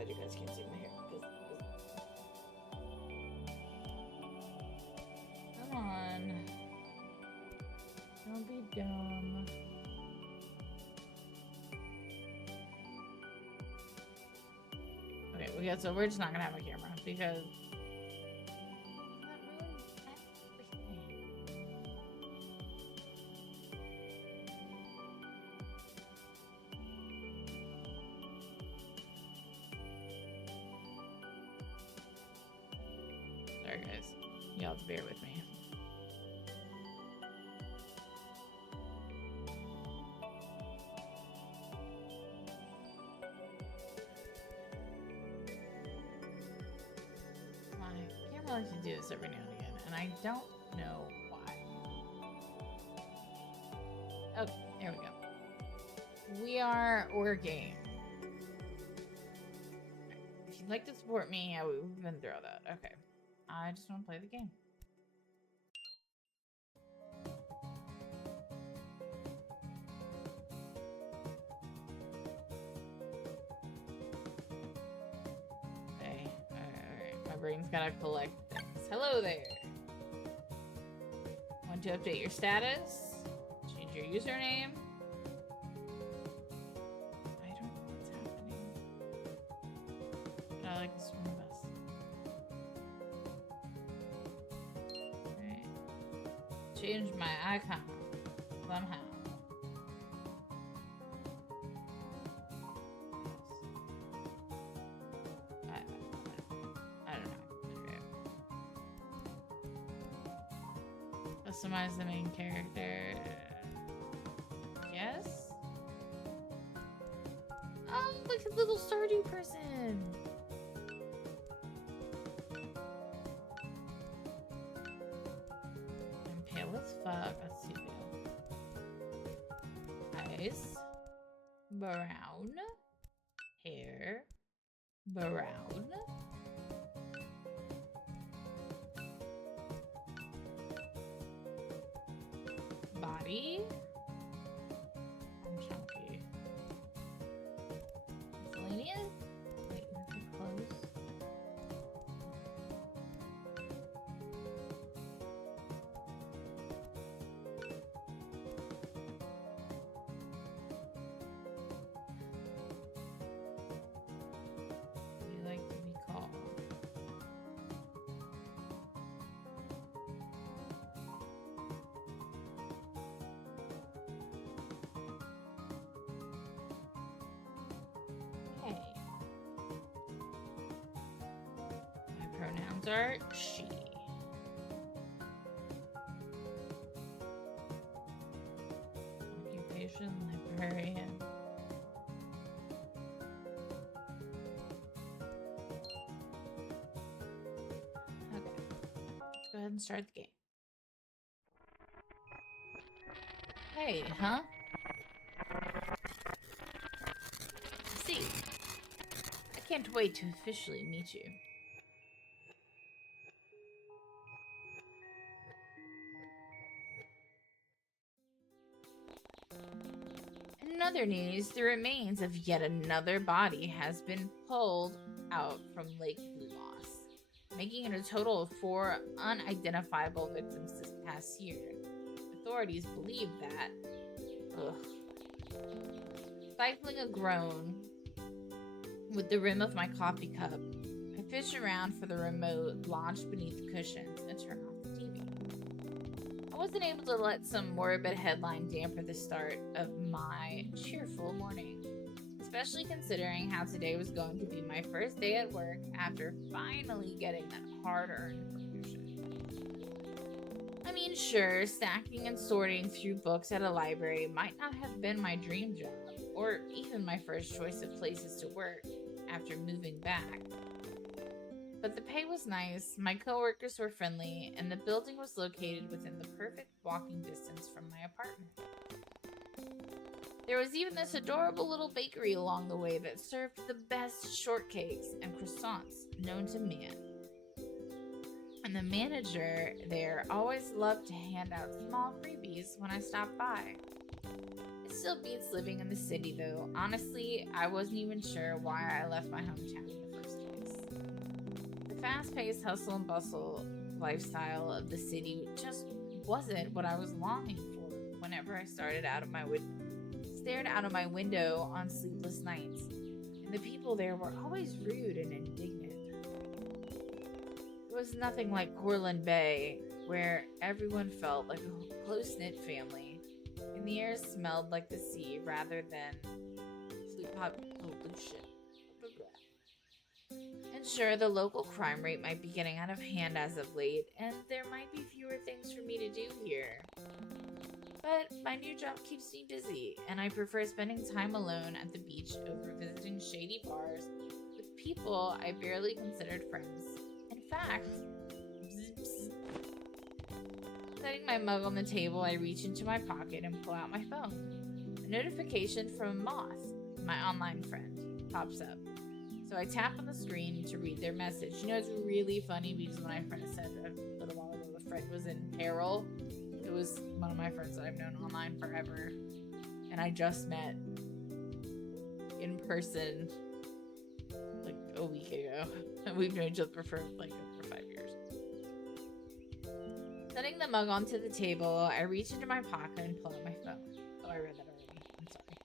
glad you guys can't see my hair. Come on. Don't be dumb. Okay, so we're just not gonna have a camera because sorry guys, y'all bear with me. I like to do this every now and again, and I don't know why. Okay, there we go. We are working. If you'd like to support me, I would even throw that. Okay. I just want to play the game. Brain's gotta collect things. Hello there. Want to update your status? Change your username? I don't know what's happening. But I like this one the best. Alright. Change my icon. Somehow. Customize the main character. Yes? Oh, look at little Stardew person. I'm pale as fuck. That's too pale. Eyes. Brown. Hair. Brown. Body. I'm chunky. Miscellaneous? Wait, that's too close. We like to be called. Pronouns are she. Occupation, librarian. Okay. Let's go ahead and start the game. Hey, huh? See, I can't wait to officially meet you. In other news, the remains of yet another body has been pulled out from Lake Blue Moss, making it a total of 4 unidentifiable victims this past year. Authorities believe that... Stifling a groan with the rim of my coffee cup, I fish around for the remote launched beneath the cushions and turn off the TV. I wasn't able to let some morbid headline dampen the start of my cheerful morning, especially considering how today was going to be my first day at work after finally getting that hard-earned promotion. I mean, sure, stacking and sorting through books at a library might not have been my dream job, or even my first choice of places to work after moving back. But the pay was nice, my coworkers were friendly, and the building was located within the perfect walking distance from my apartment. There was even this adorable little bakery along the way that served the best shortcakes and croissants known to man. And the manager there always loved to hand out small freebies when I stopped by. It still beats living in the city, though. Honestly, I wasn't even sure why I left my hometown in the first place. The fast-paced hustle and bustle lifestyle of the city just wasn't what I was longing for whenever I stared out of my window on sleepless nights. And the people there were always rude and indignant. It was nothing like Corland Bay, where everyone felt like a close-knit family, and the air smelled like the sea rather than pollution. And sure, the local crime rate might be getting out of hand as of late, and there might be fewer things for me to do here. But my new job keeps me busy, and I prefer spending time alone at the beach over visiting shady bars with people I barely considered friends. In fact, setting my mug on the table, I reach into my pocket and pull out my phone. A notification from Moth, my online friend, pops up. So I tap on the screen to read their message. You know, it's really funny because when my friend said a little while ago the friend was in peril, it was one of my friends that I've known online forever. And I just met in person like a week ago. And we've known each other for like over 5 years. Setting the mug onto the table, I reach into my pocket and pull out my phone. Oh, I read that already. I'm sorry.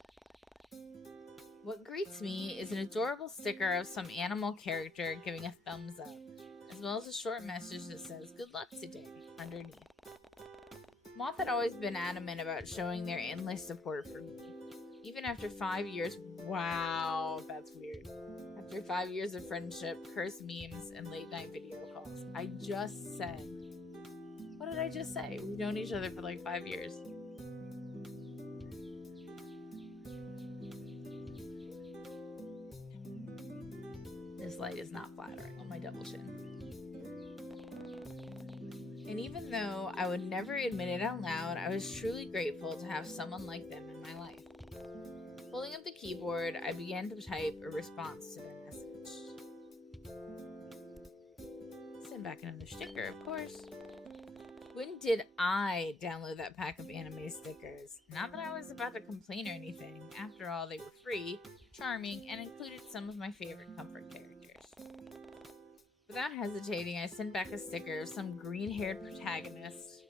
What greets me is an adorable sticker of some animal character giving a thumbs up, as well as a short message that says, "Good luck today," underneath. Moth had always been adamant about showing their endless support for me. Even after 5 years, wow, that's weird. After 5 years of friendship, cursed memes, and late night video calls, I just said, what did I just say? We've known each other for like 5 years. This light is not flattering on my double chin. And even though I would never admit it out loud, I was truly grateful to have someone like them in my life. Pulling up the keyboard, I began to type a response to their message. Send back another sticker, of course. When did I download that pack of anime stickers? Not that I was about to complain or anything. After all, they were free, charming, and included some of my favorite comfort characters. Without hesitating, I sent back a sticker of some green-haired protagonist.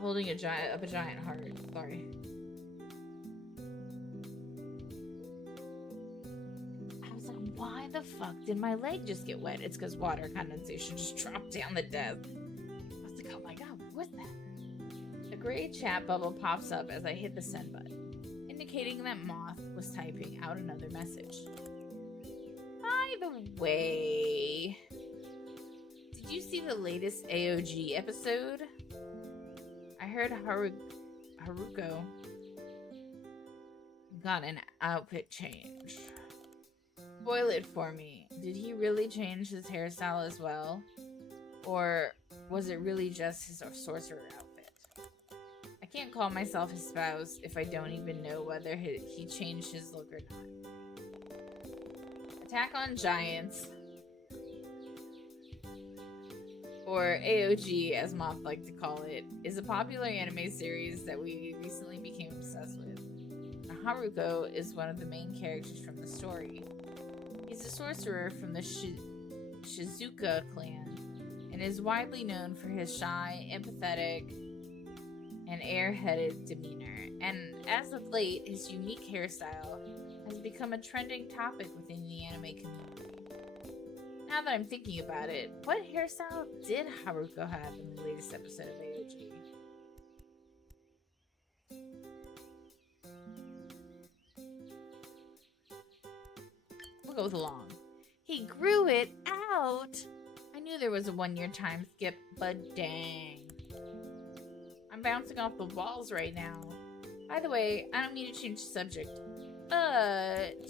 Holding a giant heart. Sorry. I was like, why the fuck did my leg just get wet? It's because water condensation just dropped down the desk. I was like, oh my god, what's that? A gray chat bubble pops up as I hit the send button, indicating that Moth was typing out another message. By the way, did you see the latest AOG episode? I heard Haruko got an outfit change. Spoil it for me. Did he really change his hairstyle as well? Or was it really just his sorcerer outfit? I can't call myself his spouse if I don't even know whether he changed his look or not. Attack on Giants, or AOG as Moth liked to call it, is a popular anime series that we recently became obsessed with. Haruko is one of the main characters from the story. He's a sorcerer from the Shizuka clan, and is widely known for his shy, empathetic, and airheaded demeanor. And as of late, his unique hairstyle has become a trending topic within the anime community. Now that I'm thinking about it, what hairstyle did Haruko have in the latest episode of AOG? We'll go with long. He grew it out! I knew there was a 1-year time skip, but dang. I'm bouncing off the walls right now. By the way, I don't mean to change the subject, but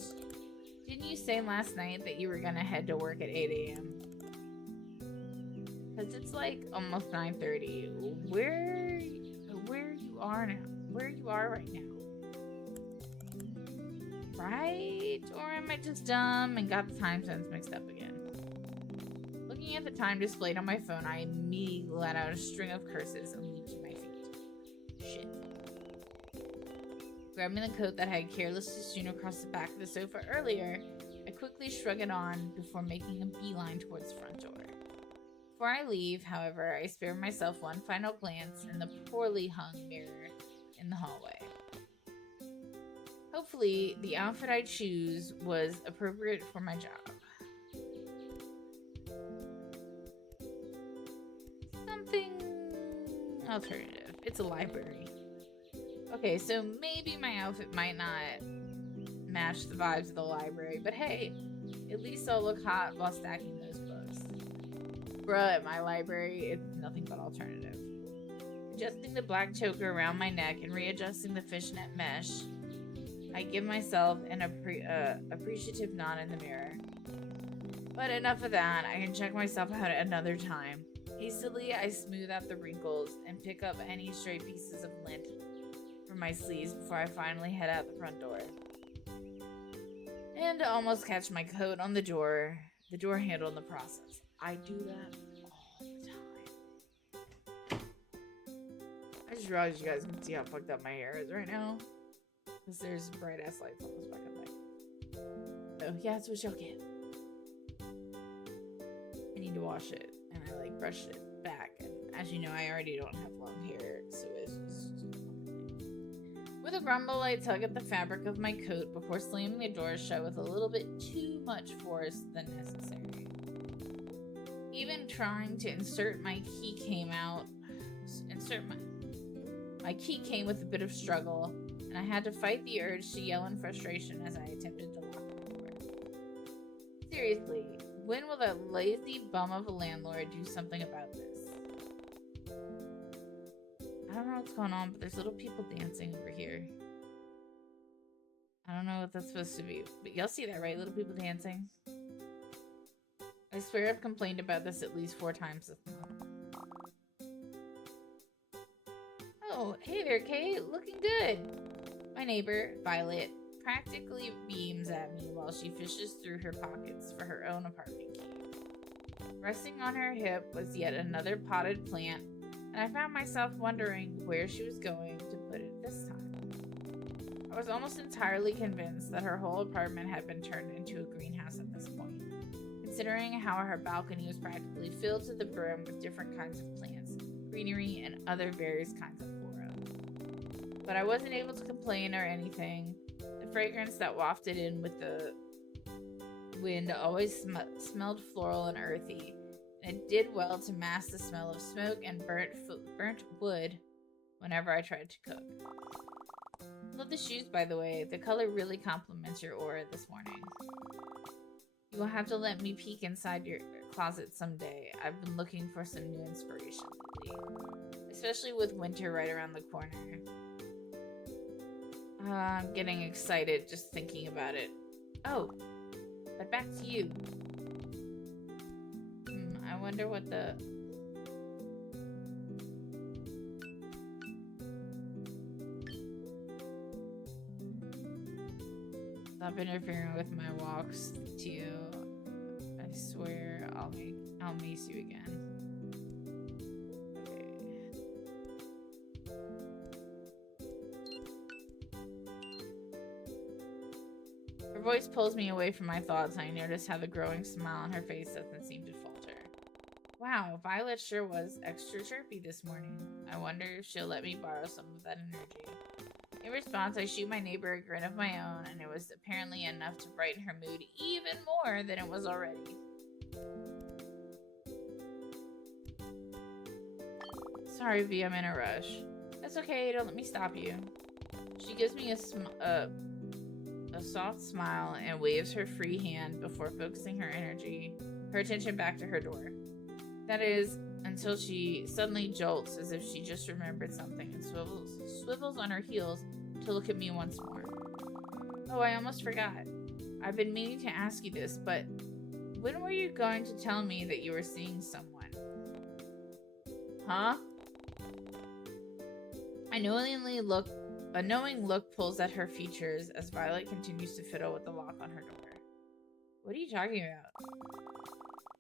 didn't you say last night that you were gonna head to work at 8 a.m.? Because it's like almost 9:30. Where you are right now? Right? Or am I just dumb and got the time zones mixed up again? Looking Looking at the time displayed on my phone, I immediately let out a string of curses and leaped to my feet. Shit. Grabbing the coat that I had carelessly strewn across the back of the sofa earlier, I quickly shrug it on before making a beeline towards the front door. Before I leave, however, I spare myself one final glance in the poorly hung mirror in the hallway. Hopefully, the outfit I choose was appropriate for my job. Something alternative. It's a library. Okay, so maybe my outfit might not match the vibes of the library, but hey, at least I'll look hot while stacking those books. Bruh, at my library, it's nothing but alternative. Adjusting the black choker around my neck and readjusting the fishnet mesh, I give myself an appreciative nod in the mirror. But enough of that, I can check myself out at another time. Hastily, I smooth out the wrinkles and pick up any stray pieces of lint from my sleeves before I finally head out the front door. And almost catch my coat on the door handle in the process. I do that all the time. I just realized you guys can see how fucked up my hair is right now. Because there's bright ass lights on this fucking thing. Oh, yeah, that's what y'all get. I need to wash it. And I like brushed it back. And as you know, I already don't have long hair. So it's just... With a grumble, I tug at the fabric of my coat before slamming the door shut with a little bit too much force than necessary. Even trying to insert my key came with a bit of struggle, and I had to fight the urge to yell in frustration as I attempted to lock the door. Seriously, when will that lazy bum of a landlord do something about this? I don't know what's going on, but there's little people dancing over here. I don't know what that's supposed to be, but y'all see that, right? Little people dancing. I swear I've complained about this at least 4 times this month. Oh, hey there, Kate. Looking good. My neighbor, Violet, practically beams at me while she fishes through her pockets for her own apartment key. Resting on her hip was yet another potted plant, and I found myself wondering where she was going to put it this time. I was almost entirely convinced that her whole apartment had been turned into a greenhouse at this point, considering how her balcony was practically filled to the brim with different kinds of plants, greenery, and other various kinds of flora. But I wasn't able to complain or anything. The fragrance that wafted in with the wind always smelled floral and earthy, and it did well to mask the smell of smoke and burnt wood whenever I tried to cook. Love the shoes, by the way. The color really complements your aura this morning. You will have to let me peek inside your closet someday. I've been looking for some new inspiration lately, especially with winter right around the corner. I'm getting excited just thinking about it. Oh, but back to you. I wonder what the... Stop interfering with my walks, Tio. I swear I'll miss you again. Okay. Her voice pulls me away from my thoughts, and I notice how the growing smile on her face doesn't seem to falter. Wow, Violet sure was extra chirpy this morning. I wonder if she'll let me borrow some of that energy. In response, I shoot my neighbor a grin of my own, and it was apparently enough to brighten her mood even more than it was already. Sorry, V, I'm in a rush. That's okay, don't let me stop you. She gives me a soft smile and waves her free hand before focusing her attention back to her door. That is, until she suddenly jolts as if she just remembered something and swivels on her heels to look at me once more. Oh, I almost forgot. I've been meaning to ask you this, but when were you going to tell me that you were seeing someone? Huh? A knowing look pulls at her features as Violet continues to fiddle with the lock on her door. What are you talking about?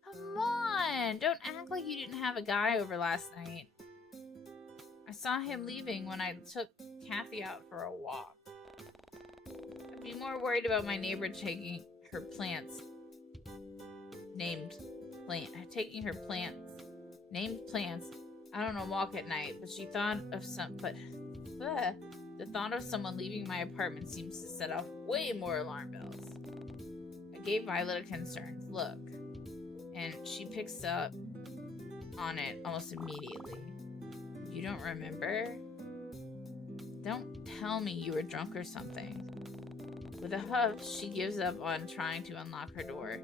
Oh Come on! Don't act like you didn't have a guy over last night. I saw him leaving when I took Kathy out for a walk. I'd be more worried about my neighbor taking her plants. Named plants out on a walk at night, but she thought of the thought of someone leaving my apartment seems to set off way more alarm bells. I gave Violet a concerned look, and she picks up on it almost immediately. You don't remember? Don't tell me you were drunk or something. With a huff, she gives up on trying to unlock her door.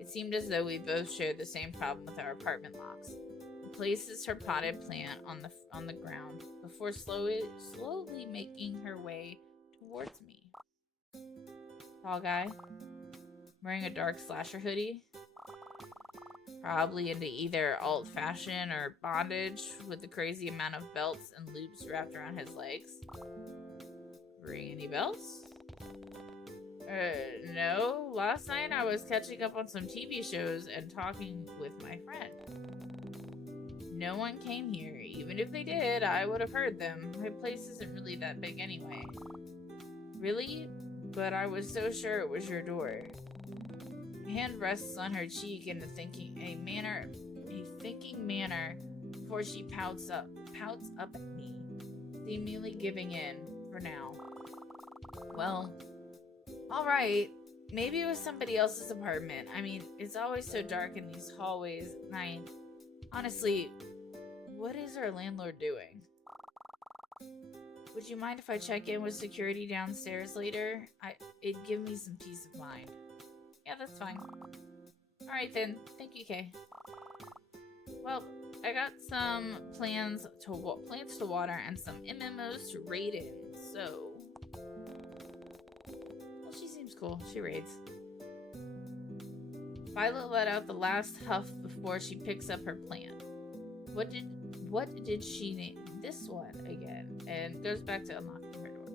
It seemed as though we both shared the same problem with our apartment locks. She places her potted plant on the ground before slowly making her way towards me. Tall guy, wearing a dark slasher hoodie, probably into either alt-fashion or bondage with a crazy amount of belts and loops wrapped around his legs. Ring any bells? No. Last night I was catching up on some TV shows and talking with my friend. No one came here. Even if they did, I would have heard them. My place isn't really that big anyway. Really? But I was so sure it was your door. My hand rests on her cheek in a thinking manner before she pouts up at me, seemingly giving in for now. Well, alright. Maybe it was somebody else's apartment. I mean, it's always so dark in these hallways at night. Honestly, what is our landlord doing? Would you mind if I check in with security downstairs later? It'd give me some peace of mind. Yeah, that's fine. Alright then. Thank you, Kay. Well, I got some plants to water and some MMOs to raid in, so... Well, she seems cool. She raids. Violet let out the last huff before she picks up her plant. What did she name this one again? And goes back to unlocking her door.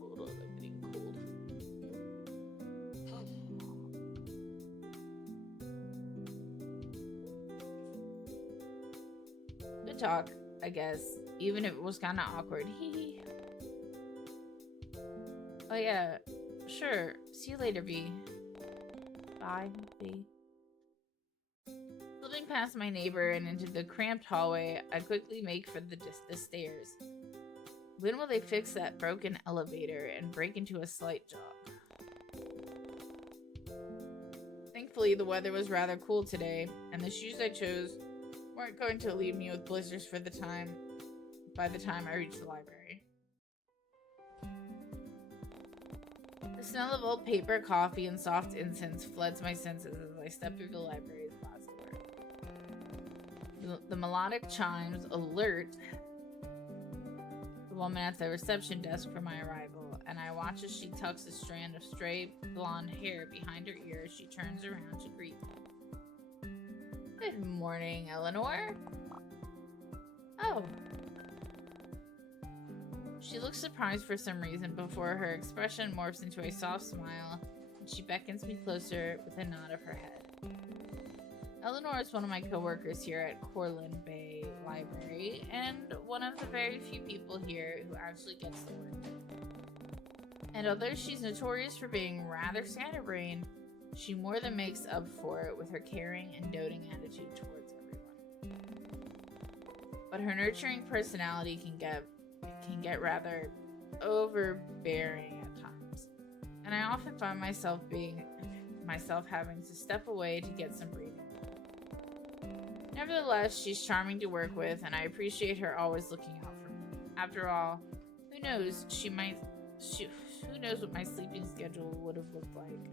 Hold on, I'm getting cold. Good talk, I guess. Even if it was kind of awkward. Hee. Oh yeah, sure. See you later, V. Bye, V. Slipping past my neighbor and into the cramped hallway, I quickly make for the stairs. When will they fix that broken elevator and break into a slight jog? Thankfully, the weather was rather cool today, and the shoes I chose weren't going to leave me with blisters by the time I reached the library. The smell of old paper, coffee, and soft incense floods my senses as I step through the library's glass door. The melodic chimes alert the woman at the reception desk for my arrival, and I watch as she tucks a strand of stray blonde hair behind her ear as she turns around to greet me. Good morning, Eleanor. Oh. She looks surprised for some reason before her expression morphs into a soft smile, and she beckons me closer with a nod of her head. Eleanor is one of my coworkers here at Corland Bay Library, and one of the very few people here who actually gets the work done. And although she's notorious for being rather scatterbrained, she more than makes up for it with her caring and doting attitude towards everyone. But her nurturing personality can get rather overbearing at times, and I often find myself having to step away to get some breathing. Nevertheless, she's charming to work with, and I appreciate her always looking out for me. After all, who knows? Who knows what my sleeping schedule would have looked like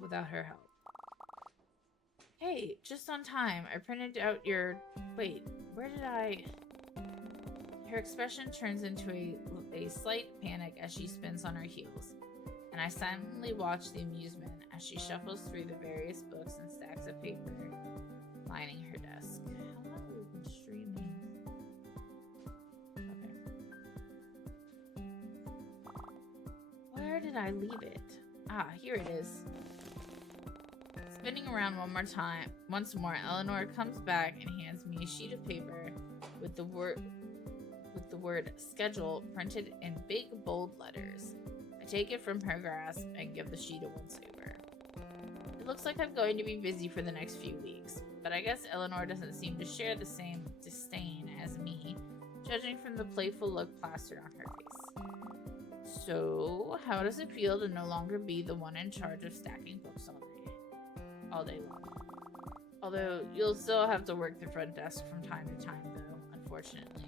without her help. Hey, just on time. I printed out your... Wait, where did I... Her expression turns into a slight panic as she spins on her heels, and I silently watch the amusement as she shuffles through the various books and stacks of paper lining her desk. How long have we been streaming? Okay. Where did I leave it? Ah, here it is. Spinning around once more, Eleanor comes back and hands me a sheet of paper with the word schedule printed in big bold letters. I take it from her grasp and give the sheet a once over. It looks like I'm going to be busy for the next few weeks, but I guess Eleanor doesn't seem to share the same disdain as me, judging from the playful look plastered on her face. So, how does it feel to no longer be the one in charge of stacking books all day long? Although, you'll still have to work the front desk from time to time, though, unfortunately.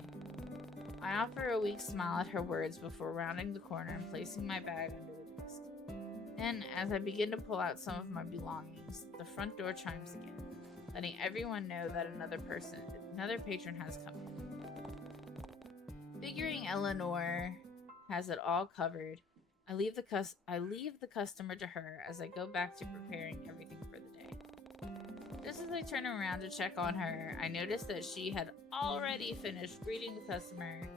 I offer a weak smile at her words before rounding the corner and placing my bag under the desk. Then, as I begin to pull out some of my belongings, the front door chimes again, letting everyone know that another patron has come in. Figuring Eleanor has it all covered, I leave the customer to her as I go back to preparing everything for the day. Just as I turn around to check on her, I notice that she had already finished greeting the customer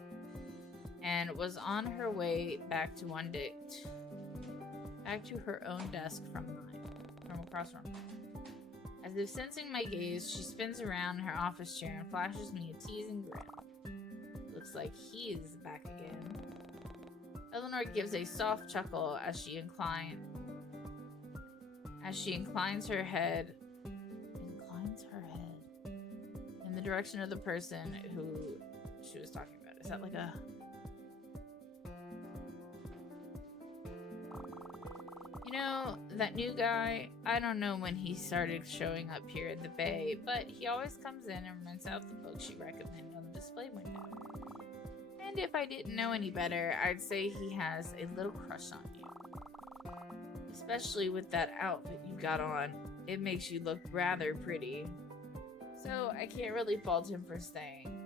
and was on her way back to her own desk from across from mine. As if sensing my gaze, she spins around in her office chair and flashes me a teasing grin. Looks like he's back again. Eleanor gives a soft chuckle as she inclines her head in the direction of the person who she was talking about. Is that like a... You know, that new guy, I don't know when he started showing up here at the Bay, but he always comes in and rents out the books you recommend on the display window. And if I didn't know any better, I'd say he has a little crush on you. Especially with that outfit you got on. It makes you look rather pretty. So I can't really fault him for staring.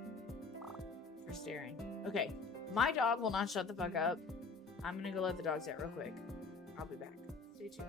Okay, my dog will not shut the fuck up. I'm gonna go let the dogs out real quick. I'll be back. Stay tuned.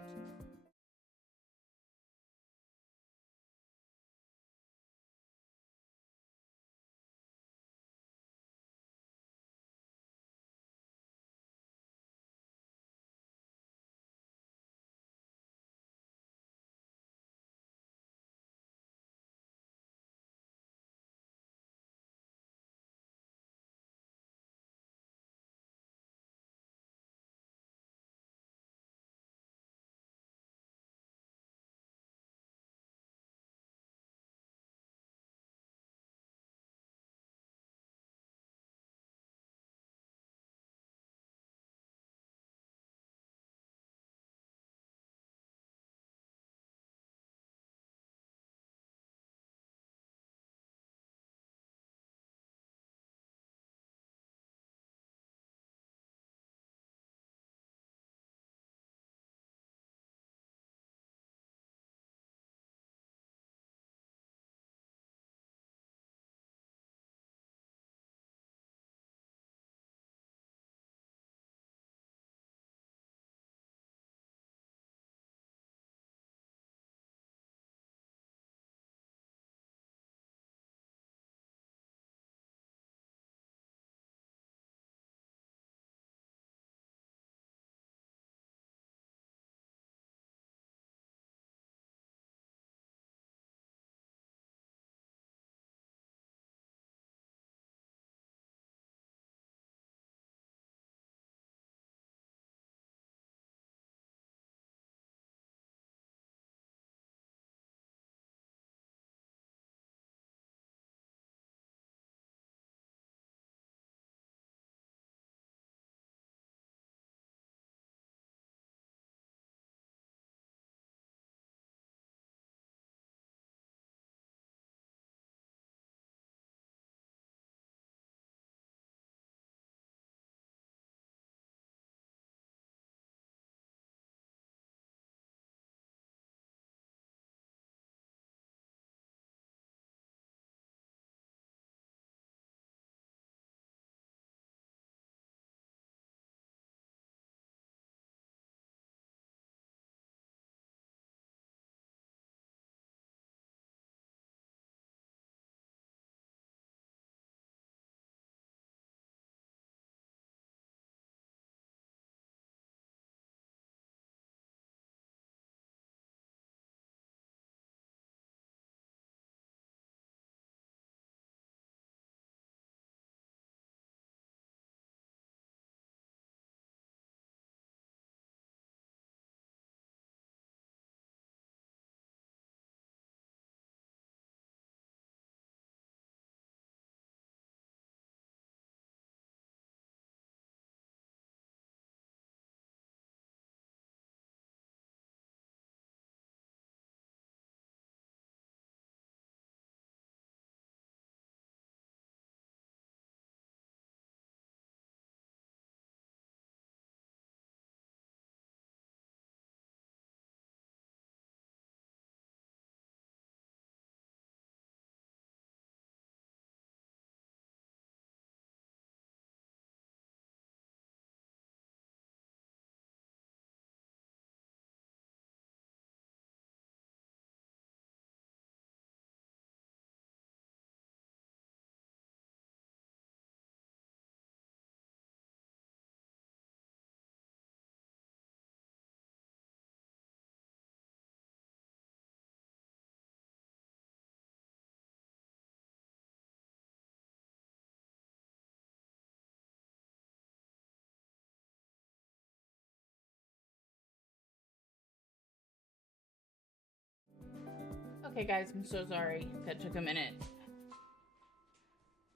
Okay, guys, I'm so sorry. That took a minute.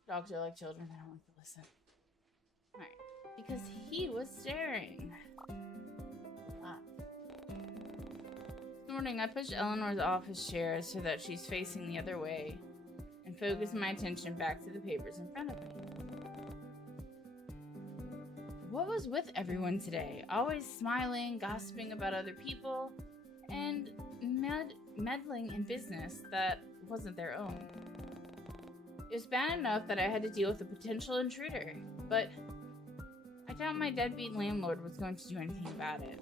Dogs are like children, they don't like to listen. Alright. Because he was staring. This morning, I pushed Eleanor's office chair so that she's facing the other way and focused my attention back to the papers in front of me. What was with everyone today? Always smiling, gossiping about other people, and meddling in business that wasn't their own. It was bad enough that I had to deal with a potential intruder, but I doubt my deadbeat landlord was going to do anything about it.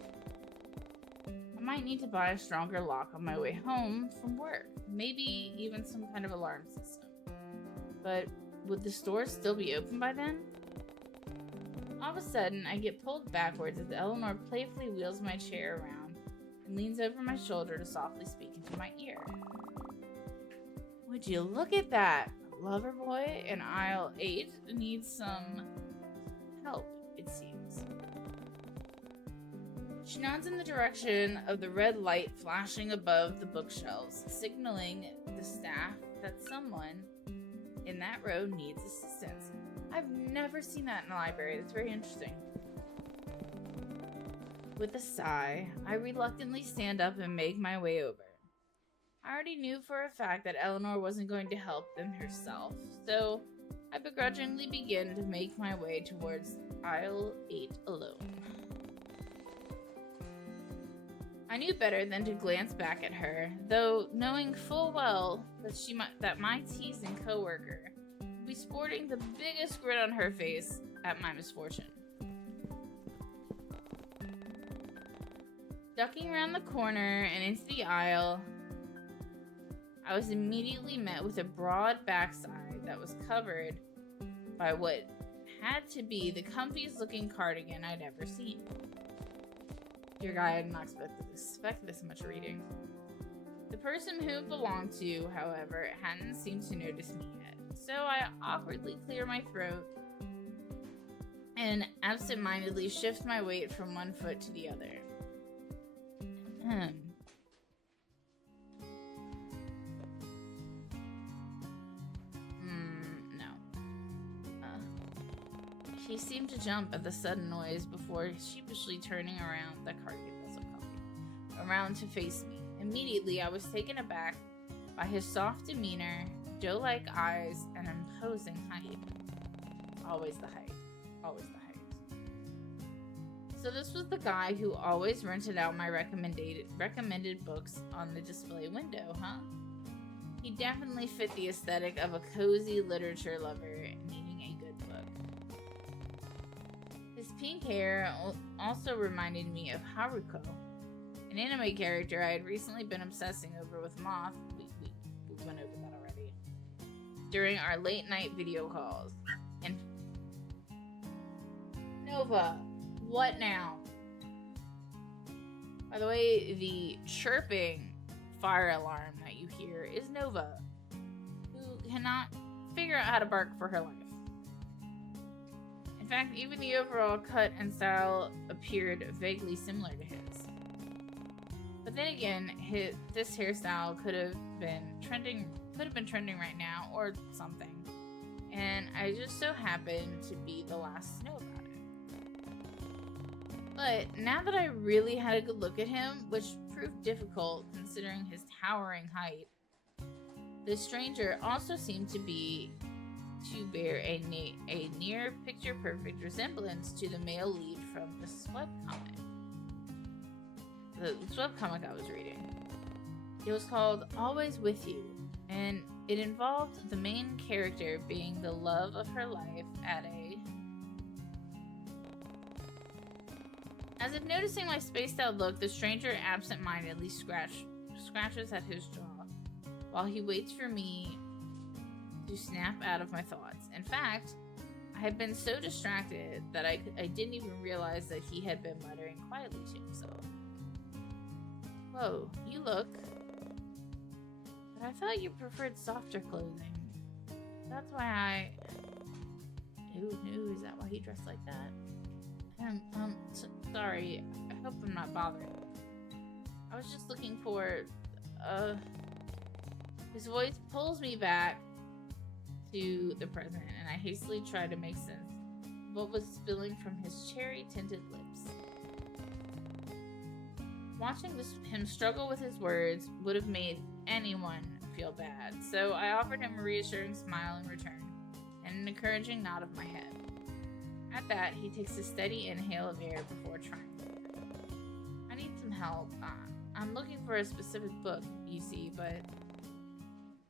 I might need to buy a stronger lock on my way home from work, maybe even some kind of alarm system. But would the store still be open by then? All of a sudden, I get pulled backwards as Eleanor playfully wheels my chair around and leans over my shoulder to softly speak into my ear. Would you look at that? Lover boy in aisle 8 needs some help, it seems. She nods in the direction of the red light flashing above the bookshelves, signaling the staff that someone in that row needs assistance. I've never seen that in a library. That's very interesting. With a sigh, I reluctantly stand up and make my way over. I already knew for a fact that Eleanor wasn't going to help them herself, so I begrudgingly begin to make my way towards aisle 8 alone. I knew better than to glance back at her, though knowing full well that my teasing coworker would be sporting the biggest grin on her face at my misfortune. Ducking around the corner and into the aisle, I was immediately met with a broad backside that was covered by what had to be the comfiest looking cardigan I'd ever seen. Dear God, I did not expect this much reading. The person who it belonged to, however, hadn't seemed to notice me yet, so I awkwardly clear my throat and absentmindedly shift my weight from one foot to the other. He seemed to jump at the sudden noise before sheepishly turning around. That cardigan does look comfy. Around to face me. Immediately, I was taken aback by his soft demeanor, doe-like eyes, and imposing height. Always the height. Always the height. So this was the guy who always rented out my recommended books on the display window, huh? He definitely fit the aesthetic of a cozy literature lover needing a good book. His pink hair also reminded me of Haruko, an anime character I had recently been obsessing over with Moth. We went over that already. During our late night video calls. And Nova, what now? By the way, the chirping fire alarm that you hear is Nova, who cannot figure out how to bark for her life. In fact, even the overall cut and style appeared vaguely similar to his. But then again, this hairstyle could have been trending right now or something. And I just so happened to be the last to know about it. But now that I really had a good look at him, which proved difficult considering his towering height, the stranger also seemed to bear a near picture-perfect resemblance to the male lead from the webcomic. The webcomic I was reading. It was called Always With You, and it involved the main character being the love of her life As if noticing my spaced-out look, the stranger absent-mindedly scratches at his jaw while he waits for me to snap out of my thoughts. In fact, I had been so distracted that I didn't even realize that he had been muttering quietly to himself. Whoa, you look... But I thought you preferred softer clothing. That's why I... Ew, is that why he dressed like that? Sorry. I hope I'm not bothering. I was just looking for, His voice pulls me back to the present, and I hastily try to make sense of what was spilling from his cherry-tinted lips. Watching him struggle with his words would have made anyone feel bad, so I offered him a reassuring smile in return and an encouraging nod of my head. At that, he takes a steady inhale of air before trying again. I need some help. I'm looking for a specific book, you see, but...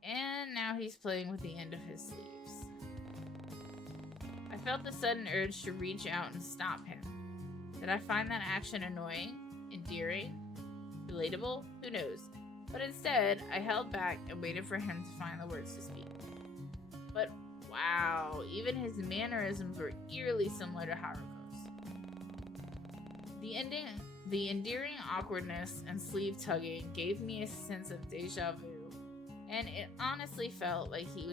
And now he's playing with the end of his sleeves. I felt the sudden urge to reach out and stop him. Did I find that action annoying, endearing, relatable? Who knows? But instead, I held back and waited for him to find the words to speak. But wow, even his mannerisms were eerily similar to Haruko's. The endearing awkwardness and sleeve tugging gave me a sense of deja vu, and it honestly felt like he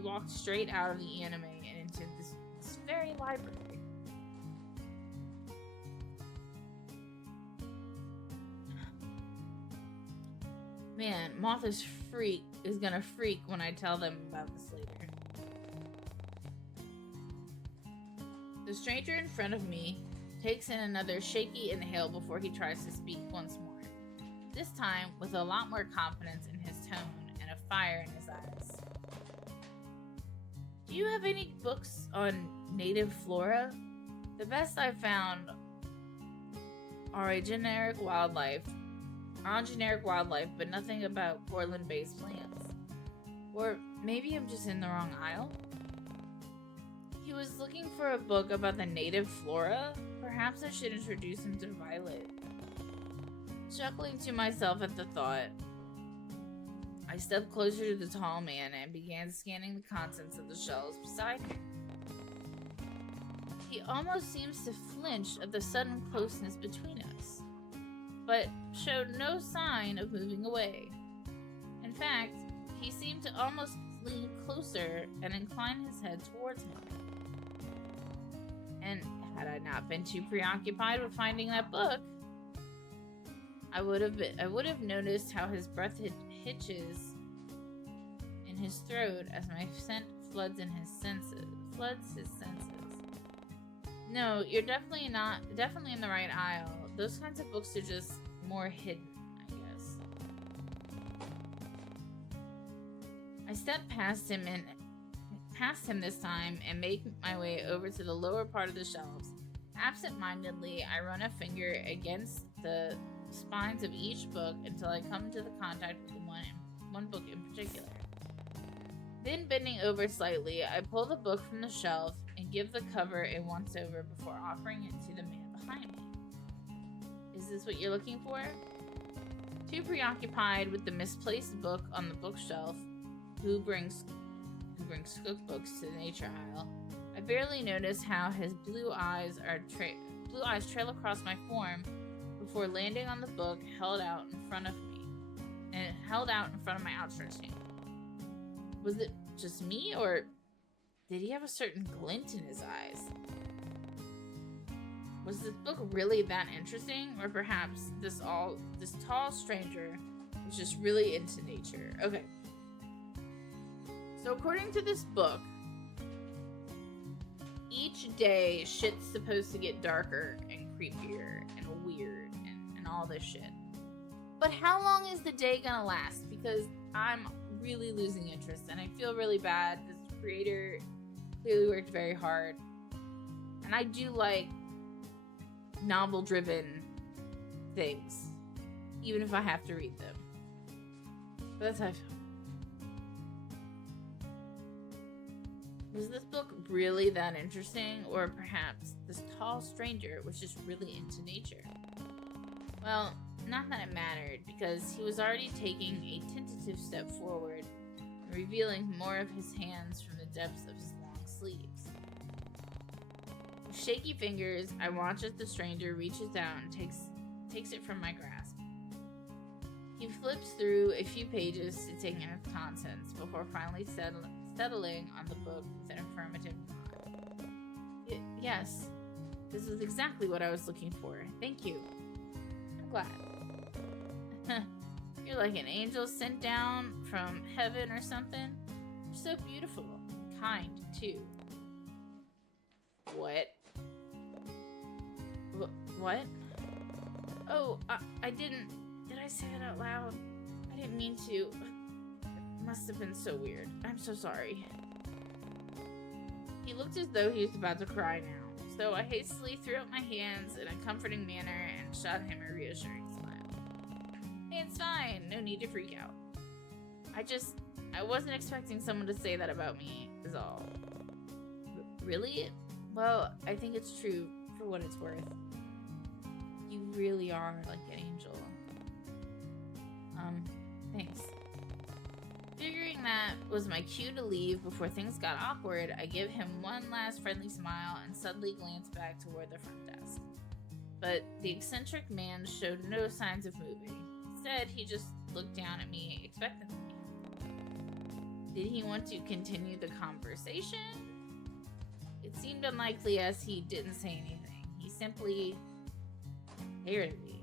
walked straight out of the anime and into this very library. Man, Moth is gonna freak when I tell them about this later. The stranger in front of me takes in another shaky inhale before he tries to speak once more. This time with a lot more confidence in his tone and a fire in his eyes. Do you have any books on native flora? The best I've found are on generic wildlife, but nothing about Corland Bay's plants. Or maybe I'm just in the wrong aisle? He was looking for a book about the native flora? Perhaps I should introduce him to Violet. Chuckling to myself at the thought, I stepped closer to the tall man and began scanning the contents of the shelves beside him. He almost seems to flinch at the sudden closeness between us, but showed no sign of moving away. In fact, he seemed to almost lean closer and incline his head towards me. And had I not been too preoccupied with finding that book, I would have noticed how his breath hitches in his throat as my scent floods his senses. No, you're definitely in the right aisle. Those kinds of books are just more hidden, I guess. I stepped past him this time and make my way over to the lower part of the shelves. Absent-mindedly, I run a finger against the spines of each book until I come to the contact with one book in particular. Then, bending over slightly, I pull the book from the shelf and give the cover a once-over before offering it to the man behind me. Is this what you're looking for? Too preoccupied with the misplaced book on the bookshelf, who brings cookbooks to the nature aisle, I barely notice how his blue eyes trail across my form before landing on the book held out in front of my outstretched hand. Was it just me, or did he have a certain glint in his eyes? Was this book really that interesting, or perhaps this tall stranger was just really into nature? Okay. So according to this book, each day shit's supposed to get darker and creepier and weird and all this shit. But how long is the day gonna last? Because I'm really losing interest and I feel really bad. This creator clearly worked very hard. And I do like novel-driven things, even if I have to read them. But that's how I feel. Was this book really that interesting, or perhaps this tall stranger was just really into nature? Well, not that it mattered, because he was already taking a tentative step forward and revealing more of his hands from the depths of his long sleeves. With shaky fingers, I watch as the stranger reaches out and takes it from my grasp. He flips through a few pages to take in its contents before finally settling on the book with an affirmative nod. Yes, this is exactly what I was looking for. Thank you. I'm glad. You're like an angel sent down from heaven or something. You're so beautiful. Kind, too. What? What? Oh, I didn't... Did I say it out loud? I didn't mean to. It must have been so weird. I'm so sorry. He looked as though he was about to cry now, so I hastily threw up my hands in a comforting manner and shot him a reassuring smile. Hey, it's fine. No need to freak out. I wasn't expecting someone to say that about me, is all. Really? Well, I think it's true for what it's worth. You really are like an angel. Thanks. Figuring that was my cue to leave before things got awkward, I give him one last friendly smile and suddenly glance back toward the front desk. But the eccentric man showed no signs of moving. Instead, he just looked down at me expectantly. Did he want to continue the conversation? It seemed unlikely as he didn't say anything. He simply stared at me.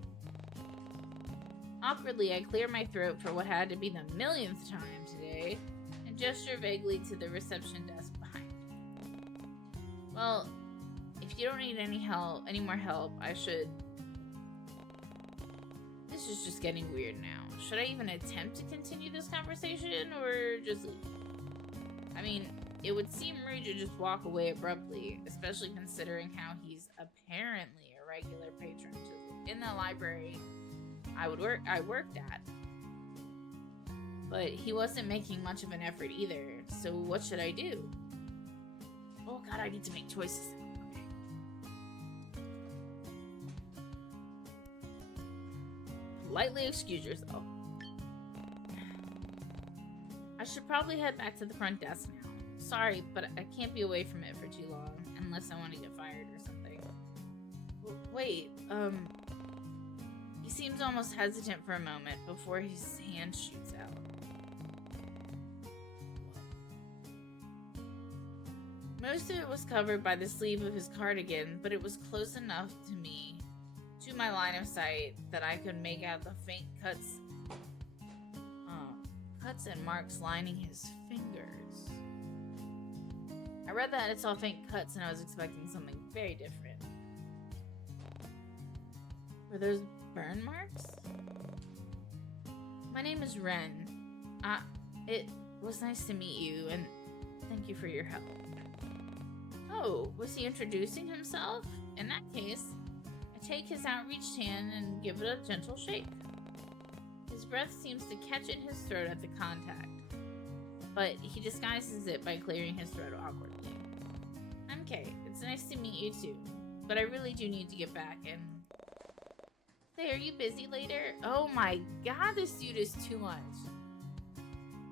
Awkwardly, I cleared my throat for what had to be the millionth time today and gestured vaguely to the reception desk behind me. Well, if you don't need any more help, I should... This is just getting weird now. Should I even attempt to continue this conversation or just leave? I mean, it would seem rude to just walk away abruptly, especially considering how he's apparently a regular patron in the library I worked at. But he wasn't making much of an effort either, so what should I do? Oh god, I need to make choices. Okay. Politely excuse yourself. I should probably head back to the front desk now. Sorry, but I can't be away from it for too long, unless I want to get fired or something. Wait, He seems almost hesitant for a moment before his hand shoots out. Most of it was covered by the sleeve of his cardigan, but it was close enough to my line of sight, that I could make out the faint cuts and marks lining his fingers. I read that it's all faint cuts and I was expecting something very different. Were those burn marks? My name is Ren. It was nice to meet you, and thank you for your help. Oh, was he introducing himself? In that case, I take his outreached hand and give it a gentle shake. His breath seems to catch in his throat at the contact, but he disguises it by clearing his throat awkwardly. I'm Kay. It's nice to meet you too, but I really do need to get back and... Say, are you busy later? Oh my god, this dude is too much.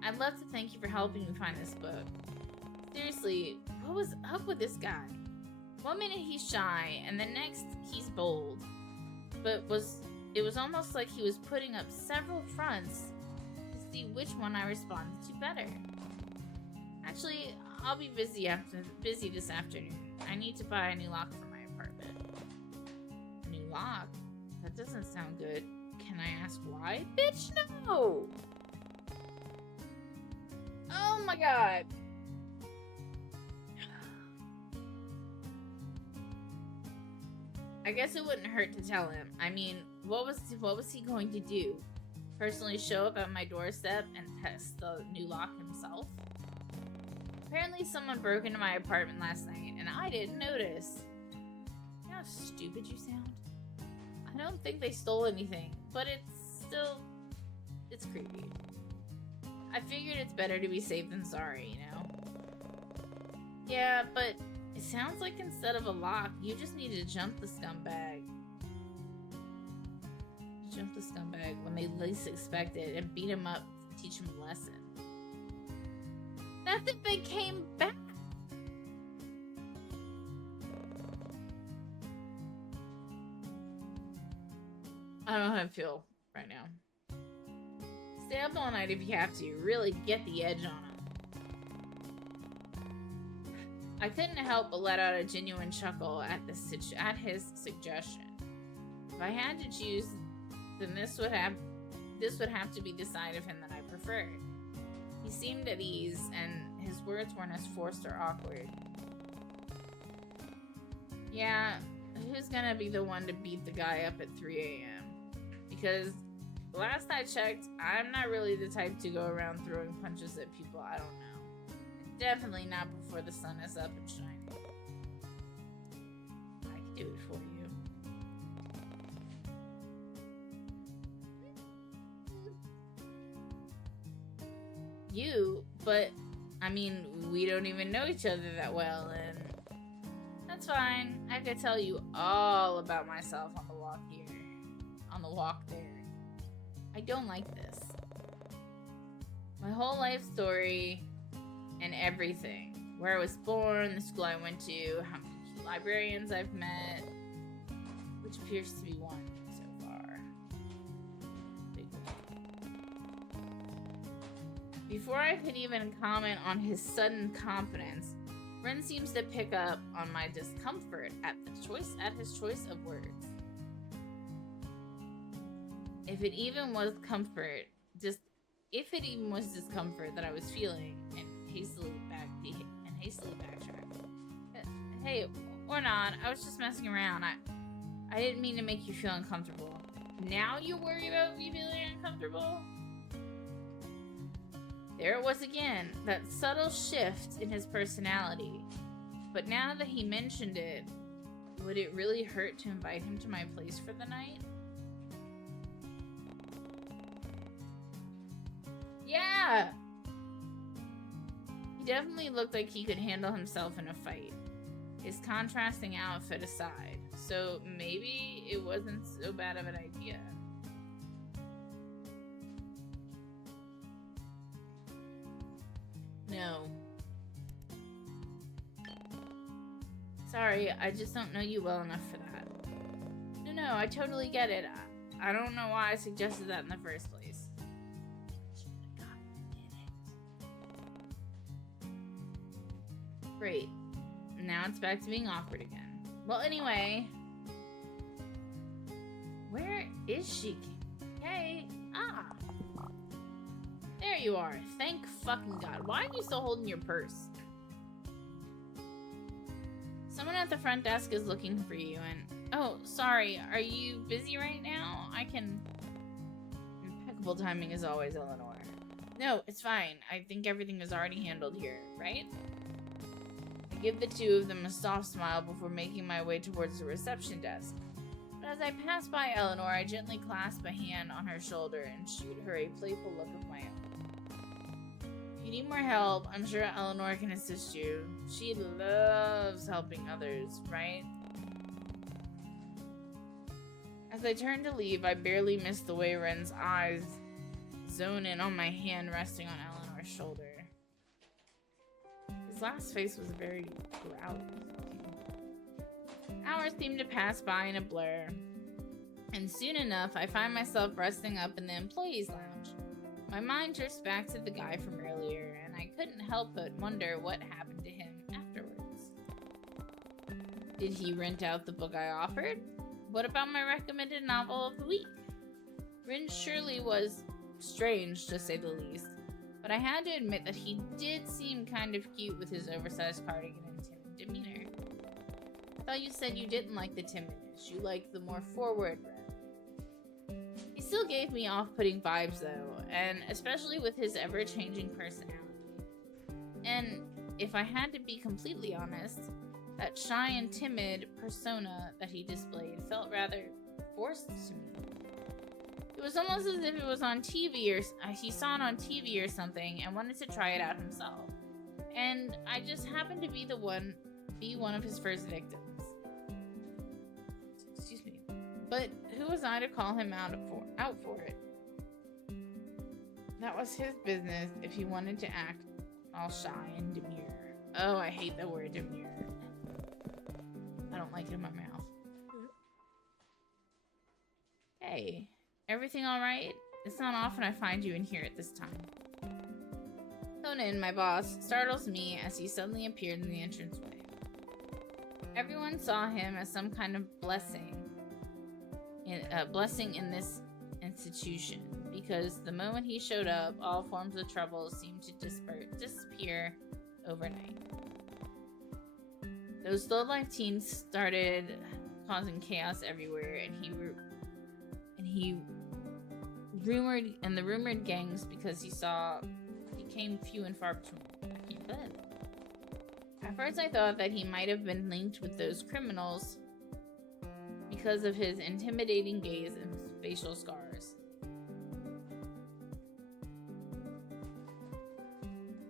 I'd love to thank you for helping me find this book. Seriously, what was up with this guy? One minute he's shy, and the next he's bold. But it was almost like he was putting up several fronts to see which one I responded to better. Actually, I'll be busy this afternoon. I need to buy a new lock for my apartment. A new lock? That doesn't sound good. Can I ask why? Bitch, no! Oh my god. I guess it wouldn't hurt to tell him. I mean, what was he going to do? Personally show up at my doorstep and test the new lock himself? Apparently someone broke into my apartment last night and I didn't notice. You know how stupid you sound? I don't think they stole anything, but it's creepy. I figured it's better to be safe than sorry, you know? Yeah, but it sounds like instead of a lock, you just need to jump the scumbag. Jump the scumbag when they least expect it and beat him up to teach him a lesson. That's if they came back. I don't know how I feel right now. Stay up all night if you have to. Really get the edge on him. I couldn't help but let out a genuine chuckle at his suggestion. If I had to choose, then this would this would have to be the side of him that I preferred. He seemed at ease, and his words weren't as forced or awkward. Yeah, who's gonna be the one to beat the guy up at 3 a.m.? Because last I checked, I'm not really the type to go around throwing punches at people I don't know. Definitely not before the sun is up and shining. I can do it for you. You, but I mean, we don't even know each other that well, and that's fine. I could tell you all about myself on the walk here, on the walk there. I don't like this. My whole life story and everything. Where I was born, the school I went to, how many librarians I've met, which appears to be one so far. Big one. Before I could even comment on his sudden confidence, Ren seems to pick up on my discomfort at his choice of words. If it even was discomfort that I was feeling, and hastily backtracked. Hey, or not, I was just messing around. I didn't mean to make you feel uncomfortable. Now you worry about me feeling uncomfortable? There it was again, that subtle shift in his personality. But now that he mentioned it, would it really hurt to invite him to my place for the night? Yeah! He definitely looked like he could handle himself in a fight. His contrasting outfit aside, so maybe it wasn't so bad of an idea. No. Sorry, I just don't know you well enough for that. No, I totally get it. I don't know why I suggested that in the first place. Great. Now it's back to being awkward again. Well, anyway. Where is she? Hey. Ah. There you are. Thank fucking God. Why are you still holding your purse? Someone at the front desk is looking for you and... Oh, sorry. Are you busy right now? I can... Impeccable timing as always, Eleanor. No, it's fine. I think everything is already handled here, right? I give the two of them a soft smile before making my way towards the reception desk. But as I pass by Eleanor, I gently clasp a hand on her shoulder and shoot her a playful look of my own. If you need more help, I'm sure Eleanor can assist you. She loves helping others, right? As I turn to leave, I barely miss the way Ren's eyes zone in on my hand resting on Eleanor's shoulder. His last face was very growly. Hours seem to pass by in a blur, and soon enough I find myself resting up in the employees' lounge. My mind drifts back to the guy from earlier, and I couldn't help but wonder what happened to him afterwards. Did he rent out the book I offered? What about my recommended novel of the week? Rin surely was strange, to say the least, but I had to admit that he did seem kind of cute with his oversized cardigan and timid demeanor. I thought you said you didn't like the timidness, you liked the more forward Ren. He still gave me off-putting vibes though, and especially with his ever-changing personality. And if I had to be completely honest, that shy and timid persona that he displayed felt rather forced to me. It was almost as if it was on TV or he saw it on TV or something and wanted to try it out himself. And I just happened to be one of his first victims. Excuse me. But who was I to call him out for it? That was his business if he wanted to act all shy and demure. Oh, I hate the word demure. I don't like it in my mouth. Hey. Everything alright? It's not often I find you in here at this time. Conan, my boss, startles me as he suddenly appeared in the entranceway. Everyone saw him as some kind of blessing in this institution, because the moment he showed up, all forms of trouble seemed to disappear overnight. Those low-life teens started causing chaos everywhere, and the rumored gangs, because became few and far between. I can't believe it. At first I thought that he might have been linked with those criminals because of his intimidating gaze and facial scars.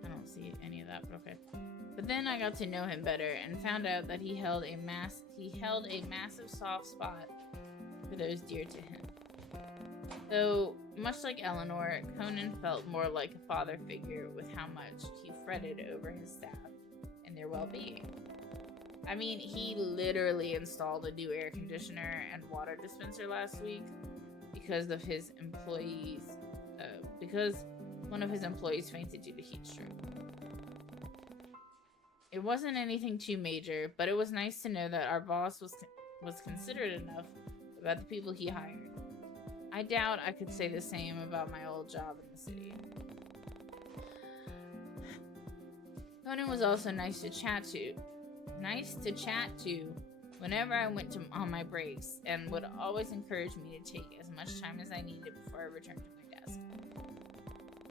I don't see any of that, but okay. But then I got to know him better and found out that he held a massive soft spot for those dear to him. Though, much like Eleanor, Conan felt more like a father figure with how much he fretted over his staff and their well-being. I mean, he literally installed a new air conditioner and water dispenser last week because one of his employees fainted due to heat stroke. It wasn't anything too major, but it was nice to know that our boss was considerate enough about the people he hired. I doubt I could say the same about my old job in the city. Conan was also nice to chat to whenever I went on my breaks, and would always encourage me to take as much time as I needed before I returned to my desk.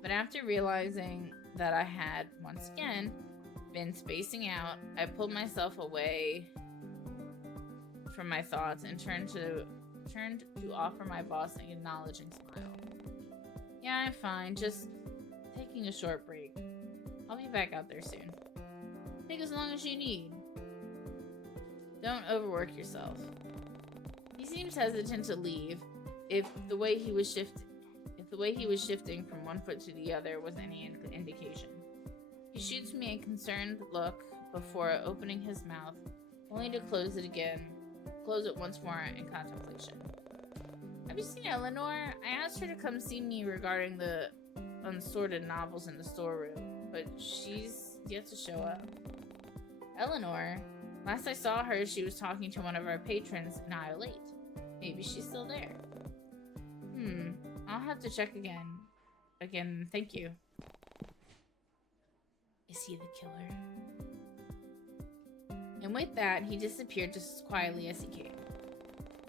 But after realizing that I had, once again, been spacing out, I pulled myself away from my thoughts and turned to offer my boss an acknowledging smile. Yeah, I'm fine, just taking a short break. I'll be back out there soon. Take as long as you need. Don't overwork yourself. He seems hesitant to leave, if the way he was shifting from one foot to the other was any indication. He shoots me a concerned look before opening his mouth, only to close it once more in contemplation. Have you seen Eleanor? I asked her to come see me regarding the unsorted novels in the storeroom, but she's yet to show up. Eleanor? Last I saw her, she was talking to one of our patrons in aisle 8. Maybe she's still there. I'll have to check again. Again, thank you. Is he the killer? And with that, he disappeared just as quietly as he came.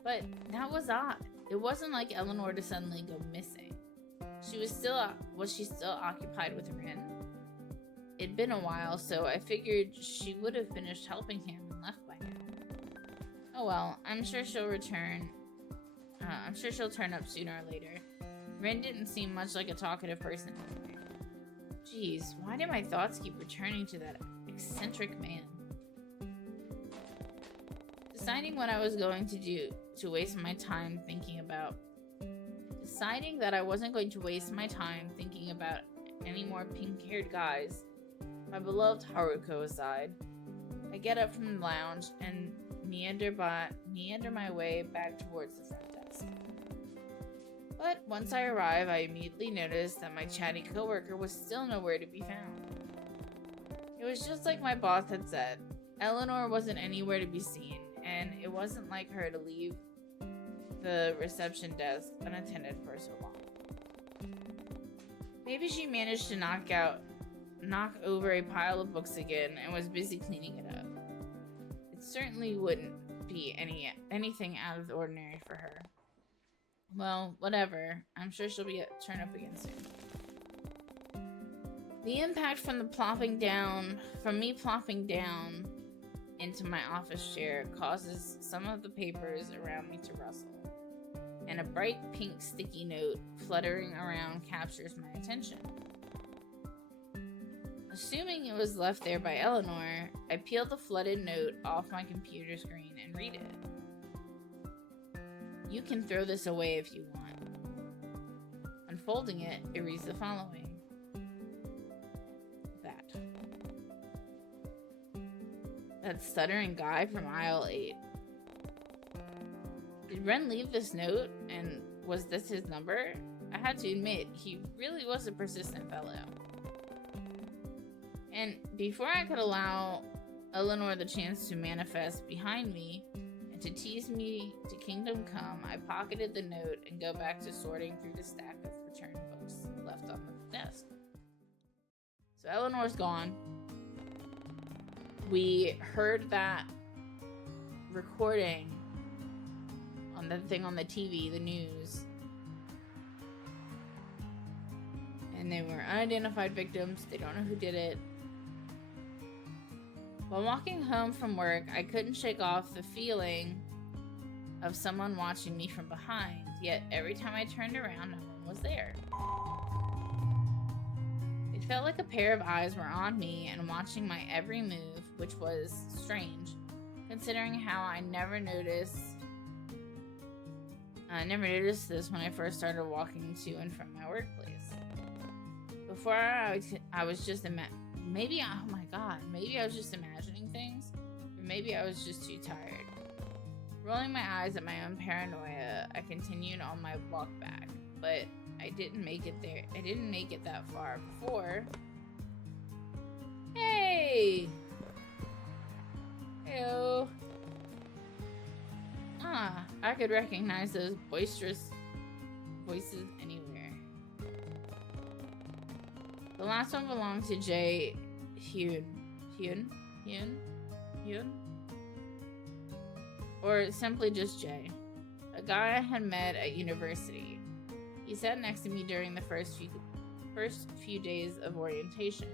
But that was odd. It wasn't like Eleanor to suddenly go missing. Was she still occupied with Rin? It'd been a while, so I figured she would have finished helping him and left by now. Oh well, I'm sure she'll return. I'm sure she'll turn up sooner or later. Rin didn't seem much like a talkative person anyway. Jeez, why do my thoughts keep returning to that eccentric man? Deciding what I was going to do to waste my time thinking about. Deciding that I wasn't going to waste my time thinking about any more pink-haired guys, my beloved Haruko aside, I get up from the lounge and meander my way back towards the front desk. But once I arrive, I immediately notice that my chatty coworker was still nowhere to be found. It was just like my boss had said. Eleanor wasn't anywhere to be seen, and it wasn't like her to leave the reception desk unattended for so long. Maybe she managed to knock over a pile of books again and was busy cleaning it up. It certainly wouldn't be anything out of the ordinary for her. Well, whatever. I'm sure she'll turn up again soon. The impact from me plopping down into my office chair causes some of the papers around me to rustle, and a bright pink sticky note fluttering around captures my attention. Assuming it was left there by Eleanor, I peel the flooded note off my computer screen and read it. You can throw this away if you want. Unfolding it, it reads the following. That stuttering guy from aisle 8. Did Ren leave this note, and was this his number? I had to admit, he really was a persistent fellow. And before I could allow Eleanor the chance to manifest behind me and to tease me to kingdom come, I pocketed the note and go back to sorting through the stack of return books left on the desk. So Eleanor's gone. We heard that recording on the thing on the TV, the news. And they were unidentified victims. They don't know who did it. While walking home from work, I couldn't shake off the feeling of someone watching me from behind. Yet every time I turned around, no one was there. It felt like a pair of eyes were on me and watching my every move, which was strange, considering how I never noticed this when I first started walking to and from my workplace. Before I was just maybe I was just imagining things, or maybe I was just too tired. Rolling my eyes at my own paranoia, I continued on my walk back, but I didn't make it there. I didn't make it that far before. Hey! Heyo! I could recognize those boisterous voices anywhere. The last one belonged to Jay Hyun? Or simply just Jay. A guy I had met at university. He sat next to me during the first few days of orientation,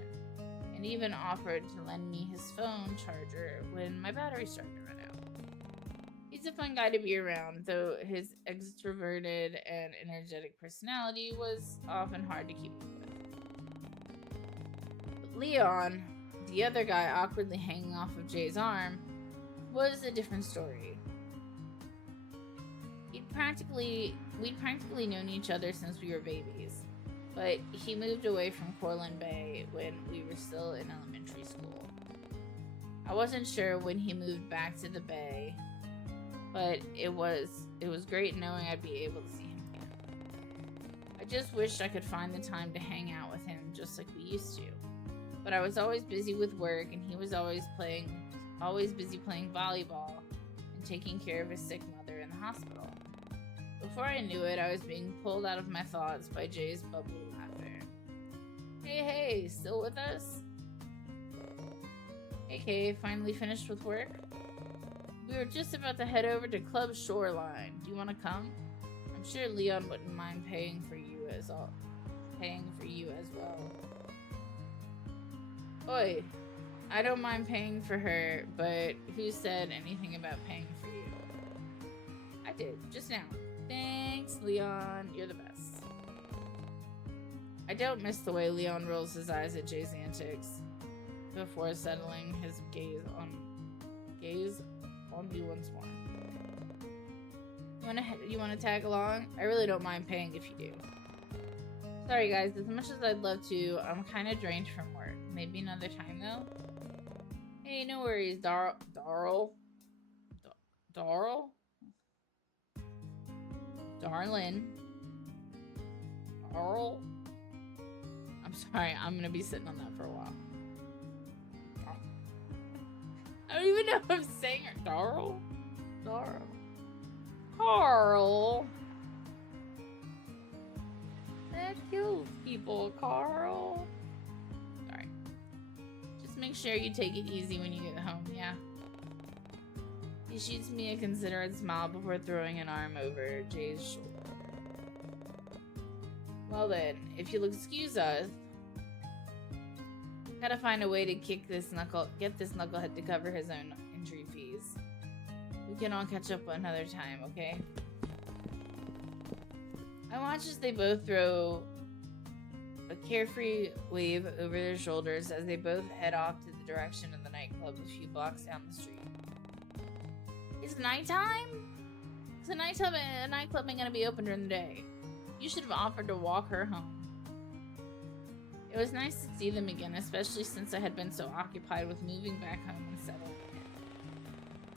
and even offered to lend me his phone charger when my battery started to run out. He's a fun guy to be around, though his extroverted and energetic personality was often hard to keep up with. But Leon, the other guy awkwardly hanging off of Jay's arm, was a different story. We'd practically known each other since we were babies, but he moved away from Corland Bay when we were still in elementary school. I wasn't sure when he moved back to the Bay, but it was great knowing I'd be able to see him again. I just wished I could find the time to hang out with him just like we used to. But I was always busy with work, and he was always busy playing volleyball and taking care of his sick mother in the hospital. Before I knew it, I was being pulled out of my thoughts by Jay's bubbly laughter. Hey, still with us? Hey, Kay, finally finished with work? We were just about to head over to Club Shoreline. Do you want to come? I'm sure Leon wouldn't mind paying for you as well. Oi, I don't mind paying for her, but who said anything about paying for you? I did, just now. Thanks, Leon. You're the best. I don't miss the way Leon rolls his eyes at Jay's antics before settling his gaze on me once more. You wanna tag along? I really don't mind paying if you do. Sorry guys, as much as I'd love to, I'm kind of drained from work. Maybe another time though. Hey, no worries, Darl. Darlin. Darl. I'm sorry, I'm gonna be sitting on that for a while. I don't even know if I'm saying it. Darl. Carl. That kills people, Carl. Sorry. Just make sure you take it easy when you get home, yeah? He shoots me a considerate smile before throwing an arm over Jay's shoulder. Well then, if you'll excuse us, gotta find a way to get this knucklehead to cover his own injury fees. We can all catch up another time, okay? I watch as they both throw a carefree wave over their shoulders as they both head off to the direction of the nightclub a few blocks down the street. It's nighttime? Is the nightclub ain't gonna be open during the day. You should have offered to walk her home. It was nice to see them again, especially since I had been so occupied with moving back home and settling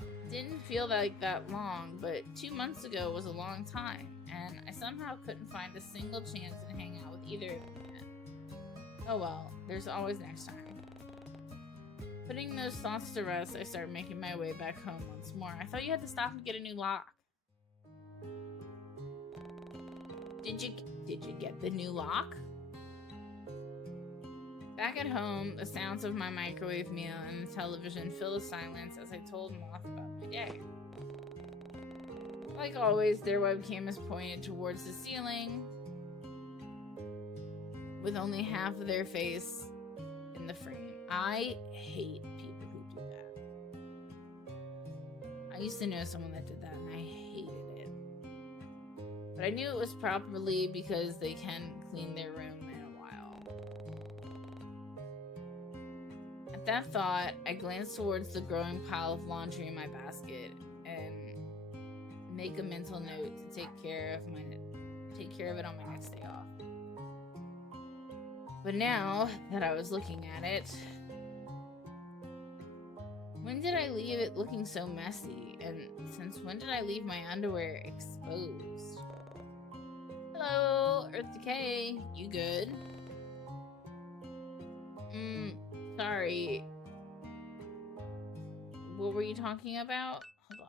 in. It didn't feel like that long, but 2 months ago was a long time, and I somehow couldn't find a single chance to hang out with either of them yet. Oh well, there's always next time. Putting those thoughts to rest, I started making my way back home once more. I thought you had to stop and get a new lock. Did you get the new lock? Back at home, the sounds of my microwave meal and the television fill the silence as I told Moth about my day. Like always, their webcam is pointed towards the ceiling, with only half of their face in the frame. I hate people who do that. I used to know someone that did that, and I hated it. But I knew it was probably because they can clean their room in a while. At that thought, I glanced towards the growing pile of laundry in my basket and make a mental note to take care of it on my next day off. But now that I was looking at it, when did I leave it looking so messy? And since when did I leave my underwear exposed? Hello, Earth Decay. You good? Sorry. What were you talking about? Hold on.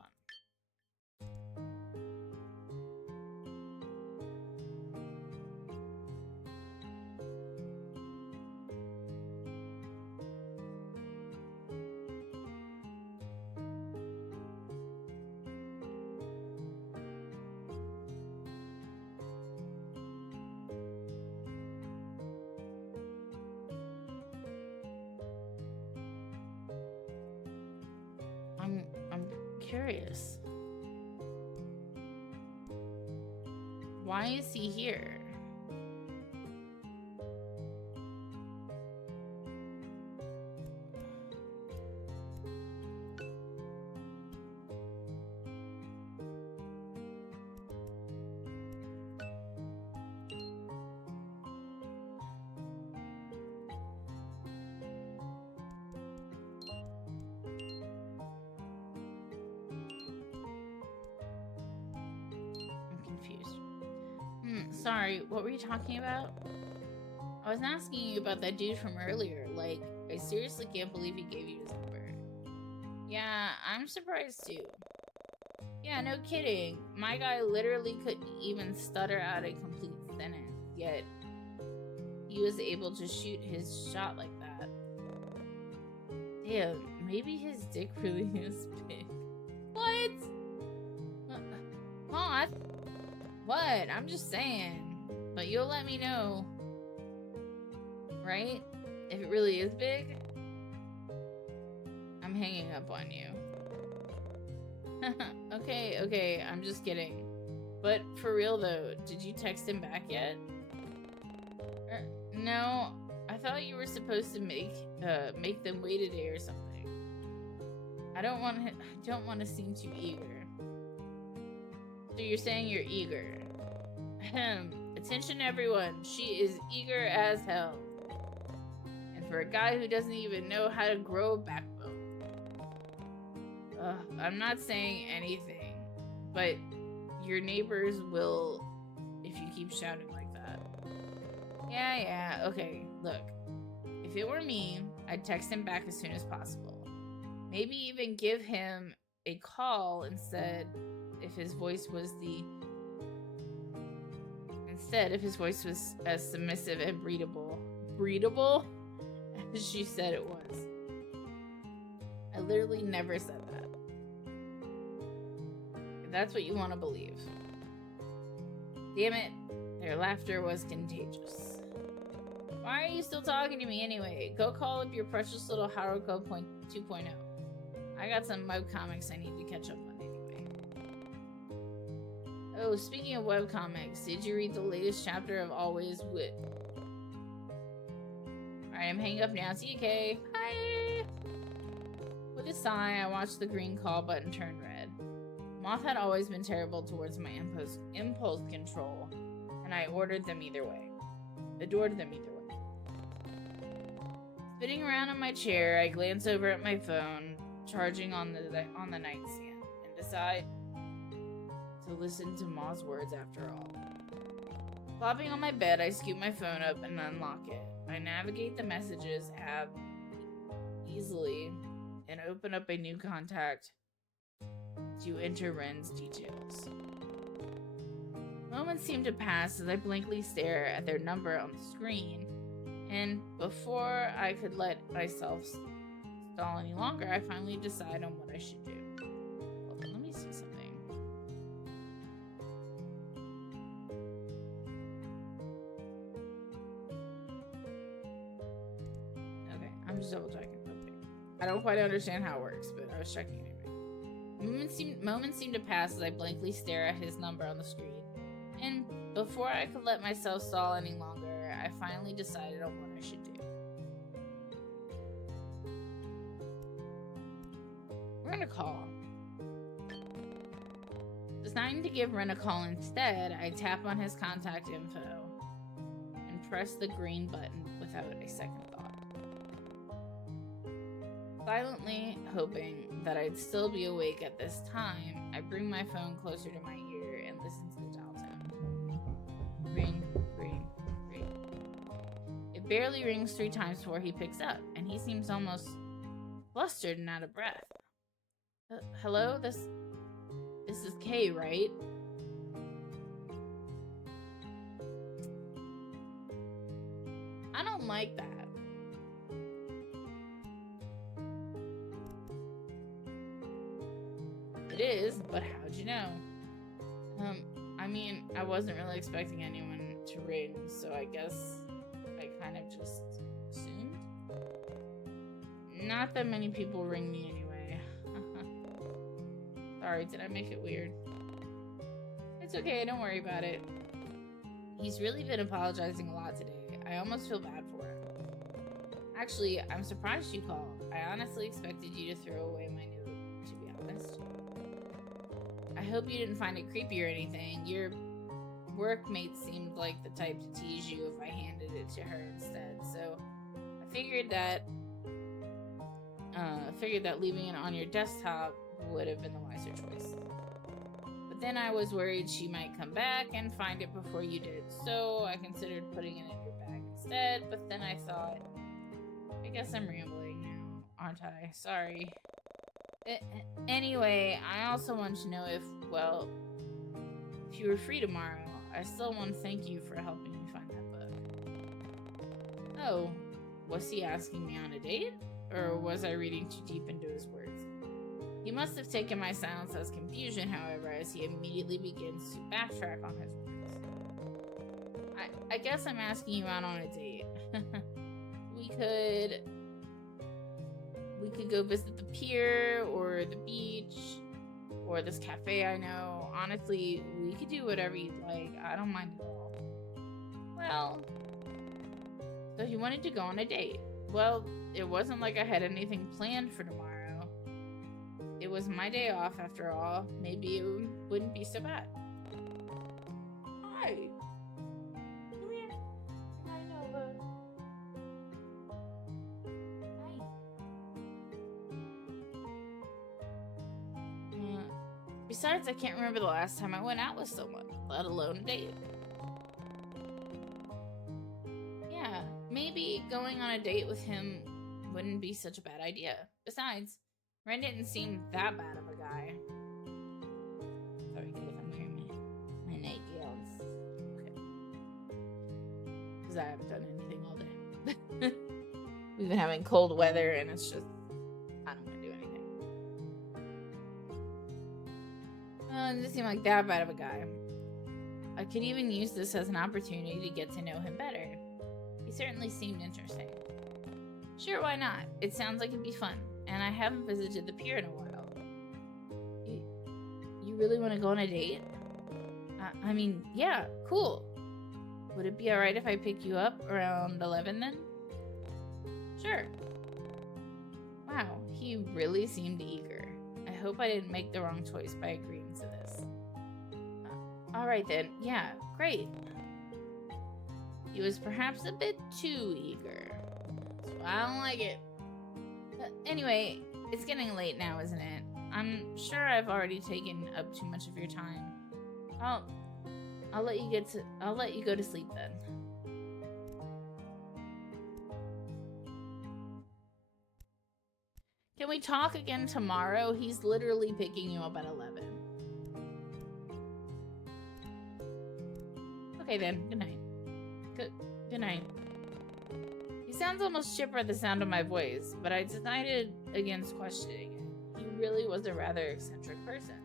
I'm curious. Why is he here? Sorry, what were you talking about? I was asking you about that dude from earlier. Like, I seriously can't believe he gave you his number. Yeah, I'm surprised too. Yeah, no kidding. My guy literally couldn't even stutter out a complete sentence, yet he was able to shoot his shot like that. Damn, maybe his dick really is big. What? Huh? What? I'm just saying. But you'll let me know. Right? If it really is big. I'm hanging up on you. Okay, I'm just kidding. But for real though, did you text him back yet? No, I thought you were supposed to make them wait a day or something. I don't want to seem too eager. So you're saying you're eager. Attention everyone, she is eager as hell. And for a guy who doesn't even know how to grow a backbone. I'm not saying anything, but your neighbors will if you keep shouting like that. Yeah, okay, look. If it were me, I'd text him back as soon as possible. Maybe even give him a call instead if his voice was as submissive and breedable as she said it was. I literally never said that. If that's what you want to believe. Damn it, their laughter was contagious. Why are you still talking to me anyway? Go call up your precious little Haruko 2.0. I got some webcomics I need to catch up on anyway. Oh, speaking of webcomics, did you read the latest chapter of Always Wit? Alright, I'm hanging up now. See you, Kay. Bye! With a sigh, I watched the green call button turn red. Moth had always been terrible towards my impulse control, and I adored them either way. Spinning around in my chair, I glance over at my phone, charging on the nightstand, and decide to listen to Ma's words after all. Flopping on my bed, I scoop my phone up and unlock it. I navigate the messages app easily and open up a new contact to enter Ren's details. Moments seem to pass as I blankly stare at their number on the screen, and before I could let myself stall any longer, I finally decide on what I should do. Hold on, let me see something. Okay, I'm just double checking. Okay. I don't quite understand how it works, but I was checking anyway. Moments seem to pass as I blankly stare at his number on the screen. And before I could let myself stall any longer, I finally decided on what I should do. We're gonna call. Deciding to give Ren a call instead, I tap on his contact info and press the green button without a second thought. Silently hoping that I'd still be awake at this time, I bring my phone closer to my ear and listen to the dial tone. Ring, ring, ring. It barely rings 3 times before he picks up, and he seems almost flustered and out of breath. Hello? This is Kay, right? I don't like that. It is, but how'd you know? I mean, I wasn't really expecting anyone to ring, so I guess I kind of just assumed. Not that many people ring me anyway. Sorry, did I make it weird? It's okay, don't worry about it. He's really been apologizing a lot today. I almost feel bad for him. Actually, I'm surprised you called. I honestly expected you to throw away my note, to be honest. I hope you didn't find it creepy or anything. Your workmate seemed like the type to tease you if I handed it to her instead, so I figured that leaving it on your desktop would have been the wiser choice. But then I was worried she might come back and find it before you did, so I considered putting it in your bag instead, but then I thought, I guess I'm rambling now, aren't I? Sorry. Anyway, I also want to know if you were free tomorrow, I still want to thank you for helping me find that book. Oh, was he asking me on a date? Or was I reading too deep into his words? He must have taken my silence as confusion, however, as he immediately begins to backtrack on his words. I guess I'm asking you out on a date. We could go visit the pier, or the beach, or this cafe I know. Honestly, we could do whatever you'd like. I don't mind at all. Well, so he wanted to go on a date. Well, it wasn't like I had anything planned for tomorrow. It was my day off after all. Maybe it wouldn't be so bad. Hi. Come here. I know, but... Hi. Besides, I can't remember the last time I went out with someone, let alone a date. Yeah, maybe going on a date with him wouldn't be such a bad idea. Besides, Ren didn't seem that bad of a guy. Sorry, guys, I'm wearing my night gowns. Okay. Because I haven't done anything all day. We've been having cold weather, and it's just, I don't want to do anything. It doesn't seem like that bad of a guy. I could even use this as an opportunity to get to know him better. He certainly seemed interesting. Sure, why not? It sounds like it'd be fun, and I haven't visited the pier in a while. You really want to go on a date? I mean, yeah, cool. Would it be alright if I pick you up around 11 then? Sure. Wow, he really seemed eager. I hope I didn't make the wrong choice by agreeing to this. Alright then, yeah, great. He was perhaps a bit too eager. So I don't like it. Anyway, it's getting late now, isn't it? I'm sure I've already taken up too much of your time. I'll let you go to sleep then. Can we talk again tomorrow? He's literally picking you up at 11. Okay then, good night. Good night. He sounds almost chipper at the sound of my voice, but I decided against questioning it. He really was a rather eccentric person.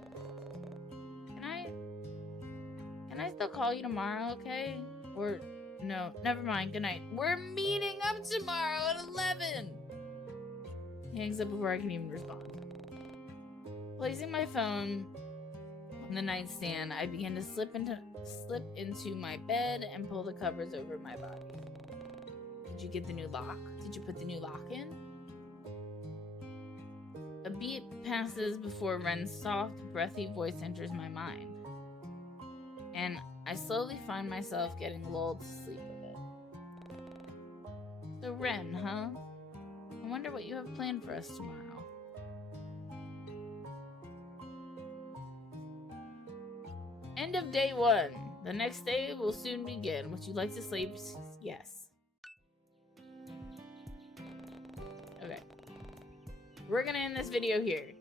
Can I still call you tomorrow, okay? Or, no, never mind, good night. We're meeting up tomorrow at 11! He hangs up before I can even respond. Placing my phone on the nightstand, I begin to slip into my bed and pull the covers over my body. Did you get the new lock? Did you put the new lock in? A beat passes before Ren's soft, breathy voice enters my mind. And I slowly find myself getting lulled to sleep a bit. So Ren, huh? I wonder what you have planned for us tomorrow. End of day 1. The next day will soon begin. Would you like to sleep? Yes. Okay. We're gonna end this video here.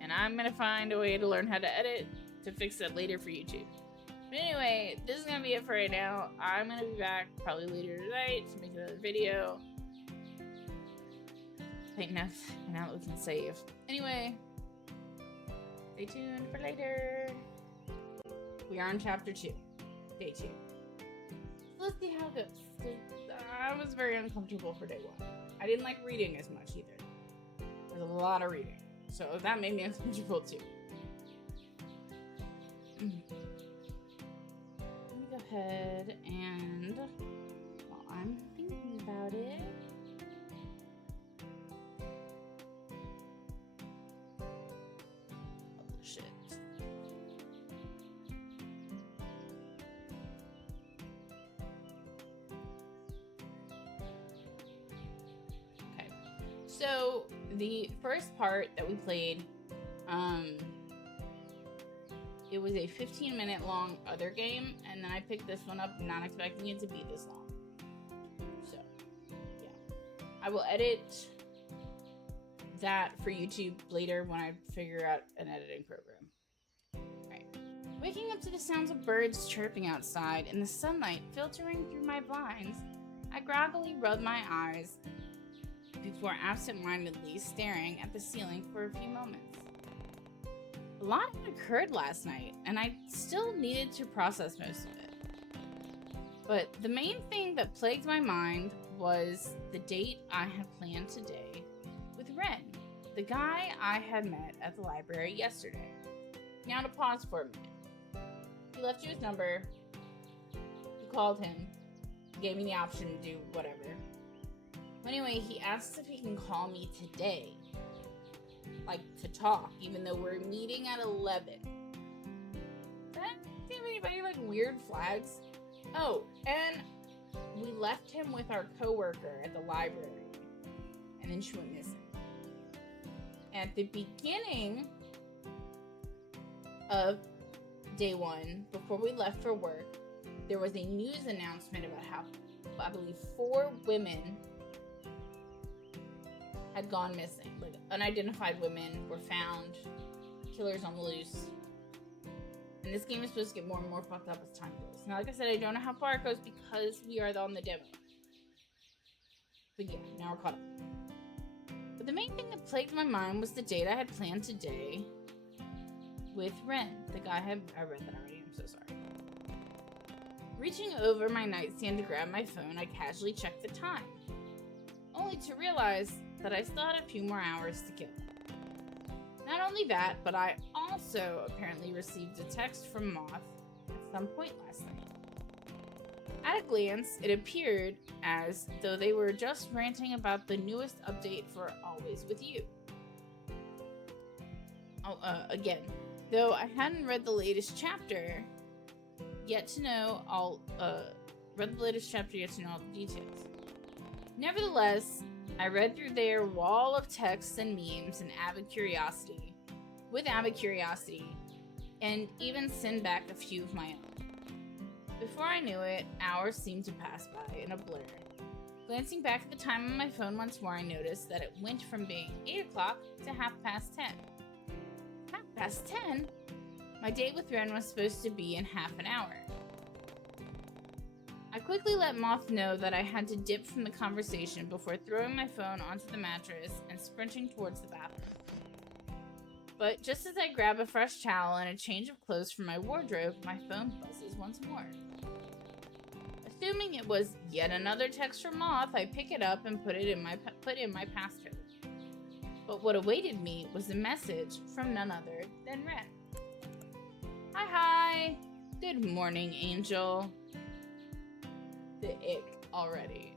And I'm gonna find a way to learn how to edit to fix it later for YouTube. But anyway, this is gonna be it for right now. I'm gonna be back probably later tonight to make another video. I think now that we can save. Anyway, stay tuned for later. We are on chapter 2, day 2. Let's see how it goes. I was very uncomfortable for day 1. I didn't like reading as much either. There's a lot of reading, so that made me uncomfortable too. Let me go ahead and, while I'm thinking about it, publish it. Okay, so the first part that we played, it was a 15-minute long other game, and then I picked this one up not expecting it to be this long. So, yeah. I will edit that for YouTube later when I figure out an editing program. Alright. Waking up to the sounds of birds chirping outside and the sunlight filtering through my blinds, I groggily rub my eyes before absent-mindedly staring at the ceiling for a few moments. A lot had occurred last night, and I still needed to process most of it. But the main thing that plagued my mind was the date I had planned today with Ren, the guy I had met at the library yesterday. Now to pause for a minute. He left you his number, you called him, he gave me the option to do whatever. Anyway, he asked if he can call me today. Like, to talk, even though we're meeting at 11. Does that give anybody, like, weird flags? Oh, and we left him with our coworker at the library. And then she went missing. At the beginning of day 1, before we left for work, there was a news announcement about how, I believe, 4 women had gone missing. Like, unidentified women were found, killers on the loose. And this game is supposed to get more and more fucked up as time goes. Now, like I said, I don't know how far it goes because we are on the demo. But yeah, now we're caught up. But the main thing that plagued my mind was the date I had planned today with Ren, the guy I read that already, I'm so sorry. Reaching over my nightstand to grab my phone, I casually checked the time, only to realize that I still had a few more hours to kill. Not only that, but I also apparently received a text from Moth at some point last night. At a glance, it appeared as though they were just ranting about the newest update for Always With You. Again, though I hadn't read the latest chapter yet to know all the details. Nevertheless, I read through their wall of texts and memes with avid curiosity, and even send back a few of my own. Before I knew it, hours seemed to pass by in a blur. Glancing back at the time on my phone once more, I noticed that it went from being 8 o'clock to 10:30. 10:30? My date with Ren was supposed to be in half an hour. I quickly let Moth know that I had to dip from the conversation before throwing my phone onto the mattress and sprinting towards the bathroom. But just as I grab a fresh towel and a change of clothes from my wardrobe, my phone buzzes once more. Assuming it was yet another text from Moth, I pick it up and put in my passcode. But what awaited me was a message from none other than Ren. Hi. Good morning, Angel. The ick already.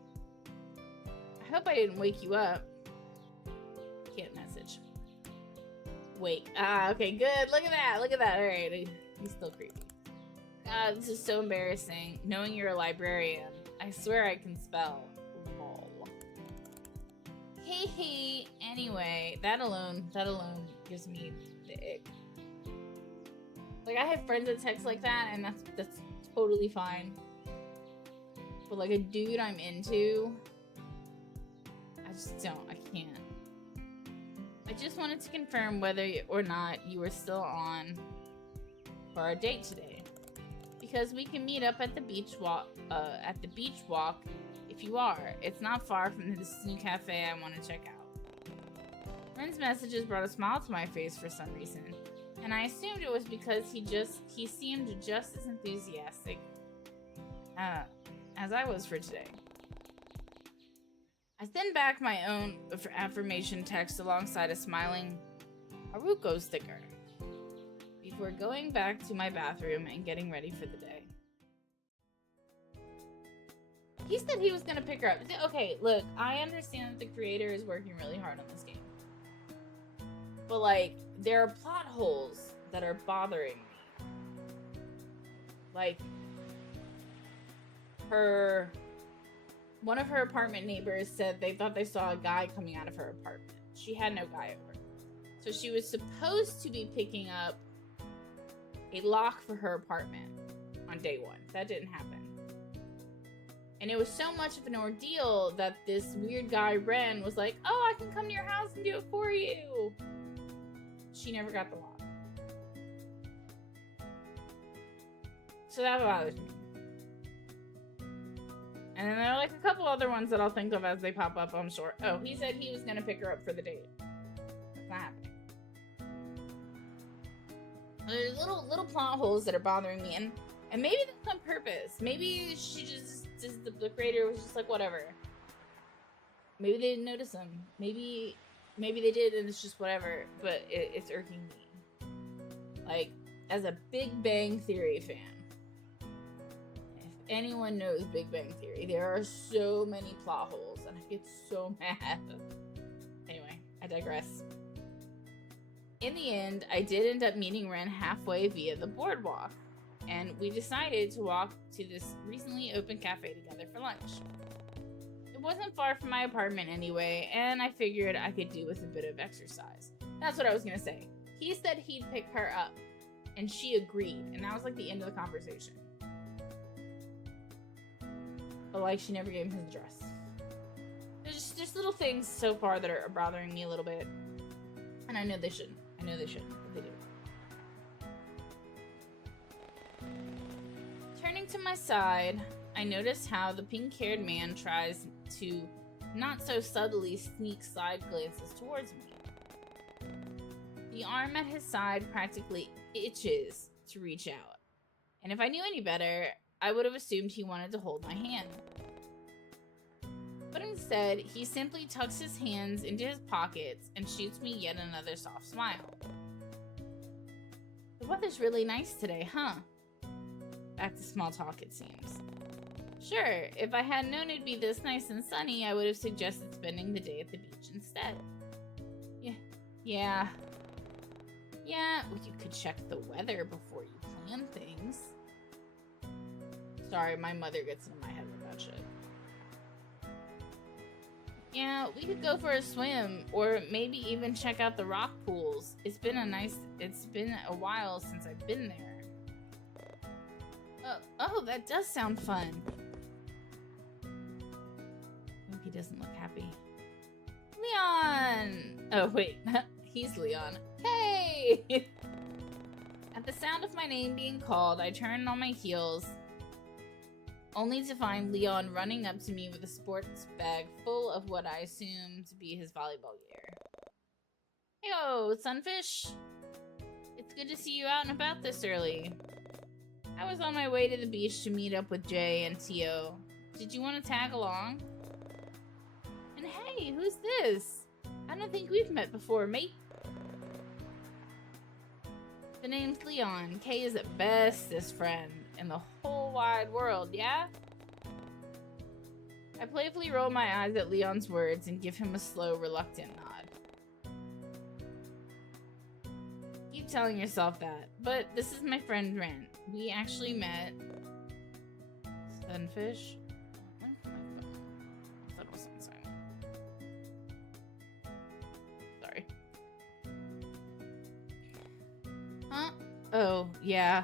I hope I didn't wake you up. Can't message. Wake. Okay, good. Look at that. Alright, he's still creepy. God, this is so embarrassing. Knowing you're a librarian. I swear I can spell. Lol. Hey. Anyway, that alone gives me the ick. Like, I have friends that text like that, and that's totally fine. But like a dude I'm into, I can't. I just wanted to confirm whether or not you were still on for our date today. Because we can meet up at the beach walk if you are. It's not far from this new cafe I want to check out. Ren's messages brought a smile to my face for some reason, and I assumed it was because he seemed just as enthusiastic as I was for today. I send back my own affirmation text alongside a smiling Haruko sticker before going back to my bathroom and getting ready for the day. He said he was going to pick her up. Okay, look, I understand that the creator is working really hard on this game. But, like, there are plot holes that are bothering me. Like, one of her apartment neighbors said they thought they saw a guy coming out of her apartment. She had no guy over. So she was supposed to be picking up a lock for her apartment on day one. That didn't happen. And it was so much of an ordeal that this weird guy, Ren, was like, oh, I can come to your house and do it for you. She never got the lock. So that bothers me. And then there are like a couple other ones that I'll think of as they pop up, I'm sure. Oh, he said he was going to pick her up for the date. That's not happening. There's little plot holes that are bothering me, and maybe that's on purpose. Maybe she just the creator was just like, whatever. Maybe they didn't notice them. Maybe they did, and it's just whatever. But it's irking me. Like, as a Big Bang Theory fan, if anyone knows Big Bang Theory, there are so many plot holes, and I get so mad. Anyway, I digress. In the end, I did end up meeting Ren halfway via the boardwalk, and we decided to walk to this recently opened cafe together for lunch. It wasn't far from my apartment anyway, and I figured I could do with a bit of exercise. That's what I was gonna say. He said he'd pick her up, and she agreed, and that was like the end of the conversation. But like, she never gave him his address. There's just little things so far that are bothering me a little bit, and I know they shouldn't. But they do. Turning to my side, I notice how the pink-haired man tries to not so subtly sneak side glances towards me. The arm at his side practically itches to reach out, and if I knew any better, I would have assumed he wanted to hold my hand. But instead, he simply tucks his hands into his pockets and shoots me yet another soft smile. The weather's really nice today, huh? Back to small talk, it seems. Sure, if I had known it'd be this nice and sunny, I would have suggested spending the day at the beach instead. Yeah, well, you could check the weather before you plan things. Sorry, my mother gets into my head with that shit. Yeah, we could go for a swim, or maybe even check out the rock pools. It's been a while since I've been there. Oh, that does sound fun. Hope he doesn't look happy. Leon! Oh, wait. He's Leon. Hey! At the sound of my name being called, I turned on my heels only to find Leon running up to me with a sports bag full of what I assume to be his volleyball gear. Heyo, Sunfish! It's good to see you out and about this early. I was on my way to the beach to meet up with Jay and Tio. Did you want to tag along? And hey, who's this? I don't think we've met before, mate. The name's Leon. Kay is at bestest friend in the whole wide world, yeah? I playfully roll my eyes at Leon's words and give him a slow, reluctant nod. Keep telling yourself that, but this is my friend Ren. We actually met... Sunfish? I thought it was something silent. Sorry. Huh? Oh, yeah.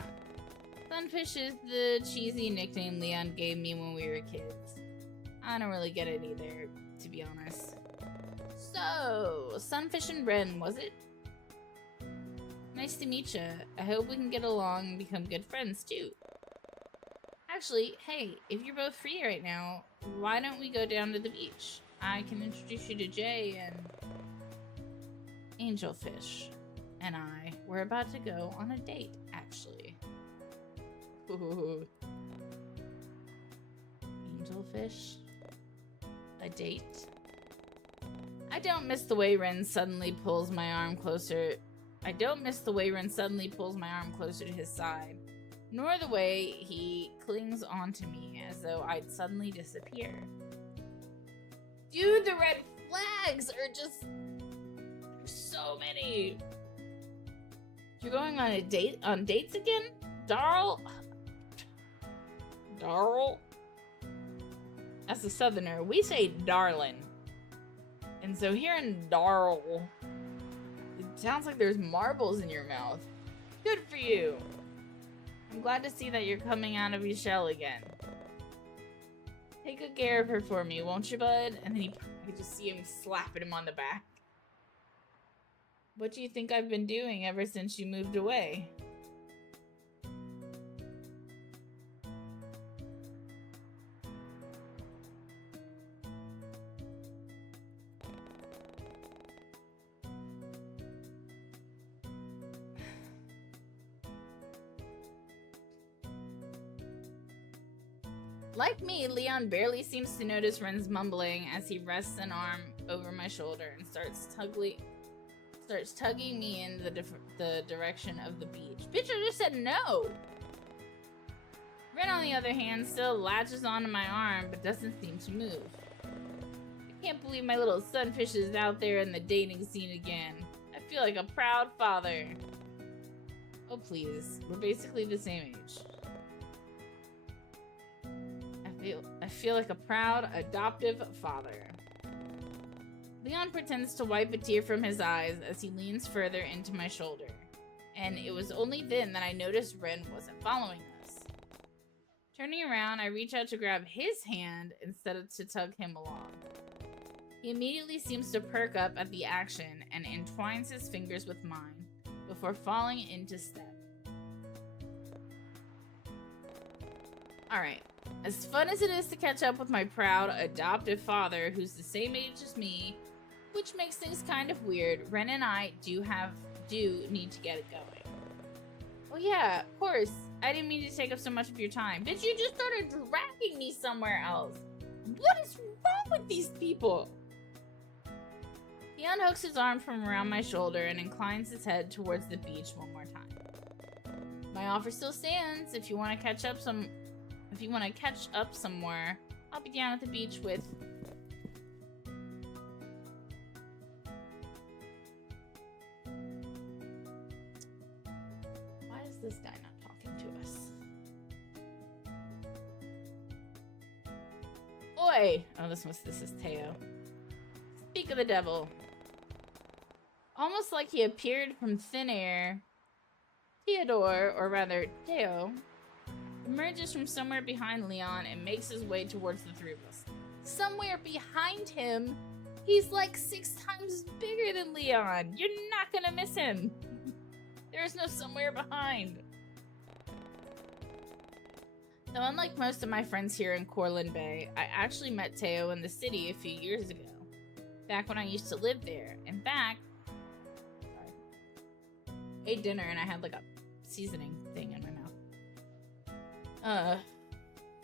Sunfish is the cheesy nickname Leon gave me when we were kids. I don't really get it either, to be honest. So, Sunfish and Ren, was it? Nice to meet ya. I hope we can get along and become good friends, too. Actually, hey, if you're both free right now, why don't we go down to the beach? I can introduce you to Jay and... Angelfish and I were about to go on a date, actually. Ooh. Angelfish? A date? I don't miss the way Ren suddenly pulls my arm closer. I don't miss the way Ren suddenly pulls my arm closer to his side, nor the way he clings onto me as though I'd suddenly disappear. Dude, the red flags are just... There's so many. You're going on a date? On dates again? Darl? Darl? As a southerner, we say darlin'. And so here in Darl, it sounds like there's marbles in your mouth. Good for you. I'm glad to see that you're coming out of your shell again. Take good care of her for me, won't you, bud? And then I could just see him slapping him on the back. What do you think I've been doing ever since you moved away? Like me, Leon barely seems to notice Ren's mumbling as he rests an arm over my shoulder and starts tugging me in the direction of the beach. Bitch, I just said no! Ren, on the other hand, still latches onto my arm but doesn't seem to move. I can't believe my little Sunfish is out there in the dating scene again. I feel like a proud father. Oh please, we're basically the same age. I feel like a proud, adoptive father. Leon pretends to wipe a tear from his eyes as he leans further into my shoulder. And it was only then that I noticed Ren wasn't following us. Turning around, I reach out to grab his hand instead of to tug him along. He immediately seems to perk up at the action and entwines his fingers with mine before falling into step. Alright. As fun as it is to catch up with my proud, adoptive father, who's the same age as me, which makes things kind of weird, Ren and I do need to get it going. Oh yeah, of course. I didn't mean to take up so much of your time. Bitch, you just started dragging me somewhere else. What is wrong with these people? He unhooks his arm from around my shoulder and inclines his head towards the beach one more time. My offer still stands. If you want to catch up somewhere, I'll be down at the beach with... Why is this guy not talking to us? Oi! Oh, this is Teo. Speak of the devil. Almost like he appeared from thin air, Theodore, or rather Teo, emerges from somewhere behind Leon and makes his way towards the three of us. Somewhere behind him? He's like 6 times bigger than Leon. You're not gonna miss him. There is no somewhere behind. So unlike most of my friends here in Corland Bay, I actually met Teo in the city a few years ago, back when I used to live there. In fact, I ate dinner and I had like a seasoning thing in my mouth.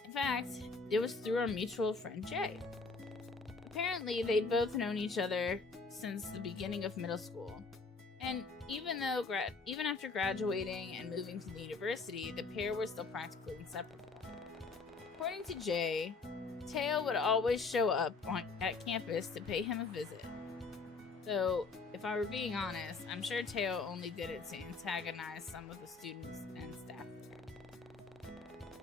In fact, it was through our mutual friend Jay. Apparently, they'd both known each other since the beginning of middle school. And even after graduating and moving to the university, the pair were still practically inseparable. According to Jay, Teo would always show up at campus to pay him a visit. Though, if I were being honest, I'm sure Teo only did it to antagonize some of the students and staff there.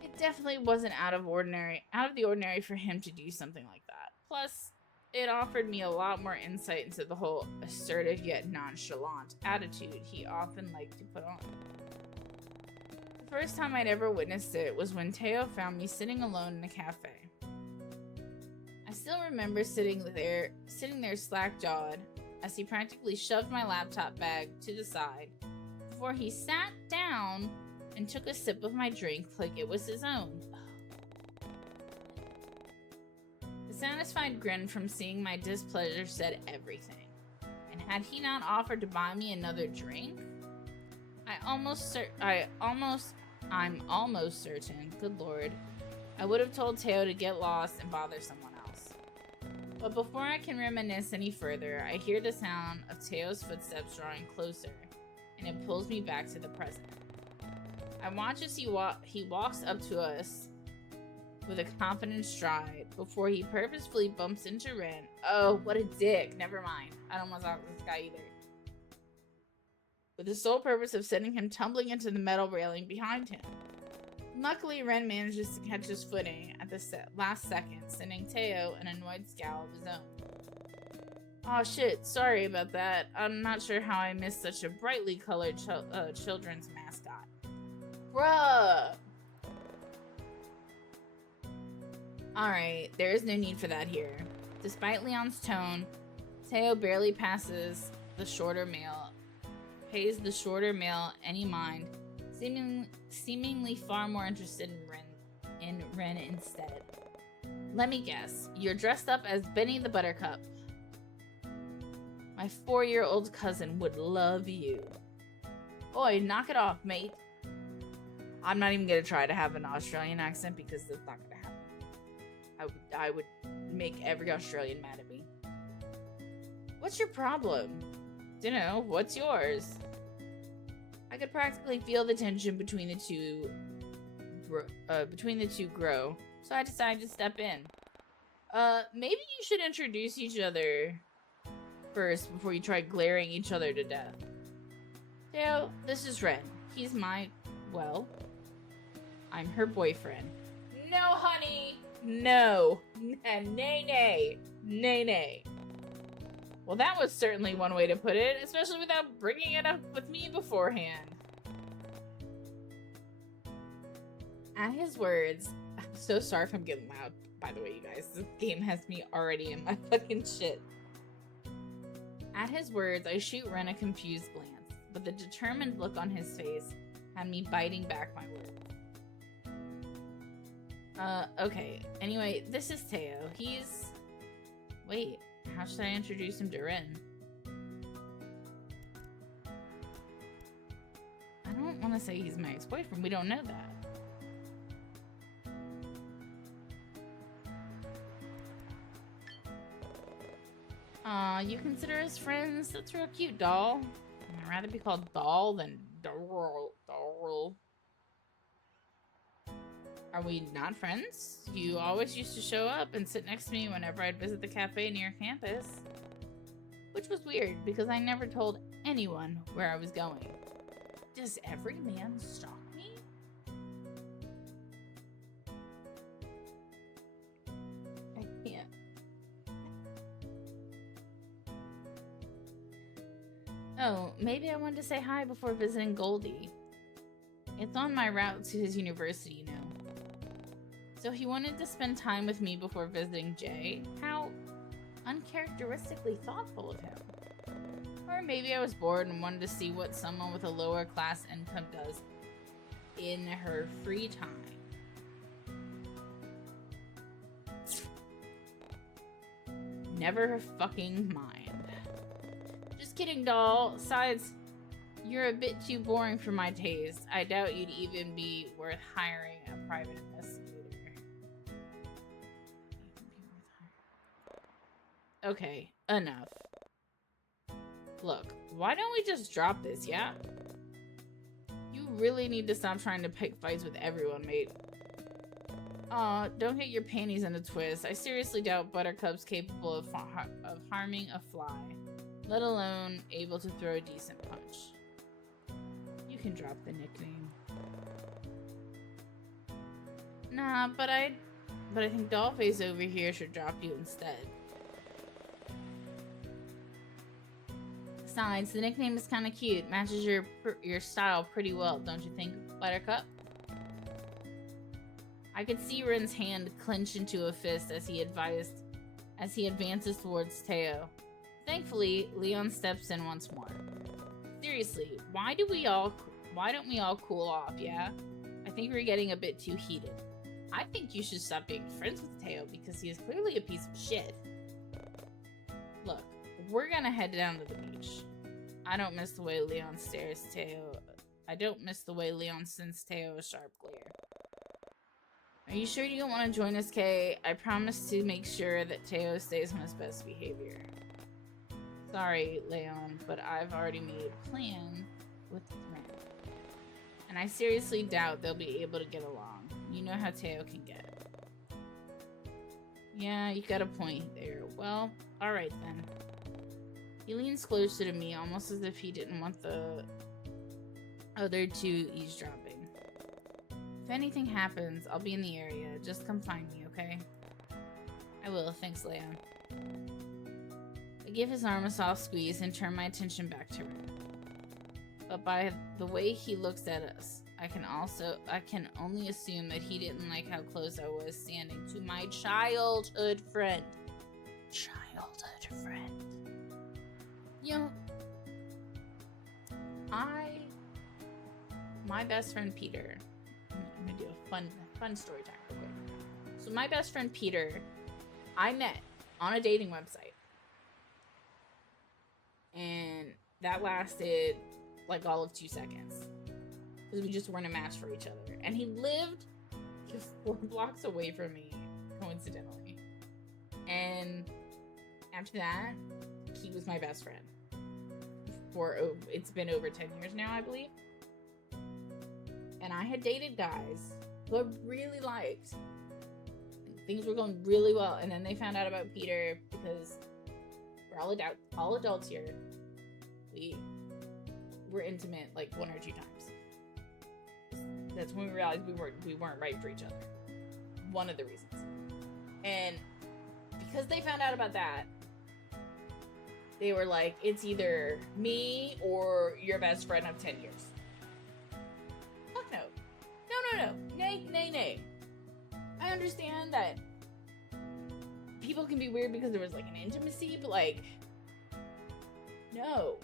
It definitely wasn't out of the ordinary for him to do something like that. Plus, it offered me a lot more insight into the whole assertive yet nonchalant attitude he often liked to put on. The first time I'd ever witnessed it was when Teo found me sitting alone in a cafe. I still remember sitting there slack-jawed as he practically shoved my laptop bag to the side before he sat down and took a sip of my drink like it was his own. The satisfied grin from seeing my displeasure said everything. And had he not offered to buy me another drink, I'm almost certain, good lord, I would have told Teo to get lost and bother someone else. But before I can reminisce any further, I hear the sound of Teo's footsteps drawing closer, and it pulls me back to the present. I watch as he walks up to us with a confident stride before he purposefully bumps into Ren. Oh, what a dick. Never mind. I don't want to talk to this guy either. With the sole purpose of sending him tumbling into the metal railing behind him. Luckily, Ren manages to catch his footing at the last second, sending Teo an annoyed scowl of his own. Aw shit, sorry about that. I'm not sure how I missed such a brightly colored children's mascot. Bruh! Alright, there is no need for that here. Despite Leon's tone, Teo barely pays the shorter male any mind, seemingly far more interested in Ren instead. Let me guess, you're dressed up as Benny the Buttercup. My 4-year-old cousin would love you. Oi, knock it off, mate. I'm not even gonna try to have an Australian accent because that's not gonna happen. I would make every Australian mad at me. What's your problem? Dunno, what's yours? I could practically feel the tension between the two grow, so I decided to step in. Maybe you should introduce each other first before you try glaring each other to death. Teo, this is Ren. He's I'm her boyfriend. No, honey! No. Nay. Well, that was certainly one way to put it, especially without bringing it up with me beforehand. At his words, I'm so sorry if I'm getting loud, by the way, you guys. This game has me already in my fucking shit. At his words, I shoot Ren a confused glance, but the determined look on his face had me biting back my words. Okay. Anyway, this is Teo. Wait, how should I introduce him to Ren? I don't want to say he's my ex-boyfriend. We don't know that. You consider us friends? That's real cute, doll. I'd rather be called doll than doll. Are we not friends? You always used to show up and sit next to me whenever I'd visit the cafe near campus. Which was weird, because I never told anyone where I was going. Does every man stalk me? I can't. Oh, maybe I wanted to say hi before visiting Goldie. It's on my route to his university, you know. So he wanted to spend time with me before visiting Jay. How uncharacteristically thoughtful of him. Or maybe I was bored and wanted to see what someone with a lower class income does in her free time. Never fucking mind. Just kidding, doll. Besides, you're a bit too boring for my taste. I doubt you'd even be worth hiring a private investigator. Okay, enough. Look, why don't we just drop this, yeah? You really need to stop trying to pick fights with everyone, mate. Aw, don't get your panties in a twist. I seriously doubt Buttercup's capable of harming a fly, let alone able to throw a decent punch. You can drop the nickname. Nah, but I think Dollface over here should drop you instead. Besides, the nickname is kind of cute. Matches your style pretty well, don't you think, Buttercup? I could see Ren's hand clench into a fist as he advances towards Teo. Thankfully, Leon steps in once more. Seriously, why don't we all cool off, yeah? I think we're getting a bit too heated. I think you should stop being friends with Teo because he is clearly a piece of shit. Look, we're gonna head down to the beach. I don't miss the way Leon stares Teo. I don't miss the way Leon sends Teo a sharp glare. Are you sure you don't want to join us, Kay? I promise to make sure that Teo stays on his best behavior. Sorry, Leon, but I've already made a plan with Ren. And I seriously doubt they'll be able to get along. You know how Teo can get. Yeah, you got a point there. Well, alright then. He leans closer to me, almost as if he didn't want the other two eavesdropping. If anything happens, I'll be in the area. Just come find me, okay? I will, thanks, Leon. I give his arm a soft squeeze and turn my attention back to Ren. But by the way he looks at us, I can only assume that he didn't like how close I was standing to my childhood friend. Childhood friend. You know, my best friend Peter, I'm gonna do a fun story time real quick. So my best friend Peter, I met on a dating website. And that lasted like all of 2 seconds. Because we just weren't a match for each other. And he lived just 4 blocks away from me, coincidentally. And after that, he was my best friend. It's been over 10 years now, I believe. And I had dated guys who I really liked. Things were going really well. And then they found out about Peter because we're all adults here. We were intimate like 1 or 2 times. That's when we realized we weren't right for each other. One of the reasons. And because they found out about that, they were like, it's either me or your best friend of 10 years. Fuck no. No. Nay. I understand that people can be weird because there was like an intimacy, but like, no.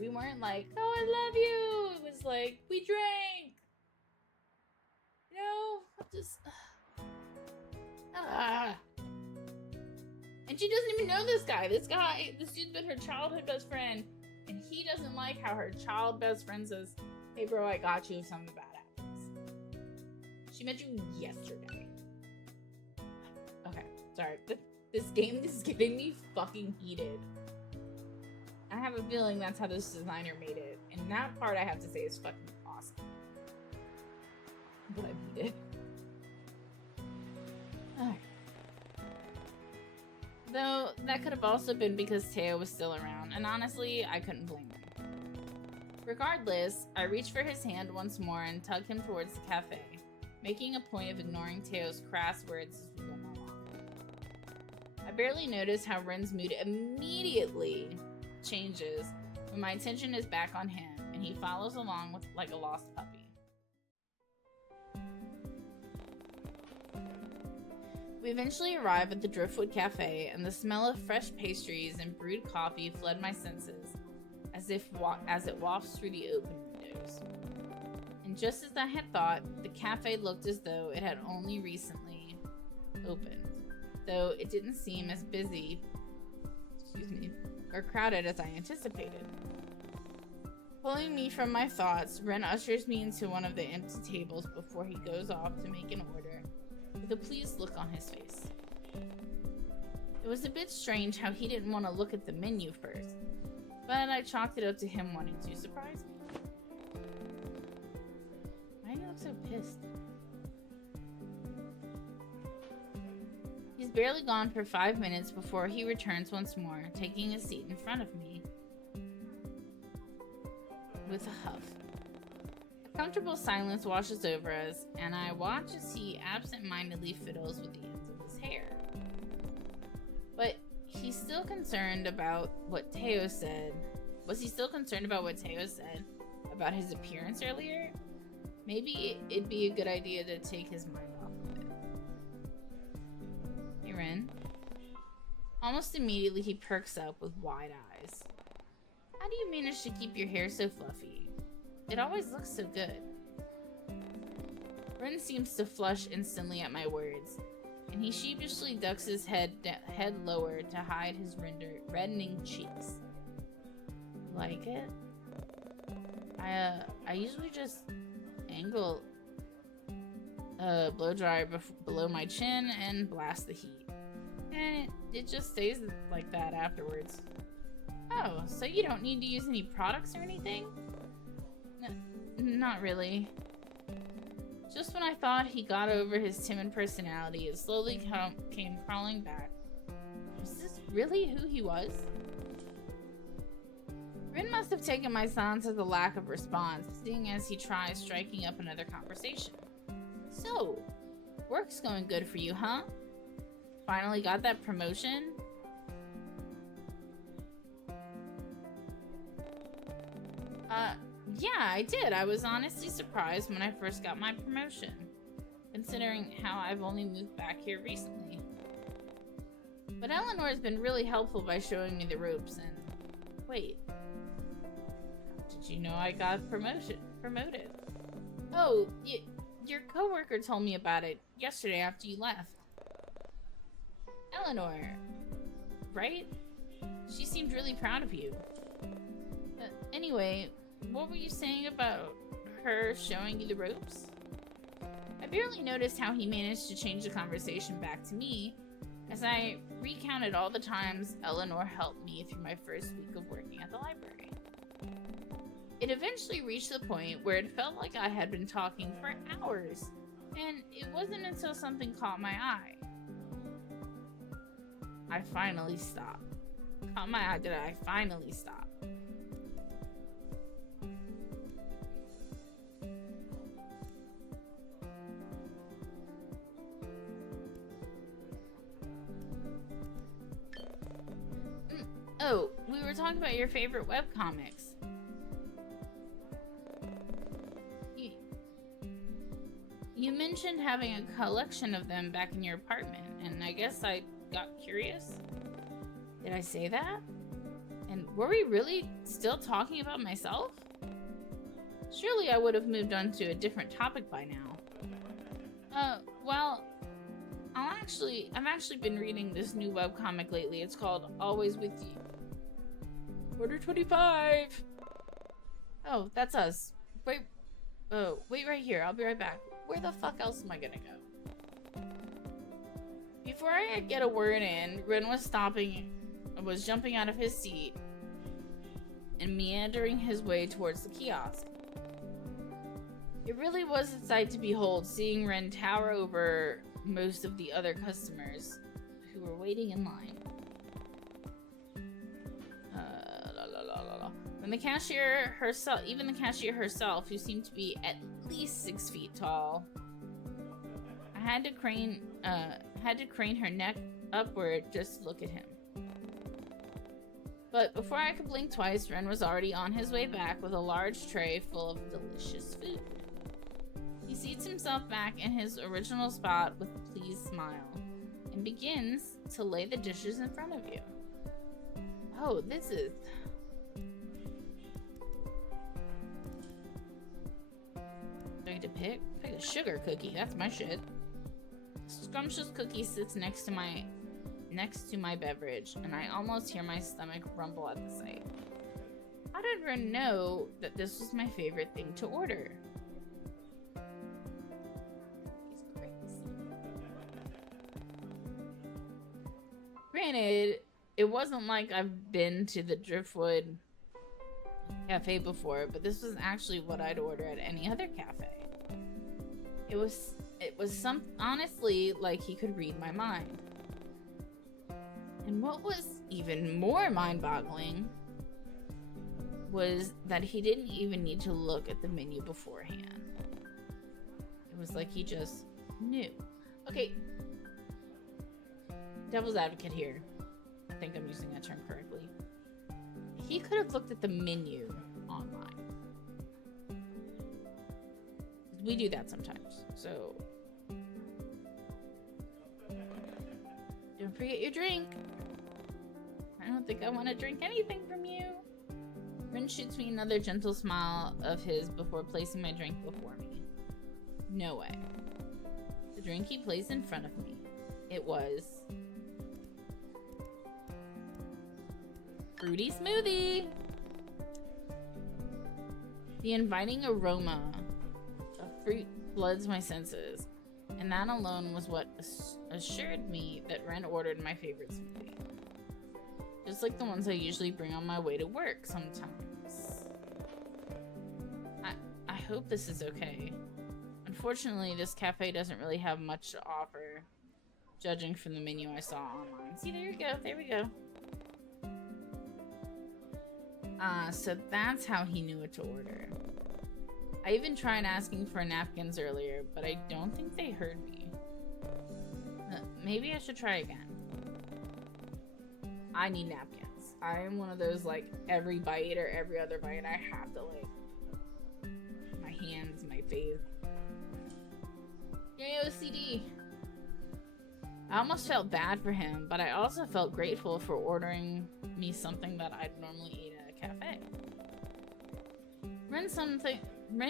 We weren't like, oh, I love you. It was like, we drank. I'm just... And she doesn't even know this guy. This dude's been her childhood best friend. And he doesn't like how her child best friend says, hey bro, I got you if something bad happens. She met you yesterday. Okay, sorry. This game is getting me fucking heated. I have a feeling that's how this designer made it. And that part I have to say is fucking awesome. But I beat it. Alright. Though, that could have also been because Teo was still around, and honestly, I couldn't blame him. Regardless, I reach for his hand once more and tug him towards the cafe, making a point of ignoring Teo's crass words as we went along. I barely notice how Ren's mood immediately changes when my attention is back on him, and he follows along with like a lost puppy. We eventually arrive at the Driftwood Cafe, and the smell of fresh pastries and brewed coffee flood my senses as it wafts through the open windows. And just as I had thought, the cafe looked as though it had only recently opened. though it didn't seem as busy, or crowded as I anticipated. Pulling me from my thoughts, Ren ushers me into one of the empty tables before he goes off to make an order, with a pleased look on his face. It was a bit strange how he didn't want to look at the menu first, but I chalked it up to him wanting to surprise me. Why do you look so pissed? He's barely gone for 5 minutes before he returns once more, taking a seat in front of me with a huff. A comfortable silence washes over us, and I watch as he absent-mindedly fiddles with the ends of his hair. But he's still concerned about what Teo said. Was he still concerned about what Teo said about his appearance earlier? Maybe it'd be a good idea to take his mind off of it. Hey, Ren. Almost immediately he perks up with wide eyes. How do you manage to keep your hair so fluffy? It always looks so good. Ren seems to flush instantly at my words, and he sheepishly ducks his head lower to hide his reddening cheeks. Like it? I usually just angle blow dry below my chin and blast the heat, and it just stays like that afterwards. Oh, so you don't need to use any products or anything? Not really. Just when I thought he got over his timid personality, it slowly came crawling back. Was this really who he was? Rin must have taken my silence as a lack of response, seeing as he tries striking up another conversation. So, work's going good for you, huh? Finally got that promotion? Yeah, I did. I was honestly surprised when I first got my promotion, considering how I've only moved back here recently. But Eleanor's been really helpful by showing me the ropes, and... Wait. Did you know I got promoted? Oh, your coworker told me about it yesterday after you left. Eleanor, right? She seemed really proud of you. Anyway, what were you saying about her showing you the ropes? I barely noticed how he managed to change the conversation back to me as I recounted all the times Eleanor helped me through my first week of working at the library. It eventually reached the point where it felt like I had been talking for hours, and it wasn't until something caught my eye. I finally stopped. Caught my eye, did I finally stop? Oh, we were talking about your favorite webcomics. You mentioned having a collection of them back in your apartment, and I guess I got curious. Did I say that? And were we really still talking about myself? Surely I would have moved on to a different topic by now. Well, I've actually been reading this new webcomic lately. It's called Always With You. Order 25! Oh, that's us. Wait right here. I'll be right back. Where the fuck else am I gonna go? Before I could get a word in, Rin was jumping out of his seat and meandering his way towards the kiosk. It really was a sight to behold, seeing Ren tower over most of the other customers who were waiting in line. When the cashier herself, even the cashier herself, who seemed to be at least 6 feet tall, I had to crane her neck upward just to look at him. But before I could blink twice, Ren was already on his way back with a large tray full of delicious food. He seats himself back in his original spot with a pleased smile and begins to lay the dishes in front of you. Oh, this is... Do I get to pick? Pick a sugar cookie. That's my shit. scrumptious cookie sits next to my beverage, and I almost hear my stomach rumble at the sight. How did Ren know that this was my favorite thing to order? He's crazy. Granted, it wasn't like I've been to the Driftwood Cafe before, but this was actually what I'd order at any other cafe. It was honestly like he could read my mind. And what was even more mind-boggling was that he didn't even need to look at the menu beforehand. It was like he just knew. Okay, devil's advocate here. I think I'm using that term correctly. He could have looked at the menu online. We do that sometimes, so don't forget your drink. I don't think I want to drink anything from you. Rin shoots me another gentle smile of his before placing my drink before me. No way. The drink he placed in front of me. It was fruity smoothie. The inviting aroma of fruit floods my senses, and that alone was what assured me that Ren ordered my favorite smoothie. Just like the ones I usually bring on my way to work sometimes. I hope this is okay. Unfortunately, this cafe doesn't really have much to offer, judging from the menu I saw online. See, there you go. There we go. So that's how he knew what to order. I even tried asking for napkins earlier, but I don't think they heard me. Maybe I should try again. I need napkins. I am one of those, like, every bite or every other bite, I have to, like, my hands, my face. Yay, OCD. I almost felt bad for him, but I also felt grateful for ordering me something that I'd normally eat at a cafe. Ren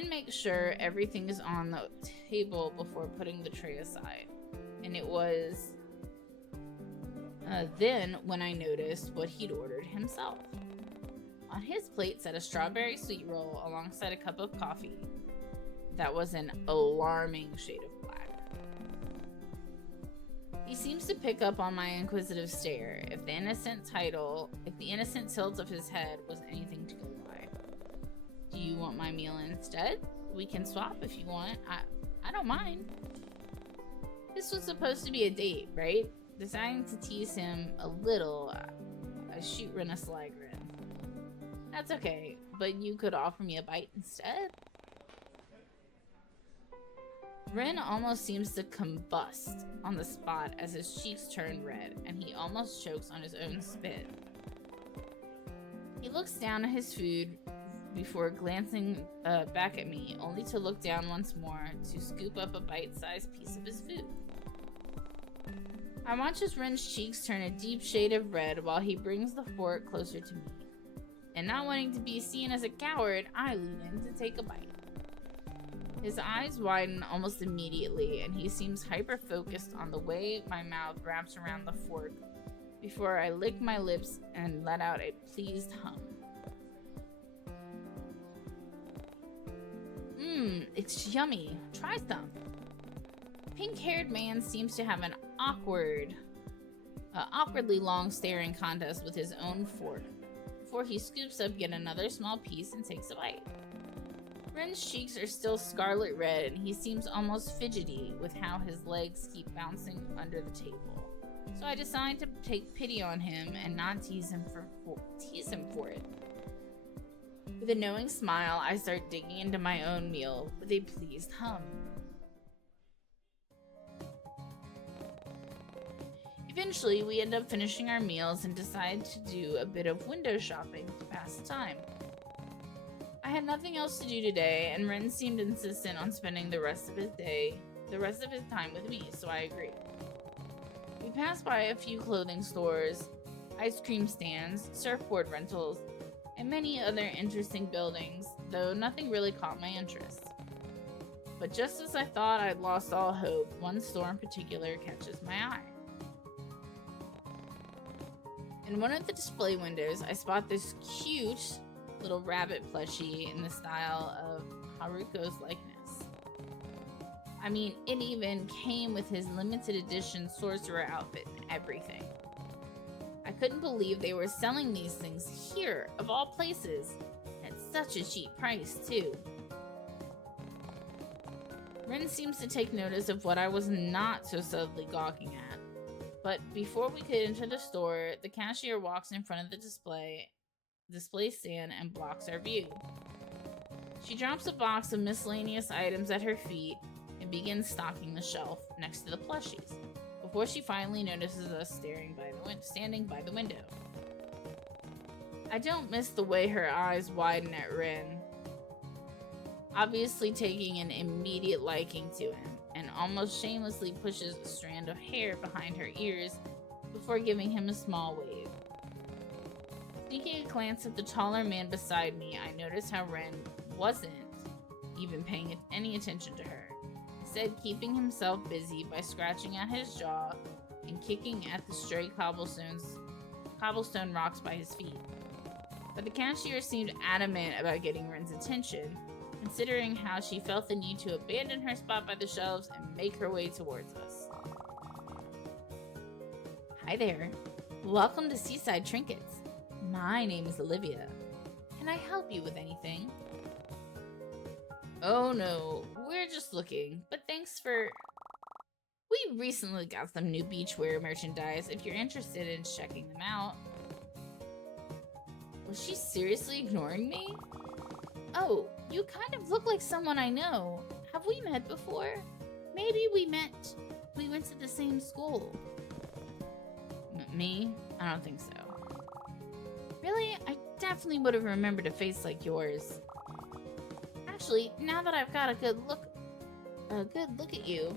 makes sure everything is on the table before putting the tray aside. And it was then when I noticed what he'd ordered himself. On his plate sat a strawberry sweet roll alongside a cup of coffee that was an alarming shade of black. He seems to pick up on my inquisitive stare, if the innocent tilt of his head was anything to go by. Do you want my meal instead? We can swap if you want. I don't mind. This was supposed to be a date, right? Deciding to tease him a little, I shoot Ren a sly grin. That's okay, but you could offer me a bite instead? Ren almost seems to combust on the spot as his cheeks turn red, and he almost chokes on his own spit. He looks down at his food before glancing back at me, only to look down once more to scoop up a bite-sized piece of his food. I watch as Ren's cheeks turn a deep shade of red while he brings the fork closer to me. And not wanting to be seen as a coward, I lean in to take a bite. His eyes widen almost immediately, and he seems hyper-focused on the way my mouth wraps around the fork before I lick my lips and let out a pleased hum. It's yummy. Try some. Pink-haired man seems to have an awkwardly long staring contest with his own fork before he scoops up yet another small piece and takes a bite. Ren's cheeks are still scarlet red, and he seems almost fidgety with how his legs keep bouncing under the table. So I decide to take pity on him and not tease him for it. With a knowing smile, I start digging into my own meal with a pleased hum. Eventually, we end up finishing our meals and decide to do a bit of window shopping to pass the time. I had nothing else to do today, and Ren seemed insistent on spending the rest of his time with me, so I agreed. We passed by a few clothing stores, ice cream stands, surfboard rentals, and many other interesting buildings, though nothing really caught my interest. But just as I thought I'd lost all hope, one store in particular catches my eye. In one of the display windows, I spot this cute little rabbit plushie in the style of Haruko's likeness. I mean, it even came with his limited edition sorcerer outfit and everything. I couldn't believe they were selling these things here, of all places, at such a cheap price, too. Rin seems to take notice of what I was not so subtly gawking at. But before we could enter the store, the cashier walks in front of the display stand and blocks our view. She drops a box of miscellaneous items at her feet and begins stocking the shelf next to the plushies, before she finally notices us standing by the window. I don't miss the way her eyes widen at Rin, obviously taking an immediate liking to him, and almost shamelessly pushes a strand of hair behind her ears before giving him a small wave. Sneaking a glance at the taller man beside me, I noticed how Ren wasn't even paying any attention to her, instead keeping himself busy by scratching at his jaw and kicking at the stray cobblestone rocks by his feet. But the cashier seemed adamant about getting Ren's attention, considering how she felt the need to abandon her spot by the shelves and make her way towards us. Hi there. Welcome to Seaside Trinkets. My name is Olivia. Can I help you with anything? Oh no, we're just looking, but thanks for... We recently got some new beachwear merchandise if you're interested in checking them out. Was she seriously ignoring me? Oh, you kind of look like someone I know. Have we met before? Maybe we went to the same school. Me? I don't think so. Really? I definitely would have remembered a face like yours. Actually, now that I've got a good look at you.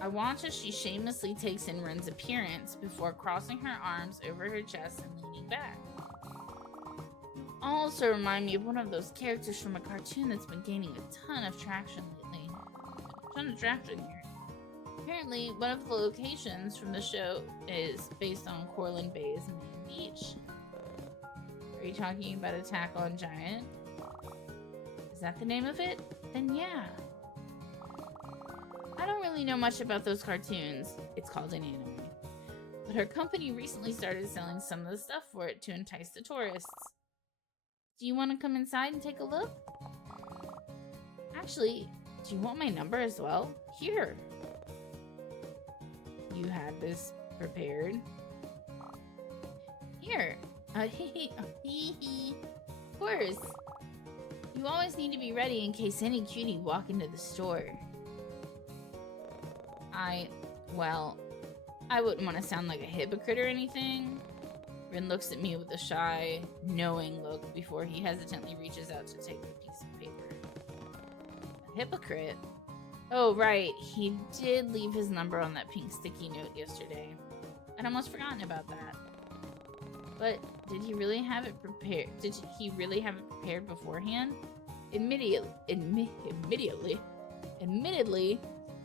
I watch as she shamelessly takes in Ren's appearance before crossing her arms over her chest and leaning back. You also remind me of one of those characters from a cartoon that's been gaining a ton of traction lately. A ton of traction here. Apparently, one of the locations from the show is based on Corland Bay's main beach. Are you talking about Attack on Giant? Is that the name of it? Then yeah. I don't really know much about those cartoons. It's called an anime. But her company recently started selling some of the stuff for it to entice the tourists. Do you want to come inside and take a look? Actually, do you want my number as well? Here. You had this prepared? Here. Of course. You always need to be ready in case any cutie walk into the store. I wouldn't want to sound like a hypocrite or anything. Rin looks at me with a shy, knowing look before he hesitantly reaches out to take the piece of paper. A hypocrite? Oh, right. He did leave his number on that pink sticky note yesterday. I'd almost forgotten about that. But did he really have it prepared? Did he really have it prepared beforehand? Admittedly,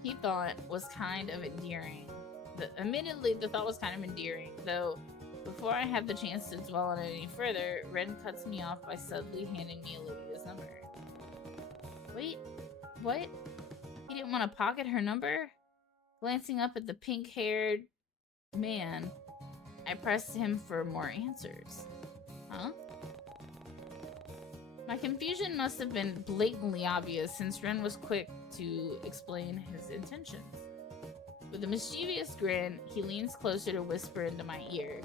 he thought was kind of endearing. The thought was kind of endearing, though before I have the chance to dwell on it any further, Ren cuts me off by suddenly handing me Olivia's number. Wait, what? He didn't want to pocket her number? Glancing up at the pink-haired man, I pressed him for more answers. Huh? My confusion must have been blatantly obvious since Ren was quick to explain his intentions. With a mischievous grin, he leans closer to whisper into my ear.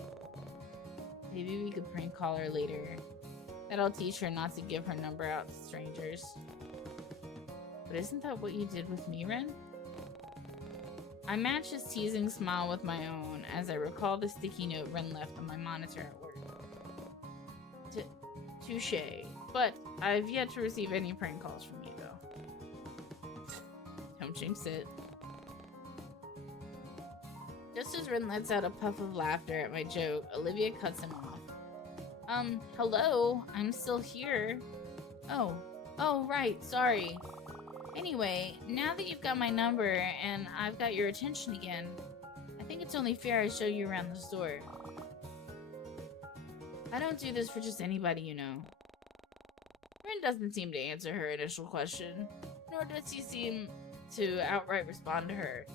Maybe we could prank call her later. That'll teach her not to give her number out to strangers. But isn't that what you did with me, Ren? I match his teasing smile with my own as I recall the sticky note Ren left on my monitor at work. Touché. But I've yet to receive any prank calls from you, though. Don't jinx it. Just as Ren lets out a puff of laughter at my joke, Olivia cuts him off. Hello? I'm still here. Oh, right, sorry. Anyway, now that you've got my number and I've got your attention again, I think it's only fair I show you around the store. I don't do this for just anybody, you know. Ren doesn't seem to answer her initial question, nor does he seem to outright respond to her,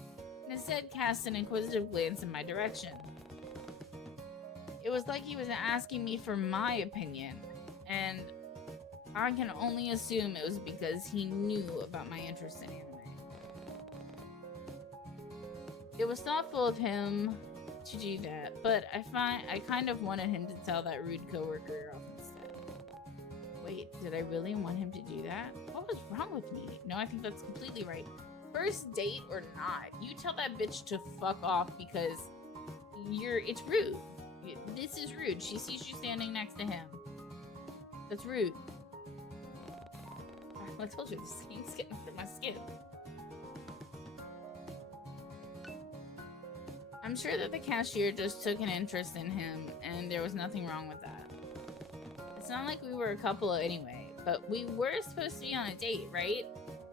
and instead casts an inquisitive glance in my direction. It was like he was asking me for my opinion, and I can only assume it was because he knew about my interest in anime. It was thoughtful of him to do that, but I kind of wanted him to tell that rude coworker off instead. Wait, did I really want him to do that? What was wrong with me? No, I think that's completely right. First date or not, you tell that bitch to fuck off because it's rude. This is rude. She sees you standing next to him. That's rude. I told you, this thing's getting under my skin. I'm sure that the cashier just took an interest in him, and there was nothing wrong with that. It's not like we were a couple anyway, but we were supposed to be on a date, right?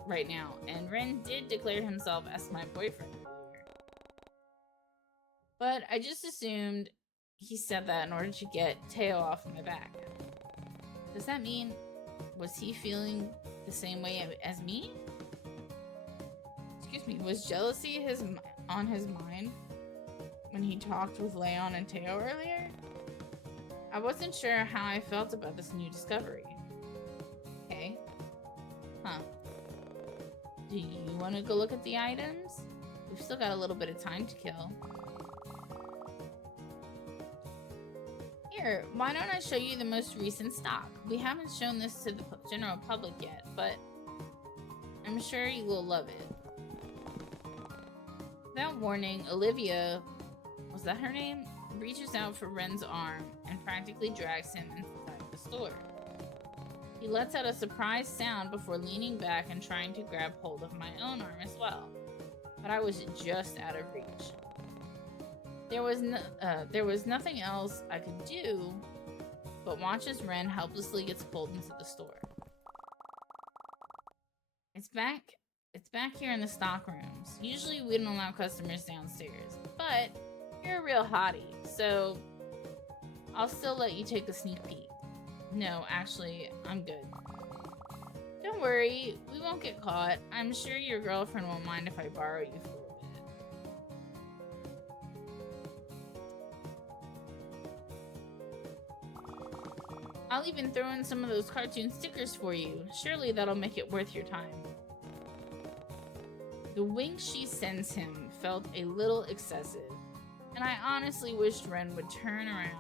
Right now, and Ren did declare himself as my boyfriend earlier. But I just assumed he said that in order to get Teo off my back. Does that mean, was he feeling the same way as me? Excuse me, was jealousy on his mind when he talked with Leon and Teo earlier? I wasn't sure how I felt about this new discovery. Okay. Huh. Do you want to go look at the items? We've still got a little bit of time to kill. Here, why don't I show you the most recent stock? We haven't shown this to the general public yet, but I'm sure you will love it. Without warning, Olivia, was that her name? Reaches out for Ren's arm and practically drags him inside the store. He lets out a surprised sound before leaning back and trying to grab hold of my own arm as well, but I was just out of reach. There was nothing else I could do but watch as Ren helplessly gets pulled into the store. It's back here in the stock rooms. Usually we don't allow customers downstairs, but you're a real hottie, so I'll still let you take a sneak peek. No, actually, I'm good. Don't worry, we won't get caught. I'm sure your girlfriend won't mind if I borrow you for a bit. I'll even throw in some of those cartoon stickers for you. Surely that'll make it worth your time. The wink she sends him felt a little excessive, and I honestly wished Ren would turn around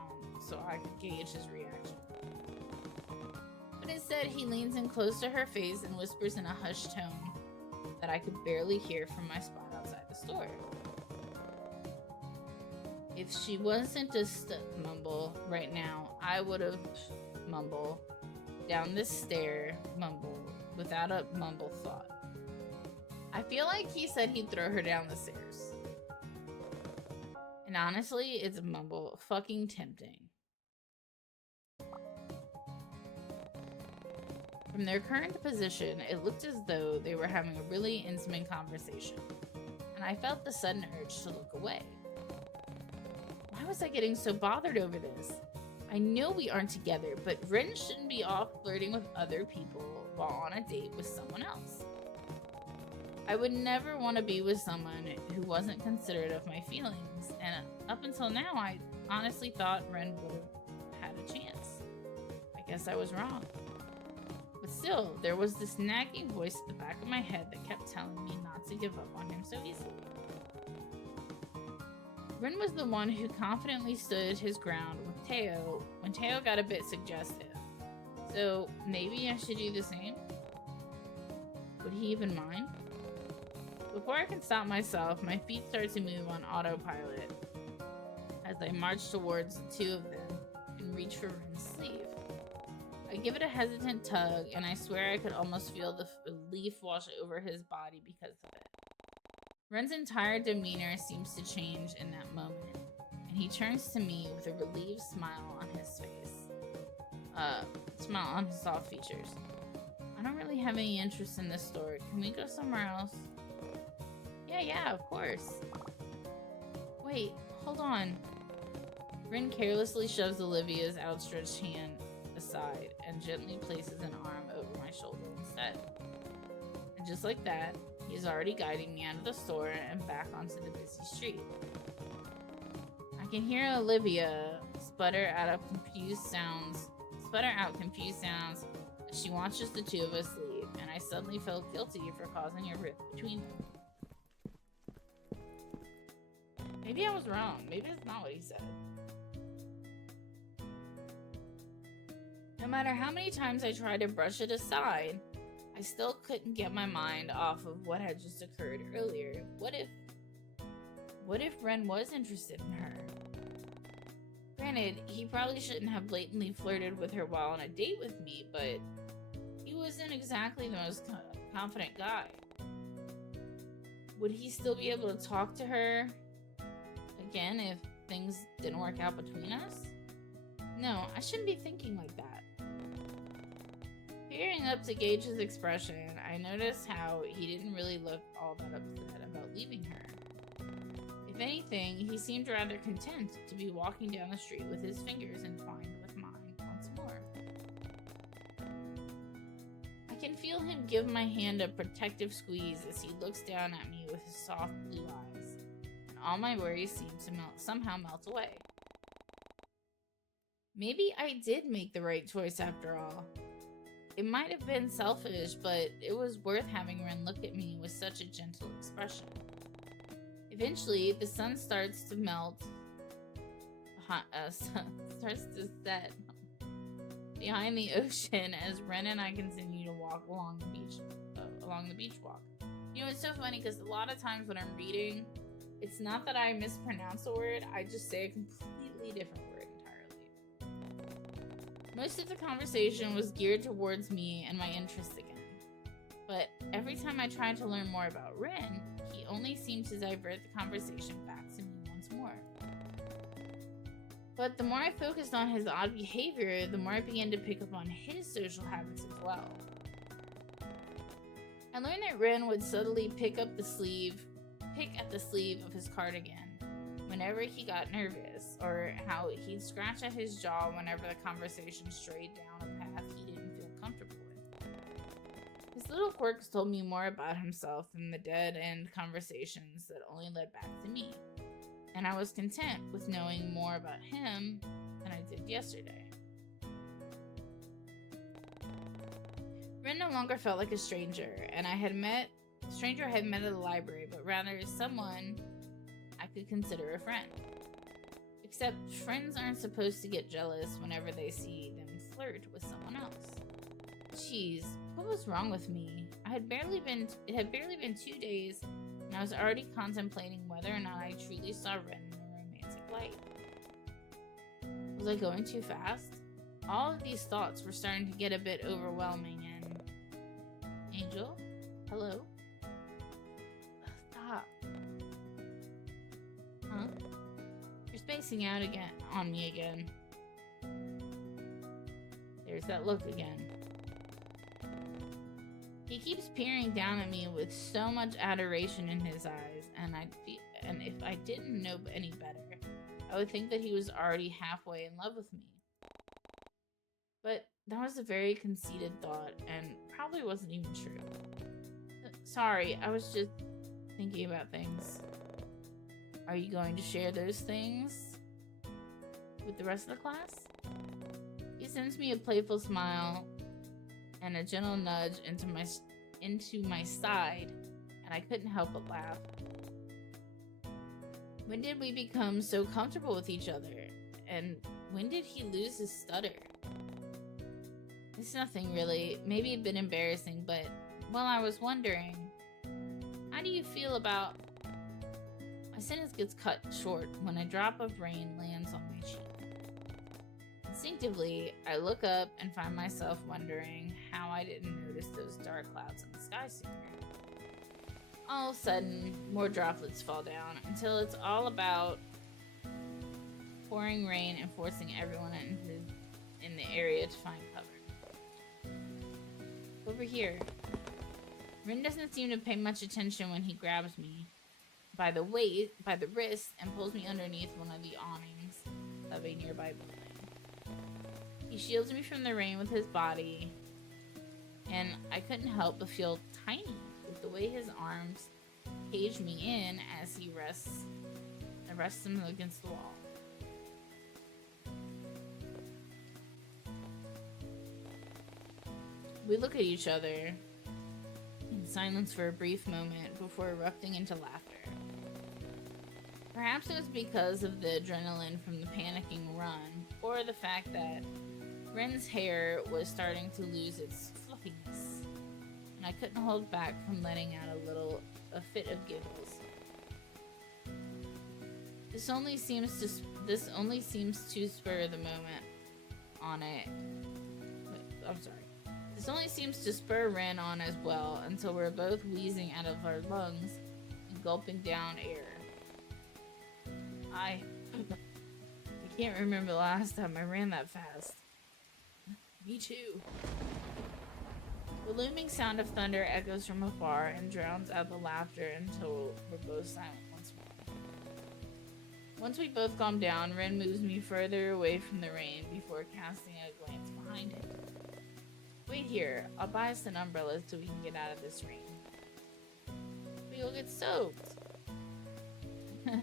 so I could gauge his reaction. But instead, he leans in close to her face and whispers in a hushed tone that I could barely hear from my spot outside the store. If she wasn't to mumble right now, I would have mumble down this stair, mumble without a mumble thought. I feel like he said he'd throw her down the stairs. And honestly, it's mumble fucking tempting. From their current position, it looked as though they were having a really intimate conversation, and I felt the sudden urge to look away. Why was I getting so bothered over this? I know we aren't together, but Ren shouldn't be off flirting with other people while on a date with someone else. I would never want to be with someone who wasn't considerate of my feelings, and up until now, I honestly thought Ren would have had a chance. I guess I was wrong. But still, there was this nagging voice at the back of my head that kept telling me not to give up on him so easily. Ren was the one who confidently stood his ground with Teo when Teo got a bit suggestive. So maybe I should do the same? Would he even mind? Before I can stop myself, my feet start to move on autopilot as I march towards the two of them and reach for Ren's sleeve. I give it a hesitant tug, and I swear I could almost feel the relief wash over his body because of it. Ren's entire demeanor seems to change in that moment, and he turns to me with a relieved smile on his face. Smile on his soft features. I don't really have any interest in this store. Can we go somewhere else? Yeah, of course. Wait, hold on. Rin carelessly shoves Olivia's outstretched hand aside and gently places an arm over my shoulder instead. And just like that, he's already guiding me out of the store and back onto the busy street. I can hear Olivia sputter out confused sounds as she watches the two of us leave, and I suddenly felt guilty for causing a rift between them. Maybe I was wrong. Maybe it's not what he said. No matter how many times I tried to brush it aside, I still couldn't get my mind off of what had just occurred earlier. What if Ren was interested in her? Granted, he probably shouldn't have blatantly flirted with her while on a date with me, but he wasn't exactly the most confident guy. Would he still be able to talk to her again if things didn't work out between us? No, I shouldn't be thinking like that. Peering up to gauge his expression, I noticed how he didn't really look all that upset about leaving her. If anything, he seemed rather content to be walking down the street with his fingers entwined with mine once more. I can feel him give my hand a protective squeeze as he looks down at me with his soft blue eyes, and all my worries seem to somehow melt away. Maybe I did make the right choice after all. It might have been selfish, but it was worth having Ren look at me with such a gentle expression. Eventually, the sun starts to melt, starts to set behind the ocean as Ren and I continue to walk along the beach walk. You know, it's so funny because a lot of times when I'm reading, it's not that I mispronounce a word, I just say a completely different word entirely. Most of the conversation was geared towards me and my interests again. But every time I tried to learn more about Ren, he only seemed to divert the conversation back to me once more. But the more I focused on his odd behavior, the more I began to pick up on his social habits as well. I learned that Ren would subtly pick at the sleeve of his cardigan whenever he got nervous, or how he'd scratch at his jaw whenever the conversation strayed down a path he didn't feel comfortable with. His little quirks told me more about himself than the dead-end conversations that only led back to me, and I was content with knowing more about him than I did yesterday. Ren no longer felt like a stranger, and I had met at the library, but rather someone I could consider a friend. Except friends aren't supposed to get jealous whenever they see them flirt with someone else. Jeez, what was wrong with me? It had barely been 2 days, and I was already contemplating whether or not I truly saw Ren in a romantic light. Was I going too fast? All of these thoughts were starting to get a bit overwhelming, and... Angel? Hello? Stop. Huh? You're spacing out on me again. There's that look again. He keeps peering down at me with so much adoration in his eyes, and if I didn't know any better, I would think that he was already halfway in love with me. But that was a very conceited thought, and probably wasn't even true. Sorry, I was just thinking about things. Are you going to share those things with the rest of the class? He sends me a playful smile and a gentle nudge into my side, and I couldn't help but laugh. When did we become so comfortable with each other? And when did he lose his stutter? It's nothing really, maybe a bit embarrassing, but while I was wondering, how do you feel about... My sentence gets cut short when a drop of rain lands on my cheek. Instinctively, I look up and find myself wondering how I didn't notice those dark clouds in the sky sooner. All of a sudden, more droplets fall down until it's all about pouring rain and forcing everyone in the area to find cover. Over here. Rin doesn't seem to pay much attention when he grabs me by the wrist, and pulls me underneath one of the awnings of a nearby building. He shields me from the rain with his body, and I couldn't help but feel tiny with the way his arms cage me in as he rests him against the wall. We look at each other in silence for a brief moment before erupting into laughter. Perhaps it was because of the adrenaline from the panicking run, or the fact that Ren's hair was starting to lose its fluffiness, and I couldn't hold back from letting out a fit of giggles. This only seems to spur the moment on it. This only seems to spur Ren on as well, until we're both wheezing out of our lungs and gulping down air. I can't remember the last time I ran that fast. Me too. The looming sound of thunder echoes from afar and drowns out the laughter until we're both silent once more. Once we both calm down, Ren moves me further away from the rain before casting a glance behind him. Wait here, I'll buy us an umbrella so we can get out of this rain. We'll get soaked. It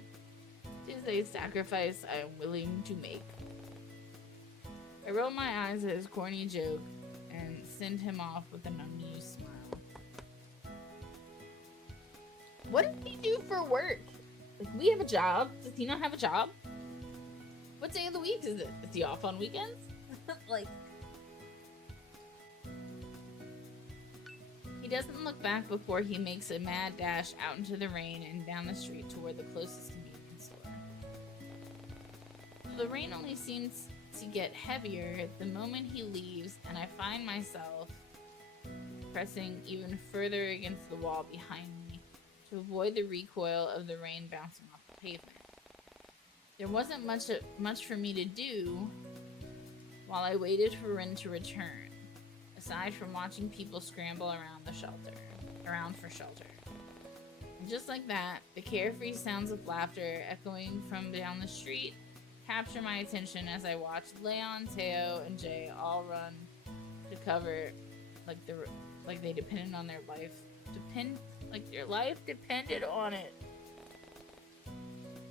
is a sacrifice I am willing to make. I roll my eyes at his corny joke and send him off with an amused smile. What does he do for work? Like, we have a job. Does he not have a job? What day of the week is it? Is he off on weekends? Like, he doesn't look back before he makes a mad dash out into the rain and down the street toward the closest convenience store. The rain only seems to get heavier the moment he leaves, and I find myself pressing even further against the wall behind me to avoid the recoil of the rain bouncing off the pavement. There wasn't much for me to do while I waited for Rin to return, aside from watching people scramble around for shelter. And just like that, the carefree sounds of laughter echoing from down the street capture my attention as I watch Leon, Teo, and Jay all run to cover like they depended on their life. Their life depended on it.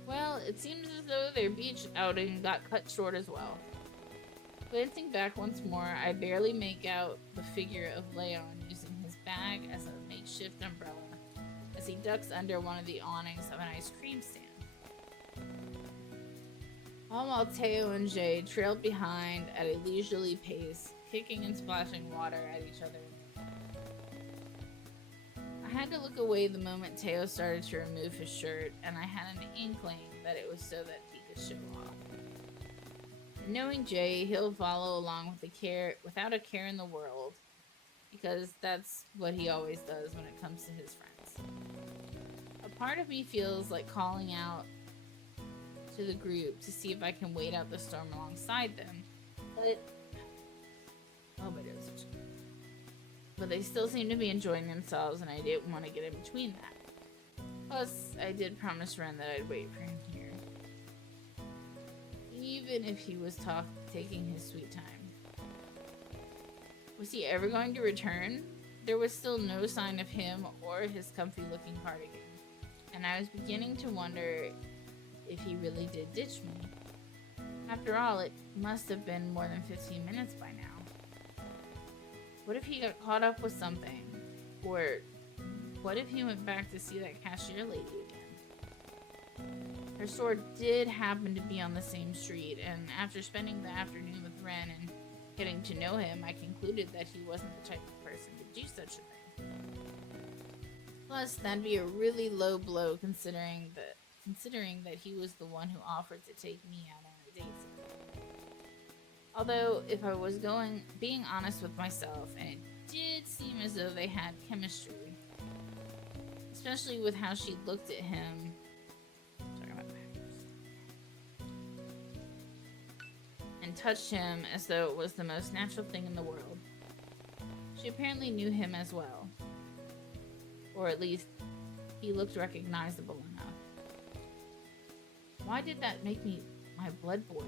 Well, it seems as though their beach outing got cut short as well. Glancing back once more, I barely make out the figure of Leon using his bag as a makeshift umbrella as he ducks under one of the awnings of an ice cream stand. All while Teo and Jay trailed behind at a leisurely pace, kicking and splashing water at each other. I had to look away the moment Teo started to remove his shirt, and I had an inkling that it was so that he could show off. And knowing Jay, he'll follow along without a care in the world, because that's what he always does when it comes to his friends. A part of me feels like calling out to the group to see if I can wait out the storm alongside them, but they still seem to be enjoying themselves, and I didn't want to get in between that. Plus, I did promise Ren that I'd wait for him here, even if he was taking his sweet time. Was he ever going to return? There was still no sign of him or his comfy-looking cardigan, and I was beginning to wonder if he really did ditch me. After all, it must have been more than 15 minutes by now. What if he got caught up with something? Or what if he went back to see that cashier lady again? Her store did happen to be on the same street, and after spending the afternoon with Ren and getting to know him, I concluded that he wasn't the type of person to do such a thing. Plus, that'd be a really low blow considering that he was the one who offered to take me out on a date. Although, if I was being honest with myself, and it did seem as though they had chemistry, especially with how she looked at him. Sorry about that. And touched him as though it was the most natural thing in the world. She apparently knew him as well. Or at least, he looked recognizable enough. Why did that make my blood boil?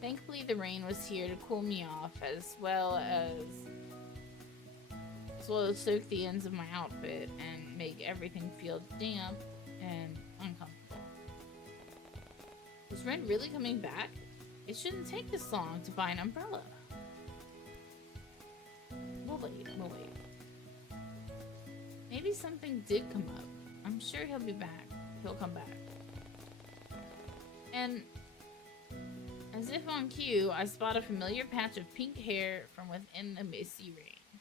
Thankfully, the rain was here to cool me off, as well as soak the ends of my outfit and make everything feel damp and uncomfortable. Is Ren really coming back? It shouldn't take this long to buy an umbrella. We'll wait. Maybe something did come up. I'm sure he'll be back. He'll come back. And as if on cue, I spot a familiar patch of pink hair from within the misty rain,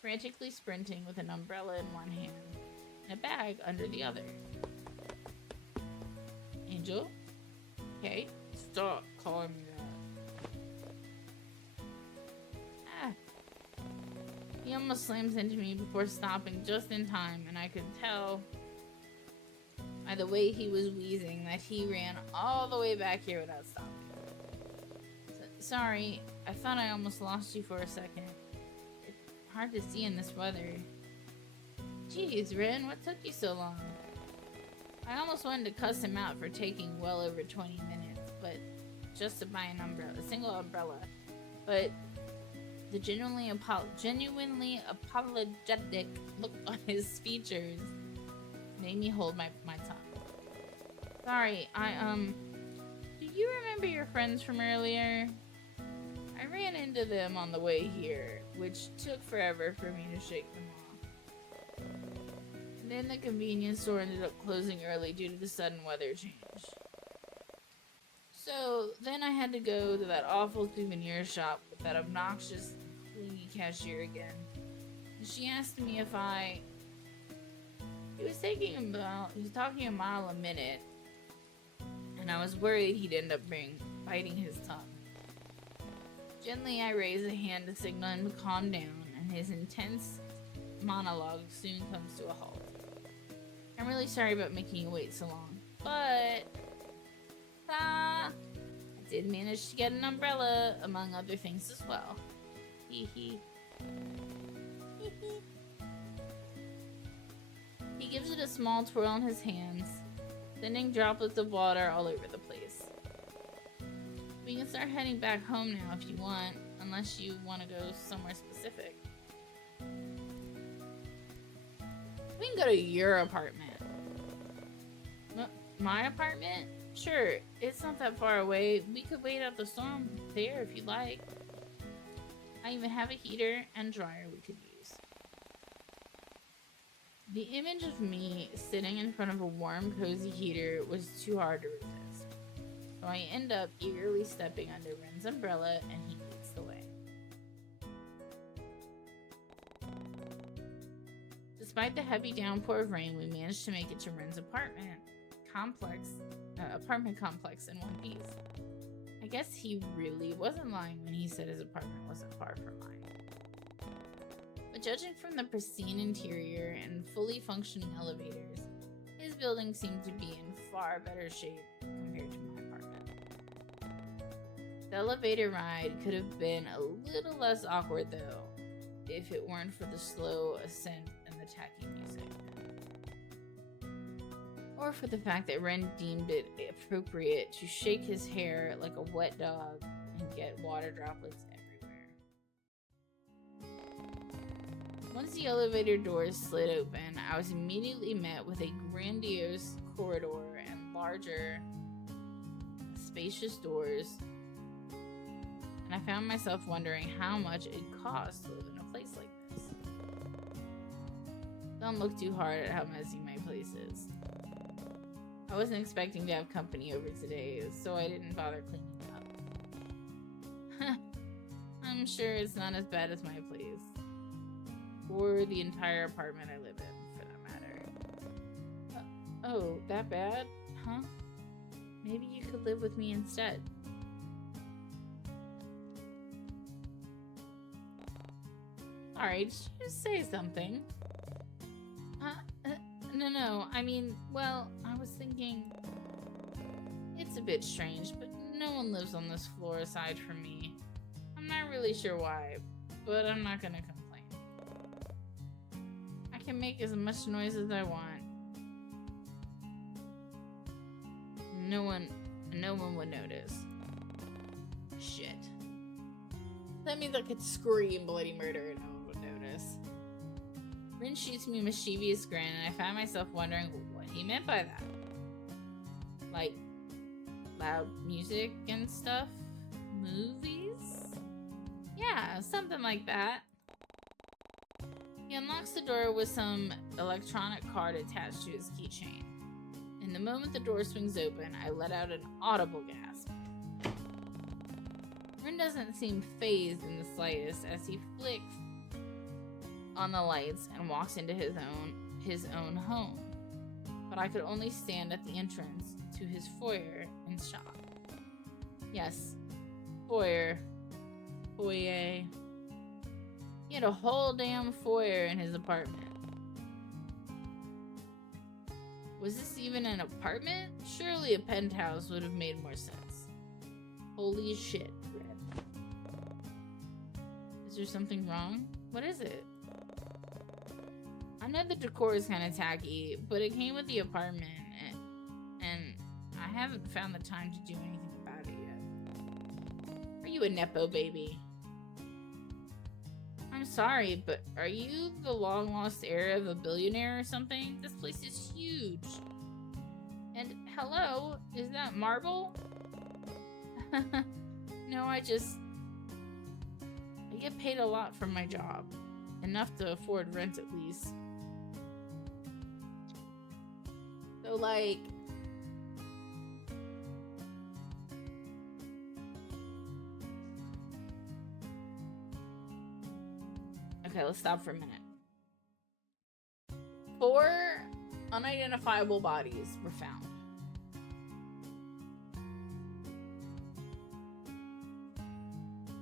frantically sprinting with an umbrella in one hand and a bag under the other. Angel? Okay, stop calling me that. He almost slams into me before stopping just in time, and I could tell by the way he was wheezing that he ran all the way back here without stopping. Sorry, I thought I almost lost you for a second. It's hard to see in this weather. Jeez, Ren, what took you so long? I almost wanted to cuss him out for taking well over 20 minutes, but just to buy an umbrella, a single umbrella. But the genuinely apologetic look on his features made me hold my tongue. Sorry, do you remember your friends from earlier? I ran into them on the way here, which took forever for me to shake them off. And then the convenience store ended up closing early due to the sudden weather change. So then I had to go to that awful souvenir shop with that obnoxious, clingy cashier again. And she asked me if he was talking a mile a minute, and I was worried he'd end up biting his tongue. Gently, I raised a hand to signal him to calm down, and his intense monologue soon comes to a halt. I'm really sorry about making you wait so long, but I did manage to get an umbrella, among other things as well. Hee hee. He gives it a small twirl in his hands, sending droplets of water all over the place. We can start heading back home now if you want, unless you want to go somewhere specific. We can go to your apartment. My apartment? Sure, it's not that far away. We could wait out the storm there if you'd like. I even have a heater and dryer we could use. The image of me sitting in front of a warm, cozy heater was too hard to resist. So I end up eagerly stepping under Ren's umbrella, and he leads the way. Despite the heavy downpour of rain, we managed to make it to Ren's apartment complex in one piece. I guess he really wasn't lying when he said his apartment wasn't far from mine. But judging from the pristine interior and fully functioning elevators, his building seemed to be in far better shape compared to my apartment. The elevator ride could have been a little less awkward though, if it weren't for the slow ascent and the tacky music. Or for the fact that Ren deemed it appropriate to shake his hair like a wet dog and get water droplets everywhere. Once the elevator doors slid open, I was immediately met with a grandiose corridor and larger, spacious doors, and I found myself wondering how much it'd cost to live in a place like this. Don't look too hard at how messy my place is. I wasn't expecting to have company over today, so I didn't bother cleaning up. I'm sure it's not as bad as my place. Or the entire apartment I live in, for that matter. Oh, that bad? Huh? Maybe you could live with me instead. Alright, just say something. No, I mean, well, I was thinking, it's a bit strange, but no one lives on this floor aside from me. I'm not really sure why, but I'm not gonna complain. can make as much noise as I want. No one would notice. Shit. That means I could scream bloody murder and no one would notice. Rin shoots me a mischievous grin, and I found myself wondering what he meant by that. Like, loud music and stuff? Movies? Yeah, something like that. He unlocks the door with some electronic card attached to his keychain. And the moment the door swings open, I let out an audible gasp. Rin doesn't seem fazed in the slightest as he flicks on the lights and walks into his own home. But I could only stand at the entrance to his foyer in shock. Yes, foyer. Foyer. He had a whole damn foyer in his apartment. Was this even an apartment? Surely a penthouse would have made more sense. Holy shit, Red. Is there something wrong? What is it? I know the decor is kind of tacky, but it came with the apartment, and I haven't found the time to do anything about it yet. Are you a Nepo baby? I'm sorry, but are you the long-lost heir of a billionaire or something? This place is huge. And hello, is that marble? No, I get paid a lot from my job. Enough to afford rent at least. So like... Okay, let's stop for a minute. 4 unidentifiable bodies were found.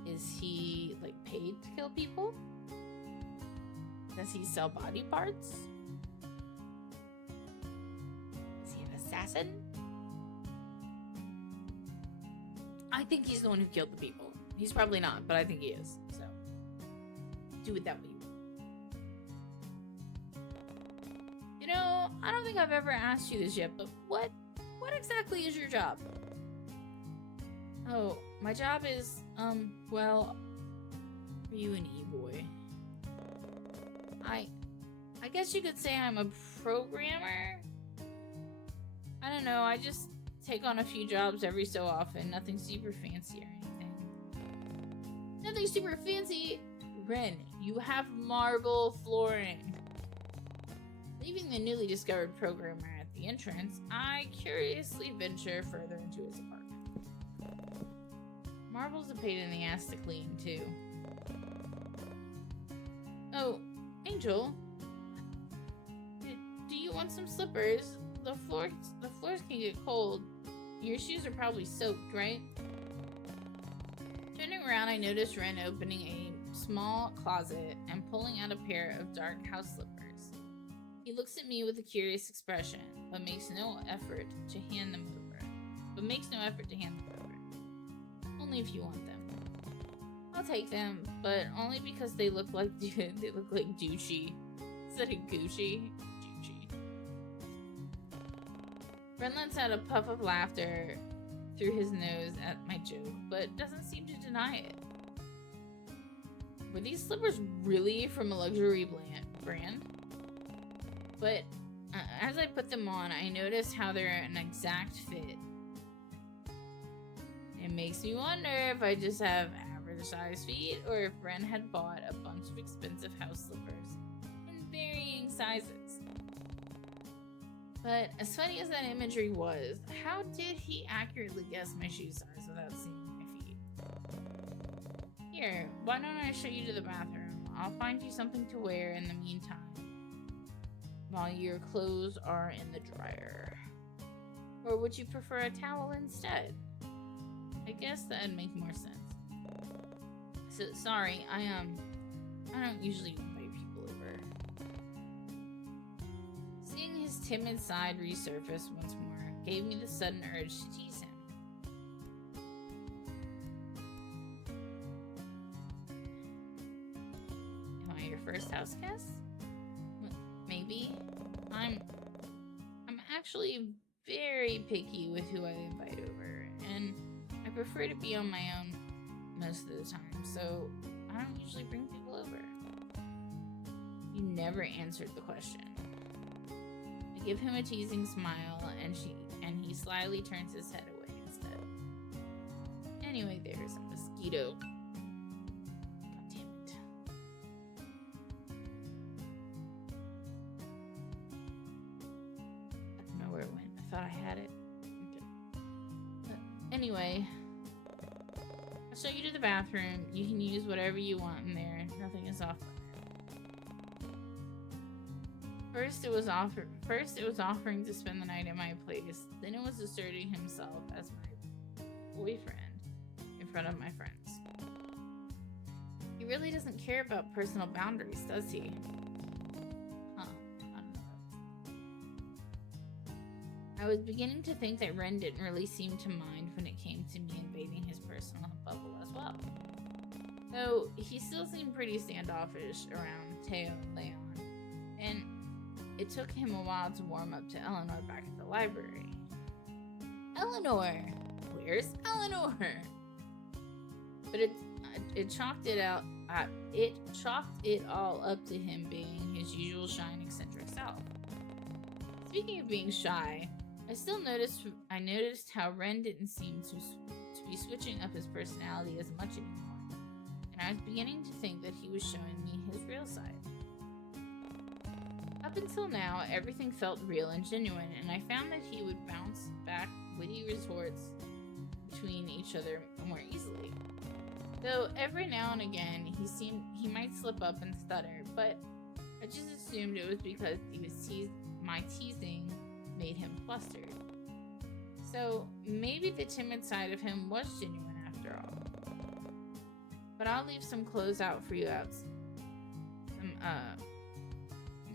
Is he, like, paid to kill people? Does he sell body parts? Is he an assassin? I think he's the one who killed the people. He's probably not, but I think he is, so. Do with that what you want. You know, I don't think I've ever asked you this yet, but what exactly is your job? Oh, my job is, well, are you an e-boy? I guess you could say I'm a programmer. I don't know, I just take on a few jobs every so often, nothing super fancy or anything. Nothing super fancy? Ren, you have marble flooring. Leaving the newly discovered programmer at the entrance, I curiously venture further into his apartment. Marble's a pain in the ass to clean, too. Oh, Angel, do you want some slippers? The floors can get cold. Your shoes are probably soaked, right? Turning around, I notice Ren opening a small closet and pulling out a pair of dark house slippers. He looks at me with a curious expression, but makes no effort to hand them over. Only if you want them. I'll take them, but only because they look like Gucci. Instead of Gucci, Gucci. Ren lets out a puff of laughter through his nose at my joke, but doesn't seem to deny it. Were these slippers really from a luxury brand? But as I put them on, I notice how they're an exact fit. It makes me wonder if I just have average-sized feet, or if Ren had bought a bunch of expensive house slippers in varying sizes. But as funny as that imagery was, how did he accurately guess my shoe size without seeing my feet? Here, why don't I show you to the bathroom? I'll find you something to wear in the meantime, while your clothes are in the dryer. Or would you prefer a towel instead? I guess that'd make more sense. So, sorry, I don't usually invite people over. Seeing his timid side resurface once more gave me the sudden urge to tease him. Am I your first house guest? maybe. I'm actually very picky with who I invite over, and I prefer to be on my own most of the time, so I don't usually bring people over. You never answered the question. I give him a teasing smile, and he slyly turns his head away instead. Anyway, there's a mosquito. God damn it. I don't know where it went. I thought I had it. Okay. But anyway, I'll show you to the bathroom. You can use whatever you want in there. Nothing is off limits. First, it was offering to spend the night at my place. Then it was asserting himself as my boyfriend in front of my friends. He really doesn't care about personal boundaries, does he? Huh. I don't know. I was beginning to think that Ren didn't really seem to mind when it came to me invading his personal bubble as well. Though he still seemed pretty standoffish around Teo and Leon, and it took him a while to warm up to Eleanor back at the library. Eleanor! Where's Eleanor? But it chalked it all up to him being his usual shy and eccentric self. Speaking of being shy, I noticed how Ren didn't seem to be switching up his personality as much anymore, and I was beginning to think that he was showing me his real side. Up until now, everything felt real and genuine, and I found that he would bounce back witty retorts between each other more easily. Though every now and again, he might slip up and stutter, but I just assumed it was because my teasing made him flustered. So maybe the timid side of him was genuine after all. But I'll leave some clothes out for you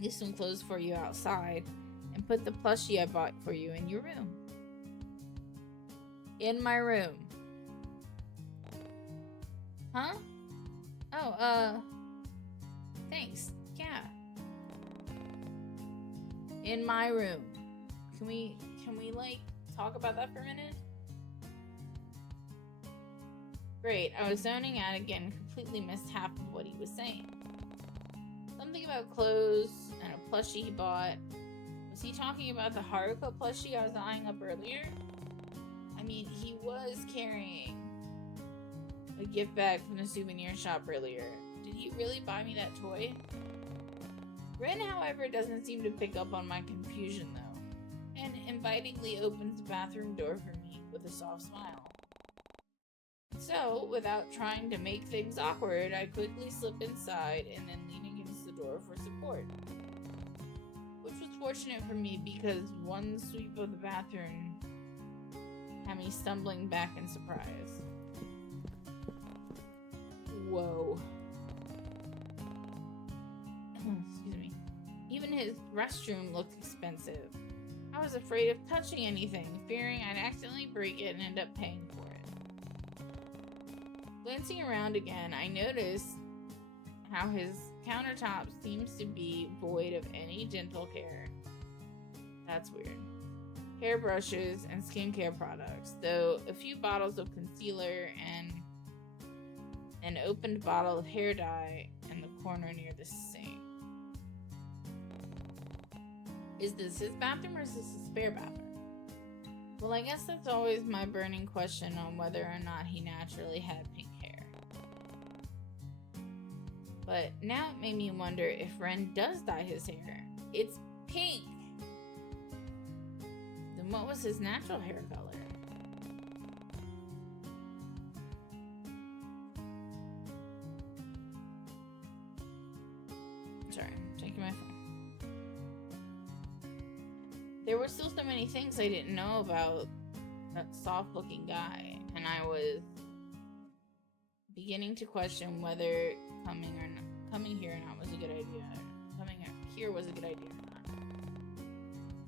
leave some clothes for you outside and put the plushie I bought for you in your room. In my room. Huh? Oh, thanks. Yeah. In my room. Can we talk about that for a minute? Great. I was zoning out again, completely missed half of what he was saying. Something about clothes and a plushie he bought. Was he talking about the Haruko plushie I was eyeing up earlier? I mean, he was carrying a gift bag from the souvenir shop earlier. Did he really buy me that toy? Ren, however, doesn't seem to pick up on my confusion, though, and invitingly opens the bathroom door for me with a soft smile. So, without trying to make things awkward, I quickly slip inside and then lean against the door for support. Which was fortunate for me because one sweep of the bathroom had me stumbling back in surprise. Whoa. Excuse me. Even his restroom looked expensive. I was afraid of touching anything, fearing I'd accidentally break it and end up paying for it. Glancing around again, I noticed how his countertop seems to be void of any dental care. That's weird. Hairbrushes and skincare products, though a few bottles of concealer and an opened bottle of hair dye in the corner near the sink. Is this his bathroom or is this a spare bathroom? Well, I guess that's always my burning question on whether or not he naturally had pink hair. But now it made me wonder if Ren does dye his hair. It's pink! Then what was his natural hair color? Sorry, I'm checking my phone. There were still so many things I didn't know about that soft-looking guy, and I was beginning to question whether coming here or not was a good idea. Coming here was a good idea or not.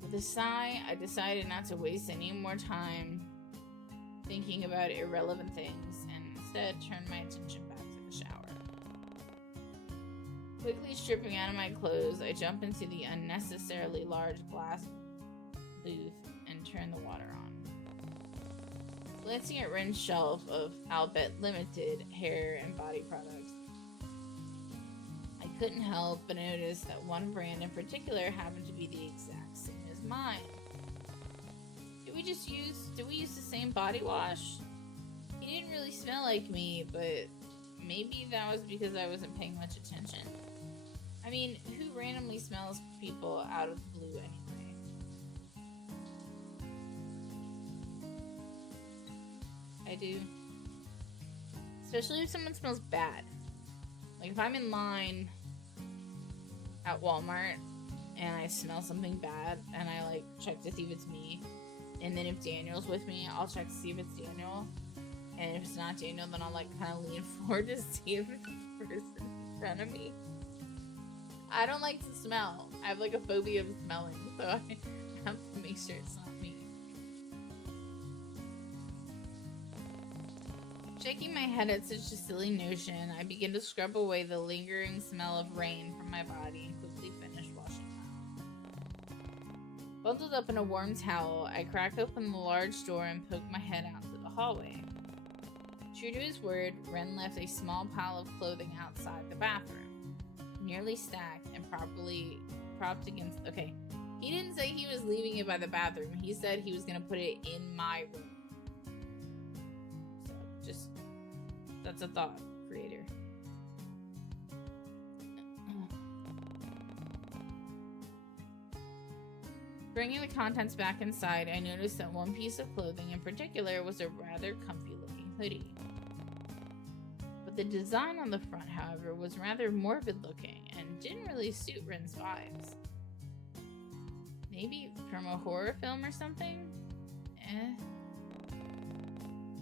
With a sigh, I decided not to waste any more time thinking about irrelevant things, and instead turned my attention back to the shower. Quickly stripping out of my clothes, I jump into the unnecessarily large glass booth and turn the water on. Glancing at Ren's shelf of Albet Limited hair and body products, I couldn't help but notice that one brand in particular happened to be the exact same as mine. Did we use the same body wash? He didn't really smell like me, but maybe that was because I wasn't paying much attention. I mean, who randomly smells people out of the blue anyway? I do. Especially if someone smells bad. Like if I'm in line at Walmart and I smell something bad and I like check to see if it's me. And then if Daniel's with me, I'll check to see if it's Daniel. And if it's not Daniel, then I'll like kind of lean forward to see if it's the person in front of me. I don't like to smell. I have like a phobia of smelling, so I have to make sure it's not me. Shaking my head at such a silly notion, I begin to scrub away the lingering smell of rain from my body and quickly finish washing up. Bundled up in a warm towel, I crack open the large door and poke my head out to the hallway. True to his word, Ren left a small pile of clothing outside the bathroom, nearly stacked and properly propped against. Okay, he didn't say he was leaving it by the bathroom. He said he was gonna put it in my room. So, just that's a thought, creator. Bringing the contents back inside, I noticed that one piece of clothing in particular was a rather comfy-looking hoodie. But the design on the front, however, was rather morbid-looking and didn't really suit Ren's vibes. Maybe from a horror film or something?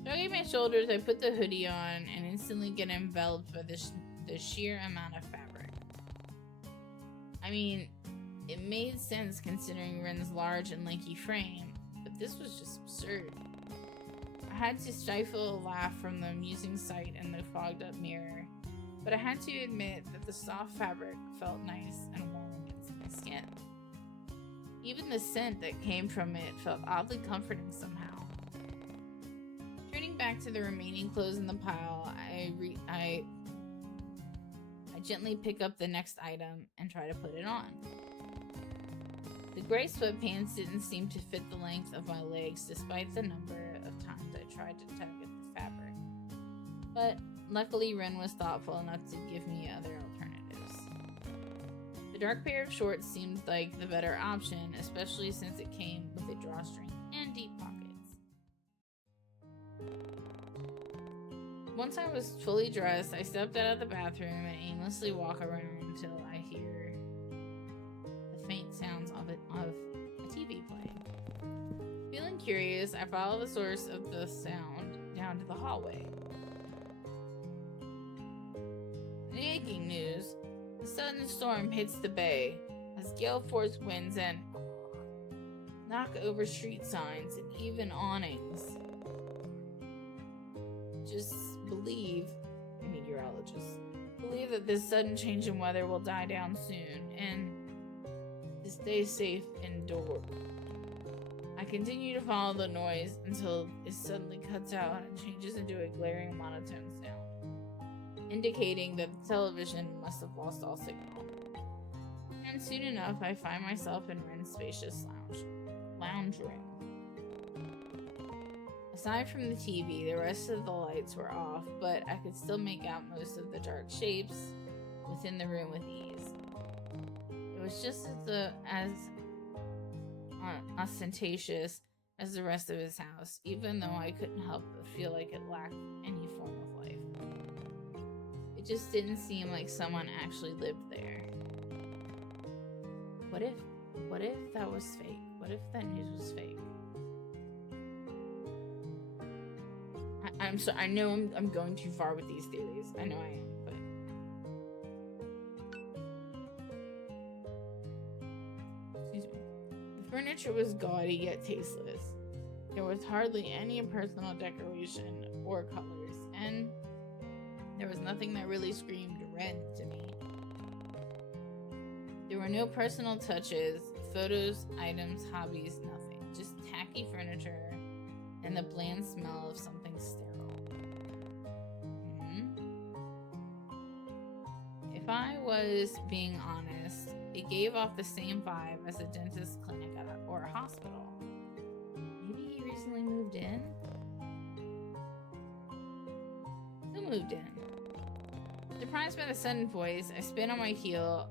Shrugging my shoulders, I put the hoodie on and instantly get enveloped by the sheer amount of fabric. I mean, it made sense considering Ren's large and lanky frame, but this was just absurd. I had to stifle a laugh from the amusing sight in the fogged up mirror, but I had to admit that the soft fabric felt nice and warm against my skin. Even the scent that came from it felt oddly comforting somehow. Turning back to the remaining clothes in the pile, I gently pick up the next item and try to put it on. The gray sweatpants didn't seem to fit the length of my legs despite the number of times I tried to tug at the fabric. But luckily Ren was thoughtful enough to give me other alternatives. The dark pair of shorts seemed like the better option, especially since it came with a drawstring and deep pockets. Once I was fully dressed, I stepped out of the bathroom and aimlessly walk around until I hear the faint sounds of a TV playing. Feeling curious, I follow the source of the sound down to the hallway. Breaking news: a sudden storm hits the bay as gale force winds and knock over street signs and even awnings. Just believe, meteorologists believe that this sudden change in weather will die down soon and to stay safe indoors. I continue to follow the noise until it suddenly cuts out and changes into a glaring monotone sound, indicating that the television must have lost all signal. And soon enough, I find myself in Ren's spacious lounge room. Aside from the TV, the rest of the lights were off, but I could still make out most of the dark shapes within the room with ease. It was just as ostentatious as the rest of his house, even though I couldn't help but feel like it lacked any form of life. It just didn't seem like someone actually lived there. What if that was fake? What if that news was fake? I'm sorry, I know I'm going too far with these theories. I know I am, but... Excuse me. The furniture was gaudy yet tasteless. There was hardly any personal decoration or colors, and there was nothing that really screamed Ren to me. There were no personal touches, photos, items, hobbies, nothing. Just tacky furniture and the bland smell of something sterile. If I was being honest, it gave off the same vibe as a dentist clinic or a hospital. Maybe he recently moved in? Who moved in? Surprised by the sudden voice, I spin on my heel,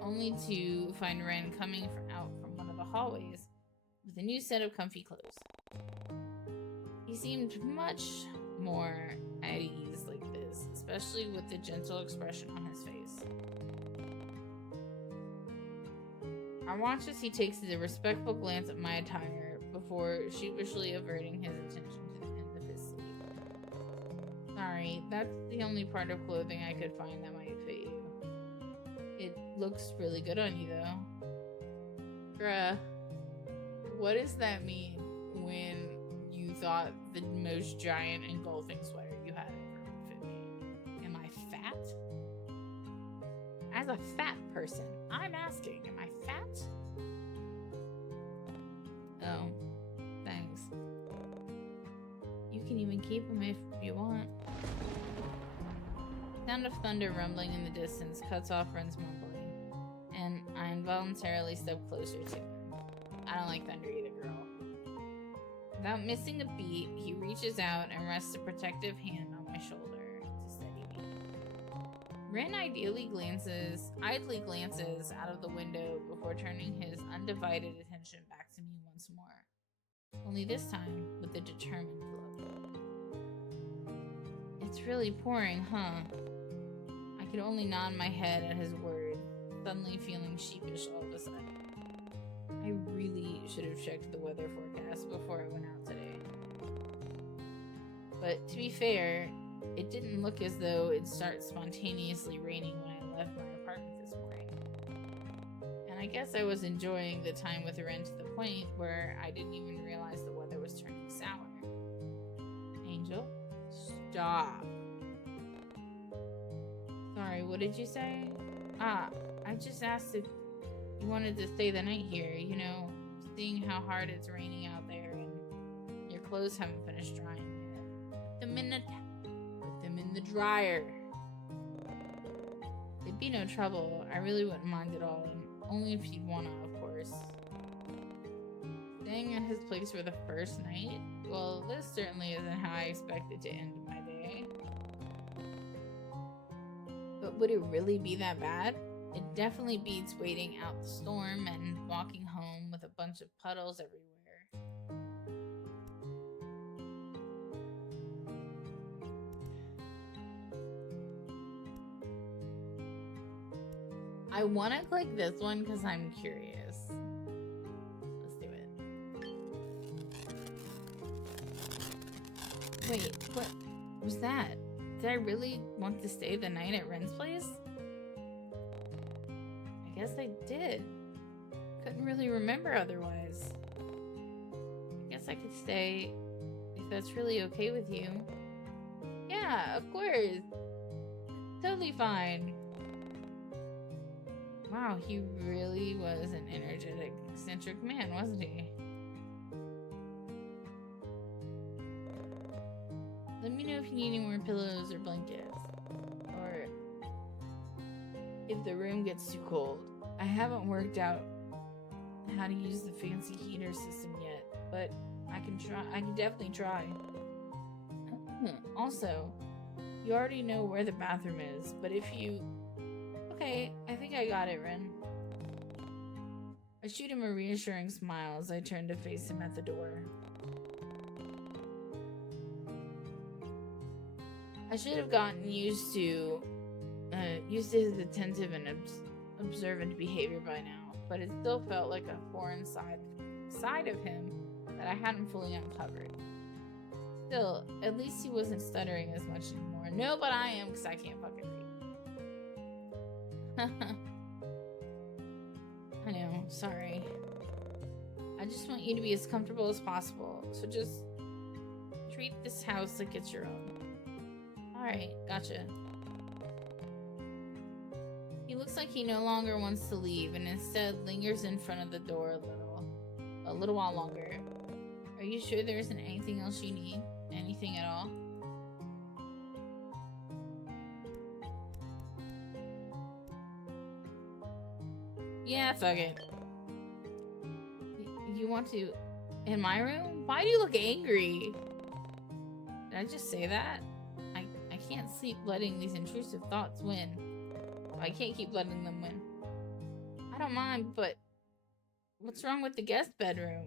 only to find Ren coming out from one of the hallways with a new set of comfy clothes. He seemed much more at ease like this, especially with the gentle expression on his face. I watch as he takes a respectful glance at my attire before sheepishly averting his attention to the end of his sleeve. Sorry, that's the only part of clothing I could find that might fit you. It looks really good on you, though. Bruh, what does that mean when you thought the most giant engulfing sweater you had ever would fit me? Am I fat? As a fat person, I'm asking, am I fat? Oh, thanks. You can even keep them if you want. Sound of thunder rumbling in the distance cuts off Ren's mumbling, and I involuntarily step closer to him. I don't like thunder either, girl. Without missing a beat, he reaches out and rests a protective hand on my shoulder to steady me. Ren idly glances out of the window before turning his undivided attention back to me once more. Only this time with a determined look. It's really pouring, huh? I could only nod my head at his word, suddenly feeling sheepish all of a sudden. I really should have checked the weather forecast before I went out today. But to be fair, it didn't look as though it'd start spontaneously raining when I left my apartment this morning. And I guess I was enjoying the time with Ren to the point where I didn't even realize the weather was turning sour. Angel? Stop. Sorry, what did you say? I just asked if you wanted to stay the night here, you know, seeing how hard it's raining out there and your clothes haven't finished drying yet. Put them in the dryer. It'd be no trouble. I really wouldn't mind at all, and only if you'd wanna, of course. Staying at his place for the first night? Well, this certainly isn't how I expected to end my day. But would it really be that bad? It definitely beats waiting out the storm and walking home with a bunch of puddles everywhere. I want to click this one because I'm curious. Let's do it. Wait, what was that? Did I really want to stay the night at Ren's place? I guess I did. Couldn't really remember otherwise. I guess I could stay if that's really okay with you. Yeah, of course. Totally fine. Wow, he really was an energetic, eccentric man, wasn't he? Let me know if you need any more pillows or blankets. Or if the room gets too cold. I haven't worked out how to use the fancy heater system yet, but I can definitely try. Also, you already know where the bathroom is, but if you... Okay, I think I got it, Ren. I shoot him a reassuring smile as I turn to face him at the door. I should have gotten used to his attentive and observant behavior by now, but it still felt like a foreign side of him that I hadn't fully uncovered. Still, at least he wasn't stuttering as much anymore. No, but I am, because I can't fucking read. I know, sorry. I just want you to be as comfortable as possible, so just treat this house like it's your own. Alright, gotcha. He looks like he no longer wants to leave and instead lingers in front of the door a little while longer. Are you sure there isn't anything else you need? Anything at all? Yeah, fuck it. You want to... in my room? Why do you look angry? Did I just say that? I can't sleep letting these intrusive thoughts win. I can't keep letting them win. I don't mind, but... what's wrong with the guest bedroom?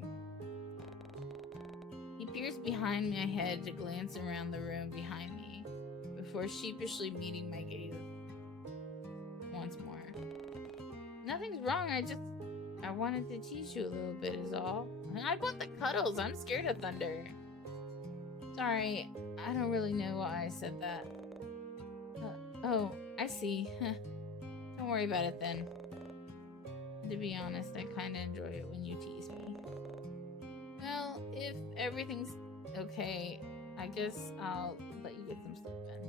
He peers behind my head to glance around the room behind me, before sheepishly meeting my gaze once more. Nothing's wrong, I wanted to tease you a little bit is all. I want the cuddles, I'm scared of thunder. Sorry, I don't really know why I said that. Oh, I see. Don't worry about it then. To be honest, I kinda enjoy it when you tease me. Well, if everything's okay, I guess I'll let you get some sleep then.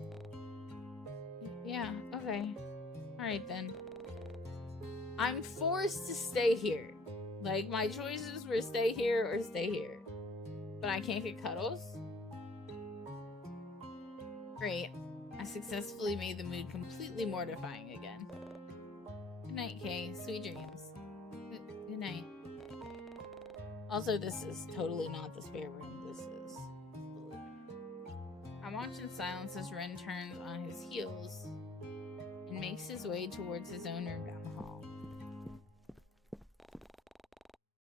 Yeah, okay. Alright then. I'm forced to stay here. Like, my choices were stay here or stay here. But I can't get cuddles? Great. I successfully made the mood completely mortifying again. Good night, Kay. Sweet dreams. Good night. Also, this is totally not the spare room. This is the living room. I watch in silence as Ren turns on his heels and makes his way towards his own room down the hall.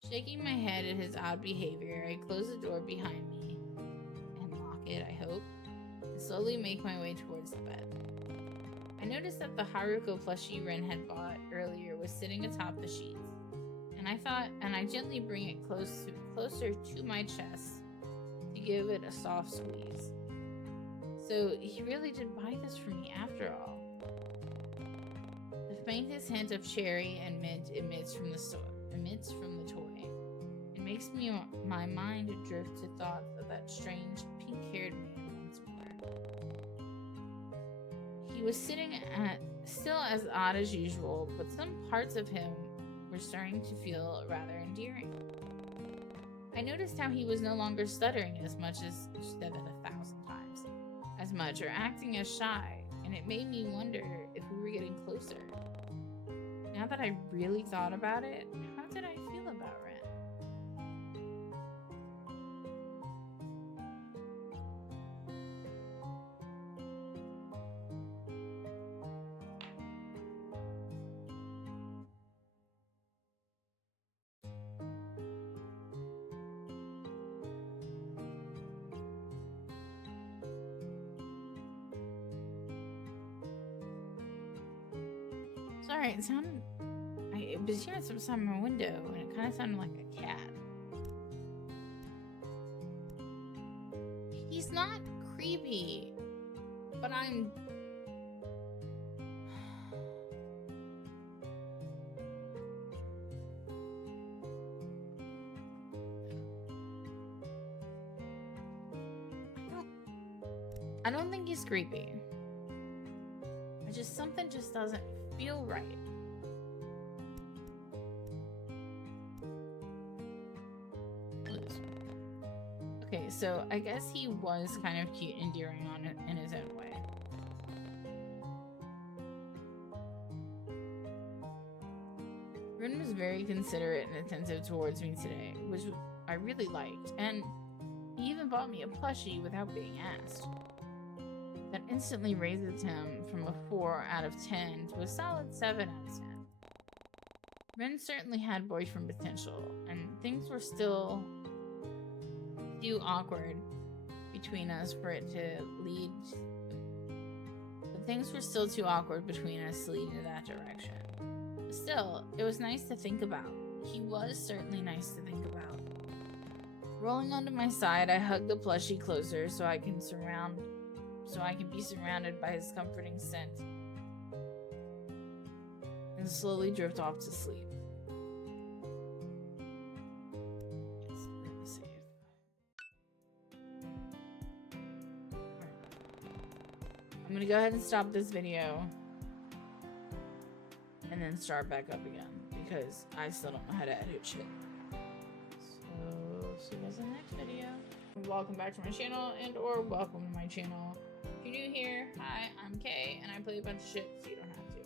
Shaking my head at his odd behavior, I close the door behind me and lock it, I hope, and slowly make my way towards the bed. I noticed that the Haruko plushie Ren had bought earlier was sitting atop the sheets, and I gently bring it closer to my chest to give it a soft squeeze. So he really did buy this for me after all. The faintest hint of cherry and mint emits from the toy. It makes my mind drift to thoughts of that strange pink-haired man once more. He was sitting still as odd as usual, but some parts of him were starting to feel rather endearing. I noticed how he was no longer stuttering as much as said it 1,000 times as much or acting as shy, and it made me wonder if we were getting closer. Now that I really thought about it, how did I feel about Ren? Sorry, it sounded... I was hearing some sound in my window, and it kind of sounded like a cat. He's not creepy, but I'm... I don't think he's creepy. Something just doesn't feel right. Okay, so I guess he was kind of cute and endearing in his own way. Ren was very considerate and attentive towards me today, which I really liked, and he even bought me a plushie without being asked. That instantly raises him from a 4 out of 10 to a solid 7 out of 10. Ren certainly had boyfriend potential, and things were still too awkward between us for it to lead. But things were still too awkward between us to lead in that direction. But still, it was nice to think about. He was certainly nice to think about. Rolling onto my side, I hugged the plushie closer so I can be surrounded by his comforting scent and slowly drift off to sleep. I'm gonna go ahead and stop this video. and then start back up again because I still don't know how to edit shit. So see you guys in the next video. Welcome back to my channel, and or welcome to my channel. If you're new here, hi, I'm Kay, and I play a bunch of shit so you don't have to.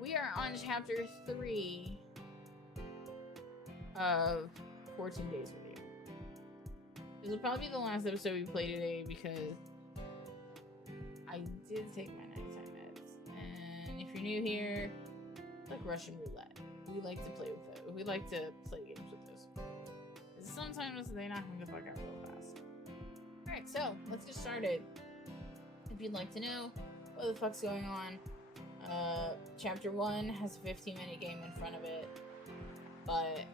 We are on chapter 3 of 14 Days with You. This will probably be the last episode we play today because I did take my nighttime meds. And if you're new here, it's like Russian roulette. We like to play with it. We like to play games with this. Sometimes they knock me the fuck out real fast. Alright, so let's get started. If you'd like to know what the fuck's going on, chapter 1 has a 15-minute game in front of it, but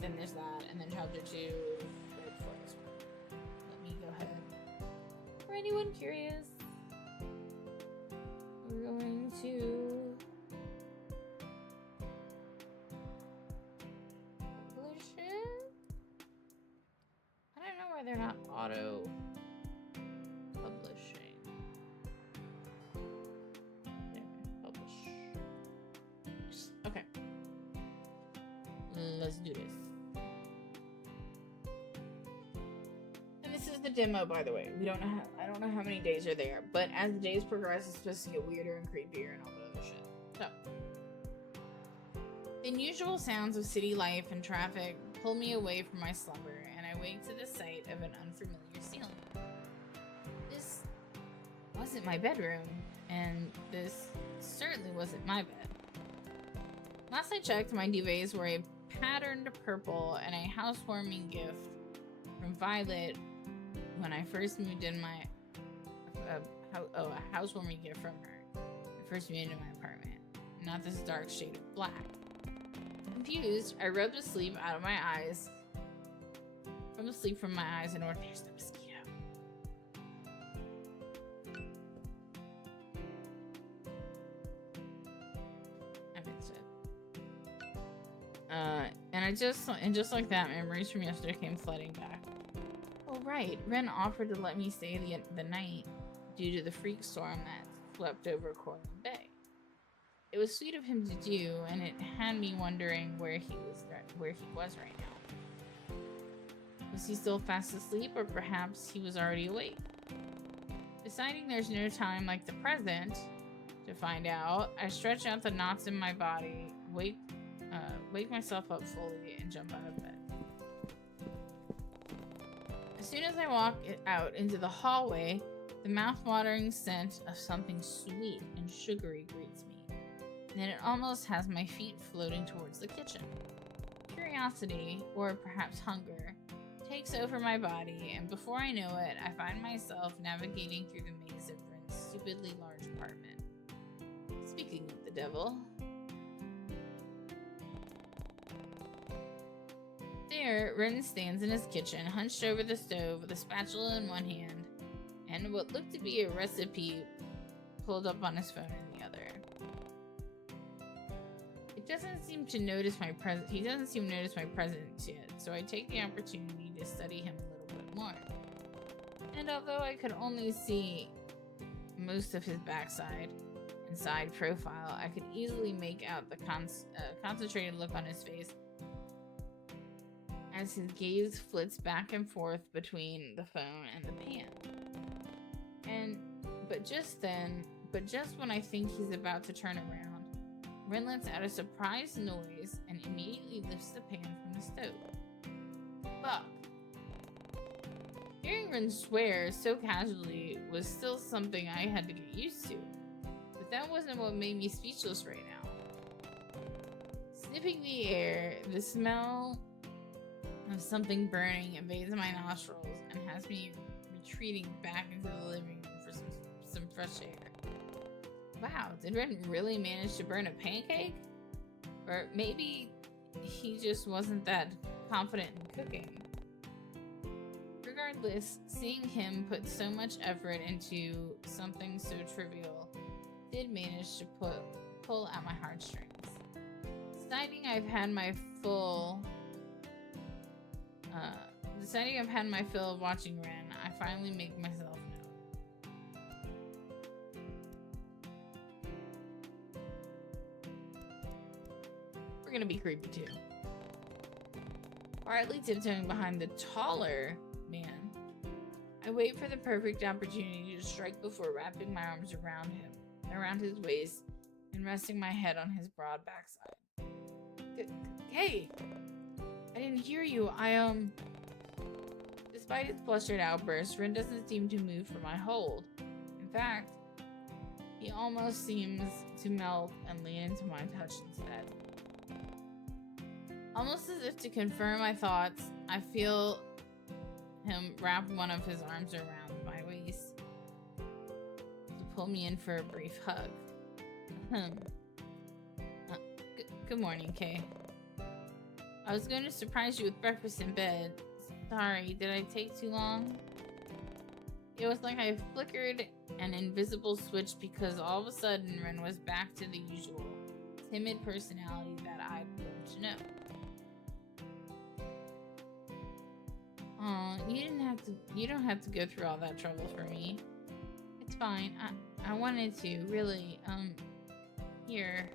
then there's that, and then chapter 2 right before this one. Let me go ahead. For anyone curious, we're going to publish it. I don't know why they're not auto publishing. Publish. Okay. Let's do this. And this is the demo, by the way. We don't know I don't know how many days are there, but as the days progress, it's supposed to get weirder and creepier and all that other shit. So, the unusual sounds of city life and traffic pull me away from my slumber, and I wake to the sight of an unfamiliar ceiling. This wasn't my bedroom, and this certainly wasn't my bed. Last I checked, my duvets were a patterned purple and a housewarming gift from Violet when I first moved in my a housewarming gift from her. I first moved into my apartment, not this dark shade of black. Confused, I rubbed the sleep out of my eyes. From the sleep from my eyes in order. There's the mosquito. I missed it. And just like that, memories from yesterday came flooding back. Oh right, Wren offered to let me stay the night due to the freak storm that swept over Corland Bay. It was sweet of him to do, and it had me wondering where he was right now. Was he still fast asleep, or perhaps he was already awake? Deciding there's no time like the present to find out, I stretch out the knots in my body, wake myself up fully, and jump out of bed. As soon as I walk out into the hallway, the mouth-watering scent of something sweet and sugary greets me. Then it almost has my feet floating towards the kitchen. Curiosity, or perhaps hunger, takes over my body, and before I know it, I find myself navigating through the maze of Wren's stupidly large apartment. Speaking of the devil, there, Wren stands in his kitchen, hunched over the stove with a spatula in one hand and what looked to be a recipe pulled up on his phone in the other. He doesn't seem to notice my presence yet, so I take the opportunity to study him a little bit more. And although I could only see most of his backside and side profile, I could easily make out the concentrated look on his face as his gaze flits back and forth between the phone and the pan. But just when I think he's about to turn around, Wren lets out a surprised noise and immediately lifts the pan from the stove. Fuck. Hearing Wren swear so casually was still something I had to get used to, but that wasn't what made me speechless right now. Sniffing the air, the smell of something burning invades my nostrils and has me retreating back into the living room for some fresh air. Wow, did Wren really manage to burn a pancake? Or maybe he just wasn't that confident in cooking. Regardless, seeing him put so much effort into something so trivial did manage to pull at my heartstrings. Deciding I've had my fill of watching Wren, I finally make myself known. gonna be creepy too. Quietly tiptoeing behind the taller man, I wait for the perfect opportunity to strike before wrapping my arms around his waist, and resting my head on his broad backside. Hey! I didn't hear you. Despite his flustered outburst, Ren doesn't seem to move from my hold. In fact, he almost seems to melt and lean into my touch instead. Almost as if to confirm my thoughts, I feel him wrap one of his arms around my waist to pull me in for a brief hug. Good morning, Kay. I was going to surprise you with breakfast in bed. Sorry, did I take too long? It was like I flickered an invisible switch because all of a sudden Ren was back to the usual timid personality that I'd learned to know. Aw, you don't have to go through all that trouble for me. It's fine. I wanted to, really. Here.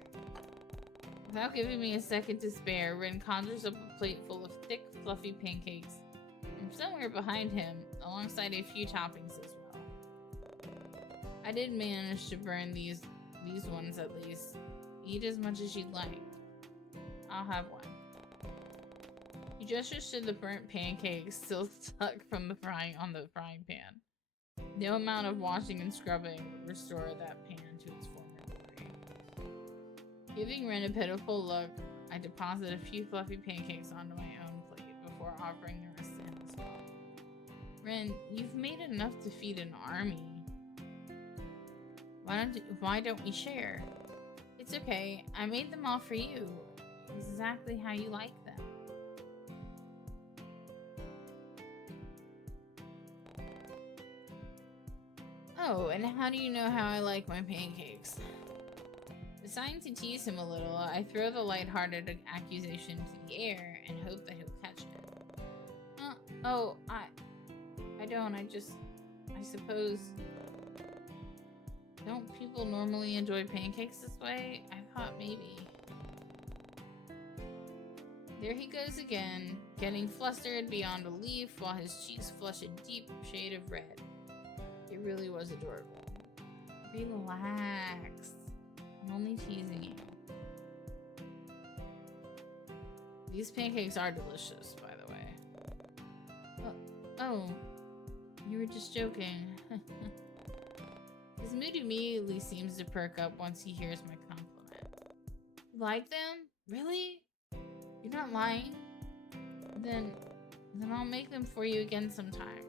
Without giving me a second to spare, Ren conjures up a plate full of thick, fluffy pancakes from somewhere behind him, alongside a few toppings as well. I did manage to burn these ones at least. Eat as much as you'd like. I'll have one. He gestures to the burnt pancakes still stuck from the frying pan. No amount of washing and scrubbing would restore that pan to its former glory. Giving Ren a pitiful look, I deposit a few fluffy pancakes onto my own plate before offering the rest to him as well. Ren, you've made enough to feed an army. Why don't we share? It's okay. I made them all for you. Exactly how you like them. Oh, and how do you know how I like my pancakes? Deciding to tease him a little, I throw the lighthearted accusation into the air and hope that he'll catch it. I don't. I suppose... Don't people normally enjoy pancakes this way? I thought maybe. There he goes again, getting flustered beyond belief while his cheeks flush a deep shade of red. It really was adorable. Relax. I'm only teasing you. These pancakes are delicious, by the way. Oh, you were just joking. His mood immediately seems to perk up once he hears my compliment. Like them? Really? You're not lying? Then I'll make them for you again sometime.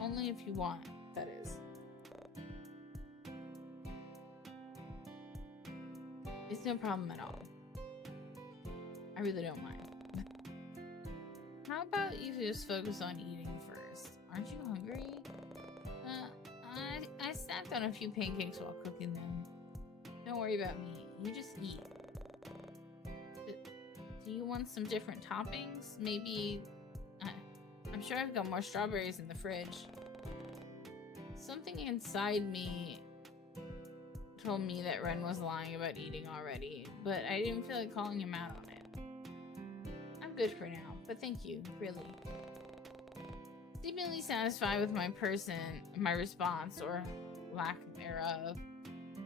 Only if you want, that is. It's no problem at all. I really don't mind. How about you just focus on eating first? Aren't you hungry? I snacked on a few pancakes while cooking them. Don't worry about me. You just eat. Do you want some different toppings? Maybe... I'm sure I've got more strawberries in the fridge. Something inside me told me that Ren was lying about eating already, but I didn't feel like calling him out on it. I'm good for now, but thank you, really. Seemingly satisfied with my response, or lack thereof,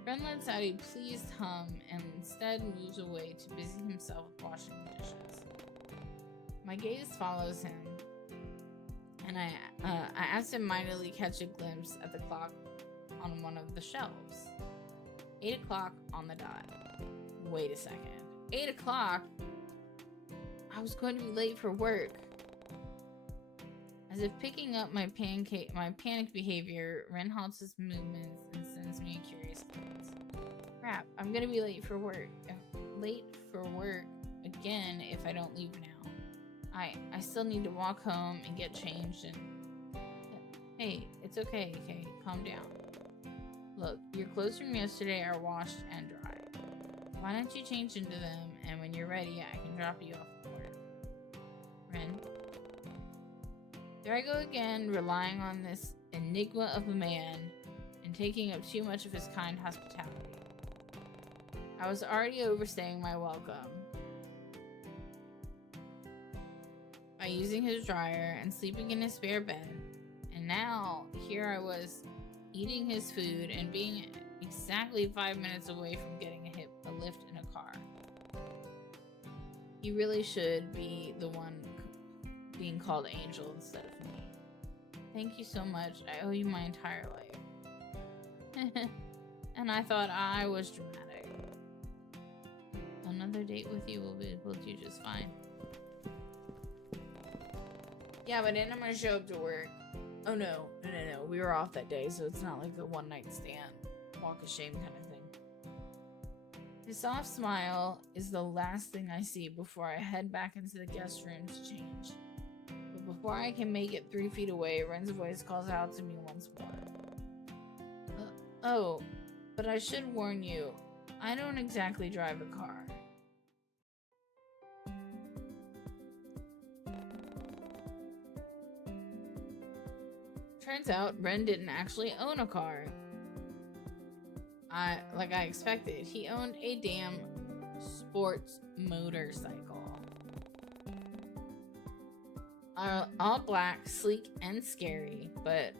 Ren lets out a pleased hum and instead moves away to busy himself with washing the dishes. My gaze follows him, and I absentmindedly catch a glimpse at the clock on one of the shelves. 8 o'clock on the dot. Wait a second. 8 o'clock? I was going to be late for work. As if picking up my panic behavior, Ren halts his movements and sends me a curious glance. Crap, I'm gonna be late for work. Late for work again if I don't leave now. I still need to walk home and get changed and... Hey, it's okay, Kay. Calm down. Look, your clothes from yesterday are washed and dry. Why don't you change into them, and when you're ready, I can drop you off at work. Ren? There I go again, relying on this enigma of a man and taking up too much of his kind hospitality. I was already overstaying my welcome. by using his dryer and sleeping in his spare bed. And now, here I was, eating his food and being exactly 5 minutes away from getting a lift in a car. He really should be the one being called Angel instead of me. Thank you so much. I owe you my entire life. And I thought I was dramatic. Another date with you will do just fine. Yeah, but then I'm gonna show up to work. Oh no. We were off that day, so it's not like a one night stand, walk of shame kind of thing. His soft smile is the last thing I see before I head back into the guest room to change. But before I can make it 3 feet away, Ren's voice calls out to me once more. Oh, but I should warn you, I don't exactly drive a car. Turns out Ren didn't actually own a car. Like I expected. He owned a damn sports motorcycle. All black, sleek, and scary, but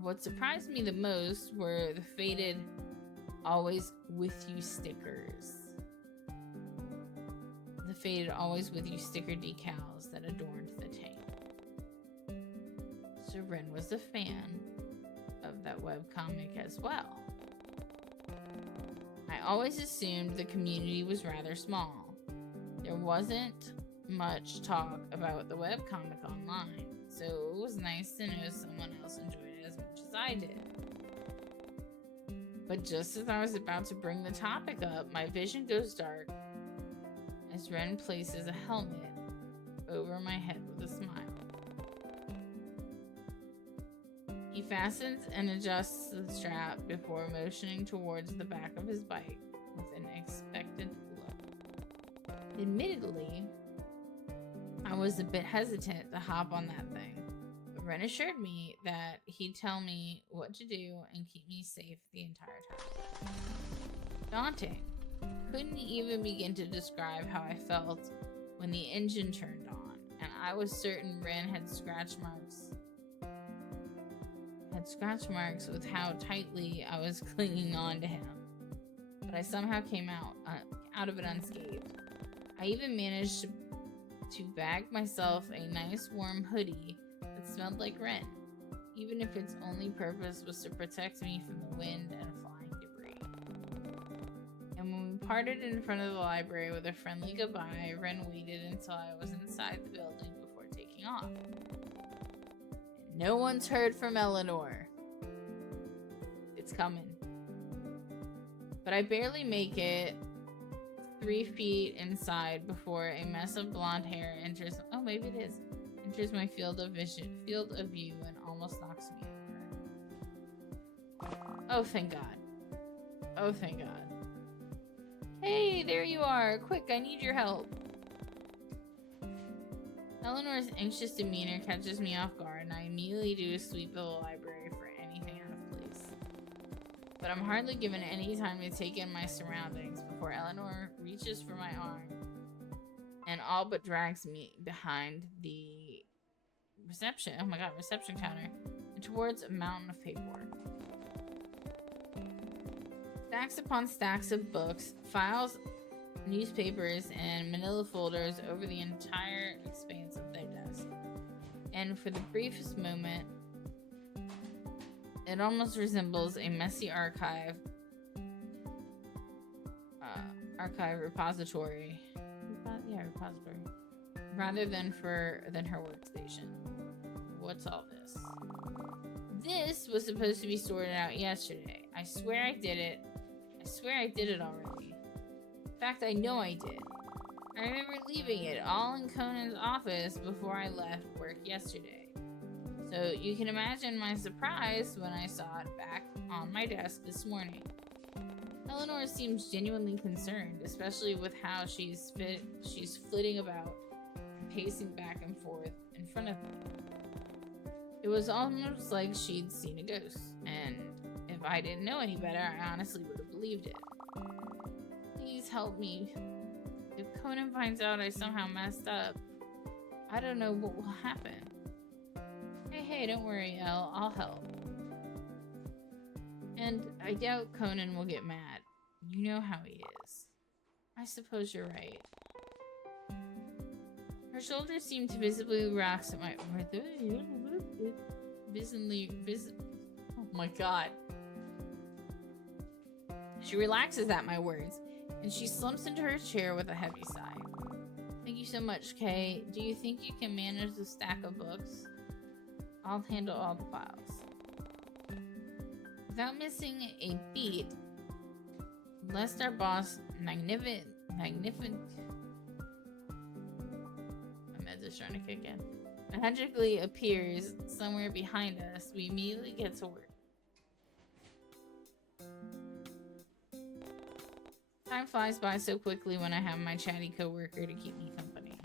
what surprised me the most were the faded "Always With You" stickers. The faded "Always With You" sticker decals that adorned the tank. So Ren was a fan of that webcomic as well. I always assumed the community was rather small. There wasn't much talk about the webcomic online, so it was nice to know someone else enjoyed it as much as I did. But just as I was about to bring the topic up, my vision goes dark as Ren places a helmet over my head with a smile. He fastens and adjusts the strap before motioning towards the back of his bike with an expectant look. Admittedly, I was a bit hesitant to hop on that thing, but Ren assured me that he'd tell me what to do and keep me safe the entire time. Daunting. Couldn't even begin to describe how I felt when the engine turned on, and I was certain Ren had scratch marks with how tightly I was clinging on to him. But I somehow came out of it unscathed. I even managed to bag myself a nice warm hoodie that smelled like Ren, even if its only purpose was to protect me from the wind and flying debris. And when we parted in front of the library with a friendly goodbye, Ren waited until I was inside the building before taking off. No one's heard from Eleanor. It's coming. But I barely make it 3 feet inside before a mess of blonde hair enters. Oh, maybe it is. Enters my field of view, and almost knocks me over. Oh, thank God. Oh, thank God. Hey, there you are. Quick, I need your help. Eleanor's anxious demeanor catches me off guard, and I immediately do a sweep of the library for anything out of place. But I'm hardly given any time to take in my surroundings before Eleanor reaches for my arm and all but drags me behind the reception counter and towards a mountain of paperwork. Stacks upon stacks of books, files, newspapers, and manila folders over the entire expanse of their desk. And for the briefest moment, it almost resembles a messy archive repository. Repository. Rather than her workstation. What's all this? This was supposed to be sorted out yesterday. I swear I did it. I swear I did it already. In fact, I know I did. I remember leaving it all in Conan's office before I left work yesterday. So you can imagine my surprise when I saw it back on my desk this morning. Eleanor seems genuinely concerned, especially with how she's flitting about, pacing back and forth in front of me. It was almost like she'd seen a ghost, and if I didn't know any better, I honestly would have believed it. Please help me. If Conan finds out I somehow messed up, I don't know what will happen. Hey, don't worry, Elle. I'll help. And I doubt Conan will get mad. You know how he is. I suppose you're right. Her shoulders seem to visibly relax at my... Oh my god. She relaxes at my words, and she slumps into her chair with a heavy sigh. Thank you so much, Kay. Do you think you can manage the stack of books? I'll handle all the files. Without missing a beat, lest our boss, magnificent... My meds are starting to kick in. Magically appears somewhere behind us, we immediately get to work. Time flies by so quickly when I have my chatty coworker to keep me company.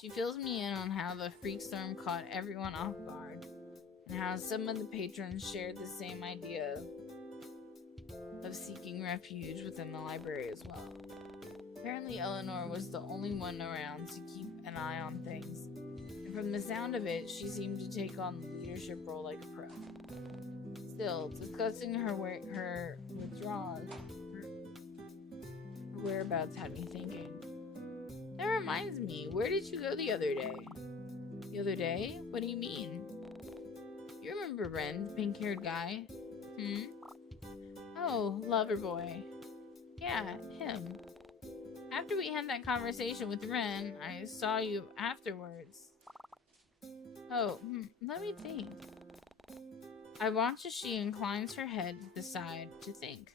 She fills me in on how the freak storm caught everyone off guard, and how some of the patrons shared the same idea of seeking refuge within the library as well. Apparently Eleanor was the only one around to keep an eye on things, and from the sound of it, she seemed to take on the leadership role like a pro. Still, discussing her withdrawals, her whereabouts had me thinking. That reminds me, where did you go the other day? The other day? What do you mean? You remember Ren, the pink-haired guy? Oh, lover boy. Yeah, him. After we had that conversation with Ren, I saw you afterwards. Oh, let me think. I watch as she inclines her head to the side to think.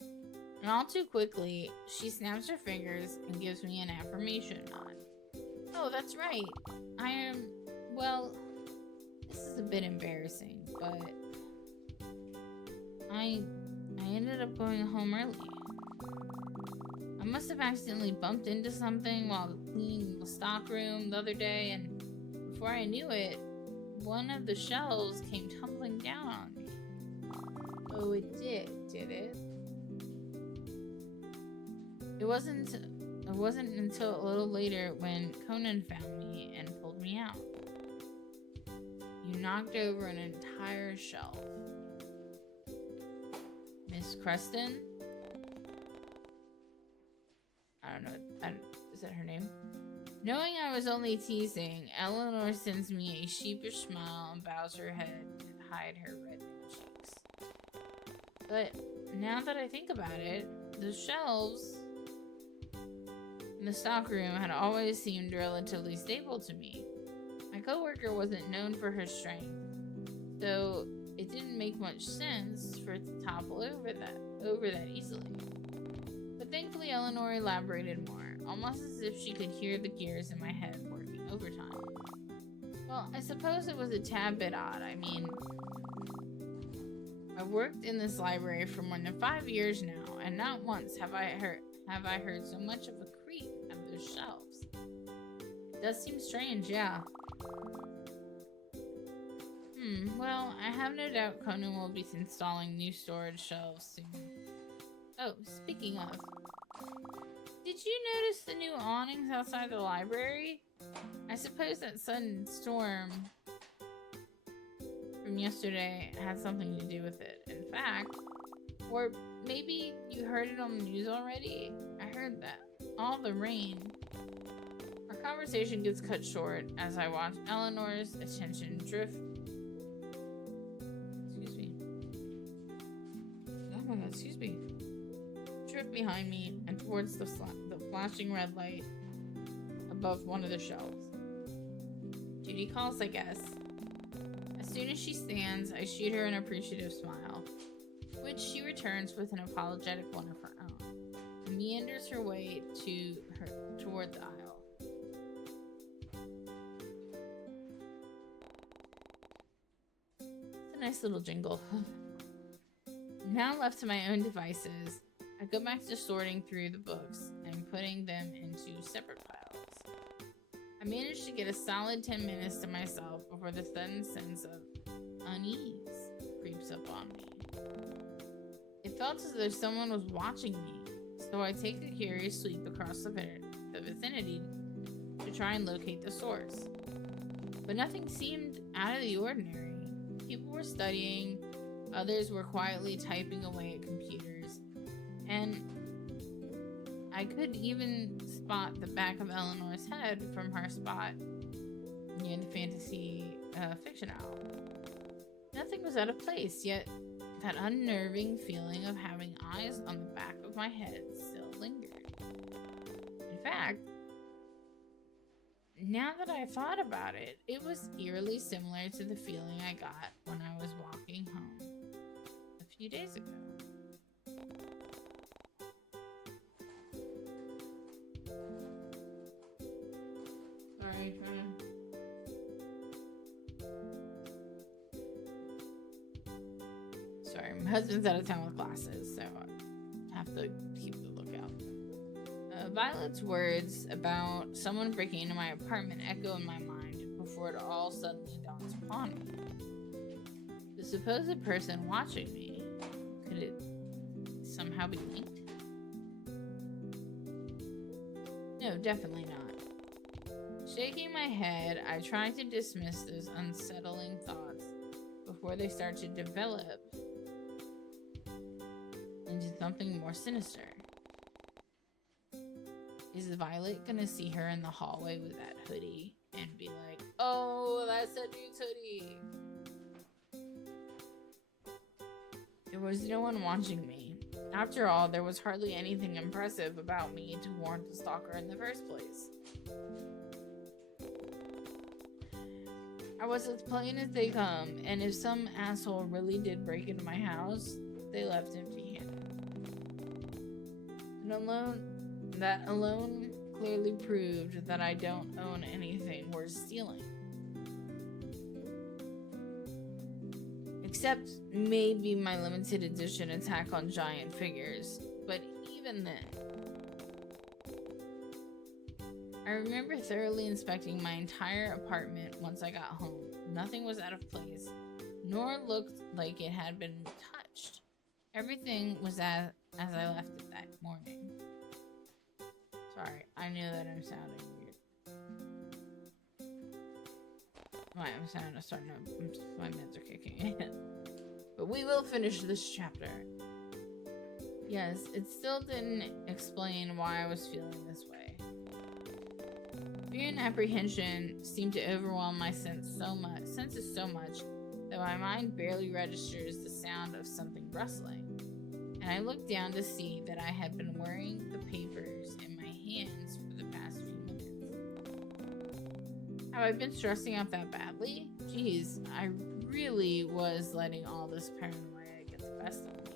And all too quickly, she snaps her fingers and gives me an affirmation nod. Oh, that's right. I am... Well, this is a bit embarrassing, but... I ended up going home early. I must have accidentally bumped into something while cleaning the stockroom the other day, and before I knew it, one of the shelves came tumbling down on me. Oh, it did it? It wasn't until a little later when Conan found me and pulled me out. You knocked over an entire shelf. Miss Creston? I don't know. Is that her name? Knowing I was only teasing, Eleanor sends me a sheepish smile and bows her head to hide her red cheeks. But now that I think about it, the shelves in the stockroom had always seemed relatively stable to me. My coworker wasn't known for her strength, so it didn't make much sense for it to topple over that easily. But thankfully Eleanor elaborated more, almost as if she could hear the gears in my head working overtime. Well, I suppose it was a tad bit odd. I mean, I've worked in this library for more than 5 years now, and not once have I heard so much of a creak of those shelves. It does seem strange, yeah. Well, I have no doubt Conan will be installing new storage shelves soon. Oh, speaking of, did you notice the new awnings outside the library? I suppose that sudden storm from yesterday had something to do with it. In fact, or maybe you heard it on the news already? I heard that. All the rain. Our conversation gets cut short as I watch Eleanor's attention drift behind me and towards the flashing red light above one of the shelves. Duty calls, I guess. As soon as she stands, I shoot her an appreciative smile, which she returns with an apologetic one of her own, and meanders her way toward the aisle. It's a nice little jingle. Now left to my own devices, I go back to sorting through the books and putting them into separate piles. I managed to get a solid 10 minutes to myself before the sudden sense of unease creeps up on me. It felt as though someone was watching me, so I take a curious sweep across the vicinity to try and locate the source. But nothing seemed out of the ordinary. People were studying, others were quietly typing away at computers, and I could even spot the back of Eleanor's head from her spot near the fantasy fiction owl. Nothing was out of place, yet that unnerving feeling of having eyes on the back of my head still lingered. In fact, now that I thought about it, it was eerily similar to the feeling I got when I was walking home a few days ago. Sorry, my husband's out of town with glasses, so I have to keep the lookout. Violet's words about someone breaking into my apartment echo in my mind before it all suddenly dawns upon me. The supposed person watching me, could it somehow be linked? No, definitely not. Shaking my head, I try to dismiss those unsettling thoughts before they start to develop into something more sinister. Is Violet gonna see her in the hallway with that hoodie and be like, "Oh, that's a dude's hoodie"? There was no one watching me. After all, there was hardly anything impressive about me to warrant the stalker in the first place. I was as plain as they come, and if some asshole really did break into my house, they left empty-handed. That alone clearly proved that I don't own anything worth stealing. Except maybe my limited edition attack on giant figures, but even then. I remember thoroughly inspecting my entire apartment once I got home. Nothing was out of place, nor looked like it had been touched. Everything was as I left it that morning. Sorry, I knew that I'm sounding weird. My meds are kicking in. But we will finish this chapter. Yes, it still didn't explain why I was feeling this way. Fear and apprehension seemed to overwhelm my senses so much that my mind barely registers the sound of something rustling. And I looked down to see that I had been wearing the papers in my hands for the past few minutes. Have I been stressing out that badly? Jeez, I really was letting all this paranoia get the best of me.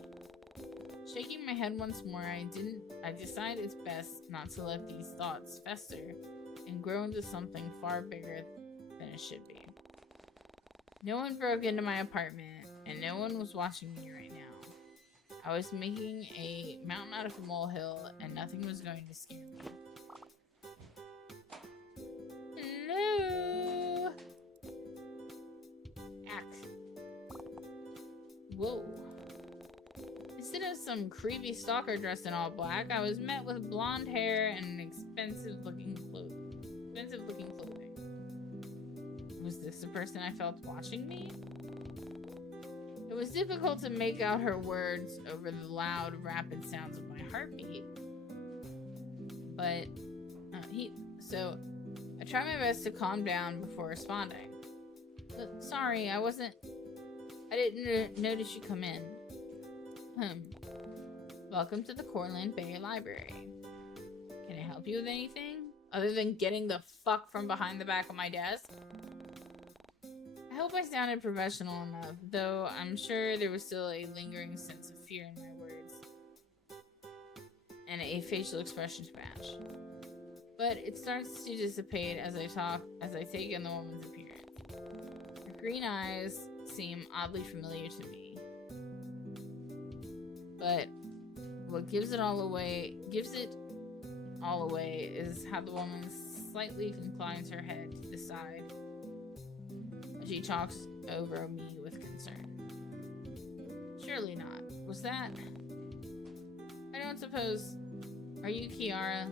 Shaking my head once more, I decided it's best not to let these thoughts fester and grow into something far bigger than it should be. No one broke into my apartment, and no one was watching me right now. I was making a mountain out of a molehill, and nothing was going to scare me. Hello? Whoa. Instead of some creepy stalker dressed in all black, I was met with blonde hair and expensive looking clothing. Was this the person I felt watching me? It was difficult to make out her words over the loud, rapid sounds of my heartbeat. But, so I tried my best to calm down before responding. Sorry, I didn't notice you come in. Welcome to the Corland Bay Library. Can I help you with anything? Other than getting the fuck from behind the back of my desk? I hope I sounded professional enough, though I'm sure there was still a lingering sense of fear in my words. And a facial expression to match. But it starts to dissipate as I take in the woman's appearance. Her green eyes seem oddly familiar to me. But what gives it all away is how the woman slightly inclines her head to the side as she talks over me with concern. Surely not. Was that? I don't suppose. Are you Kiara?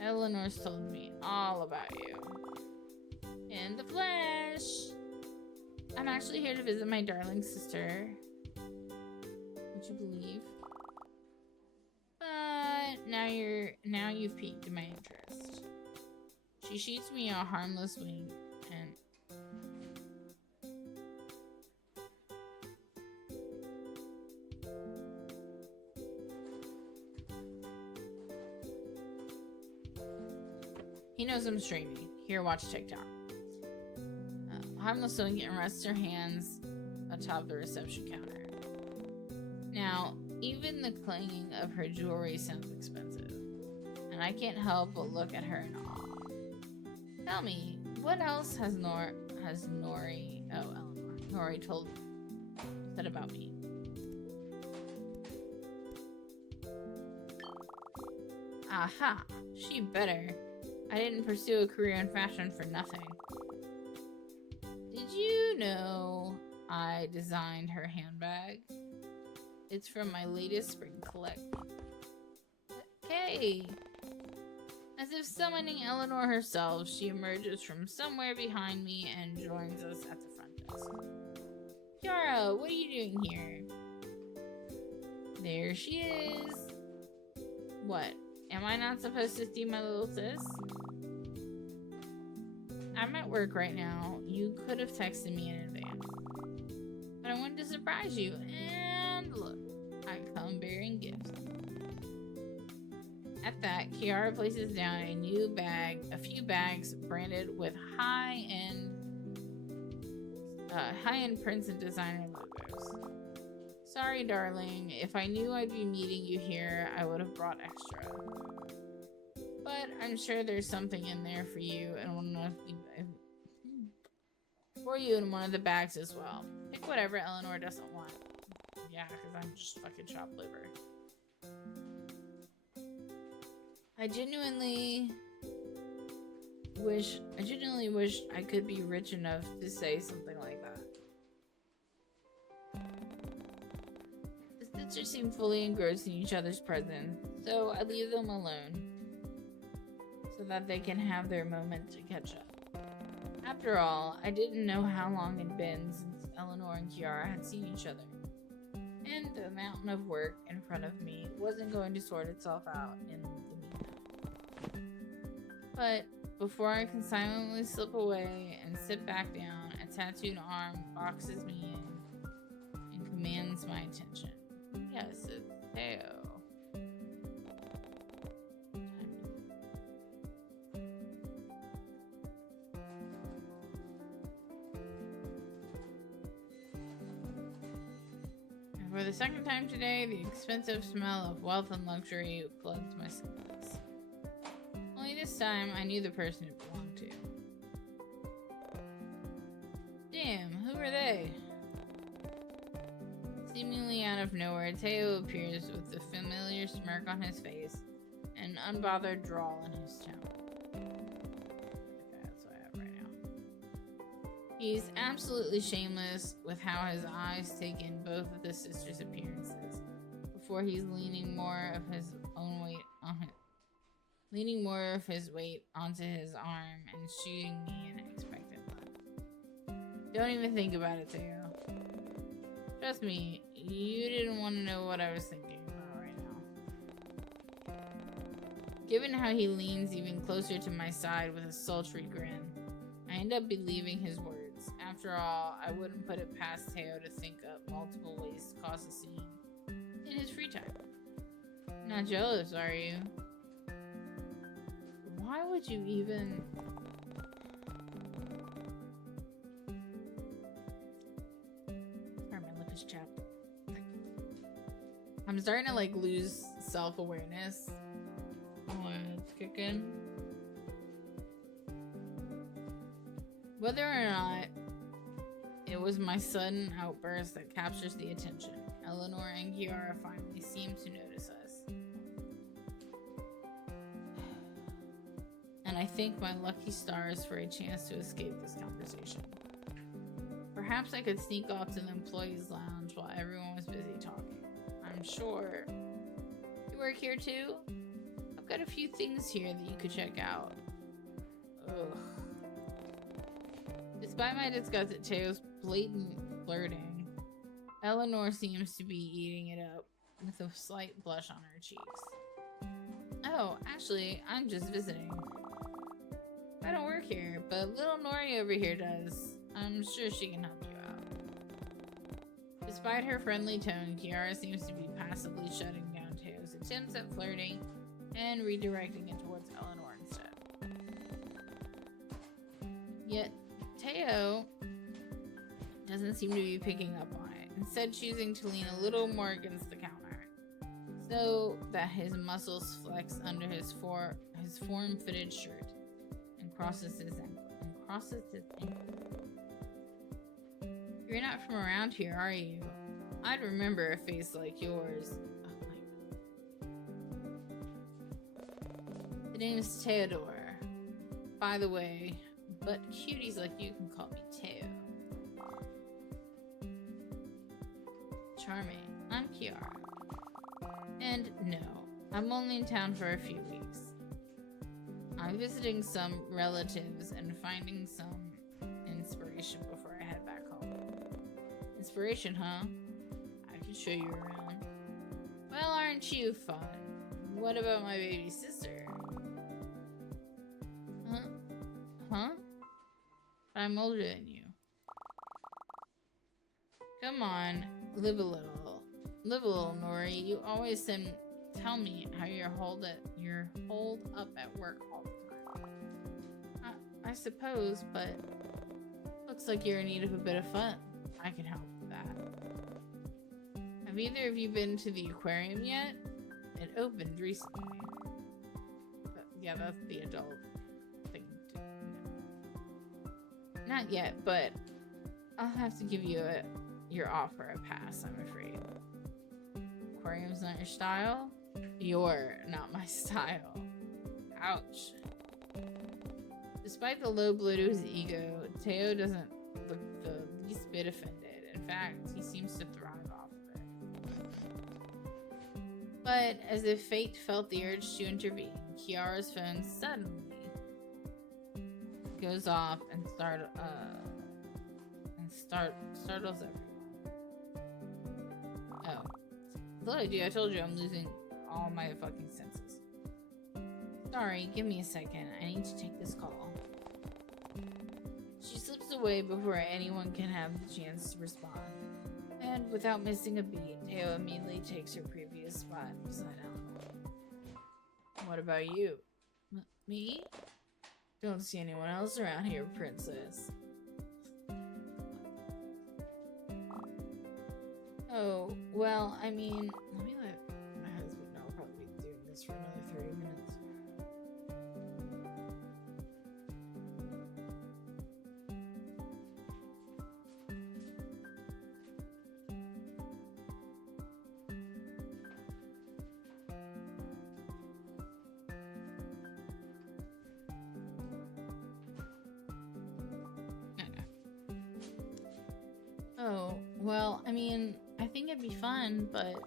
Eleanor's told me all about you. In the flesh! I'm actually here to visit my darling sister. Would you believe? But now you've piqued my interest. She shoots me a harmless wink and he knows I'm streaming. Here, watch TikTok. Harmless wink and rests her hands atop the reception counter. Now, even the clanging of her jewelry sounds expensive, and I can't help but look at her in awe. Tell me, what else has Nori said about me? Aha, she better. I didn't pursue a career in fashion for nothing. Did you know I designed her handbag? It's from my latest spring collection. Okay. As if summoning Eleanor herself, she emerges from somewhere behind me and joins us at the front desk. Kiara, what are you doing here? There she is. What? Am I not supposed to see my little sis? I'm at work right now. You could have texted me in advance. But I wanted to surprise you. And look, I come bearing gifts. At that, Kiara places down a few bags branded with high-end prints and designer logos. Sorry, darling. If I knew I'd be meeting you here, I would have brought extra. But I'm sure there's something in there for you and one of the bags as well. Pick whatever Eleanor doesn't want. Yeah, because I'm just fucking chopped liver. I genuinely wish I could be rich enough to say something like that. The sisters seem fully engrossed in each other's presence, so I leave them alone so that they can have their moment to catch up. After all, I didn't know how long it'd been since Eleanor and Kiara had seen each other, and the mountain of work in front of me wasn't going to sort itself out in the meantime. But before I can silently slip away and sit back down, a tattooed arm boxes me in and commands my attention. Yes, it's Theo. For the second time today, the expensive smell of wealth and luxury floods my senses. Only this time, I knew the person it belonged to. Damn, who are they? Seemingly out of nowhere, Teo appears with the familiar smirk on his face and an unbothered drawl in his tone. That's what I have right now. He's absolutely shameless with how his eyes take in both of the sisters' appearances before he's leaning more of his weight onto his arm and shooting me an expectant laugh. Don't even think about it, Theo. Trust me, you didn't want to know what I was thinking about right now. Given how he leans even closer to my side with a sultry grin, I end up believing his words. After all, I wouldn't put it past Teo to think up multiple ways to cause a scene in his free time. Not jealous, are you? Why would you even... Sorry, my lip is chapped. I'm starting to like lose self-awareness when it's kicking. Whether or not it was my sudden outburst that captures the attention, Eleanor and Kiara finally seem to notice us. And I thank my lucky stars for a chance to escape this conversation. Perhaps I could sneak off to the employees' lounge while everyone was busy talking. I'm sure. You work here too? Of got a few things here that you could check out. Ugh. Despite my disgust at Teo's blatant flirting, Eleanor seems to be eating it up with a slight blush on her cheeks. Oh, actually, I'm just visiting. I don't work here, but little Nori over here does. I'm sure she can help you out. Despite her friendly tone, Kiara seems to be passively shutting down Teo's attempts at flirting and redirecting it towards Eleanor instead. Yet, Teo doesn't seem to be picking up on it, instead choosing to lean a little more against the counter, so that his muscles flex under his form-fitted shirt and crosses his ankle. You're not from around here, are you? I'd remember a face like yours. Oh my god. The name's Theodore. By the way, but cuties like you can call me Teo. Charming. I'm Kiara. And no, I'm only in town for a few weeks. I'm visiting some relatives and finding some inspiration before I head back home. Inspiration, huh? I can show you around. Well, aren't you fun? What about my baby sister? Huh? I'm older than you. Come on, live a little. Live a little, Nori. You always tell me how you're holed up at work all the time. I suppose, but looks like you're in need of a bit of fun. I can help with that. Have either of you been to the aquarium yet? It opened recently. Yeah, that's the adult thing to do. Not yet, but I'll have to give you your offer a pass, I'm afraid. Aquarium's not your style? You're not my style. Ouch. Despite the low blow to his ego, Teo doesn't look the least bit offended. In fact, he seems to thrive off of it. But as if fate felt the urge to intervene, Kiara's phone suddenly goes off and startles everyone. Oh. I told you I'm losing all my fucking senses. Sorry, give me a second. I need to take this call. She slips away before anyone can have the chance to respond. And without missing a beat, Teo immediately takes her previous spot beside Eleanor. What about you? Me? Don't see anyone else around here, princess. Oh, well, I mean, let me let my husband know. I'll probably be doing this for another 30 minutes. Oh, well, I mean, I think it'd be fun, but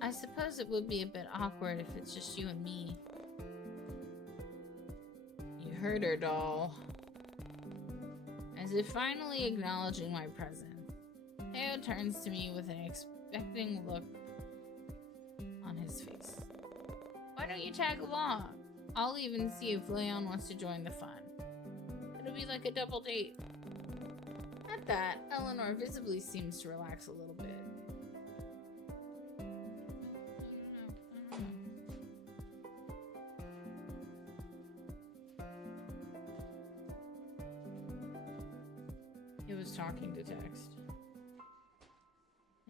I suppose it would be a bit awkward if it's just you and me. You heard her, doll. As if finally acknowledging my presence, Teo turns to me with an expecting look on his face. Why don't you tag along? I'll even see if Leon wants to join the fun. It'll be like a double date. At that, Eleanor visibly seems to relax a little bit. It was talking to text.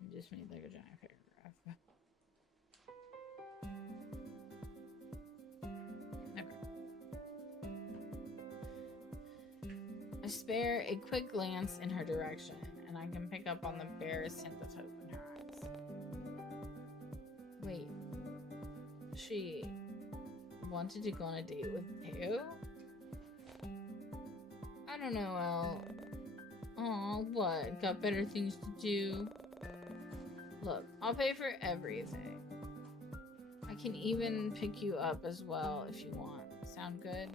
And just made like a giant paragraph. I spare a quick glance in her direction, and I can pick up on the barest hint of hope in her eyes. Wait, she wanted to go on a date with Teo? I don't know, Elle. Aw, what? Got better things to do? Look, I'll pay for everything. I can even pick you up as well if you want. Sound good?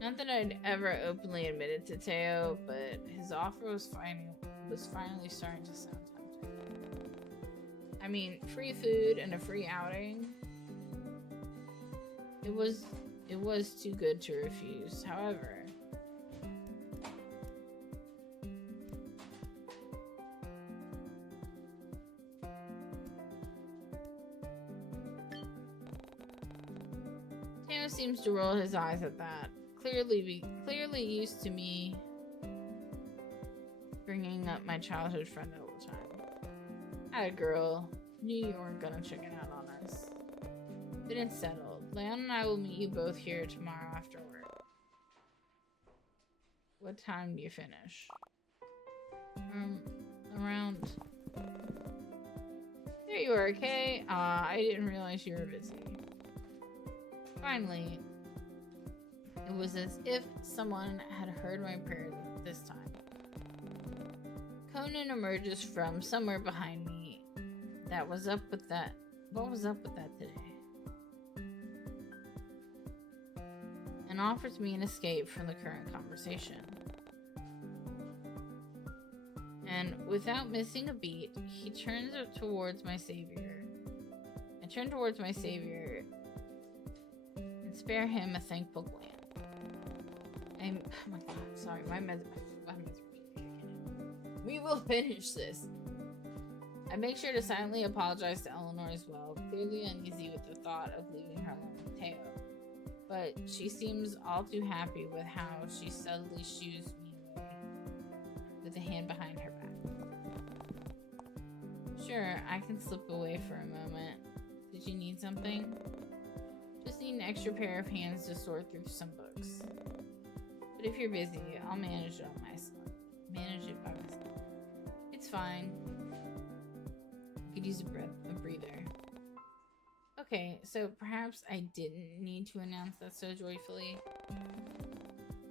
Not that I'd ever openly admitted to Teo, but his offer was finally starting to sound tempting. I mean, free food and a free outing. It was too good to refuse. However, Teo seems to roll his eyes at that. Clearly used to me bringing up my childhood friend all the time. Atta girl, knew you weren't gonna chicken out on us. But it's settled. Leon and I will meet you both here tomorrow after work. What time do you finish? Around. There you are, Kay. I didn't realize you were busy. Finally, it was as if someone had heard my prayers this time. Conan emerges from somewhere behind me. What was up with that today? And offers me an escape from the current conversation. And without missing a beat, he turns towards my savior. I turn towards my savior and spare him a thankful glance. Oh my god, sorry, my meds are kicking in. We will finish this. I make sure to silently apologize to Eleanor as well, clearly uneasy with the thought of leaving her alone with Teo. But she seems all too happy with how she subtly shoos me away, with a hand behind her back. Sure, I can slip away for a moment. Did you need something? Just need an extra pair of hands to sort through some books. But if you're busy, I'll manage it by myself. It's fine. I could use a breather. Okay, so perhaps I didn't need to announce that so joyfully.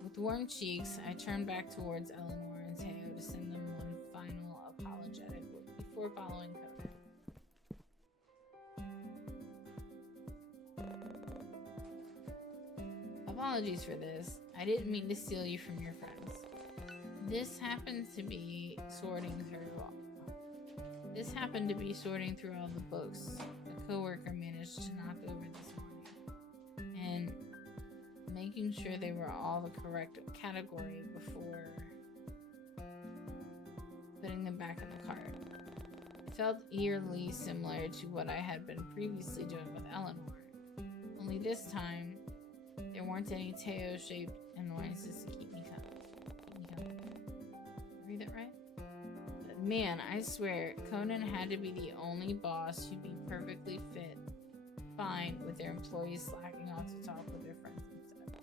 With warm cheeks, I turned back towards Eleanor and Teo to send them one final apologetic look before following Conan. Apologies for this. I didn't mean to steal you from your friends. This happened to be sorting through all the books a coworker managed to knock over this morning, and making sure they were all the correct category before putting them back in the cart. It felt eerily similar to what I had been previously doing with Eleanor, only this time there weren't any Teo-shaped annoyances to keep me company. Read that right? But man, I swear, Conan had to be the only boss who'd be perfectly fine with their employees slacking off to talk with their friends instead.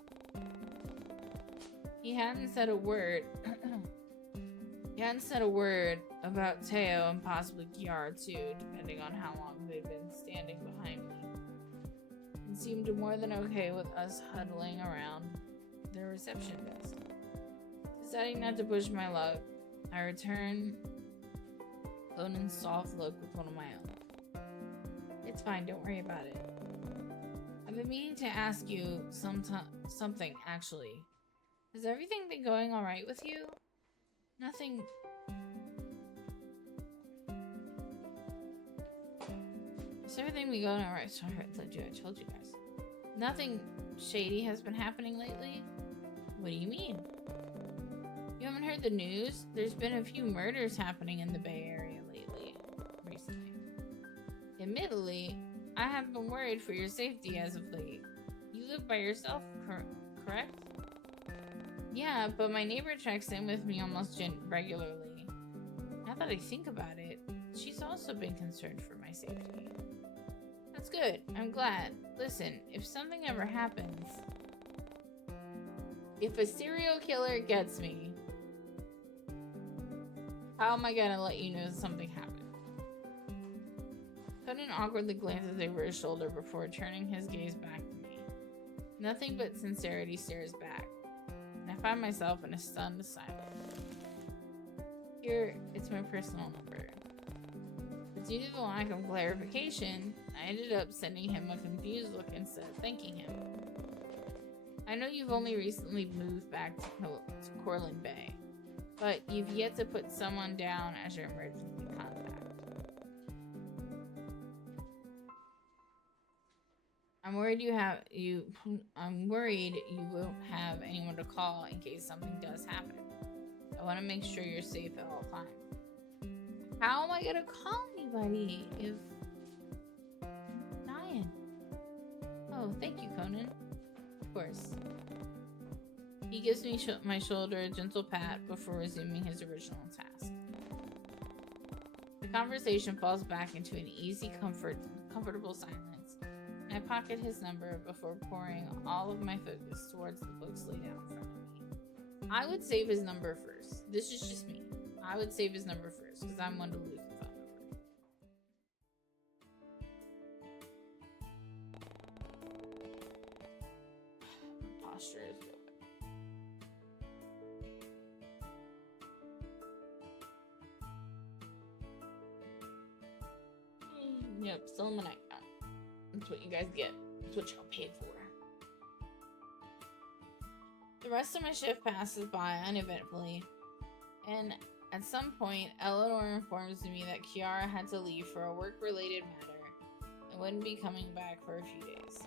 He hadn't said a word. About Teo and possibly Kiara too, depending on how long they'd been standing behind me. And seemed more than okay with us huddling around the reception desk. Deciding not to push my luck, I returned Conan's soft look with one of my own. It's fine, don't worry about it. I've been meaning to ask you something, actually. Has everything been going alright with you? Nothing... Has everything been going alright? Sorry, I told you guys. Nothing shady has been happening lately? What do you mean? You haven't heard the news? There's been a few murders happening in the Bay Area recently. Admittedly, I have been worried for your safety as of late. You live by yourself, correct? Yeah, but my neighbor checks in with me almost regularly. Now that I think about it, she's also been concerned for my safety. That's good. I'm glad. Listen, if something ever happens... If a serial killer gets me, how am I gonna let you know something happened? Conan awkwardly glances over his shoulder before turning his gaze back to me. Nothing but sincerity stares back, and I find myself in a stunned silence. Here, it's my personal number. But due to the lack of clarification, I ended up sending him a confused look instead of thanking him. I know you've only recently moved back to Corland Bay, but you've yet to put someone down as your emergency contact. I'm worried you won't have anyone to call in case something does happen. I want to make sure you're safe at all times. How am I gonna call anybody if I'm dying? Oh, thank you, Conan. Of course. He gives me my shoulder a gentle pat before resuming his original task. The conversation falls back into an easy, comfortable silence, and I pocket his number before pouring all of my focus towards the books laid out in front of me. I would save his number first. This is just me. I would save his number first, because I'm one to lose the phone number. Posture is good. Yep, still in the nightgown. That's what you guys get. That's what y'all paid for. The rest of my shift passes by uneventfully, and at some point, Eleanor informs me that Kiara had to leave for a work-related matter and wouldn't be coming back for a few days.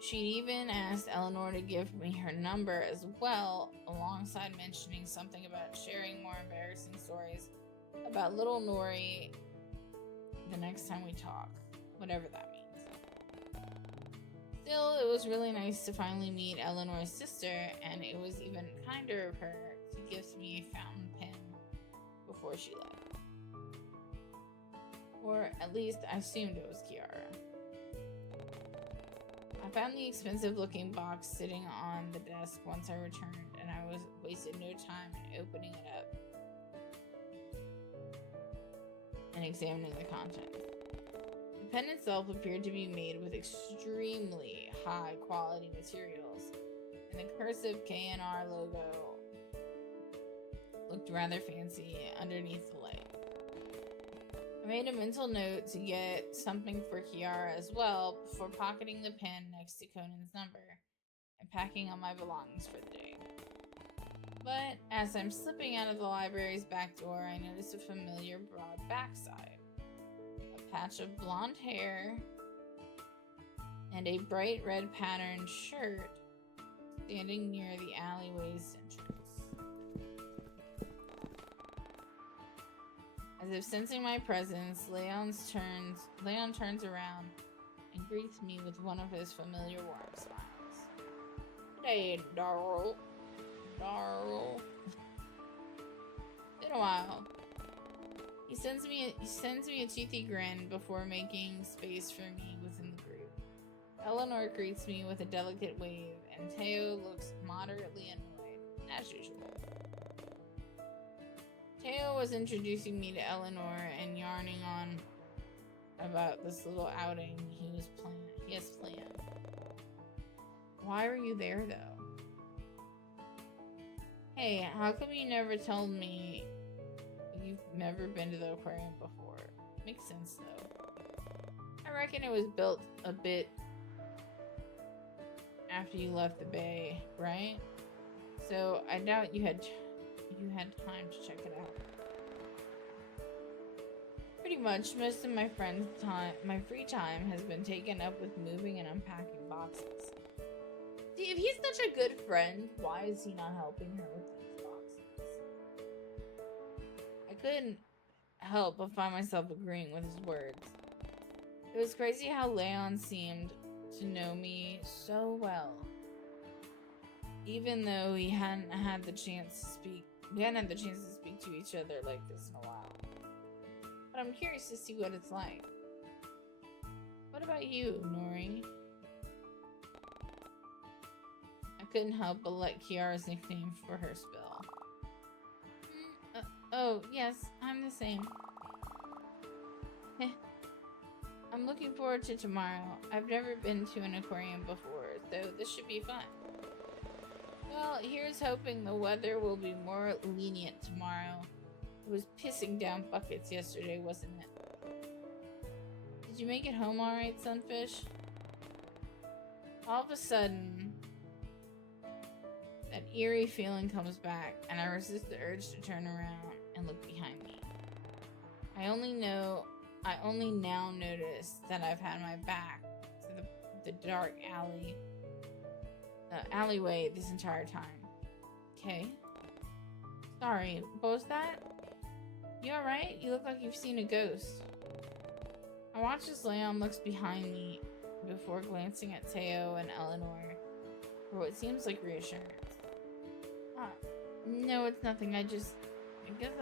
She'd even asked Eleanor to give me her number as well, alongside mentioning something about sharing more embarrassing stories about little Nori the next time we talk, whatever that means. Still, it was really nice to finally meet Eleanor's sister, and it was even kinder of her to give me a fountain pen before she left. Or at least I assumed it was Kiara. I found the expensive-looking box sitting on the desk once I returned, and I wasted no time in opening it up and examining the contents. The pen itself appeared to be made with extremely high-quality materials, and the cursive KNR logo looked rather fancy underneath the light. I made a mental note to get something for Kiara as well before pocketing the pen next to Conan's number and packing up my belongings for the day. But as I'm slipping out of the library's back door, I notice a familiar broad backside, a patch of blonde hair, and a bright red patterned shirt standing near the alleyway's entrance. As if sensing my presence, Leon turns around and greets me with one of his familiar warm smiles. Hey, Darrell. Been a while. He sends me a toothy grin before making space for me within the group. Eleanor greets me with a delicate wave, and Teo looks moderately annoyed, as usual. Teo was introducing me to Eleanor and yarning on about this little outing he has planned. Why were you there, though? Hey, how come you never told me you've never been to the aquarium before? Makes sense, though. I reckon it was built a bit after you left the bay, right? So I doubt you had time to check it out. Pretty much most of my free time has been taken up with moving and unpacking boxes. See, if he's such a good friend, why is he not helping her with these boxes? I couldn't help but find myself agreeing with his words. It was crazy how Leon seemed to know me so well, even though we hadn't had the chance to speak to each other like this in a while. But I'm curious to see what it's like. What about you, Nori? I couldn't help but let Kiara's nickname for her spill. Oh, yes, I'm the same. I'm looking forward to tomorrow. I've never been to an aquarium before, so this should be fun. Well, here's hoping the weather will be more lenient tomorrow. It was pissing down buckets yesterday, wasn't it? Did you make it home alright, Sunfish? All of a sudden, that eerie feeling comes back, and I resist the urge to turn around and look behind me. I only now notice that I've had my back to the dark alleyway this entire time. Okay. Sorry, what was that? You alright? You look like you've seen a ghost. I watch as Leon looks behind me before glancing at Teo and Eleanor for what seems like reassurance. No, it's nothing. I guess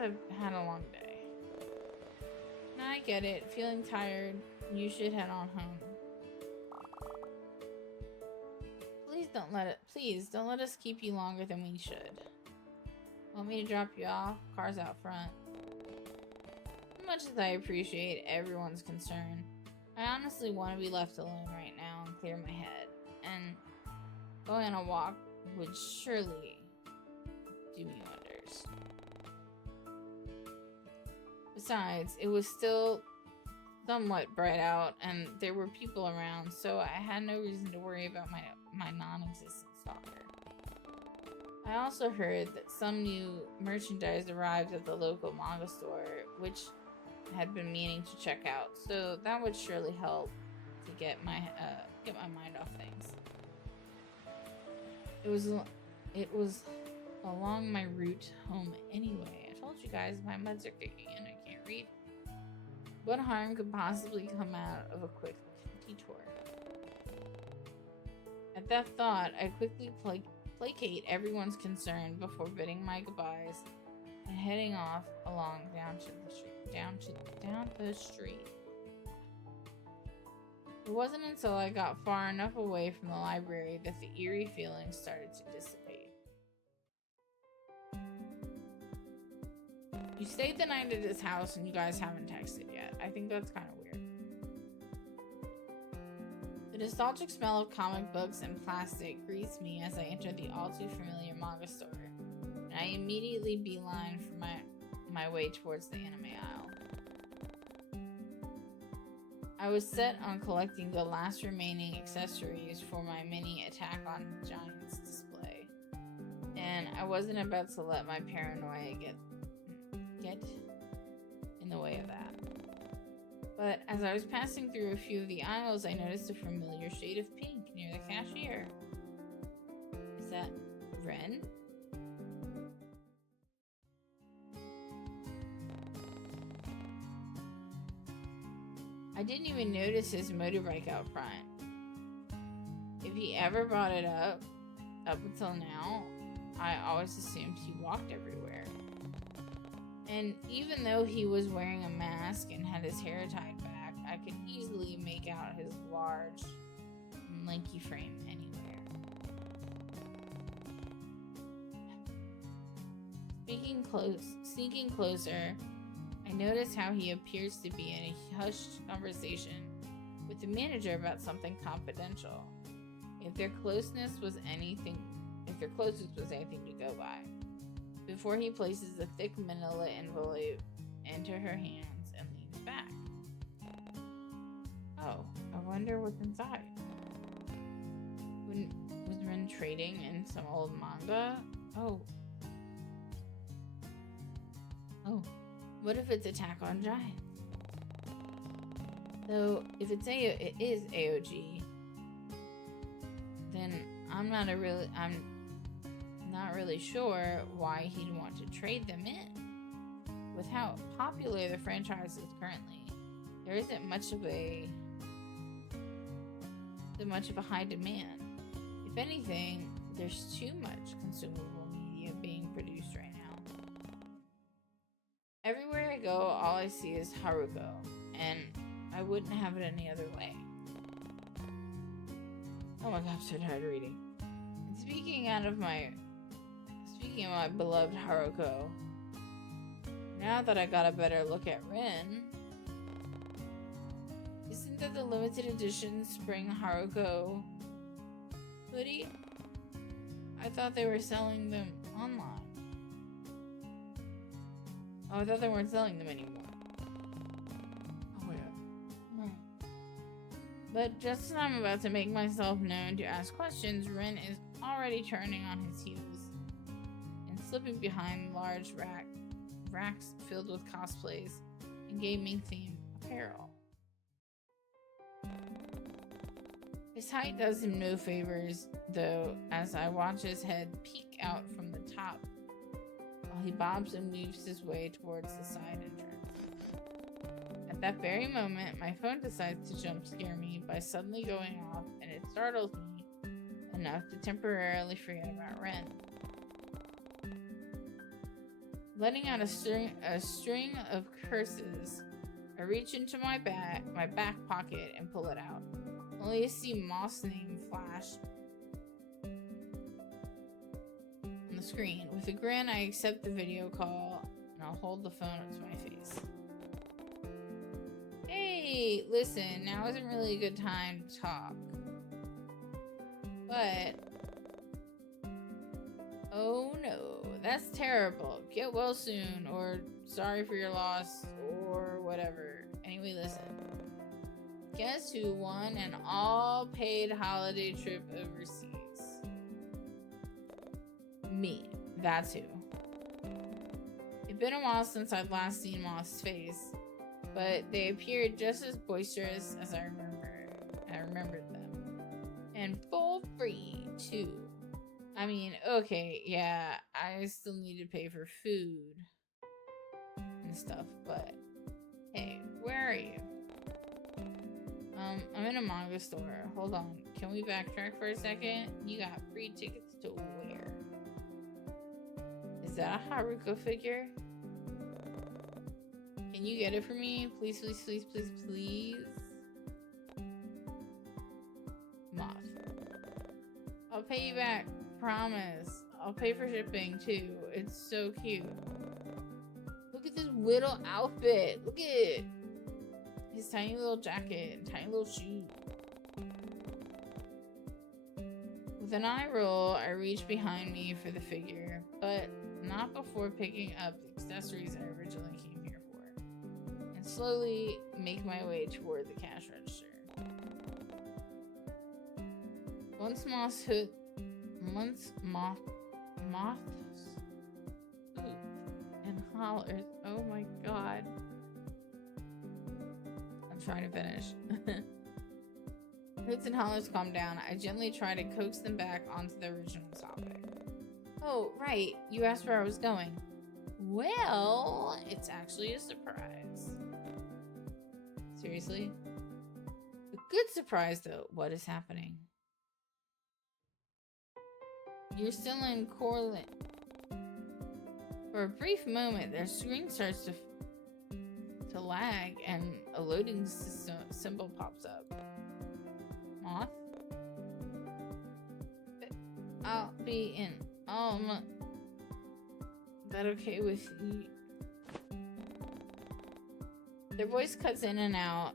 I've had a long day. No, I get it. Feeling tired. You should head on home. Please don't let us keep you longer than we should. Want me to drop you off? Car's out front. As much as I appreciate everyone's concern, I honestly want to be left alone right now and clear my head. And going on a walk would surely do me wonders. Besides, it was still somewhat bright out and there were people around, so I had no reason to worry about my non-existent stalker. I also heard that some new merchandise arrived at the local manga store, which I had been meaning to check out, so that would surely help to get my mind off things. It was along my route home anyway. I told you guys my meds are kicking in. I can't read. What harm could possibly come out of a quick detour? At that thought, I quickly placate everyone's concern before bidding my goodbyes and heading off along down the street. It wasn't until I got far enough away from the library that the eerie feelings started to dissipate. You stayed the night at his house and you guys haven't texted yet. I think that's kind of weird. The nostalgic smell of comic books and plastic greets me as I enter the all too familiar manga store, and I immediately beeline for my way towards the anime aisle. I was set on collecting the last remaining accessories for my mini Attack on Giants display, and I wasn't about to let my paranoia get in the way of that. But as I was passing through a few of the aisles, I noticed a familiar shade of pink near the cashier. Is that Ren? I didn't even notice his motorbike out front. If he ever brought it up until now, I always assumed he walked everywhere. And even though he was wearing a mask and had his hair tied back, I could easily make out his large, lanky frame anywhere. Sneaking closer, I notice how he appears to be in a hushed conversation with the manager about something confidential. If their closeness was anything to go by. Before he places the thick manila envelope into her hands and leans back. Oh, I wonder what's inside. Was Ren trading in some old manga? Oh, what if it's Attack on Giants? Though, if it is AOG, then I'm not really sure why he'd want to trade them in. With how popular the franchise is currently, there isn't much of a high demand. If anything, there's too much consumable media being produced right now. Everywhere I go, all I see is Haruko, and I wouldn't have it any other way. Oh my god, I'm so tired of reading. And speaking of my beloved Haruko, now that I got a better look at Ren, isn't that the limited edition spring Haruko hoodie? I thought they were selling them online. Oh, I thought they weren't selling them anymore. Oh my god. But just as I'm about to make myself known to ask questions, Ren is already turning on his heels and slipping behind large racks filled with cosplays and gaming-themed apparel. His height does him no favors, though, as I watch his head peek out from the top while he bobs and weaves his way towards the side entrance. At that very moment, my phone decides to jump scare me by suddenly going off, and it startles me enough to temporarily forget about Ren. Letting out a string of curses, I reach into my back pocket and pull it out, only to see Moss' name flash on the screen. With a grin, I accept the video call, and I'll hold the phone up to my face. Hey, listen, now isn't really a good time to talk. But... oh no, that's terrible. Get well soon, or sorry for your loss, or whatever. Anyway, listen. Guess who won an all-paid holiday trip overseas? Me. That's who. It'd been a while since I'd last seen Moss' face, but they appeared just as boisterous as I remembered them. And for free, too. I mean, okay, yeah, I still need to pay for food and stuff, but hey, where are you? I'm in a manga store. Hold on, can we backtrack for a second? You got free tickets to where? Is that a Haruko figure? Can you get it for me? Please, please, please, please, please? Moth. I'll pay you back. Promise. I'll pay for shipping too. It's so cute. Look at this little outfit. Look at it. His tiny little jacket and tiny little shoes. With an eye roll, I reach behind me for the figure, but not before picking up the accessories I originally came here for, and slowly make my way toward the cash register. Once moths and hollers. Oh my god. I'm trying to finish. Hoots and hollers calm down. I gently try to coax them back onto the original topic. Oh, right. You asked where I was going. Well, it's actually a surprise. Seriously? A good surprise, though. What is happening? You're still in Corland. For a brief moment, their screen starts to lag and a loading symbol pops up. Moth? I'll be in all month. That okay with you? Their voice cuts in and out,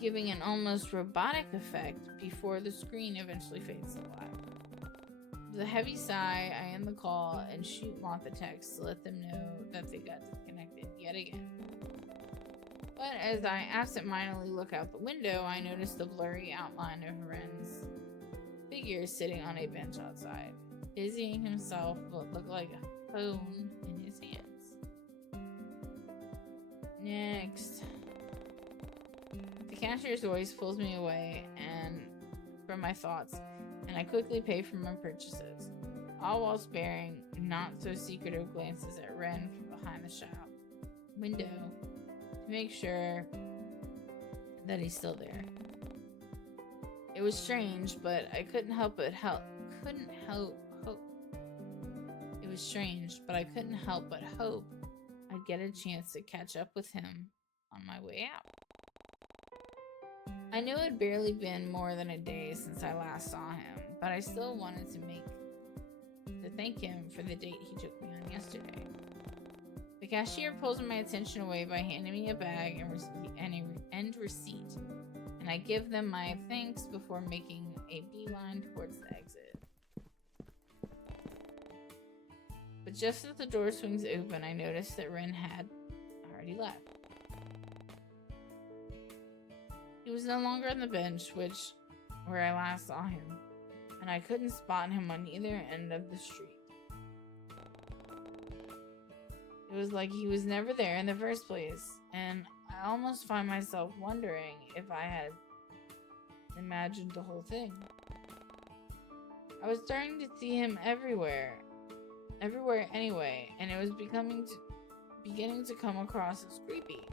giving an almost robotic effect before the screen eventually fades to black. With a heavy sigh, I end the call and shoot Moth a text to let them know that they got disconnected yet again. But as I absentmindedly look out the window, I notice the blurry outline of Ren's figure sitting on a bench outside, busying himself what looked like a phone in his hands. Next. The cashier's voice pulls me away and from my thoughts, and I quickly pay for my purchases, all while sparing not-so-secretive glances at Ren from behind the shop window to make sure that he's still there. It was strange, but I couldn't help but hope. It was strange, but I couldn't help but hope I'd get a chance to catch up with him on my way out. I knew it had barely been more than a day since I last saw him, but I still wanted to thank him for the date he took me on yesterday. The cashier pulls my attention away by handing me a bag and receipt, and I give them my thanks before making a beeline towards the exit. But just as the door swings open, I notice that Ren had already left. He was no longer on the bench, where I last saw him, and I couldn't spot him on either end of the street. It was like he was never there in the first place, and I almost find myself wondering if I had imagined the whole thing. I was starting to see him everywhere anyway, and it was beginning to come across as creepy.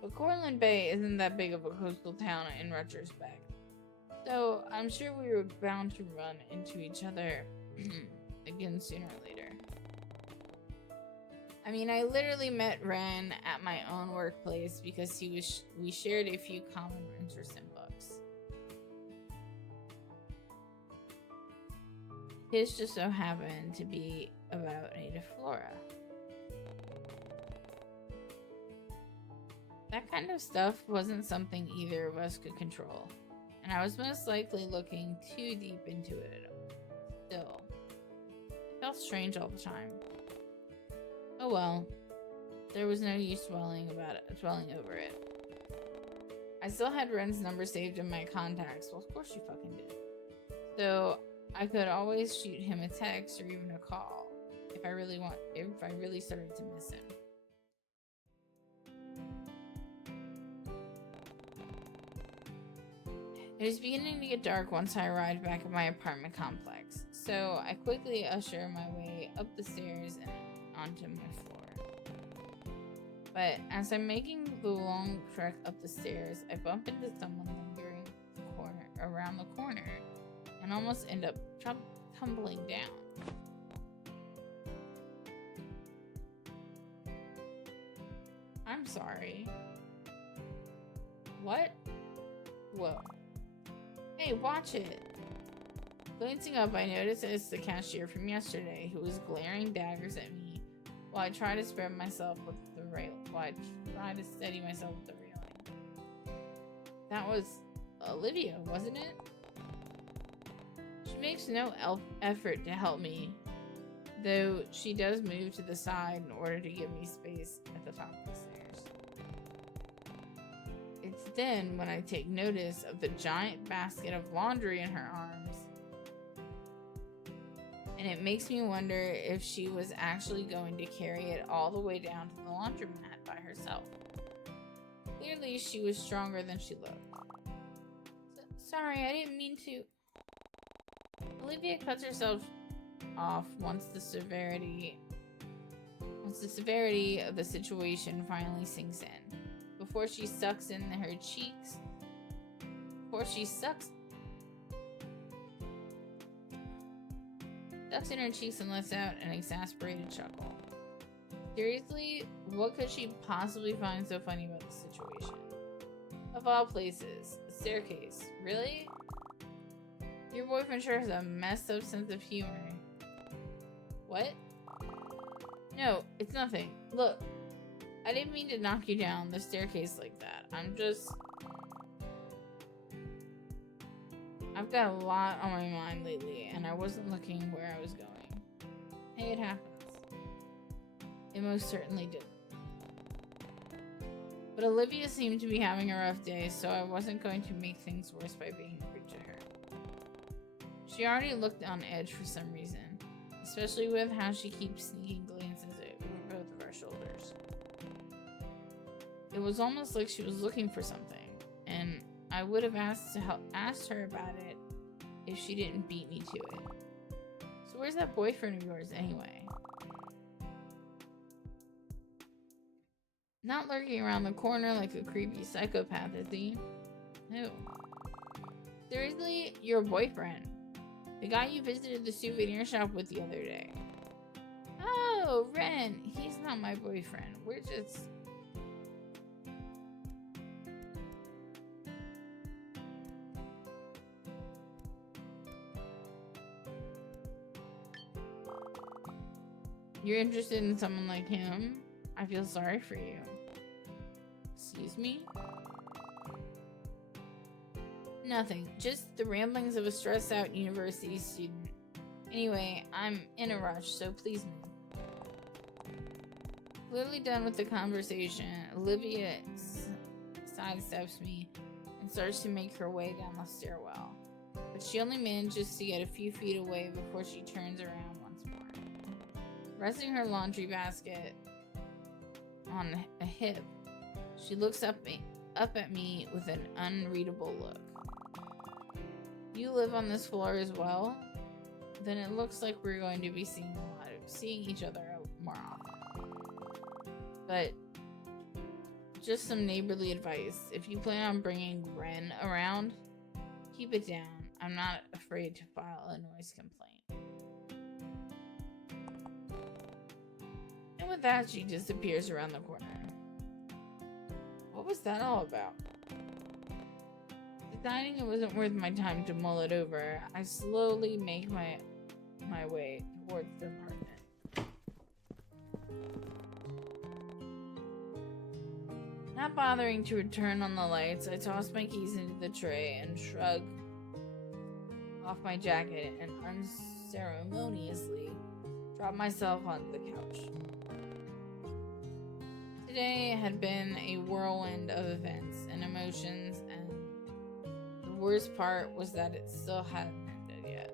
But Corland Bay isn't that big of a coastal town in retrospect, so I'm sure we were bound to run into each other again sooner or later. I mean, I literally met Ren at my own workplace because we shared a few common interests in books. His just so happened to be about native flora. That kind of stuff wasn't something either of us could control, and I was most likely looking too deep into it. Still, it felt strange all the time. Oh well, there was no use dwelling over it. I still had Ren's number saved in my contacts. Well, of course you fucking did. So I could always shoot him a text or even a call if I really started to miss him. It was beginning to get dark once I arrived back at my apartment complex, so I quickly ushered my way up the stairs and onto my floor. But as I'm making the long trek up the stairs, I bump into someone lingering around the corner and almost end up tumbling down. I'm sorry. What? Whoa. Hey, watch it! Glancing up, I noticed it's the cashier from yesterday who was glaring daggers at me while I tried to steady myself with the railing. That was Olivia, wasn't it? She makes no effort to help me, though she does move to the side in order to give me space at the top of the stairs. It's then when I take notice of the giant basket of laundry in her arms, and it makes me wonder if she was actually going to carry it all the way down to the laundromat by herself. Clearly, she was stronger than she looked. Sorry, I didn't mean to. Olivia cuts herself off once the severity of the situation finally sinks in. Before she sucks in her cheeks and lets out an exasperated chuckle. Seriously, what could she possibly find so funny about the situation? Of all places, the staircase. Really? Your boyfriend sure has a messed up sense of humor. What? No, it's nothing. Look, I didn't mean to knock you down the staircase like that. I've got a lot on my mind lately, and I wasn't looking where I was going. Hey, it happens. It most certainly did. But Olivia seemed to be having a rough day, so I wasn't going to make things worse by being rude to her. She already looked on edge for some reason, especially with how she keeps sneaking glances over both of our shoulders. It was almost like she was looking for something, and I would have asked her about it if she didn't beat me to it. So where's that boyfriend of yours anyway? Not lurking around the corner like a creepy psychopath, is he? No. Seriously, your boyfriend. The guy you visited the souvenir shop with the other day. Oh, Ren. He's not my boyfriend. We're just... You're interested in someone like him? I feel sorry for you. Excuse me? Nothing. Just the ramblings of a stressed out university student. Anyway, I'm in a rush, so please move. Clearly done with the conversation, Olivia sidesteps me and starts to make her way down the stairwell. But she only manages to get a few feet away before she turns around once more. Resting her laundry basket on a hip, she looks up at me with an unreadable look. You live on this floor as well? Then it looks like we're going to be seeing each other more often. But just some neighborly advice. If you plan on bringing Ren around, keep it down. I'm not afraid to file a noise complaint. And with that, she disappears around the corner. What was that all about? Deciding it wasn't worth my time to mull it over, I slowly make my way towards the apartment. Not bothering to return on the lights, I toss my keys into the tray and shrug off my jacket and unceremoniously drop myself onto the couch. Today had been a whirlwind of events and emotions, and the worst part was that it still hadn't ended yet.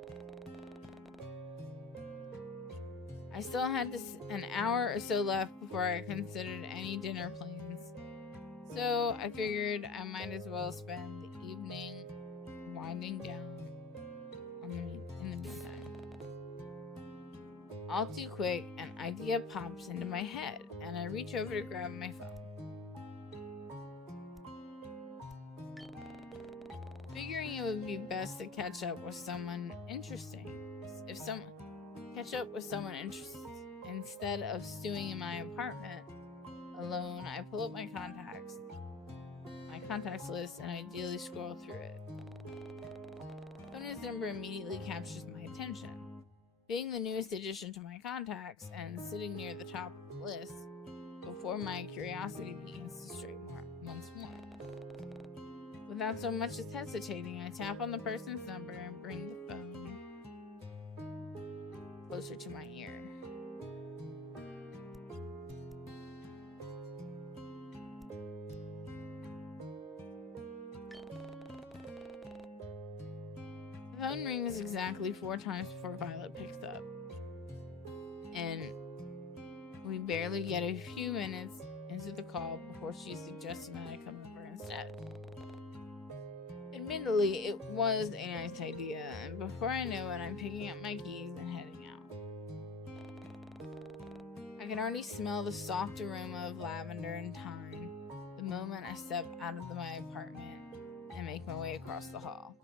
I still had an hour or so left before I considered any dinner plans, so I figured I might as well spend the evening winding down in the meantime. All too quick, an idea pops into my head, and I reach over to grab my phone. Figuring it would be best to catch up with someone interesting. Instead of stewing in my apartment alone, I pull up my contacts list, and ideally scroll through it. Kona's number immediately captures my attention. Being the newest addition to my contacts and sitting near the top of the list, before my curiosity begins to stray once more. Without so much as hesitating, I tap on the person's number and bring the phone closer to my ear. The phone rings exactly 4 times before Violet picks up, and we barely get a few minutes into the call before she suggested that I come over instead. Admittedly, it was a nice idea, and before I know it, I'm picking up my keys and heading out. I can already smell the soft aroma of lavender and thyme the moment I step out of my apartment and make my way across the hall.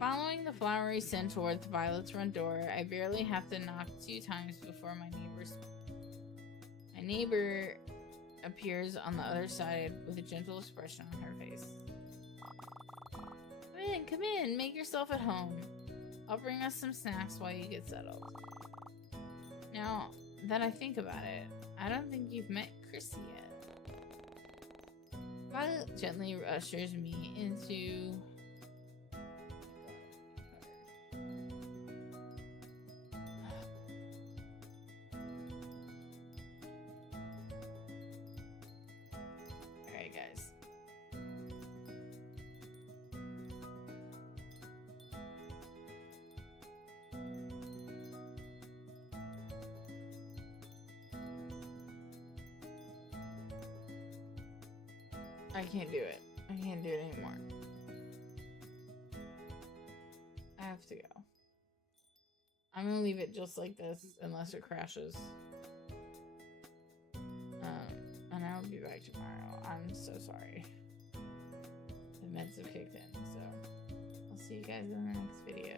Following the flowery scent towards Violet's front door, I barely have to knock 2 times before my neighbor appears on the other side with a gentle expression on her face. Come in, make yourself at home. I'll bring us some snacks while you get settled. Now that I think about it, I don't think you've met Chrissy yet. Violet gently ushers me into guys. I can't do it. I can't do it anymore. I have to go. I'm gonna leave it just like this unless it crashes. And I'll be back tomorrow. I'm so sorry. The meds have kicked in, so I'll see you guys in the next video.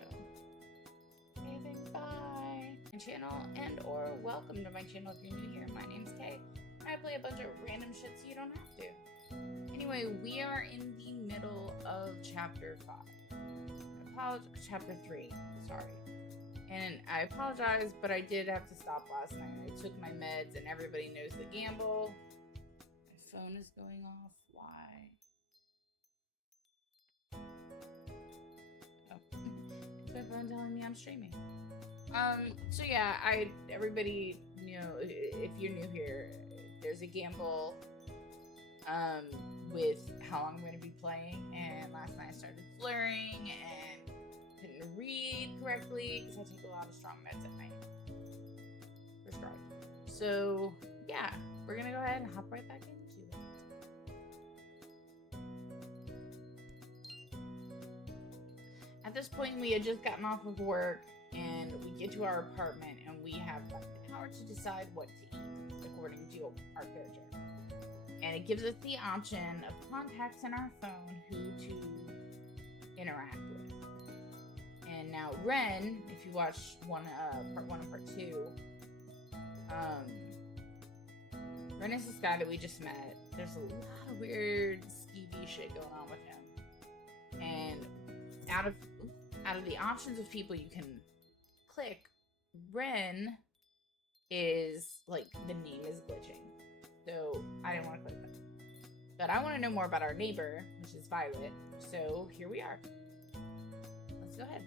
Okay, thanks, bye! My channel or welcome to my channel if you're new here. My name's Kay. I play a bunch of random shit so you don't have to. Anyway, we are in the middle of chapter 5. Chapter 3, sorry. And I apologize, but I did have to stop last night. I took my meds, and everybody knows the gamble. My phone is going off. Why? Oh. It's my phone telling me I'm streaming. So yeah, everybody, you know, if you're new here, there's a gamble with how long I'm going to be playing, and last night I started slurring and couldn't read correctly because I take a lot of strong meds at night. Prescribed. So, yeah, we're going to go ahead and hop right back into it. At this point, we had just gotten off of work, and we get to our apartment, and we have the power to decide what to eat according to our character. And it gives us the option of contacts in our phone who to interact with. And now Ren, if you watch part 1 and part 2, Ren is this guy that we just met. There's a lot of weird skeevy shit going on with him. And out of the options of people you can click, Ren is like, the name is glitching. So I didn't want to click that. But I want to know more about our neighbor, which is Violet. So here we are. Let's go ahead.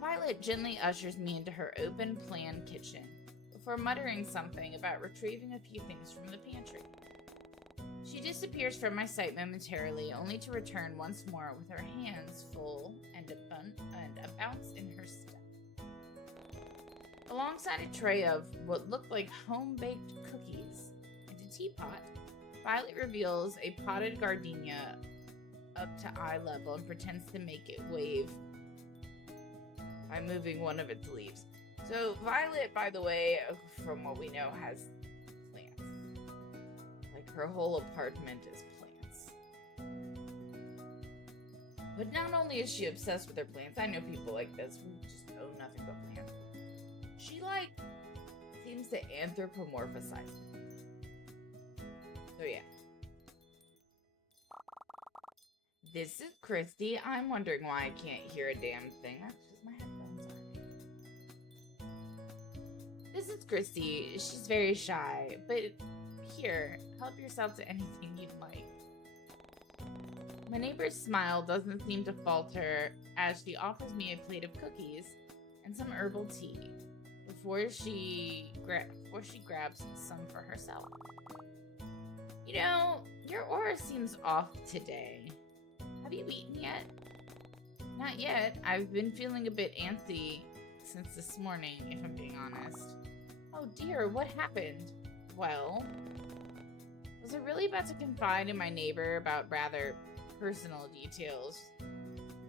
Violet gently ushers me into her open plan kitchen before muttering something about retrieving a few things from the pantry. She disappears from my sight momentarily, only to return once more with her hands full and a bounce in her step. Alongside a tray of what looked like home-baked cookies and a teapot, Violet reveals a potted gardenia up to eye level and pretends to make it wave by moving one of its leaves. So Violet, by the way, from what we know, has plants. Like, her whole apartment is plants. But not only is she obsessed with her plants, I know people like this who just own nothing but plants. She, like, seems to anthropomorphize them. So yeah. This is Christy. I'm wondering why I can't hear a damn thing. That's just my headphones on. This is Christy. She's very shy, but here, help yourself to anything you'd like. My neighbor's smile doesn't seem to falter as she offers me a plate of cookies and some herbal tea before she grabs some for herself. You know, your aura seems off today. Have you eaten yet? Not yet. I've been feeling a bit antsy since this morning, if I'm being honest. Oh dear, what happened? Well, was I really about to confide in my neighbor about rather personal details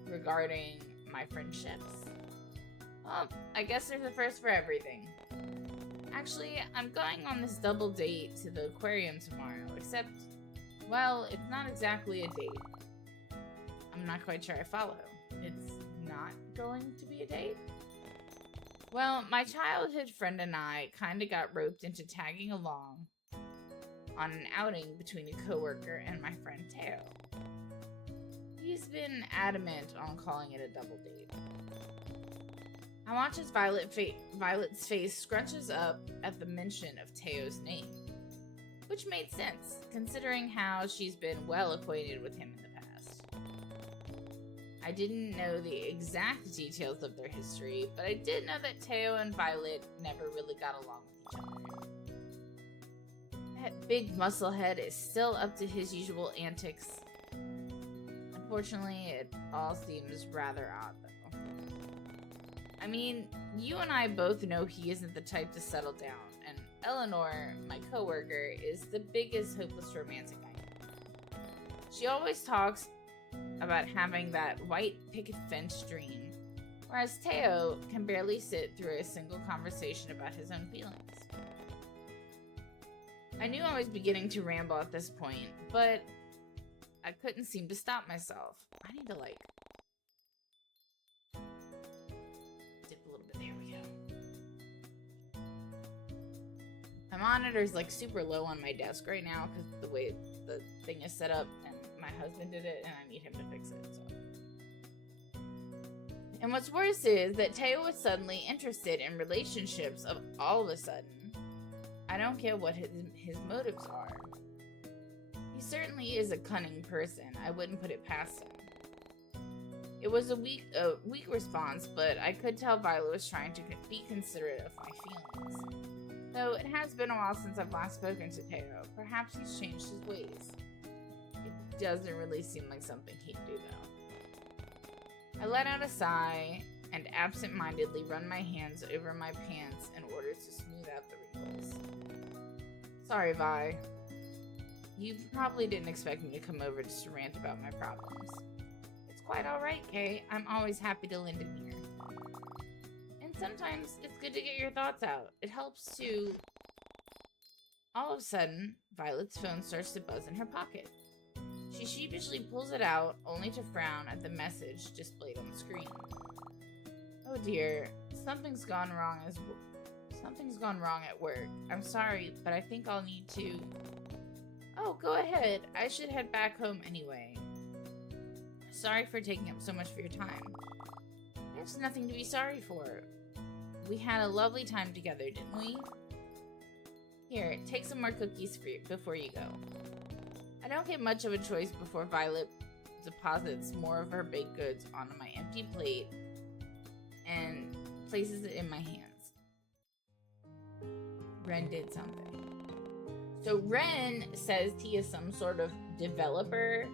regarding my friendships? Well, I guess there's a first for everything. Actually, I'm going on this double date to the aquarium tomorrow, except, well, it's not exactly a date. I'm not quite sure I follow. It's not going to be a date? Well, my childhood friend and I kinda got roped into tagging along on an outing between a coworker and my friend Teo. He's been adamant on calling it a double date. I watch as Violet's face scrunches up at the mention of Teo's name, which made sense, considering how she's been well acquainted with him in the past. I didn't know the exact details of their history, but I did know that Teo and Violet never really got along with each other. That big musclehead is still up to his usual antics. Unfortunately, it all seems rather odd, though. I mean, you and I both know he isn't the type to settle down, and Eleanor, my coworker, is the biggest hopeless romantic I know. She always talks about having that white picket fence dream, whereas Teo can barely sit through a single conversation about his own feelings. I knew I was beginning to ramble at this point, but I couldn't seem to stop myself. I need to, like, dip a little bit. There we go. My monitor's, like, super low on my desk right now because the way the thing is set up, and my husband did it, and I need him to fix it, so. And what's worse is that Teo was suddenly interested in relationships of all of a sudden. I don't care what his motives are. He certainly is a cunning person. I wouldn't put it past him. It was a weak response, but I could tell Violet was trying to be considerate of my feelings. Though it has been a while since I've last spoken to Teo. Perhaps he's changed his ways. It doesn't really seem like something he'd do, though. I let out a sigh and absent-mindedly run my hands over my pants in order to smooth out the wrinkles. Sorry, Vi. You probably didn't expect me to come over just to rant about my problems. It's quite alright, Kay. I'm always happy to lend an ear. And sometimes it's good to get your thoughts out. It helps to... All of a sudden, Violet's phone starts to buzz in her pocket. She sheepishly pulls it out, only to frown at the message displayed on the screen. Oh dear, something's gone wrong at work. I'm sorry, but I think I'll need to... Oh, go ahead. I should head back home anyway. Sorry for taking up so much of your time. There's nothing to be sorry for. We had a lovely time together, didn't we? Here, take some more cookies before you go. I don't get much of a choice before Violet deposits more of her baked goods onto my empty plate and places it in my hands. Ren did something. So Ren says he is some sort of developer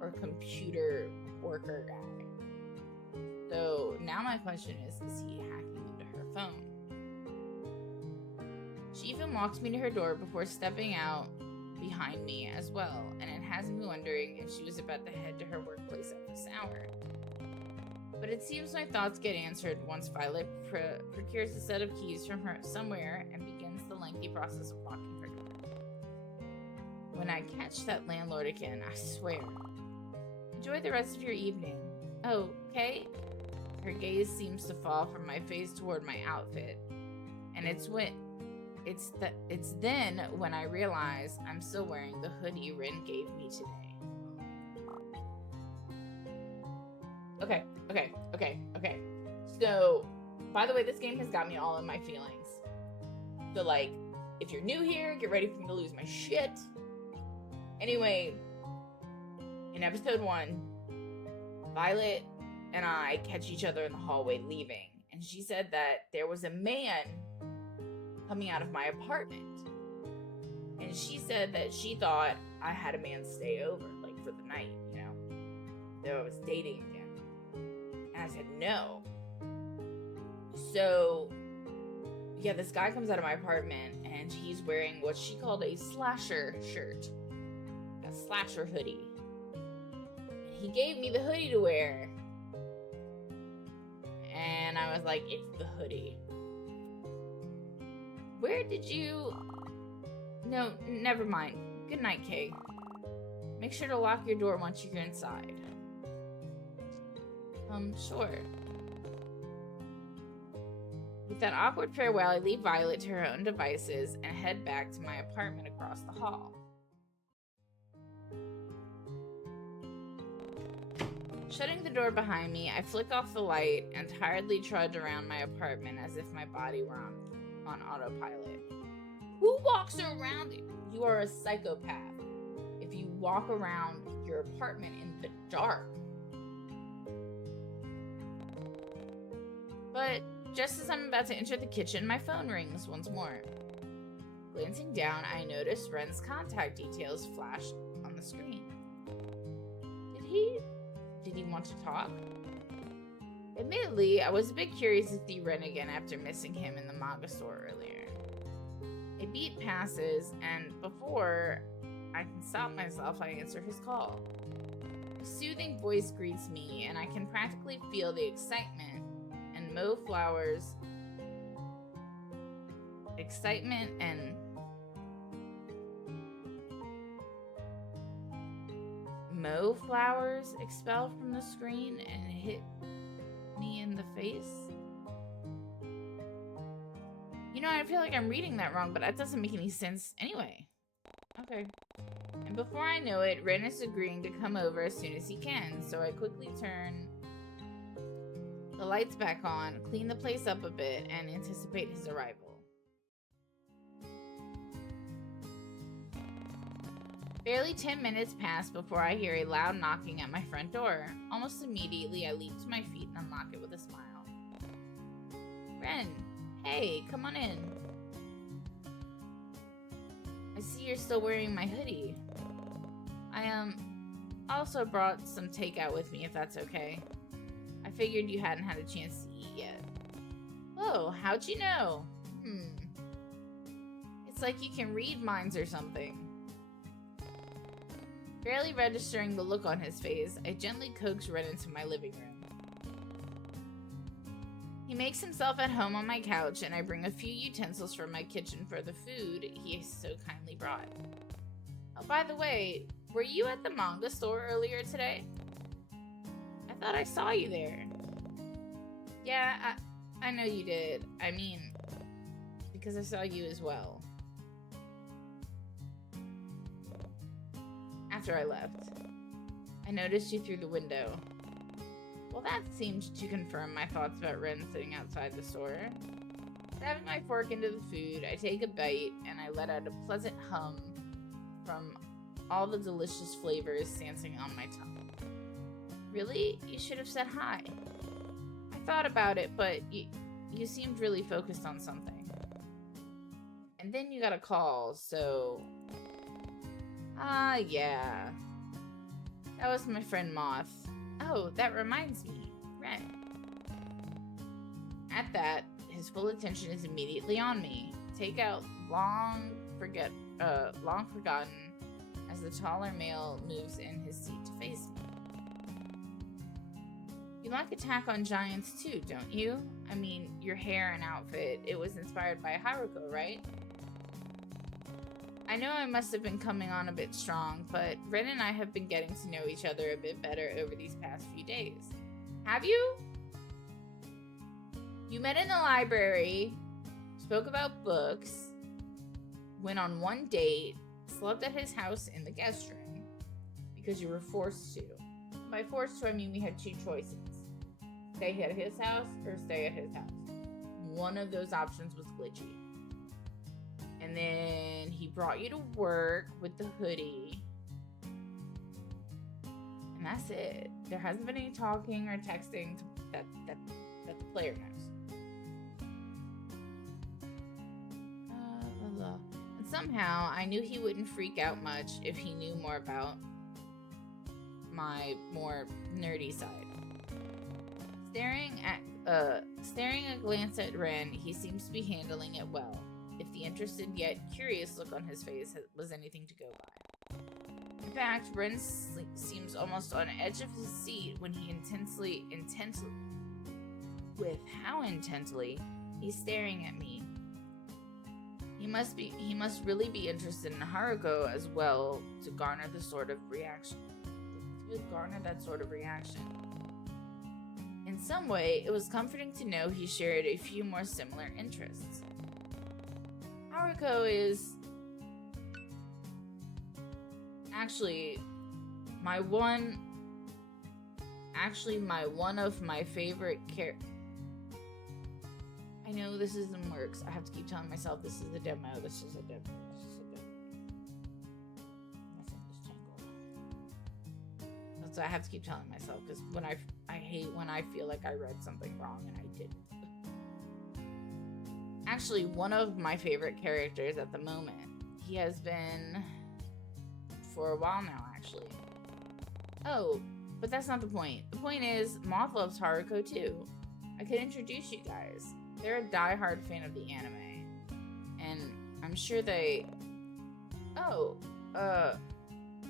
or computer worker guy. So now my question is he hacking into her phone? She even walks me to her door before stepping out behind me as well, and it has me wondering if she was about to head to her workplace at this hour. But it seems my thoughts get answered once Violet procures a set of keys from her somewhere and begins the lengthy process of locking her door. When I catch that landlord again, I swear. Enjoy the rest of your evening. Oh, Kay? Her gaze seems to fall from my face toward my outfit, and it's then when I realize I'm still wearing the hoodie Rin gave me today. Okay. So, by the way, this game has got me all in my feelings. So, like, if you're new here, get ready for me to lose my shit. Anyway, in episode 1, Violet and I catch each other in the hallway leaving, and she said that there was a man coming out of my apartment, and she said that she thought I had a man stay over, like, for the night, you know, that I was dating again. And I said no. So yeah, this guy comes out of my apartment and he's wearing what she called a slasher shirt, a slasher hoodie. And he gave me the hoodie to wear, and I was like, it's the hoodie. Where did you... No, never mind. Good night, Kay. Make sure to lock your door once you're inside. Sure. With that awkward farewell, I leave Violet to her own devices and head back to my apartment across the hall. Shutting the door behind me, I flick off the light and tiredly trudge around my apartment as if my body were on autopilot. Who walks around? You are a psychopath if you walk around your apartment in the dark. But just as I'm about to enter the kitchen, my phone rings once more. Glancing down, I notice Ren's contact details flash on the screen. Did he want to talk? Admittedly, I was a bit curious to see Ren again after missing him in the manga store earlier. A beat passes, and before I can stop myself, I answer his call. A soothing voice greets me, and I can practically feel the excitement and Mo flowers expel from the screen and hit me in the face. You know, I feel like I'm reading that wrong, but that doesn't make any sense anyway. Okay. And before I know it, Ren is agreeing to come over as soon as he can, so I quickly turn the lights back on, clean the place up a bit, and anticipate his arrival. Barely 10 minutes pass before I hear a loud knocking at my front door. Almost immediately, I leap to my feet and unlock it with a smile. Ren, hey, come on in. I see you're still wearing my hoodie. I also brought some takeout with me if that's okay. I figured you hadn't had a chance to eat yet. Oh, how'd you know? It's like you can read minds or something. Barely registering the look on his face, I gently coax Ren into my living room. He makes himself at home on my couch, and I bring a few utensils from my kitchen for the food he so kindly brought. Oh, by the way, were you at the manga store earlier today? I thought I saw you there. Yeah, I know you did. I mean, because I saw you as well. After I left, I noticed you through the window. Well, that seemed to confirm my thoughts about Ren sitting outside the store. Grabbing my fork into the food, I take a bite, and I let out a pleasant hum from all the delicious flavors dancing on my tongue. Really? You should have said hi. I thought about it, but you seemed really focused on something. And then you got a call, so... yeah. That was my friend Moth. Oh, that reminds me. Ren. At that, his full attention is immediately on me. Take out long forgotten as the taller male moves in his seat to face me. You like Attack on Giants too, don't you? I mean, your hair and outfit, it was inspired by Haruko, right? I know I must have been coming on a bit strong, but Ren and I have been getting to know each other a bit better over these past few days. Have you? You met in the library, spoke about books, went on one date, slept at his house in the guest room, because you were forced to. By forced to, I mean we had two choices. Stay at his house or stay at his house. One of those options was glitchy. And then he brought you to work with the hoodie. And that's it. There hasn't been any talking or texting that the player knows. And somehow, I knew he wouldn't freak out much if he knew more about my more nerdy side. Staring a glance at Ren, he seems to be handling it well. If the interested yet curious look on his face was anything to go by. In fact, Ren seems almost on the edge of his seat when he intensely, with how intently he's staring at me. He must really be interested in Haruko as well to garner that sort of reaction. In some way, it was comforting to know he shared a few more similar interests. Haruko is actually my one of my favorite characters. I know this isn't works. I have to keep telling myself this is a demo. This is a demo. So I have to keep telling myself because when I hate when I feel like I read something wrong and I didn't. Actually, one of my favorite characters at the moment. He has been for a while now, actually. Oh, but that's not the point. The point is, Moth loves Haruko too. I could introduce you guys. They're a diehard fan of the anime. And I'm sure they... Oh,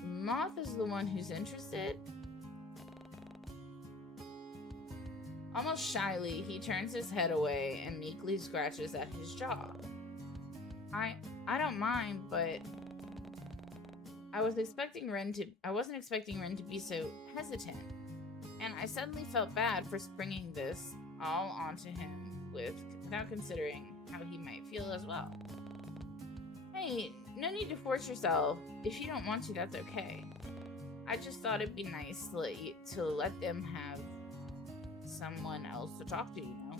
Moth is the one who's interested? Almost shyly, he turns his head away and meekly scratches at his jaw. I don't mind, but I wasn't expecting Ren to be so hesitant. And I suddenly felt bad for springing this all onto him without considering how he might feel as well. Hey, no need to force yourself. If you don't want to, that's okay. I just thought it'd be nice to let them have someone else to talk to, you know?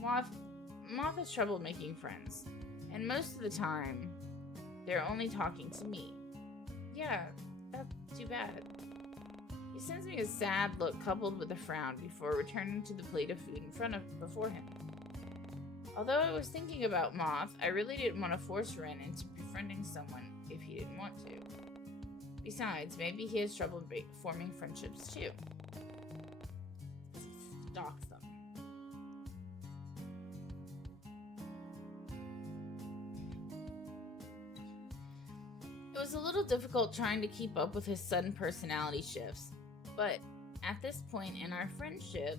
Moth has trouble making friends, and most of the time, they're only talking to me. Yeah, that's too bad. He sends me a sad look coupled with a frown before returning to the plate of food before him. Although I was thinking about Moth, I really didn't want to force Ren into befriending someone if he didn't want to. Besides, maybe he has trouble forming friendships too. Stalk them. It was a little difficult trying to keep up with his sudden personality shifts, but at this point in our friendship,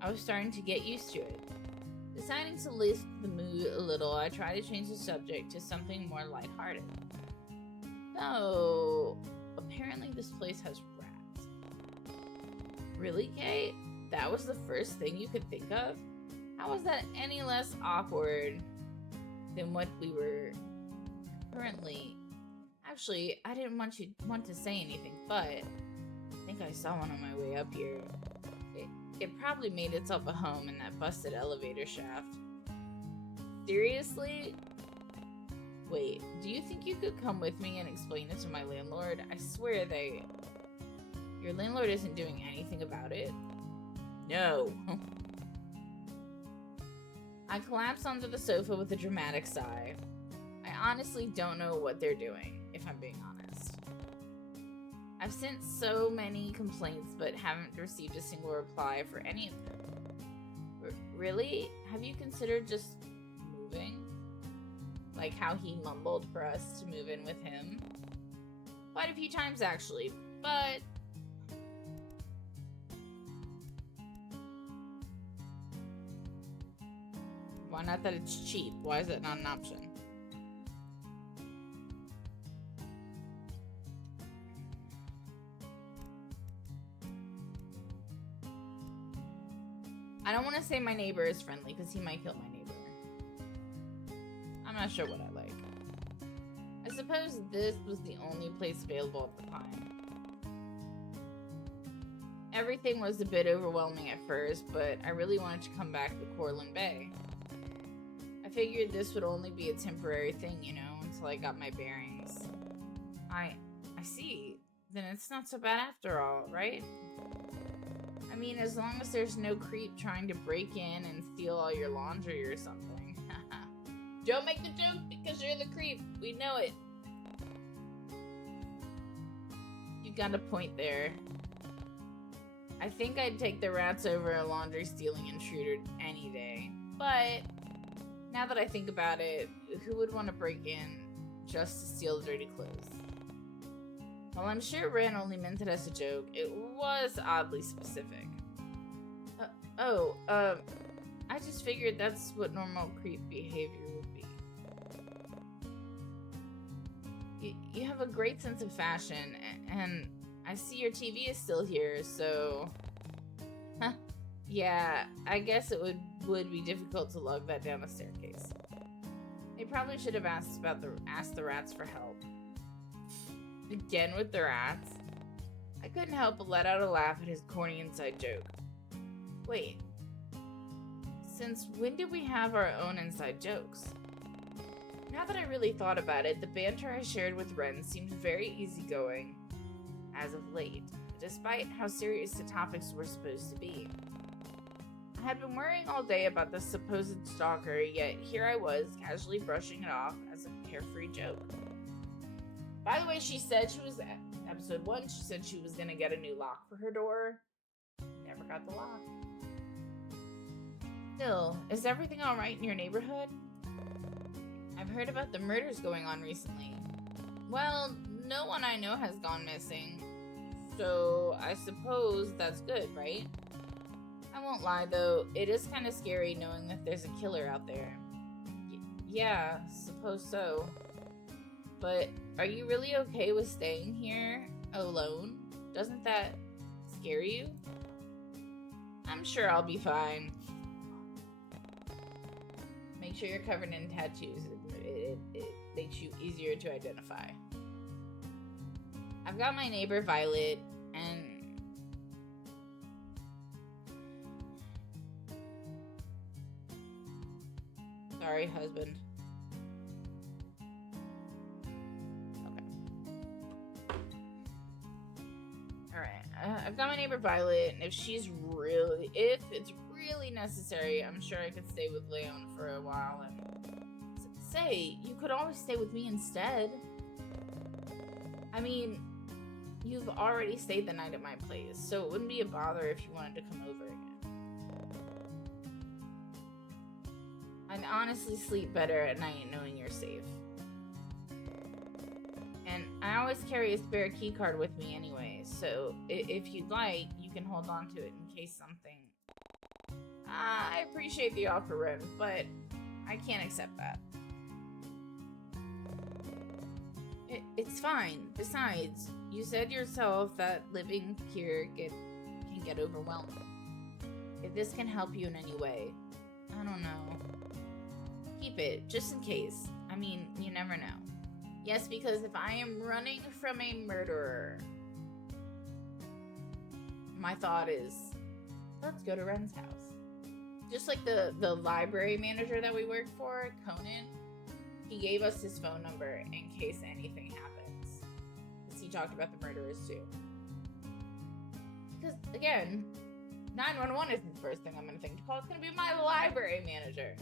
I was starting to get used to it. Deciding to lift the mood a little, I tried to change the subject to something more lighthearted. So, apparently this place has rats. Really, Kate? That was the first thing you could think of? How was that any less awkward than what we were currently... Actually, I didn't want to say anything, but I think I saw one on my way up here. It probably made itself a home in that busted elevator shaft. Seriously? Wait, do you think you could come with me and explain it to my landlord? I swear your landlord isn't doing anything about it. No. I collapsed onto the sofa with a dramatic sigh. I honestly don't know what they're doing, if I'm being honest. I've sent so many complaints, but haven't received a single reply for any of them. Really? Have you considered just moving? Like how he mumbled for us to move in with him? Quite a few times, actually, but... Why not that it's cheap? Why is it not an option? I don't want to say my neighbor is friendly because he might kill my neighbor. I'm not sure what I like. I suppose this was the only place available at the time. Everything was a bit overwhelming at first, but I really wanted to come back to Corland Bay. I figured this would only be a temporary thing, you know, until I got my bearings. I see. Then it's not so bad after all, right? I mean, as long as there's no creep trying to break in and steal all your laundry or something. Don't make the joke because you're the creep. We know it. You got a point there. I think I'd take the rats over a laundry stealing intruder any day. But now that I think about it, who would want to break in just to steal dirty clothes? While I'm sure Ren only meant it as a joke, it was oddly specific. I just figured that's what normal creep behavior would be. You have a great sense of fashion, and I see your TV is still here, so... Yeah, I guess it would be difficult to lug that down a staircase. They probably should have asked the rats for help. Again with the rats? I couldn't help but let out a laugh at his corny inside joke. Wait. Since when did we have our own inside jokes? Now that I really thought about it, the banter I shared with Ren seemed very easygoing as of late, despite how serious the topics were supposed to be. I had been worrying all day about the supposed stalker, yet here I was, casually brushing it off as a carefree joke. By the way, she said she was at episode 1, she said she was gonna get a new lock for her door. Never got the lock. Still, is everything alright in your neighborhood? I've heard about the murders going on recently. Well, no one I know has gone missing, so I suppose that's good, right? I won't lie though, it is kind of scary knowing that there's a killer out there. Yeah, suppose so. But are you really okay with staying here alone? Doesn't that scare you? I'm sure I'll be fine. Make sure you're covered in tattoos. It makes you easier to identify. I've got my neighbor Violet, and sorry, husband. Okay. Alright, I've got my neighbor Violet, and if it's really necessary, I'm sure I could stay with Leon for a while and... Say, you could always stay with me instead. I mean, you've already stayed the night at my place, so it wouldn't be a bother if you wanted to come over again. I'd honestly sleep better at night knowing you're safe. And I always carry a spare key card with me anyway, so if you'd like, you can hold on to it in case something... I appreciate the offer, Ren, but I can't accept that. It's fine. Besides, you said yourself that living here can get overwhelming. If this can help you in any way, I don't know. Keep it, just in case. I mean, you never know. Yes, because if I am running from a murderer, my thought is, let's go to Ren's house. Just like the library manager that we worked for, Conan, he gave us his phone number in case anything happens. Because he talked about the murderers too. Because, again, 911 isn't the first thing I'm going to think to call. It's going to be my library manager.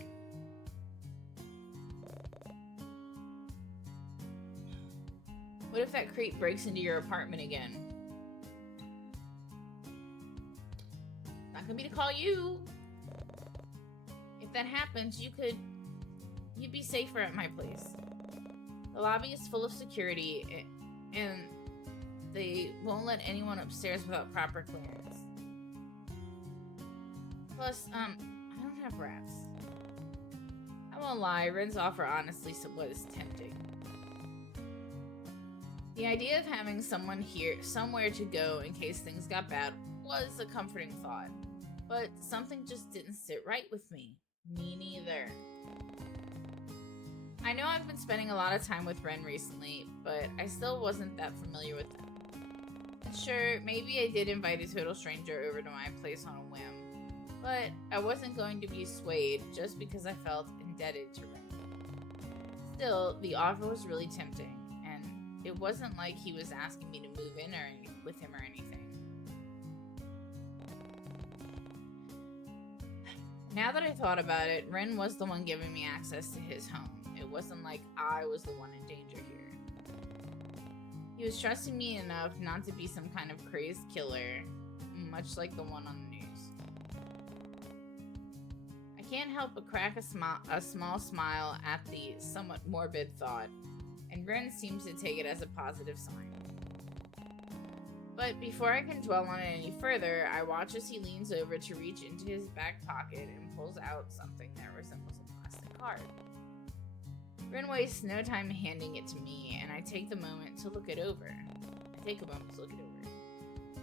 What if that creep breaks into your apartment again? It's not going to be to call you. If that happens, you'd be safer at my place. The lobby is full of security, and they won't let anyone upstairs without proper clearance. Plus, I don't have rats. I won't lie, Ren's offer honestly was tempting. The idea of having someone here, somewhere to go in case things got bad, was a comforting thought. But something just didn't sit right with me. Me neither. I know I've been spending a lot of time with Ren recently, but I still wasn't that familiar with them. And sure, maybe I did invite a total stranger over to my place on a whim, but I wasn't going to be swayed just because I felt indebted to Ren. Still, the offer was really tempting, and it wasn't like he was asking me to move in with him or anything. Now that I thought about it, Ren was the one giving me access to his home. It wasn't like I was the one in danger here. He was trusting me enough not to be some kind of crazed killer, much like the one on the news. I can't help but crack a small smile at the somewhat morbid thought, and Ren seems to take it as a positive sign. But before I can dwell on it any further, I watch as he leans over to reach into his back pocket and pulls out something that resembles a plastic card. Ren wastes no time handing it to me, and I take a moment to look it over.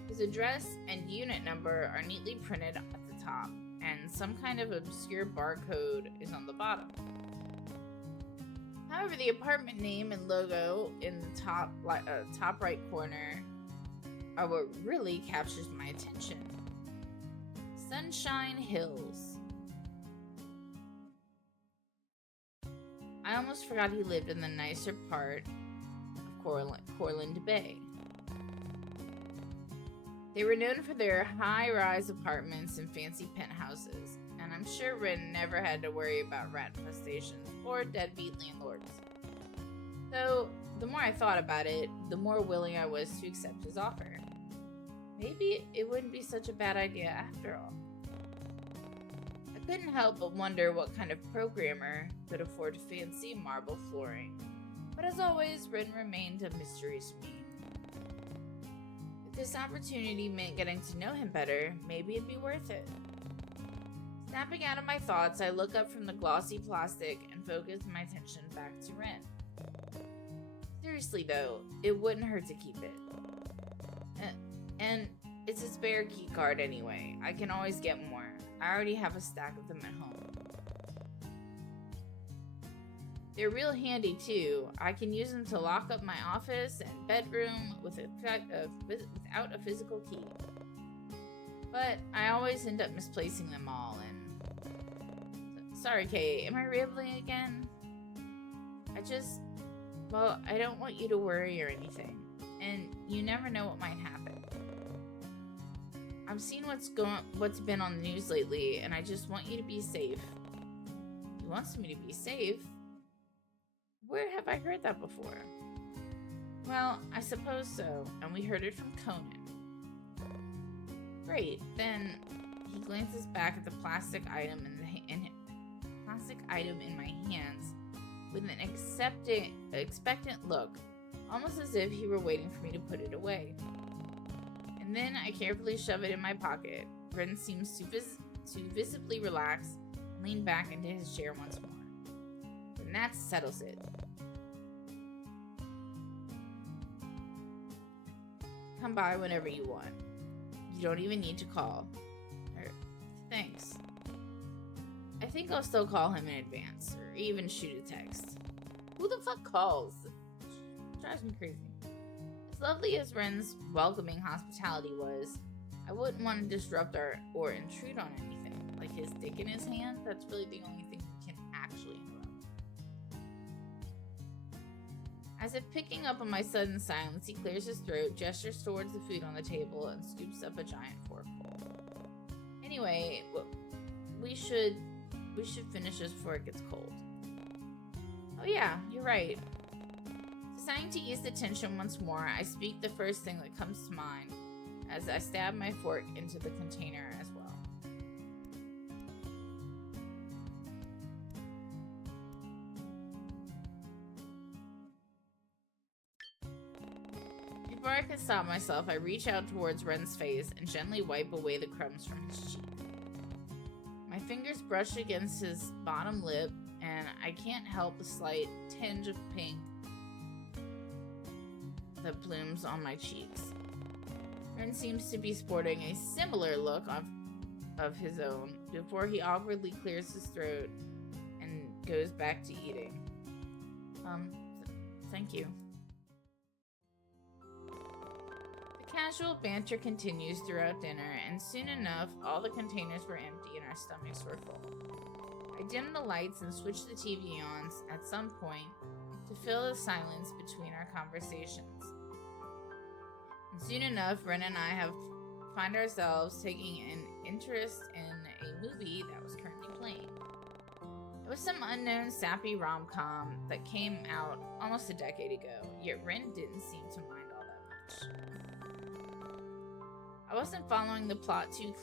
His address and unit number are neatly printed at the top, and some kind of obscure barcode is on the bottom. However, the apartment name and logo in the top right corner are what really captures my attention. Sunshine Hills. I almost forgot he lived in the nicer part of Corland Bay. They were known for their high-rise apartments and fancy penthouses, and I'm sure Ren never had to worry about rat infestations or deadbeat landlords. Though, the more I thought about it, the more willing I was to accept his offer. Maybe it wouldn't be such a bad idea after all. I couldn't help but wonder what kind of programmer could afford fancy marble flooring. But as always, Ren remained a mystery to me. If this opportunity meant getting to know him better, maybe it'd be worth it. Snapping out of my thoughts, I look up from the glossy plastic and focus my attention back to Ren. Seriously though, it wouldn't hurt to keep it. And it's a spare key card anyway. I can always get more. I already have a stack of them at home. They're real handy too. I can use them to lock up my office and bedroom without a physical key. But I always end up misplacing them all and... Sorry, Kay, am I rambling again? I don't want you to worry or anything. And you never know what might happen. I've seen what's been on the news lately, and I just want you to be safe. He wants me to be safe? Where have I heard that before? Well, I suppose so, and we heard it from Conan. Great, then he glances back at the plastic item in my hands with an expectant look, almost as if he were waiting for me to put it away. And then I carefully shove it in my pocket. Ren seems to visibly relax and lean back into his chair once more. And that settles it. Come by whenever you want. You don't even need to call. Thanks. I think I'll still call him in advance, or even shoot a text. Who the fuck calls? It drives me crazy. As lovely as Ren's welcoming hospitality was, I wouldn't want to disrupt or intrude on anything. Like his dick in his hand, that's really the only thing we can actually interrupt. As if picking up on my sudden silence, he clears his throat, gestures towards the food on the table, and scoops up a giant forkful. Anyway, we should finish this before it gets cold. Oh yeah, you're right. Deciding to ease the tension once more, I speak the first thing that comes to mind as I stab my fork into the container as well. Before I can stop myself, I reach out towards Ren's face and gently wipe away the crumbs from his cheek. My fingers brush against his bottom lip, and I can't help a slight tinge of pink that blooms on my cheeks. Ren seems to be sporting a similar look of his own before he awkwardly clears his throat and goes back to eating. Thank you. The casual banter continues throughout dinner, and soon enough, all the containers were empty and our stomachs were full. I dimmed the lights and switched the TV on at some point to fill the silence between our conversations. And soon enough, Ren and I find ourselves taking an interest in a movie that was currently playing. It was some unknown sappy rom-com that came out almost a decade ago, yet Ren didn't seem to mind all that much. I wasn't following the plot too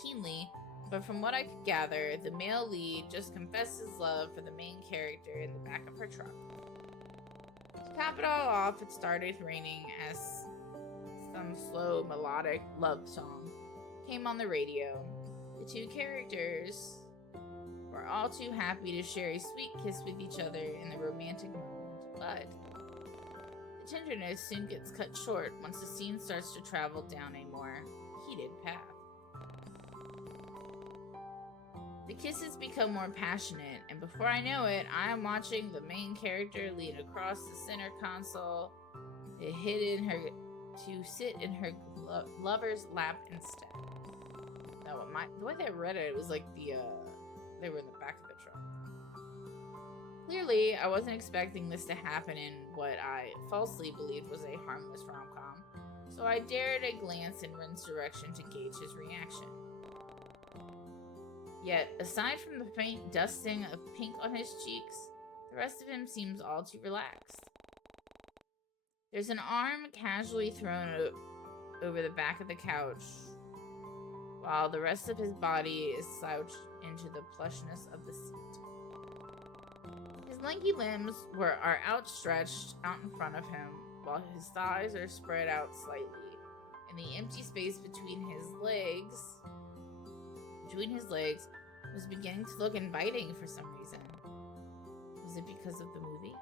keenly, but from what I could gather, the male lead just confessed his love for the main character in the back of her truck. To cap it all off, it started raining as some slow melodic love song came on the radio. The two characters were all too happy to share a sweet kiss with each other in the romantic moment, but the tenderness soon gets cut short once the scene starts to travel down a more heated path. The kisses become more passionate, and before I know it, I am watching the main character lean across the center console to sit in her lover's lap instead. No, the way they read it was like they were in the back of the truck. Clearly, I wasn't expecting this to happen in what I falsely believed was a harmless rom-com, so I dared a glance in Ren's direction to gauge his reaction. Yet, aside from the faint dusting of pink on his cheeks, the rest of him seems all too relaxed. There's an arm casually thrown over the back of the couch, while the rest of his body is slouched into the plushness of the seat. His lanky limbs are outstretched out in front of him, while his thighs are spread out slightly, and the empty space between his legs was beginning to look inviting for some reason. Was it because of the movie?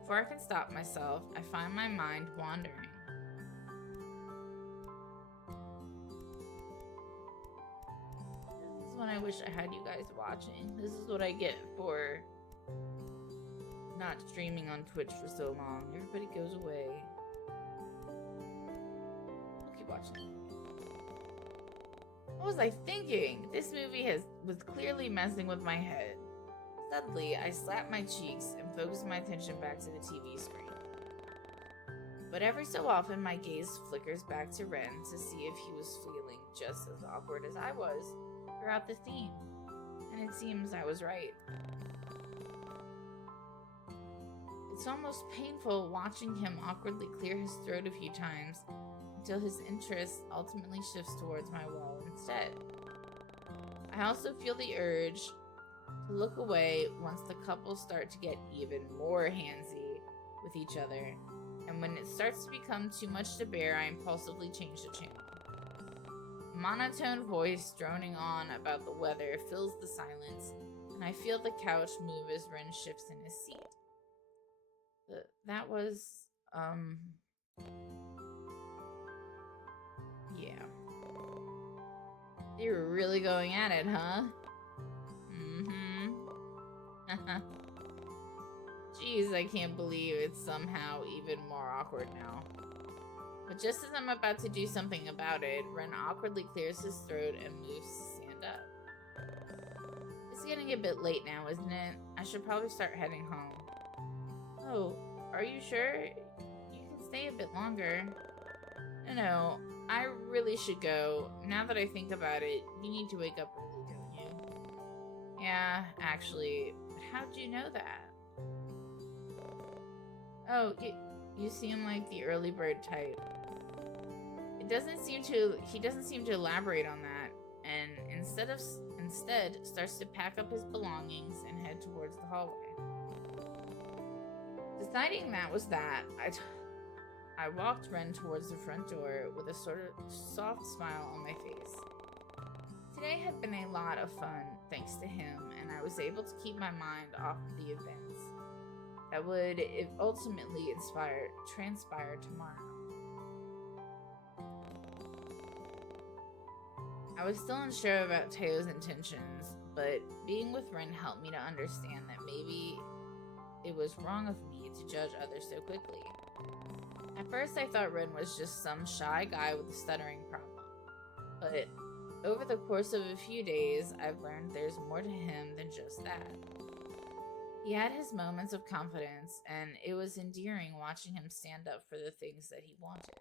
Before I can stop myself, I find my mind wandering. This is when I wish I had you guys watching. This is what I get for not streaming on Twitch for so long. Everybody goes away. I'll keep watching. What was I thinking? This movie was clearly messing with my head. Suddenly, I slapped my cheeks and focused my attention back to the TV screen. But every so often, my gaze flickers back to Ren to see if he was feeling just as awkward as I was throughout the scene. And it seems I was right. It's almost painful watching him awkwardly clear his throat a few times until his interest ultimately shifts towards my wall instead. I also feel the urge to look away once the couple start to get even more handsy with each other, and when it starts to become too much to bear, I impulsively change the channel. A monotone voice droning on about the weather fills the silence, and I feel the couch move as Ren shifts in his seat. That was, yeah. They were really going at it, huh? Mm-hmm. Jeez, I can't believe it's somehow even more awkward now. But just as I'm about to do something about it, Ren awkwardly clears his throat and moves to stand up. It's getting a bit late now, isn't it? I should probably start heading home. Oh, are you sure? You can stay a bit longer. No, I really should go. Now that I think about it, you need to wake up early, don't you? Yeah, actually. But how'd you know that? Oh, you seem like the early bird type. He doesn't seem to elaborate on that, and instead starts to pack up his belongings and head towards the hallway. Deciding that was that, I walked Ren towards the front door with a sort of soft smile on my face. Today had been a lot of fun thanks to him, and I was able to keep my mind off of the events that would ultimately transpire tomorrow. I was still unsure about Teo's intentions, but being with Ren helped me to understand that maybe it was wrong of me to judge others so quickly. At first, I thought Ren was just some shy guy with a stuttering problem, but over the course of a few days, I've learned there's more to him than just that. He had his moments of confidence, and it was endearing watching him stand up for the things that he wanted.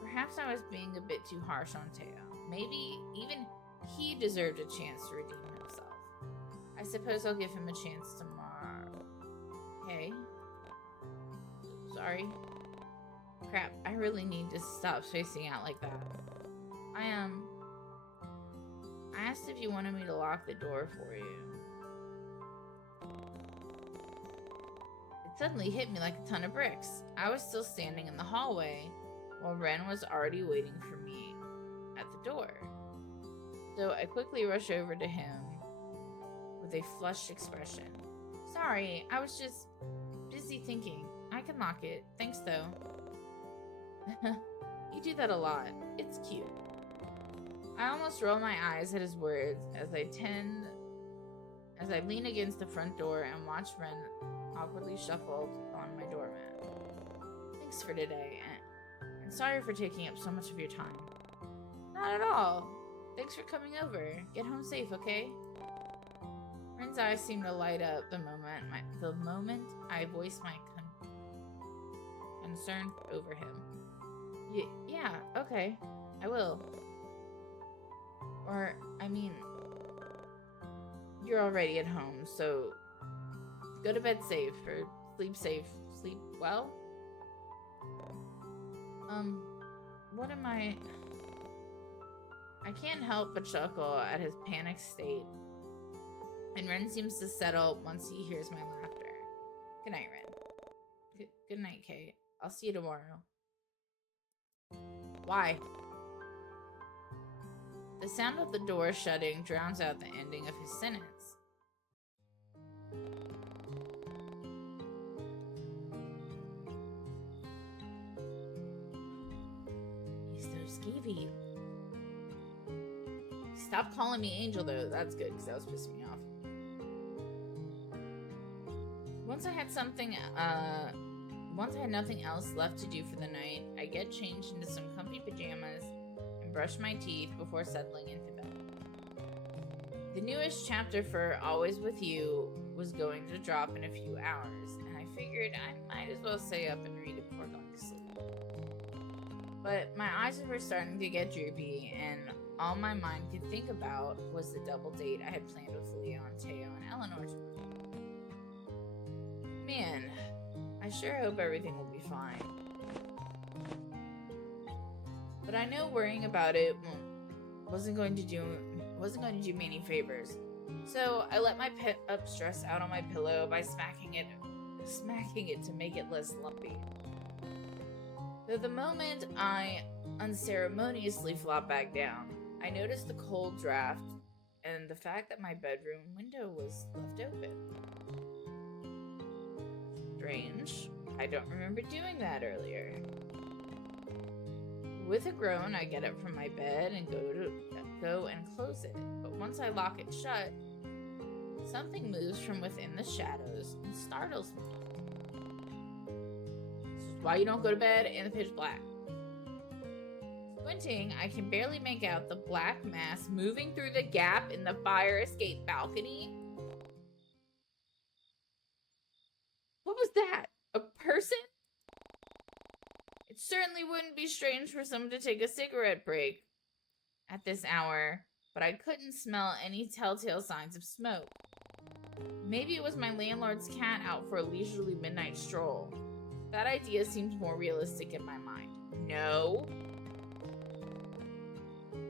Perhaps I was being a bit too harsh on Teo. Maybe even he deserved a chance to redeem himself. I suppose I'll give him a chance tomorrow. Okay. Sorry. Crap, I really need to stop spacing out like that. I asked if you wanted me to lock the door for you. It suddenly hit me like a ton of bricks. I was still standing in the hallway, while Ren was already waiting for me at the door. So I quickly rushed over to him with a flushed expression. Sorry, I was just busy thinking. I can lock it. Thanks, though. You do that a lot. It's cute. I almost roll my eyes at his words as I lean against the front door and watch Ren awkwardly shuffle on my doormat. Thanks for today, and sorry for taking up so much of your time. Not at all. Thanks for coming over. Get home safe, okay? Ren's eyes seemed to light up the moment I voiced my concern over him. Yeah, okay. I will. Or, I mean, you're already at home, so go to bed safe, or sleep safe. Sleep well? What am I can't help but chuckle at his panicked state. And Ren seems to settle once he hears my laughter. Good night, Ren. Good night, Kate. I'll see you tomorrow. Why? The sound of the door shutting drowns out the ending of his sentence. He's so skeevy. Stop calling me Angel, though. That's good, because that was pissing me off. Once I had nothing else left to do for the night, I get changed into some comfy pajamas and brush my teeth before settling into bed. The newest chapter for Always With You was going to drop in a few hours, and I figured I might as well stay up and read it before going to sleep. But my eyes were starting to get droopy, and all my mind could think about was the double date I had planned with Leo and Teo and Eleanor tomorrow. Man, I sure hope everything will be fine. But I know worrying about it wasn't going to do me any favors. So I let my pent up stress out on my pillow by smacking it to make it less lumpy. Though the moment I unceremoniously flopped back down, I noticed the cold draft and the fact that my bedroom window was left open. Strange. I don't remember doing that earlier. With a groan, I get up from my bed and go and close it. But once I lock it shut, something moves from within the shadows and startles me. This is why you don't go to bed in the pitch black. Squinting, I can barely make out the black mass moving through the gap in the fire escape balcony. What was that? A person? It certainly wouldn't be strange for someone to take a cigarette break at this hour, but I couldn't smell any telltale signs of smoke. Maybe it was my landlord's cat out for a leisurely midnight stroll. That idea seems more realistic in my mind. No.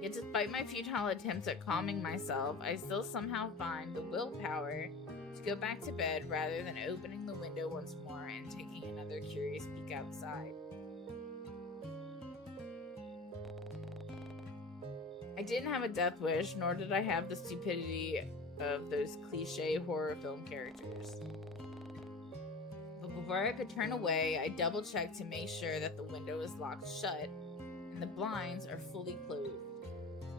Yet despite my futile attempts at calming myself, I still somehow find the willpower to go back to bed rather than opening the window once more and taking another curious peek outside. I didn't have a death wish, nor did I have the stupidity of those cliche horror film characters. But before I could turn away, I double-checked to make sure that the window was locked shut and the blinds are fully closed.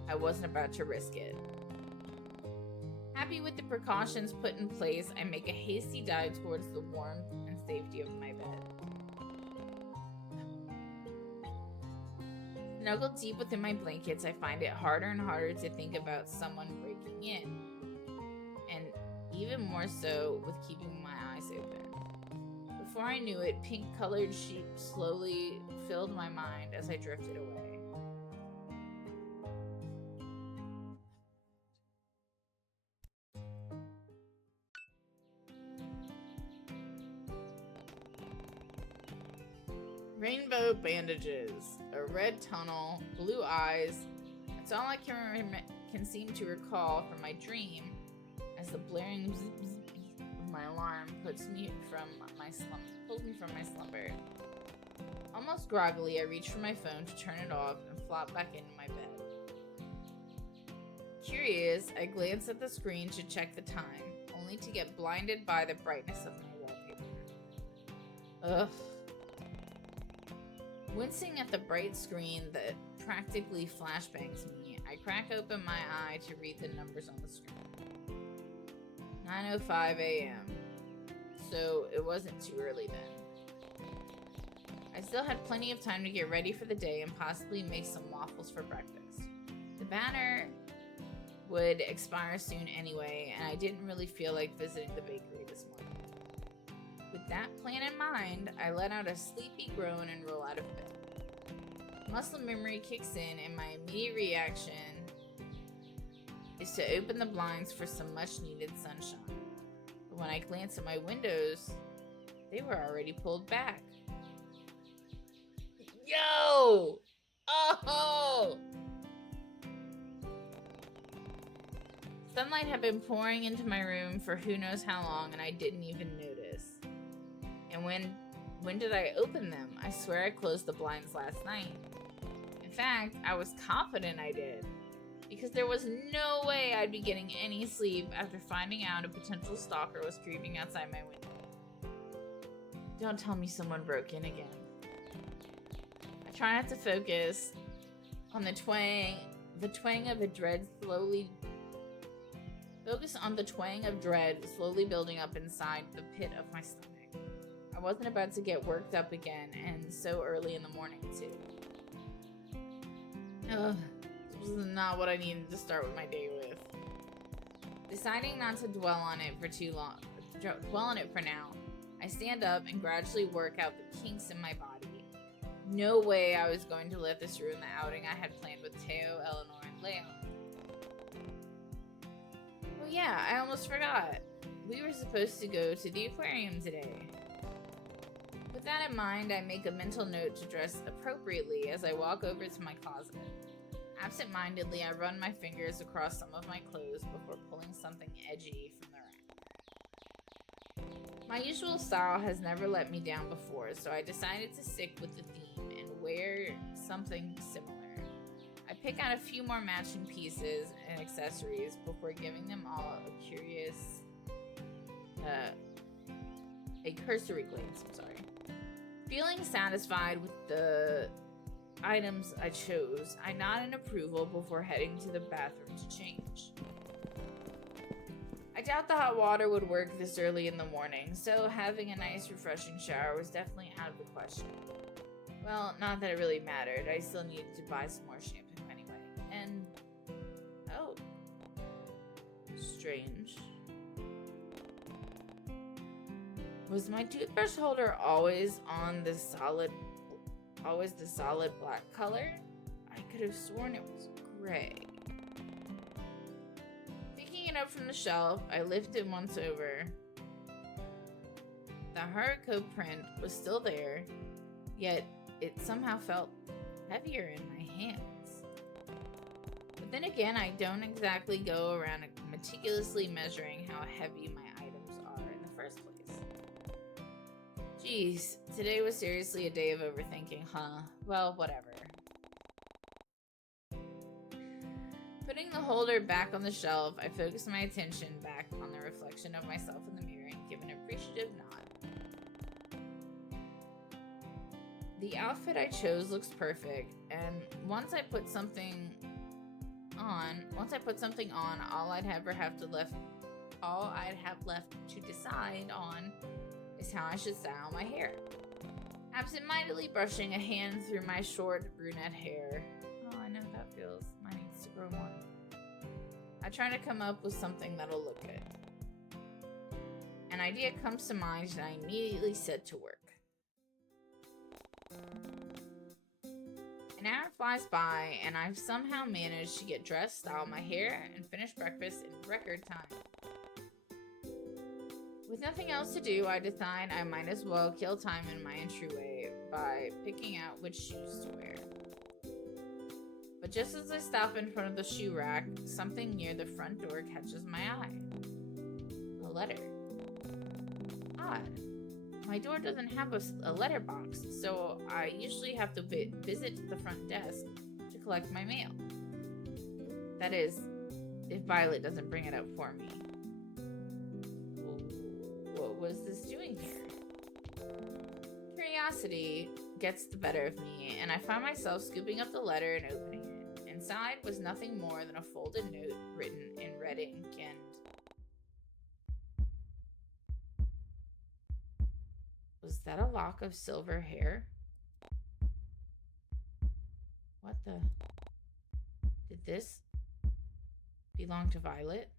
I wasn't about to risk it. Happy with the precautions put in place, I make a hasty dive towards the warmth and safety of my bed. Snuggled deep within my blankets, I find it harder and harder to think about someone breaking in. And even more so with keeping my eyes open. Before I knew it, pink-colored sheep slowly filled my mind as I drifted away. Rainbow bandages, a red tunnel, blue eyes. That's all I can seem to recall from my dream as the blaring bzz, bzz, bzz of my alarm pulls me from my slumber. Almost groggily, I reach for my phone to turn it off and flop back into my bed. Curious, I glance at the screen to check the time, only to get blinded by the brightness of my wallpaper. Ugh. Wincing at the bright screen that practically flashbangs me, I crack open my eye to read the numbers on the screen. 9:05 a.m. So it wasn't too early then. I still had plenty of time to get ready for the day and possibly make some waffles for breakfast. The banner would expire soon anyway, and I didn't really feel like visiting the bakery this morning. With that plan in mind, I let out a sleepy groan and roll out of bed. Muscle memory kicks in, and my immediate reaction is to open the blinds for some much-needed sunshine. But when I glance at my windows, they were already pulled back. Yo! Oh! Sunlight had been pouring into my room for who knows how long, and I didn't even notice. And when did I open them? I swear I closed the blinds last night. In fact, I was confident I did, because there was no way I'd be getting any sleep after finding out a potential stalker was creeping outside my window. Don't tell me someone broke in again. I try not to focus on the twang of dread slowly building up inside the pit of my stomach. I wasn't about to get worked up again, and so early in the morning, too. Ugh, this was not what I needed to start with my day with. Deciding not to dwell on it for now, I stand up and gradually work out the kinks in my body. No way I was going to let this ruin the outing I had planned with Teo, Eleanor, and Leon. Oh yeah, I almost forgot. We were supposed to go to the aquarium today. With that in mind, I make a mental note to dress appropriately as I walk over to my closet. Absent-mindedly, I run my fingers across some of my clothes before pulling something edgy from the rack. My usual style has never let me down before, so I decided to stick with the theme and wear something similar. I pick out a few more matching pieces and accessories before giving them all a cursory glance. Feeling satisfied with the items I chose, I nod in approval before heading to the bathroom to change. I doubt the hot water would work this early in the morning, so having a nice refreshing shower was definitely out of the question. Well, not that it really mattered. I still needed to buy some more shampoo anyway. And oh, strange. Was my toothbrush holder always the solid black color? I could have sworn it was gray. Picking it up from the shelf, I lift it once over. The Haruko print was still there, yet it somehow felt heavier in my hands. But then again, I don't exactly go around meticulously measuring how heavy my items are in the first place. Jeez, today was seriously a day of overthinking, huh? Well, whatever. Putting the holder back on the shelf, I focus my attention back on the reflection of myself in the mirror and give an appreciative nod. The outfit I chose looks perfect, and once I put something on, all I'd have left to decide on is how I should style my hair. Absent-mindedly brushing a hand through my short brunette hair. Oh, I know how that feels. Mine needs to grow more. I try to come up with something that'll look good. An idea comes to mind and I immediately set to work. An hour flies by and I've somehow managed to get dressed, style my hair, and finish breakfast in record time. With nothing else to do, I decide I might as well kill time in my entryway by picking out which shoes to wear. But just as I stop in front of the shoe rack, something near the front door catches my eye. A letter. Odd. My door doesn't have a letterbox, so I usually have to visit the front desk to collect my mail. That is, if Violet doesn't bring it up for me. What was this doing here? Curiosity gets the better of me, and I find myself scooping up the letter and opening it. Inside was nothing more than a folded note written in red ink and... Was that a lock of silver hair? What the... Did this belong to Violet?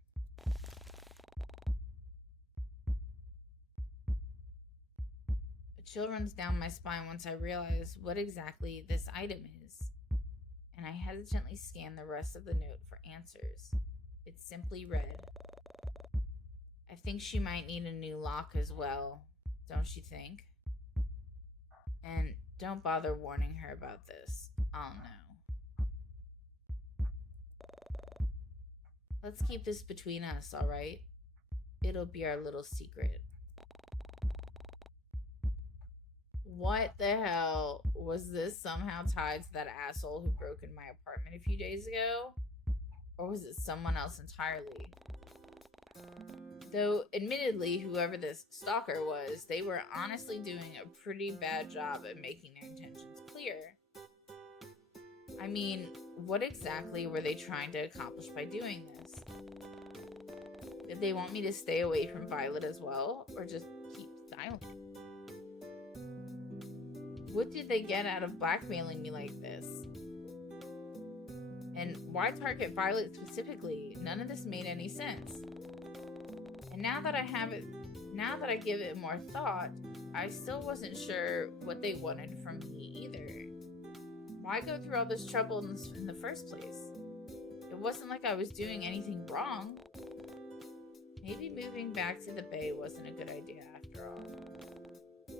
A chill runs down my spine once I realize what exactly this item is, and I hesitantly scan the rest of the note for answers. It simply read, "I think she might need a new lock as well, don't you think? And don't bother warning her about this. I'll know. Let's keep this between us, alright? It'll be our little secret." What the hell? Was this somehow tied to that asshole who broke in my apartment a few days ago? Or was it someone else entirely? Though, admittedly, whoever this stalker was, they were honestly doing a pretty bad job at making their intentions clear. I mean, what exactly were they trying to accomplish by doing this? Did they want me to stay away from Violet as well, or just keep silent? What did they get out of blackmailing me like this? And why target Violet specifically? None of this made any sense. And now that I give it more thought, I still wasn't sure what they wanted from me either. Why go through all this trouble in the first place? It wasn't like I was doing anything wrong. Maybe moving back to the Bay wasn't a good idea after all.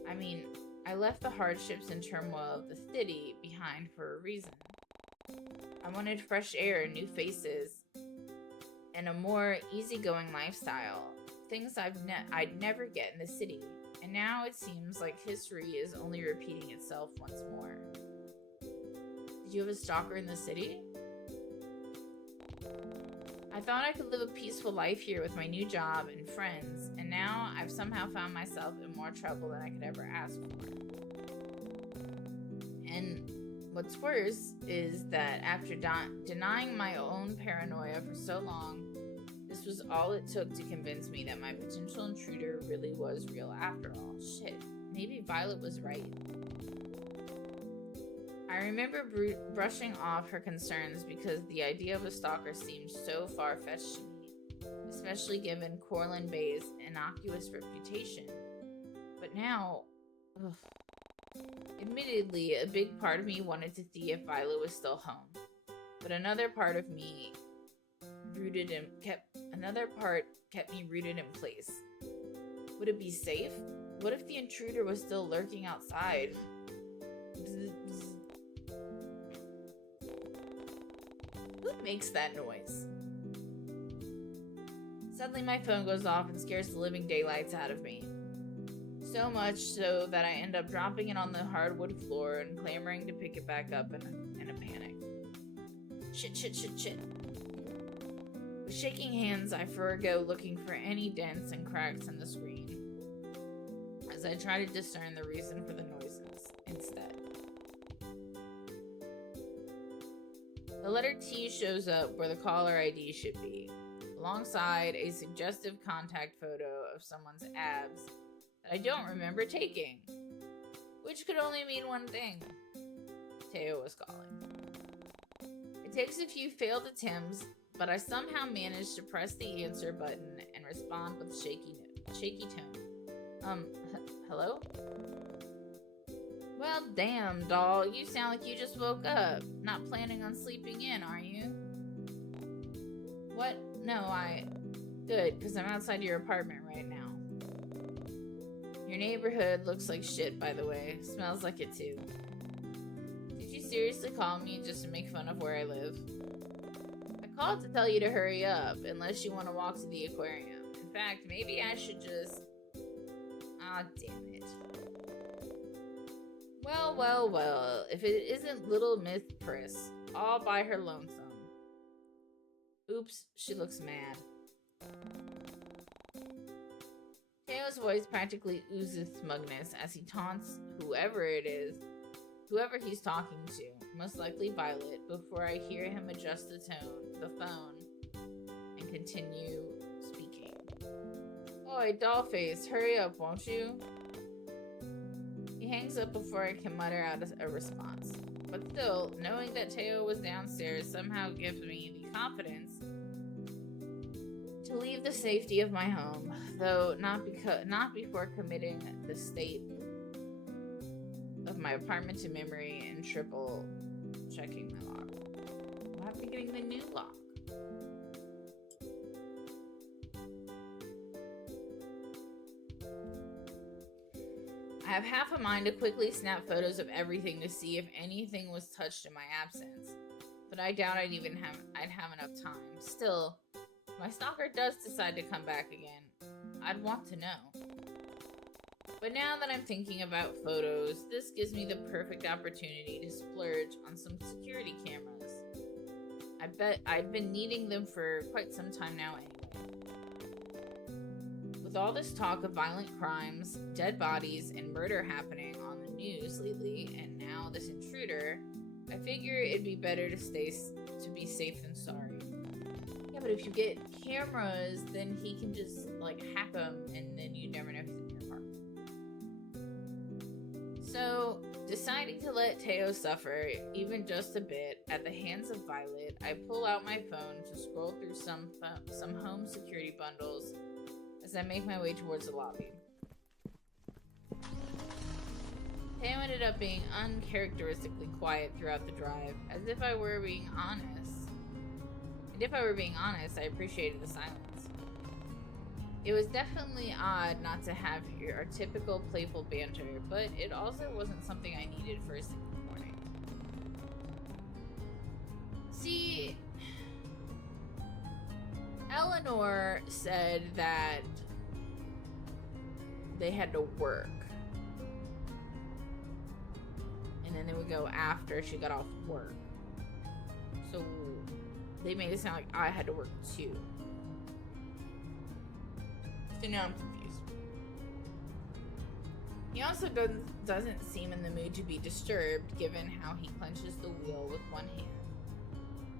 I mean, I left the hardships and turmoil of the city behind for a reason. I wanted fresh air, new faces, and a more easygoing lifestyle. Things I'd never get in the city. And now it seems like history is only repeating itself once more. Did you have a stalker in the city? I thought I could live a peaceful life here with my new job and friends, and now I've somehow found myself in more trouble than I could ever ask for. And what's worse is that after denying my own paranoia for so long, this was all it took to convince me that my potential intruder really was real after all. Shit, maybe Violet was right. I remember brushing off her concerns because the idea of a stalker seemed so far-fetched to me, especially given Corland Bay's innocuous reputation. But now, admittedly, a big part of me wanted to see if Violet was still home, but another part kept me rooted in place. Would it be safe? What if the intruder was still lurking outside? Bzz, bzz. Who makes that noise? Suddenly my phone goes off and scares the living daylights out of me. So much so that I end up dropping it on the hardwood floor and clamoring to pick it back up in a panic. Shit. With shaking hands, I forego looking for any dents and cracks in the screen as I try to discern the reason for the noises instead. The letter T shows up where the caller ID should be, alongside a suggestive contact photo of someone's abs that I don't remember taking, which could only mean one thing. Teo was calling. It takes a few failed attempts, but I somehow managed to press the answer button and respond with shaky tone. Hello? Well, damn, doll, you sound like you just woke up. Not planning on sleeping in, are you? What? No, Good, because I'm outside your apartment right now. Your neighborhood looks like shit, by the way. Smells like it, too. Did you seriously call me just to make fun of where I live? I called to tell you to hurry up, unless you want to walk to the aquarium. In fact, maybe I should just... Ah, damn it. Well, if it isn't little Miss Priss, all by her lonesome. Oops, she looks mad. Teo's voice practically oozes smugness as he taunts whoever he's talking to, most likely Violet, before I hear him adjust the phone, and continue speaking. Oi, dollface, hurry up, won't you? He hangs up before I can mutter out a response. But still, knowing that Teo was downstairs somehow gives me the confidence to leave the safety of my home, though not before committing the state of my apartment to memory and triple checking my lock. I'll have to getting the new lock. I have half a mind to quickly snap photos of everything to see if anything was touched in my absence, but I doubt I'd have enough time. Still, if my stalker does decide to come back again, I'd want to know. But now that I'm thinking about photos, this gives me the perfect opportunity to splurge on some security cameras. I bet I've been needing them for quite some time now anyway. With all this talk of violent crimes, dead bodies, and murder happening on the news lately, and now this intruder, I figure it'd be better to be safe than sorry. Yeah, but if you get cameras, then he can just, hack them, and then you never know he's in your apartment. So, deciding to let Teo suffer, even just a bit, at the hands of Violet, I pull out my phone to scroll through some home security bundles as I make my way towards the lobby. ended up being uncharacteristically quiet throughout the drive, as if I were being honest. And if I were being honest, I appreciated the silence. It was definitely odd not to have your typical playful banter, but it also wasn't something I needed first thing in the morning. See, Eleanor said that they had to work. And then they would go after she got off work. So they made it sound like I had to work too. So now I'm confused. He also doesn't seem in the mood to be disturbed, given how he clenches the wheel with one hand,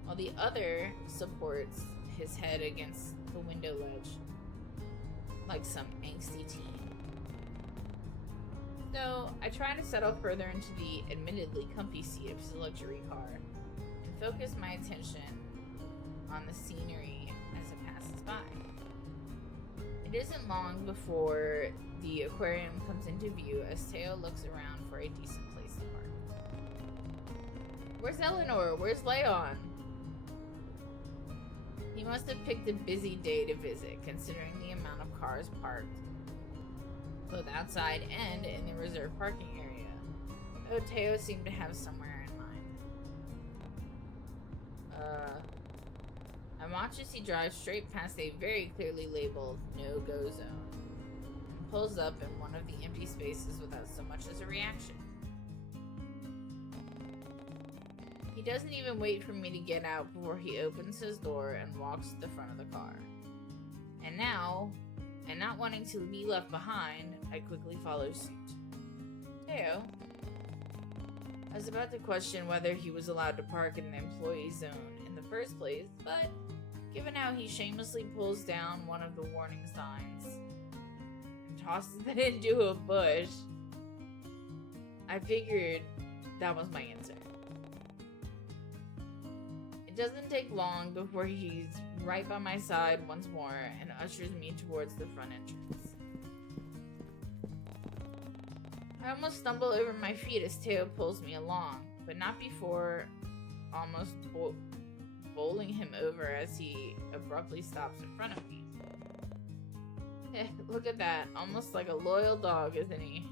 while the other supports his head against the window ledge, like some angsty teen. So I try to settle further into the admittedly comfy seat of his luxury car and focus my attention on the scenery as it passes by. It isn't long before the aquarium comes into view as Teo looks around for a decent place to park. Where's Eleanor? Where's Leon? He must have picked a busy day to visit, considering the amount of cars parked, both outside and in the reserved parking area. Though Teo seemed to have somewhere in mind. I watch as he drives straight past a very clearly labeled no-go zone and pulls up in one of the empty spaces without so much as a reaction. He doesn't even wait for me to get out before he opens his door and walks to the front of the car. And now, and not wanting to be left behind, I quickly follow suit. Teo. I was about to question whether he was allowed to park in the employee zone in the first place, but given how he shamelessly pulls down one of the warning signs and tosses it into a bush, I figured that was my answer. It doesn't take long before he's right by my side once more and ushers me towards the front entrance. I almost stumble over my feet as Teo pulls me along, but not before almost bowling him over as he abruptly stops in front of me. Look at that, almost like a loyal dog, isn't he?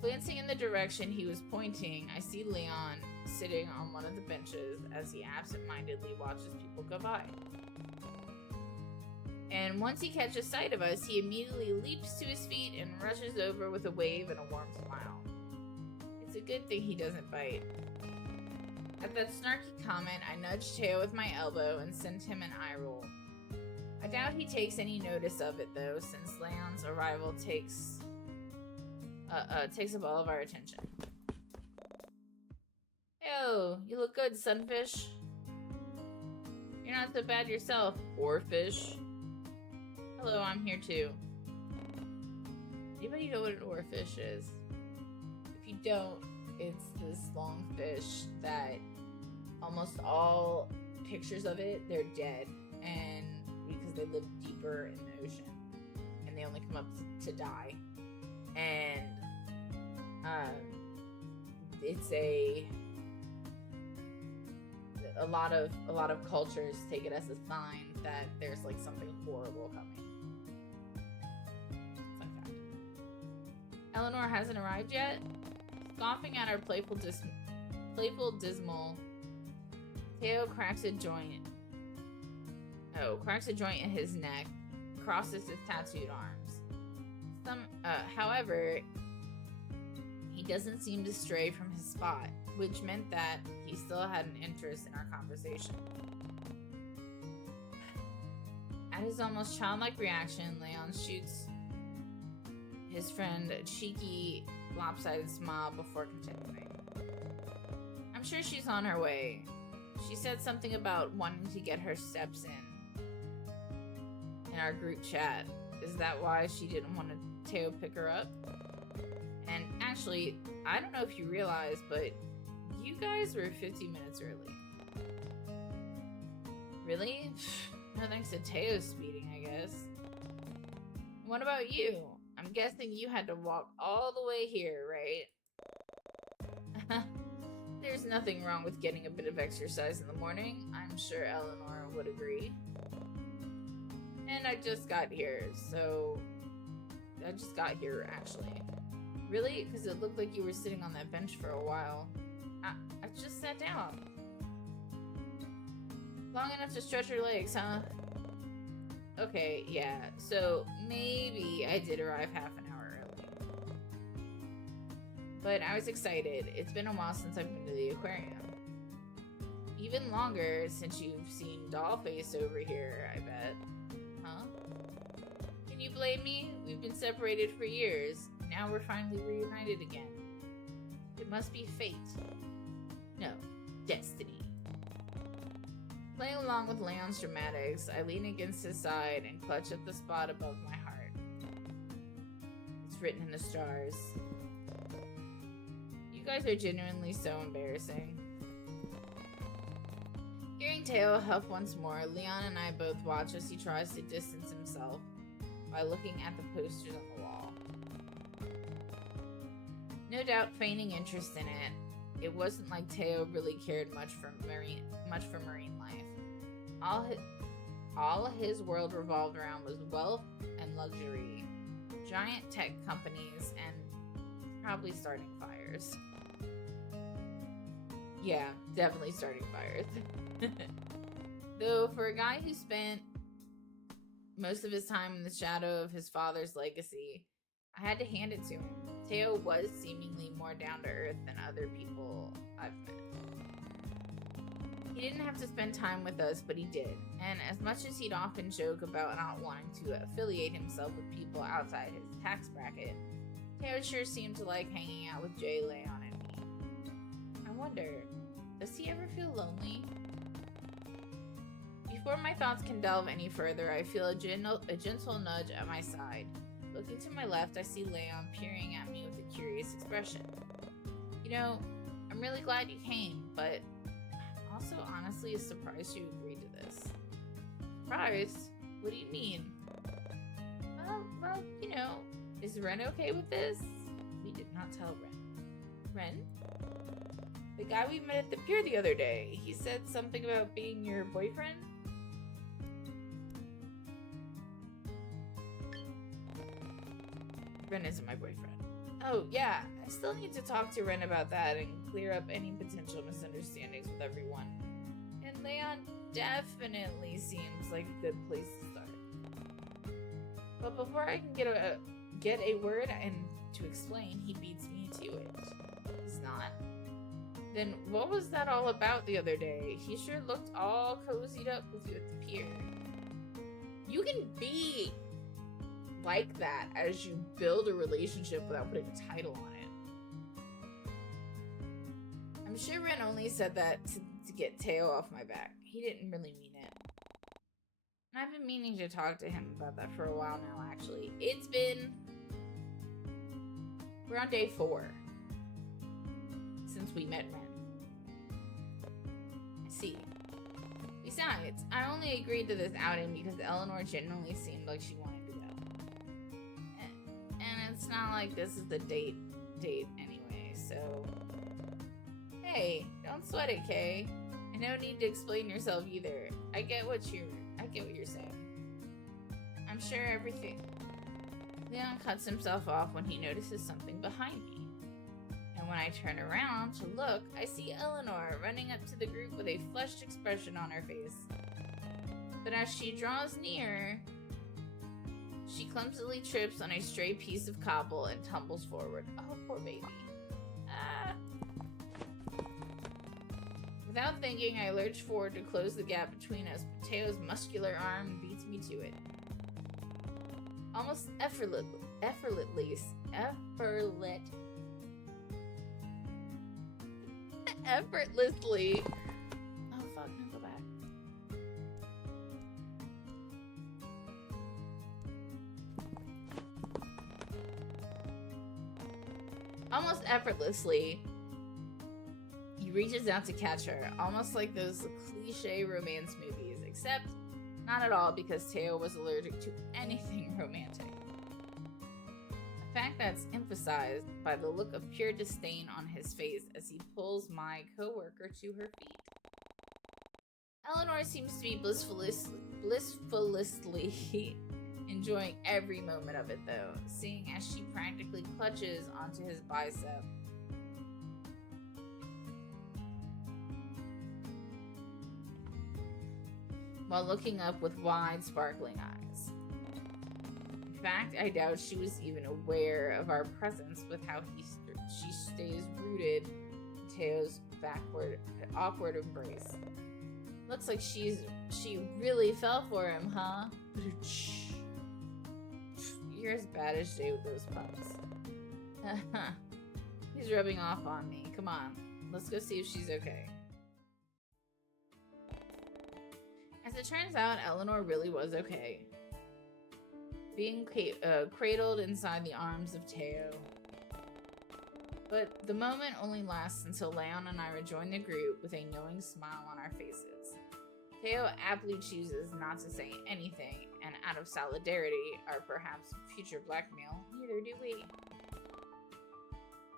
Glancing in the direction he was pointing, I see Leon sitting on one of the benches as he absent-mindedly watches people go by. And once he catches sight of us, he immediately leaps to his feet and rushes over with a wave and a warm smile. It's a good thing he doesn't bite. At that snarky comment, I nudge Teo with my elbow and send him an eye roll. I doubt he takes any notice of it though, since Leon's arrival takes up all of our attention. Yo, you look good, sunfish. You're not so bad yourself, oarfish. Hello, I'm here too. Anybody know what an oarfish is? If you don't, it's this long fish that almost all pictures of it, they're dead, and because they live deeper in the ocean and they only come up to die. And it's a lot of cultures take it as a sign that there's like something horrible coming. Fun fact. Eleanor hasn't arrived yet. Scoffing at our playful dismal, Teo cracks a joint in his neck, crosses his tattooed arms. However, he doesn't seem to stray from his spot, which meant that he still had an interest in our conversation. At his almost childlike reaction, Leon shoots his friend a cheeky, lopsided smile before continuing. I'm sure she's on her way. She said something about wanting to get her steps in our group chat. Is that why she didn't want Teo pick her up? And actually, I don't know if you realize, but you guys were 50 minutes early. Really? No thanks to Teo's speeding, I guess. What about you? I'm guessing you had to walk all the way here, right? There's nothing wrong with getting a bit of exercise in the morning. I'm sure Eleanor would agree. And I just got here, actually. Really? Because it looked like you were sitting on that bench for a while. I just sat down. Long enough to stretch your legs, huh? Okay, yeah. So maybe I did arrive half an hour early. But I was excited. It's been a while since I've been to the aquarium. Even longer since you've seen Dollface over here, I bet. Huh? Can you blame me? We've been separated for years. Now we're finally reunited again. It must be fate. No, destiny. Playing along with Leon's dramatics, I lean against his side and clutch at the spot above my heart. It's written in the stars. You guys are genuinely so embarrassing. Hearing Teo huff once more, Leon and I both watch as he tries to distance himself by looking at the posters on the wall. No doubt feigning interest in it. It wasn't like Teo really cared much for marine life. All his world revolved around was wealth and luxury, giant tech companies, and probably starting fires. Yeah, definitely starting fires. Though for a guy who spent most of his time in the shadow of his father's legacy, I had to hand it to him. Teo was seemingly more down to earth than other people I've met. He didn't have to spend time with us, but he did. And as much as he'd often joke about not wanting to affiliate himself with people outside his tax bracket, Teo sure seemed to like hanging out with Jay, Leon, and me. I wonder, does he ever feel lonely? Before my thoughts can delve any further, I feel a gentle nudge at my side. Looking to my left, I see Leon peering at me with a curious expression. You know, I'm really glad you came, but I'm also honestly surprised you agreed to this. Surprised? What do you mean? Well, you know, is Ren okay with this? We did not tell Ren. Ren? The guy we met at the pier the other day. He said something about being your boyfriend? Ren isn't my boyfriend. Oh, yeah. I still need to talk to Ren about that and clear up any potential misunderstandings with everyone. And Leon definitely seems like a good place to start. But before I can get a word and to explain, he beats me to it. He's not. Then what was that all about the other day? He sure looked all cozied up with you at the pier. You can be like that as you build a relationship without putting a title on it. I'm sure Ren only said that to get Teo off my back. He didn't really mean it. And I've been meaning to talk to him about that for a while now, actually. We're on day 4 since we met Ren. I see. Besides, I only agreed to this outing because Eleanor genuinely seemed like she wanted to go. And it's not like this is the date anyway, so... Hey, don't sweat it, Kay. And no need to explain yourself either. I get what you're saying. I'm sure everything... Leon cuts himself off when he notices something behind me. And when I turn around to look, I see Eleanor running up to the group with a flushed expression on her face. But as she draws near, she clumsily trips on a stray piece of cobble and tumbles forward. Oh, poor baby. Without thinking, I lurch forward to close the gap between us, but Teo's muscular arm beats me to it. Almost effortlessly. Oh fuck, no, go back. Almost effortlessly, he reaches out to catch her, almost like those cliche romance movies, except not at all, because Teo was allergic to anything romantic. fact that's emphasized by the look of pure disdain on his face as he pulls my coworker to her feet. Eleanor seems to be blissfully enjoying every moment of it, though, seeing as she practically clutches onto his bicep. While looking up with wide, sparkling eyes. In fact, I doubt she was even aware of our presence with how she stays rooted in Teo's awkward embrace. Looks like she really fell for him, huh? You're as bad as Jay with those pups. He's rubbing off on me. Come on, let's go see if she's okay. As it turns out, Eleanor really was okay. Being cradled inside the arms of Teo. But the moment only lasts until Leon and I rejoin the group with a knowing smile on our faces. Teo aptly chooses not to say anything, and out of solidarity, or perhaps future blackmail, neither do we.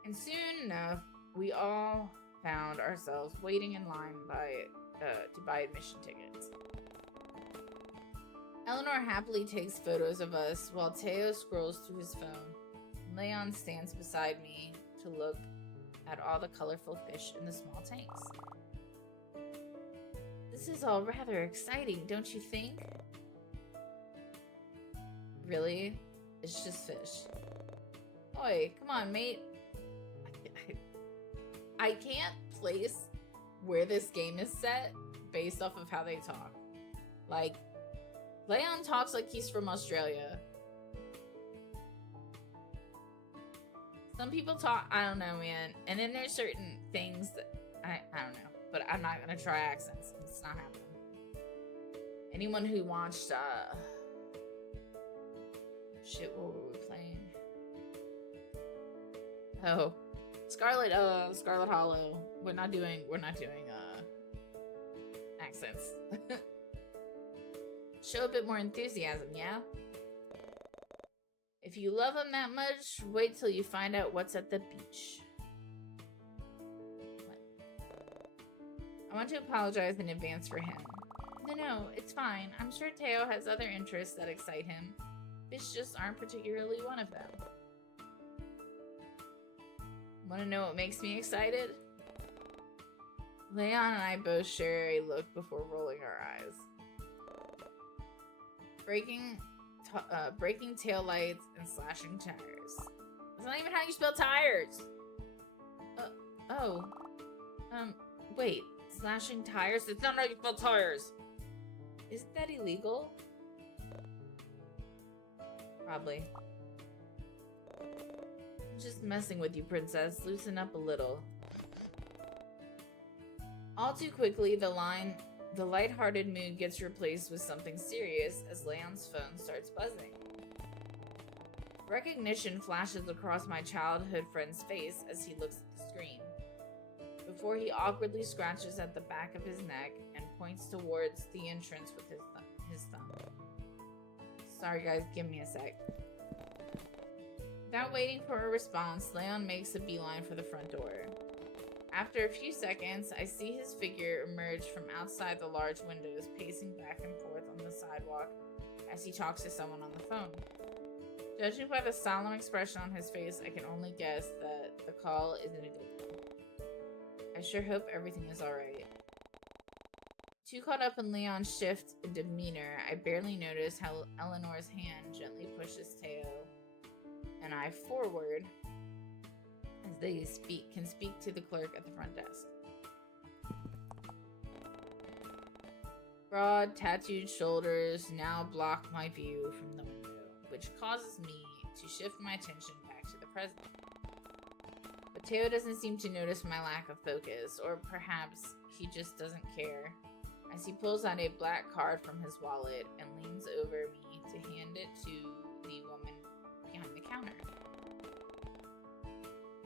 And soon enough, we all found ourselves waiting in line to buy admission tickets. Eleanor happily takes photos of us while Teo scrolls through his phone. Leon stands beside me to look at all the colorful fish in the small tanks. This is all rather exciting, don't you think? Really? It's just fish. Oi, come on, mate. I can't place where this game is set based off of how they talk. Like, Leon talks like he's from Australia. Some people talk, I don't know, man. And then there's certain things that, I don't know. But I'm not gonna try accents. It's not happening. Anyone who watched, shit, what were we playing? Oh, Scarlet Hollow. We're not doing, accents. Show a bit more enthusiasm, yeah? If you love him that much, wait till you find out what's at the beach. What? I want to apologize in advance for him. No, it's fine. I'm sure Teo has other interests that excite him. Fish just aren't particularly one of them. Want to know what makes me excited? Leon and I both share a look before rolling our eyes. Breaking tail lights and slashing tires. That's not even how you spell tires. Wait, slashing tires? That's not how you spell tires. Isn't that illegal? Probably. I'm just messing with you, princess. Loosen up a little. All too quickly, the lighthearted mood gets replaced with something serious as Leon's phone starts buzzing. Recognition flashes across my childhood friend's face as he looks at the screen, before he awkwardly scratches at the back of his neck and points towards the entrance with his thumb. Sorry guys, give me a sec. Without waiting for a response, Leon makes a beeline for the front door. After a few seconds, I see his figure emerge from outside the large windows, pacing back and forth on the sidewalk as he talks to someone on the phone. Judging by the solemn expression on his face, I can only guess that the call isn't a good one. I sure hope everything is alright. Too caught up in Leon's shift in demeanor, I barely notice how Eleanor's hand gently pushes Teo and I forward as they can speak to the clerk at the front desk. Broad, tattooed shoulders now block my view from the window, which causes me to shift my attention back to the present. But Teo doesn't seem to notice my lack of focus, or perhaps he just doesn't care, as he pulls out a black card from his wallet and leans over me to hand it to the woman behind the counter.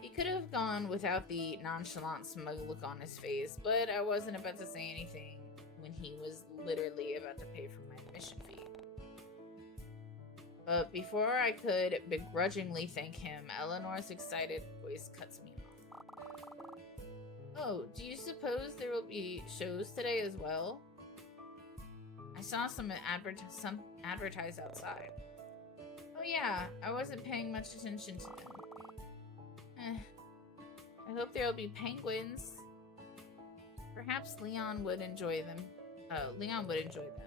He could have gone without the nonchalant, smug look on his face, but I wasn't about to say anything when he was literally about to pay for my admission fee. But before I could begrudgingly thank him, Eleanor's excited voice cuts me off. Oh, do you suppose there will be shows today as well? I saw some advertised outside. Oh yeah, I wasn't paying much attention to them. I hope there will be penguins. Perhaps Leon would enjoy them. Leon would enjoy them.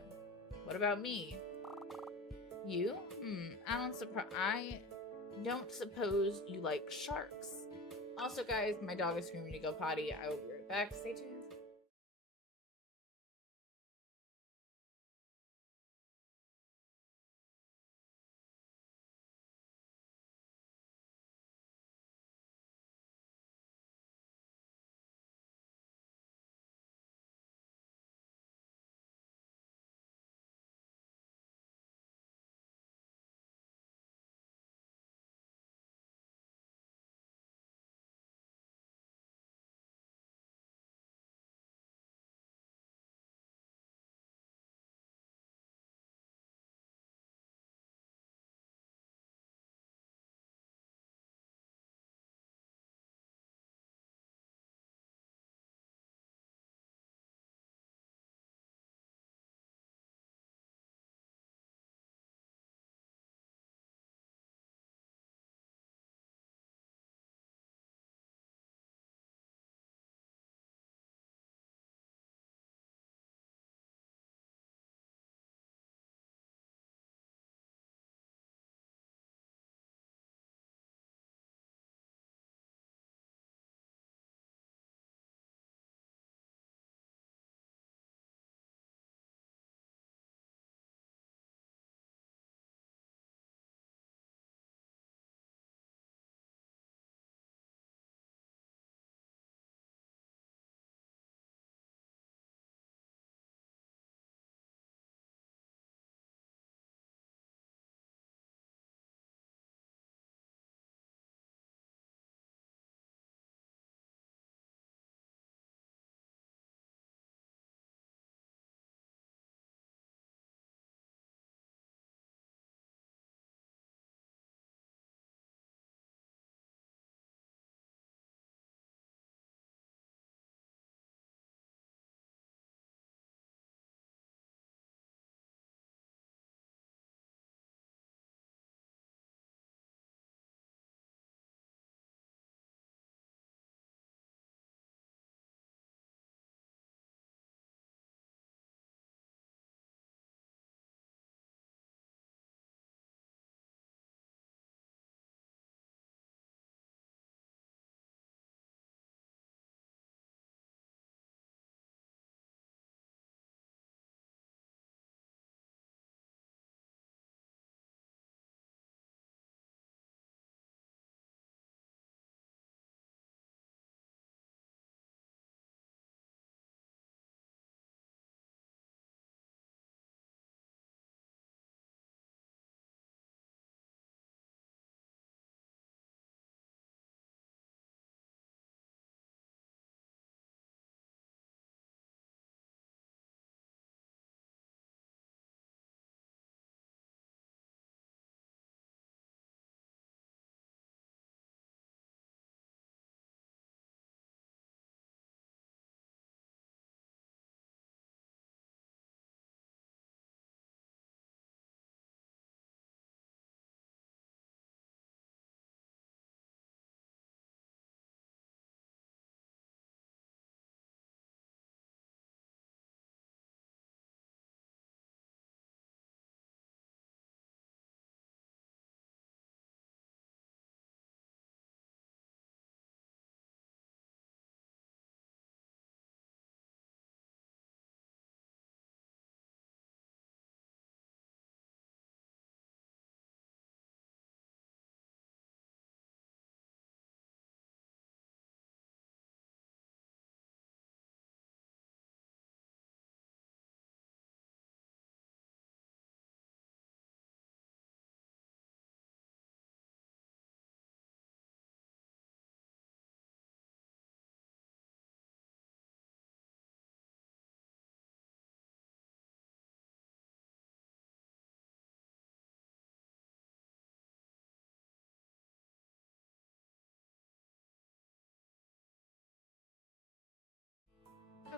What about me? You? I don't suppose you like sharks. Also, guys, my dog is screaming to go potty. I will be right back. Stay tuned.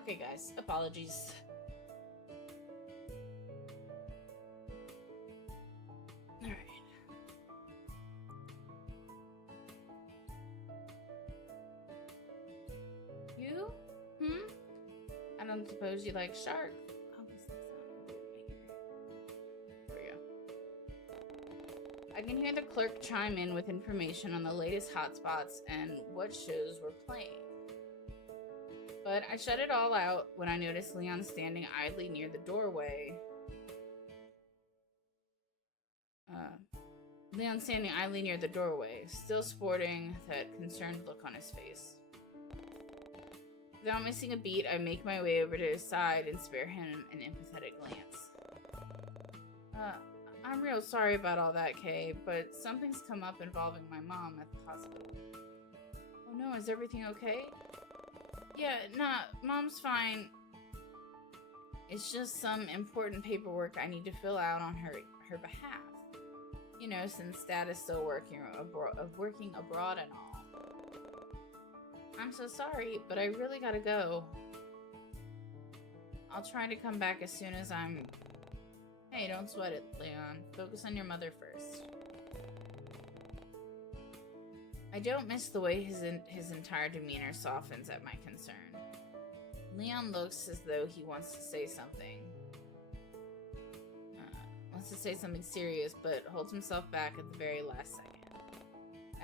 Okay, guys. Apologies. Alright. You? I don't suppose you like sharks. There we go. I can hear the clerk chime in with information on the latest hotspots and what shows were playing. But I shut it all out when I noticed Leon standing idly near the doorway. Still sporting that concerned look on his face. Without missing a beat, I make my way over to his side and spare him an empathetic glance. I'm real sorry about all that, Kay, but something's come up involving my mom at the hospital. Oh no, is everything okay? Yeah, nah, Mom's fine. It's just some important paperwork I need to fill out on her behalf. You know, since Dad is still working abroad and all. I'm so sorry, but I really gotta go. I'll try to come back as soon as I'm... Hey, don't sweat it, Leon. Focus on your mother first. I don't miss the way his entire demeanor softens at my concern. Leon looks as though he wants to say something. Serious, but holds himself back at the very last second.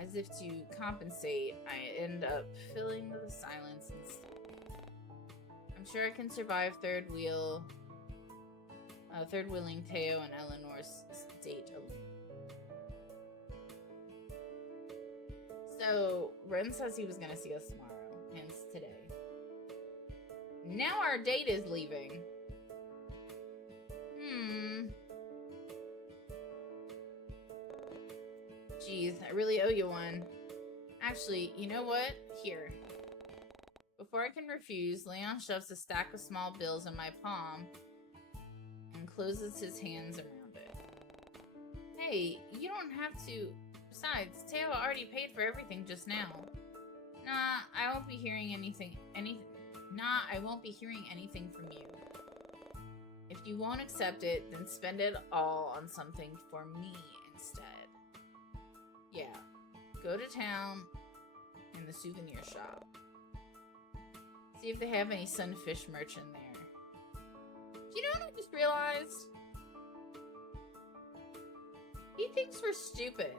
As if to compensate, I end up filling the silence instead. I'm sure I can survive third wheeling Teo and Eleanor's date alone. So, Ren says he was going to see us tomorrow, hence today. Now our date is leaving. Jeez, I really owe you one. Actually, you know what? Here. Before I can refuse, Leon shoves a stack of small bills in my palm and closes his hands around it. Hey, you don't have to. Besides, Teo already paid for everything just now. Nah, I won't be hearing anything from you. If you won't accept it, then spend it all on something for me instead. Yeah, go to town in the souvenir shop. See if they have any sunfish merch in there. Do you know what I just realized? He thinks we're stupid.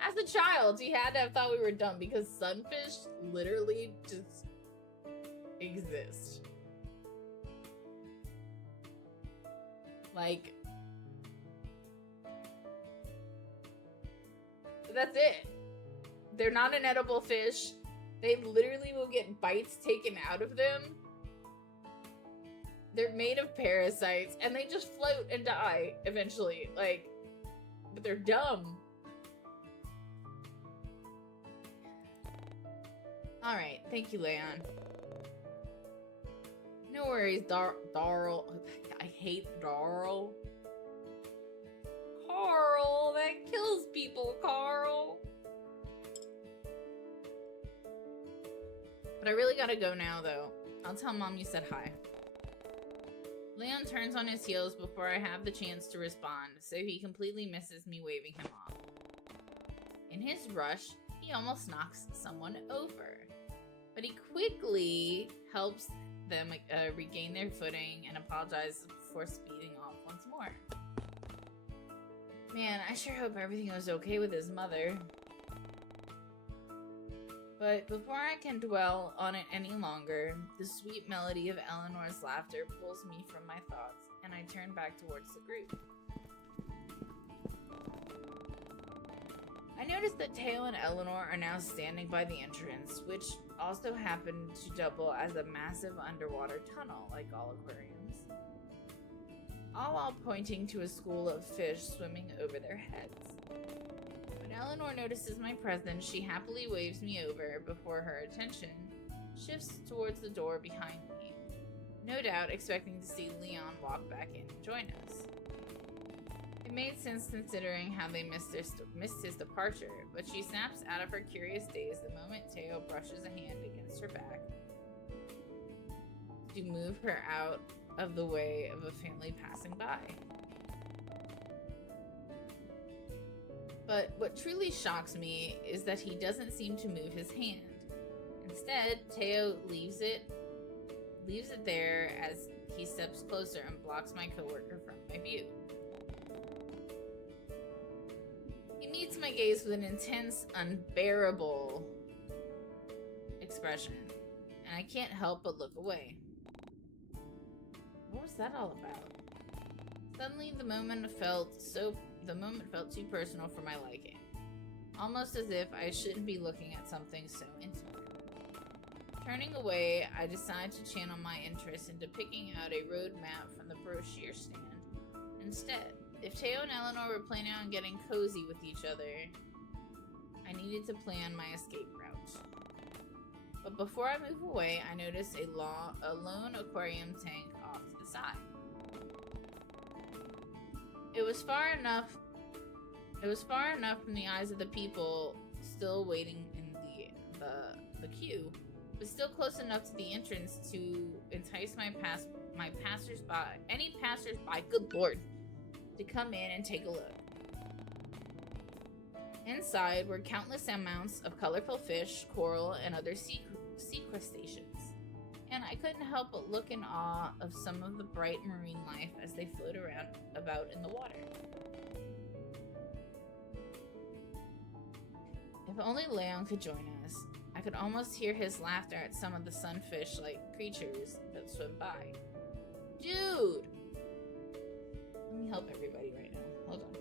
As a child, he had to have thought we were dumb because sunfish literally just exist. Like, that's it. They're not an edible fish. They literally will get bites taken out of them. They're made of parasites and they just float and die eventually. Like, but they're dumb. Alright, thank you, Leon. No worries, Darl. I hate Darl. Carl, that kills people, Carl. But I really gotta go now, though. I'll tell Mom you said hi. Leon turns on his heels before I have the chance to respond, so he completely misses me waving him off. In his rush, he almost knocks someone over. But he quickly helps them regain their footing and apologizes before speeding off once more. Man, I sure hope everything was okay with his mother. But before I can dwell on it any longer, the sweet melody of Eleanor's laughter pulls me from my thoughts, and I turn back towards the group. I notice that Teo and Eleanor are now standing by the entrance, which also happened to double as a massive underwater tunnel, like all aquariums. All while pointing to a school of fish swimming over their heads. When Eleanor notices my presence, she happily waves me over before her attention shifts towards the door behind me, no doubt expecting to see Leon walk back in and join us. It made sense considering how they missed his departure, but she snaps out of her curious daze the moment Teo brushes a hand against her back to move her out of the way of a family passing by. But what truly shocks me is that he doesn't seem to move his hand. Instead, Teo leaves it there as he steps closer and blocks my coworker from my view. He meets my gaze with an intense, unbearable expression, and I can't help but look away. What was that all about? Suddenly, the moment felt too personal for my liking, almost as if I shouldn't be looking at something so intimate. Turning away, I decide to channel my interest into picking out a road map from the brochure stand instead. If Teo and Eleanor were planning on getting cozy with each other, I needed to plan my escape route. But before I move away, I notice a lone aquarium tank off to the side. It was far enough from the eyes of the people still waiting in the queue, but still close enough to the entrance to entice my passersby, any passersby, good lord, to come in and take a look. Inside were countless amounts of colorful fish, coral, and other sea crustaceans, and I couldn't help but look in awe of some of the bright marine life as they float about in the water. If only Leon could join us. I could almost hear his laughter at some of the sunfish-like creatures that swim by. Dude! Let me help everybody right now. Hold on.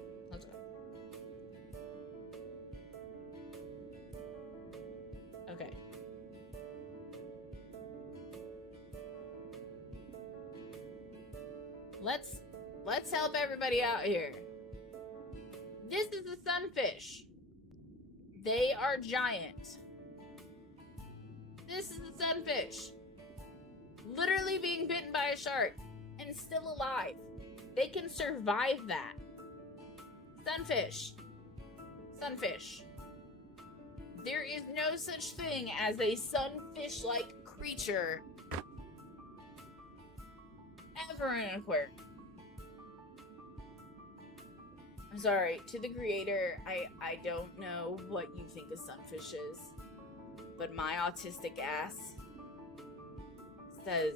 Okay. Let's help everybody out here. This is a sunfish. They are giant. This is a sunfish. Literally being bitten by a shark and still alive. They can survive that. Sunfish. There is no such thing as a sunfish-like creature ever in an aquarium. I'm sorry, to the creator, I don't know what you think a sunfish is, but my autistic ass says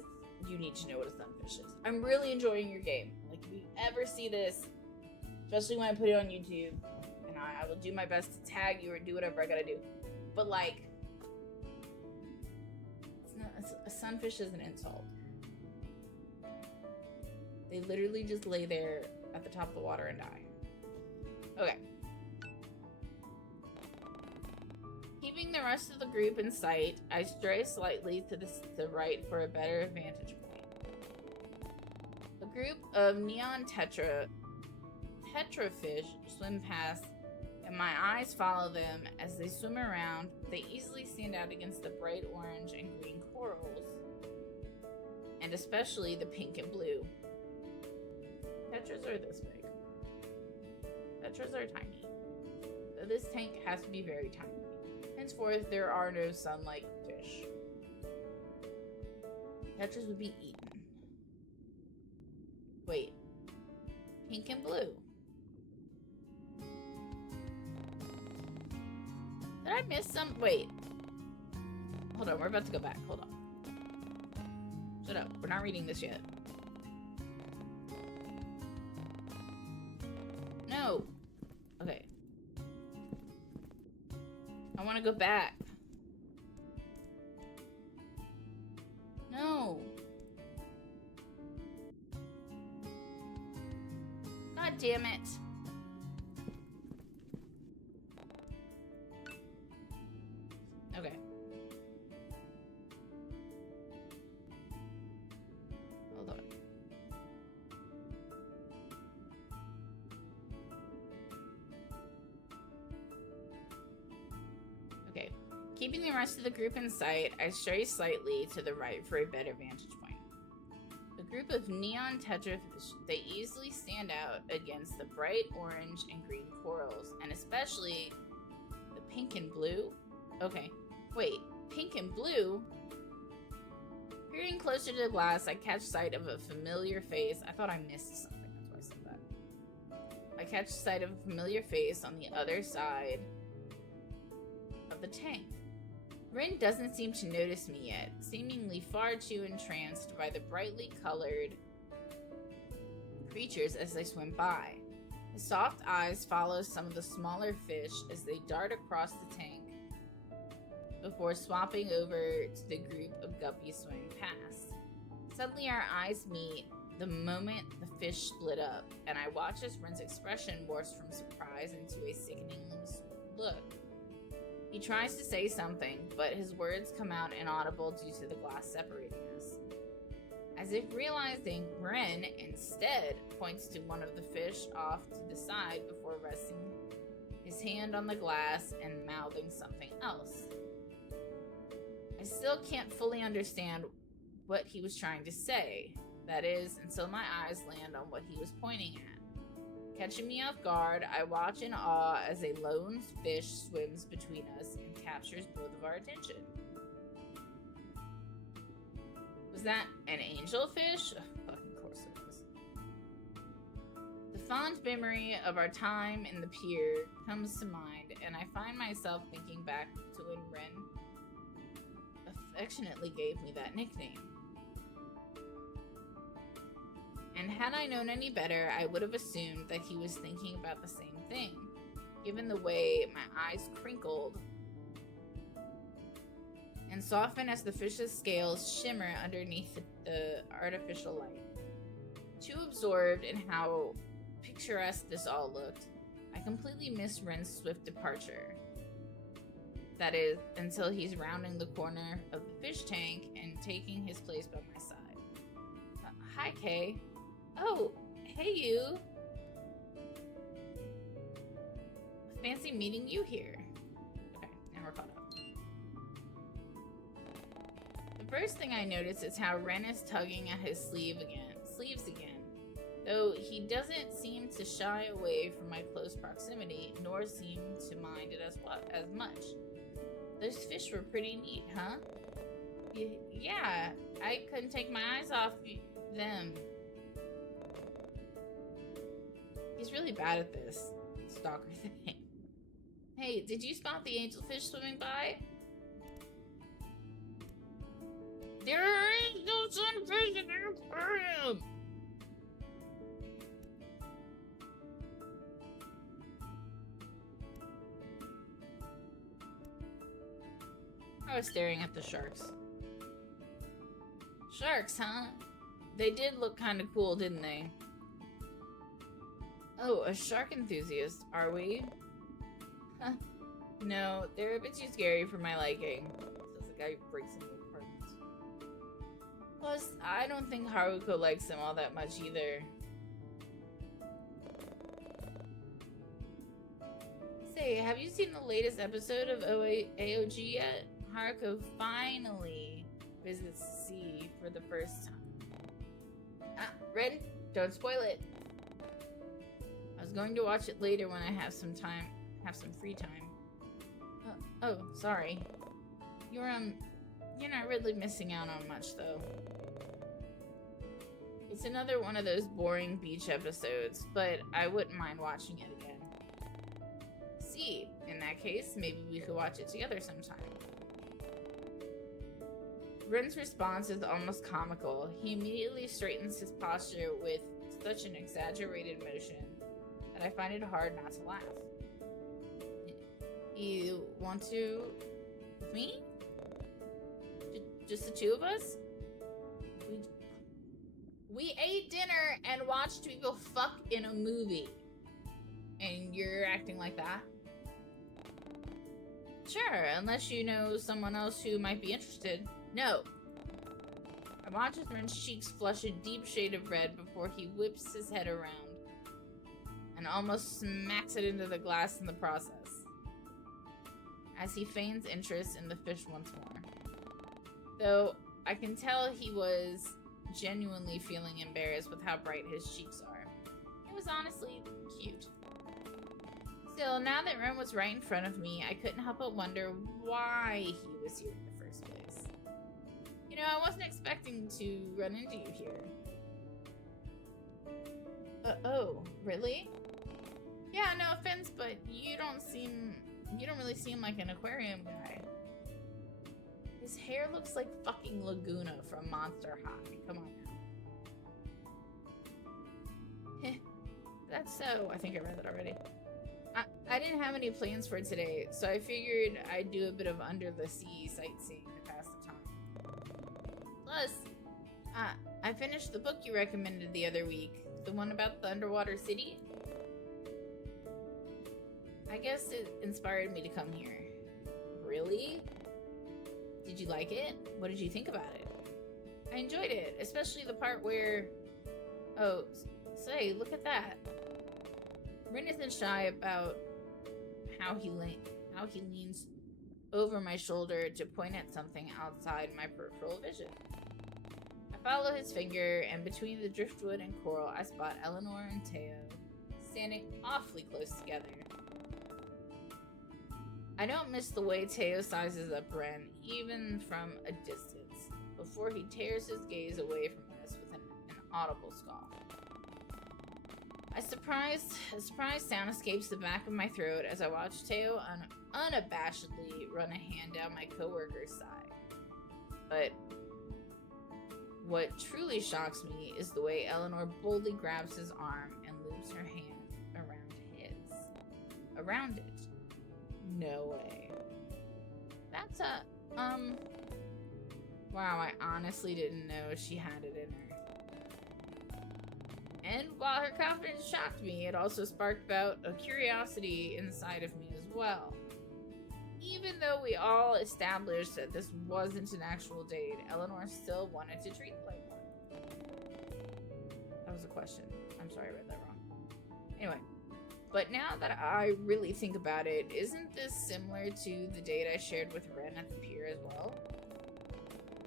you need to know what a sunfish is. I'm really enjoying your game. Like, if you ever see this, especially when I put it on YouTube, and I will do my best to tag you or do whatever I gotta do. But, like, a sunfish is an insult. They literally just lay there at the top of the water and die. Okay. Keeping the rest of the group in sight, I stray slightly to the right for a better vantage point. A group of neon tetrafish swim past, and my eyes follow them as they swim around. They easily stand out against the bright orange and green corals, and especially the pink and blue. Tetras are this big. Tetras are tiny. So this tank has to be very tiny. Henceforth, there are no sun-like fish. Tetras would be eaten. Wait. Pink and blue. Did I miss some? Wait. Hold on, we're about to go back. Hold on. Shut up. We're not reading this yet. No. Okay. I want to go back. No. God damn it. Okay. Hold on. Okay. Keeping the rest of the group in sight, I stray slightly to the right for a better vantage point. A group of neon tetrafish, they easily stand out against the bright orange and green corals, and especially the pink and blue. Okay, wait, pink and blue? Peering closer to the glass, I catch sight of a familiar face. I thought I missed something, that's why I said that. I catch sight of a familiar face on the other side of the tank. Rin doesn't seem to notice me yet, seemingly far too entranced by the brightly colored creatures as they swim by. His soft eyes follow some of the smaller fish as they dart across the tank before swapping over to the group of guppies swimming past. Suddenly our eyes meet the moment the fish split up, and I watch as Rin's expression morphs from surprise into a sickeningly sweet look. He tries to say something, but his words come out inaudible due to the glass separating us. As if realizing, Ren instead points to one of the fish off to the side before resting his hand on the glass and mouthing something else. I still can't fully understand what he was trying to say. That is, until my eyes land on what he was pointing at. Catching me off guard, I watch in awe as a lone fish swims between us and captures both of our attention. Was that an angelfish? Oh, of course it was. The fond memory of our time in the pier comes to mind, and I find myself thinking back to when Ren affectionately gave me that nickname. And had I known any better, I would have assumed that he was thinking about the same thing, given the way my eyes crinkled and soften as the fish's scales shimmer underneath the artificial light. Too absorbed in how picturesque this all looked, I completely missed Ren's swift departure. That is, until he's rounding the corner of the fish tank and taking his place by my side. Hi, Kay. Oh, hey you. Fancy meeting you here. Okay, now we're caught up. The first thing I notice is how Ren is tugging at his sleeves again. Though he doesn't seem to shy away from my close proximity, nor seem to mind it as much. Those fish were pretty neat, huh? Yeah, I couldn't take my eyes off them. He's really bad at this stalker thing. Hey, did you spot the angelfish swimming by? There ain't no sunfish in the aquarium! I was staring at the sharks. Sharks, huh? They did look kind of cool, didn't they? Oh, a shark enthusiast, are we? Huh. No, they're a bit too scary for my liking. Says the guy who breaks into apartments. Plus, I don't think Haruko likes them all that much either. Say, have you seen the latest episode of AOG yet? Haruko finally visits the sea for the first time. Ren, don't spoil it. I was going to watch it later when I have some free time. Oh, sorry. You're not really missing out on much, though. It's another one of those boring beach episodes, but I wouldn't mind watching it again. See, in that case, maybe we could watch it together sometime. Ren's response is almost comical. He immediately straightens his posture with such an exaggerated motion that I find it hard not to laugh. You want to... with me? Just the two of us? We ate dinner and watched people fuck in a movie. And you're acting like that? Sure, unless you know someone else who might be interested. No. I watch as Ren's cheeks flush a deep shade of red before he whips his head around and almost smacks it into the glass in the process, as he feigns interest in the fish once more. Though I can tell he was genuinely feeling embarrassed with how bright his cheeks are. It was honestly cute. Still, now that Ren was right in front of me, I couldn't help but wonder why he was here in the first place. You know, I wasn't expecting to run into you here. Oh, really? Yeah, no offense, but you don't really seem like an aquarium guy. His hair looks like fucking Laguna from Monster High. Come on now. That's so. I think I read that already. I didn't have any plans for today, so I figured I'd do a bit of under the sea sightseeing to pass the time. Plus, I finished the book you recommended the other week, the one about the underwater city. I guess it inspired me to come here. Really? Did you like it? What did you think about it? I enjoyed it, especially the part where... Oh, say, look at that. Rin isn't shy about how he leans over my shoulder to point at something outside my peripheral vision. I follow his finger, and between the driftwood and coral, I spot Eleanor and Teo standing awfully close together. I don't miss the way Teo sizes up Ren, even from a distance, before he tears his gaze away from us with an audible scoff. A surprised sound escapes the back of my throat as I watch Teo unabashedly run a hand down my coworker's side. But what truly shocks me is the way Eleanor boldly grabs his arm and loops her hand around his. Around it. No way. That's a, wow, I honestly didn't know she had it in her. And while her confidence shocked me, it also sparked about a curiosity inside of me as well. Even though we all established that this wasn't an actual date, Eleanor still wanted to treat it like one. That was a question. I'm sorry I read that wrong. Anyway, but now that I really think about it, isn't this similar to the date I shared with Ren at the pier as well?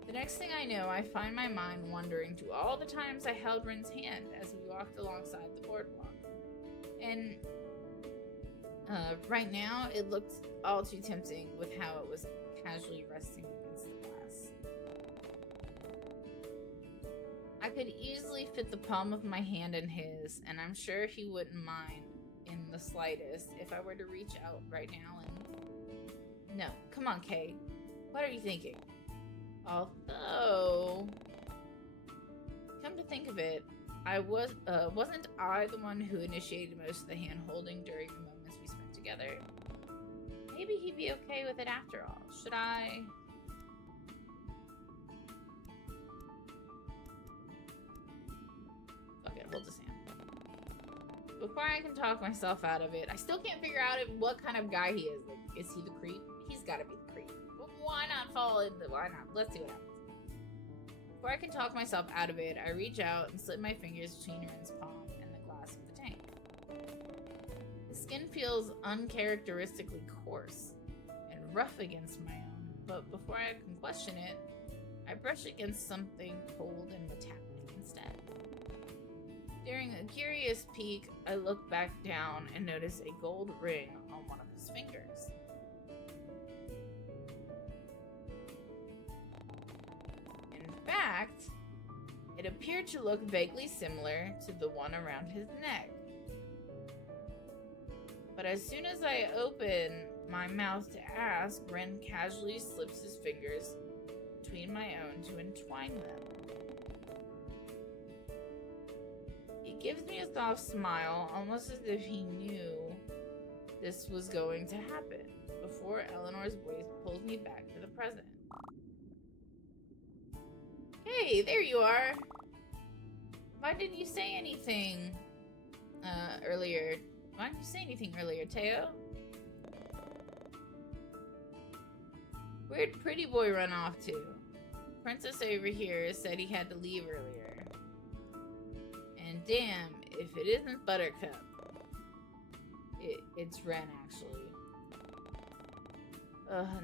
The next thing I know, I find my mind wandering to all the times I held Ren's hand as we walked alongside the boardwalk. And right now, it looked all too tempting with how it was casually resting against the glass. I could easily fit the palm of my hand in his, and I'm sure he wouldn't mind in the slightest if I were to reach out right now and... No, come on, Kay. What are you thinking? Although, come to think of it, wasn't I the one who initiated most of the hand-holding during the moments we spent together? Maybe he'd be okay with it after all. Should I? Fuck it, hold his hand. Before I can talk myself out of it, I still can't figure out what kind of guy he is. Like, is he the creep? He's gotta be the creep. Why not fall in the... Why not? Let's see what happens. Before I can talk myself out of it, I reach out and slip my fingers between Ren's palm and the glass of the tank. His skin feels uncharacteristically coarse and rough against my own, but before I can question it, I brush against something cold and metallic instead. During a curious peek, I look back down and notice a gold ring on one of his fingers. In fact, it appeared to look vaguely similar to the one around his neck. But as soon as I open my mouth to ask, Ren casually slips his fingers between my own to entwine them. He gives me a soft smile, almost as if he knew this was going to happen, before Eleanor's voice pulls me back to the present. Hey, there you are. Why didn't you say anything earlier? Why didn't you say anything earlier, Teo? Where'd Pretty Boy run off to? Princess over here said he had to leave earlier. And damn, if it isn't Buttercup. It's Ren, actually.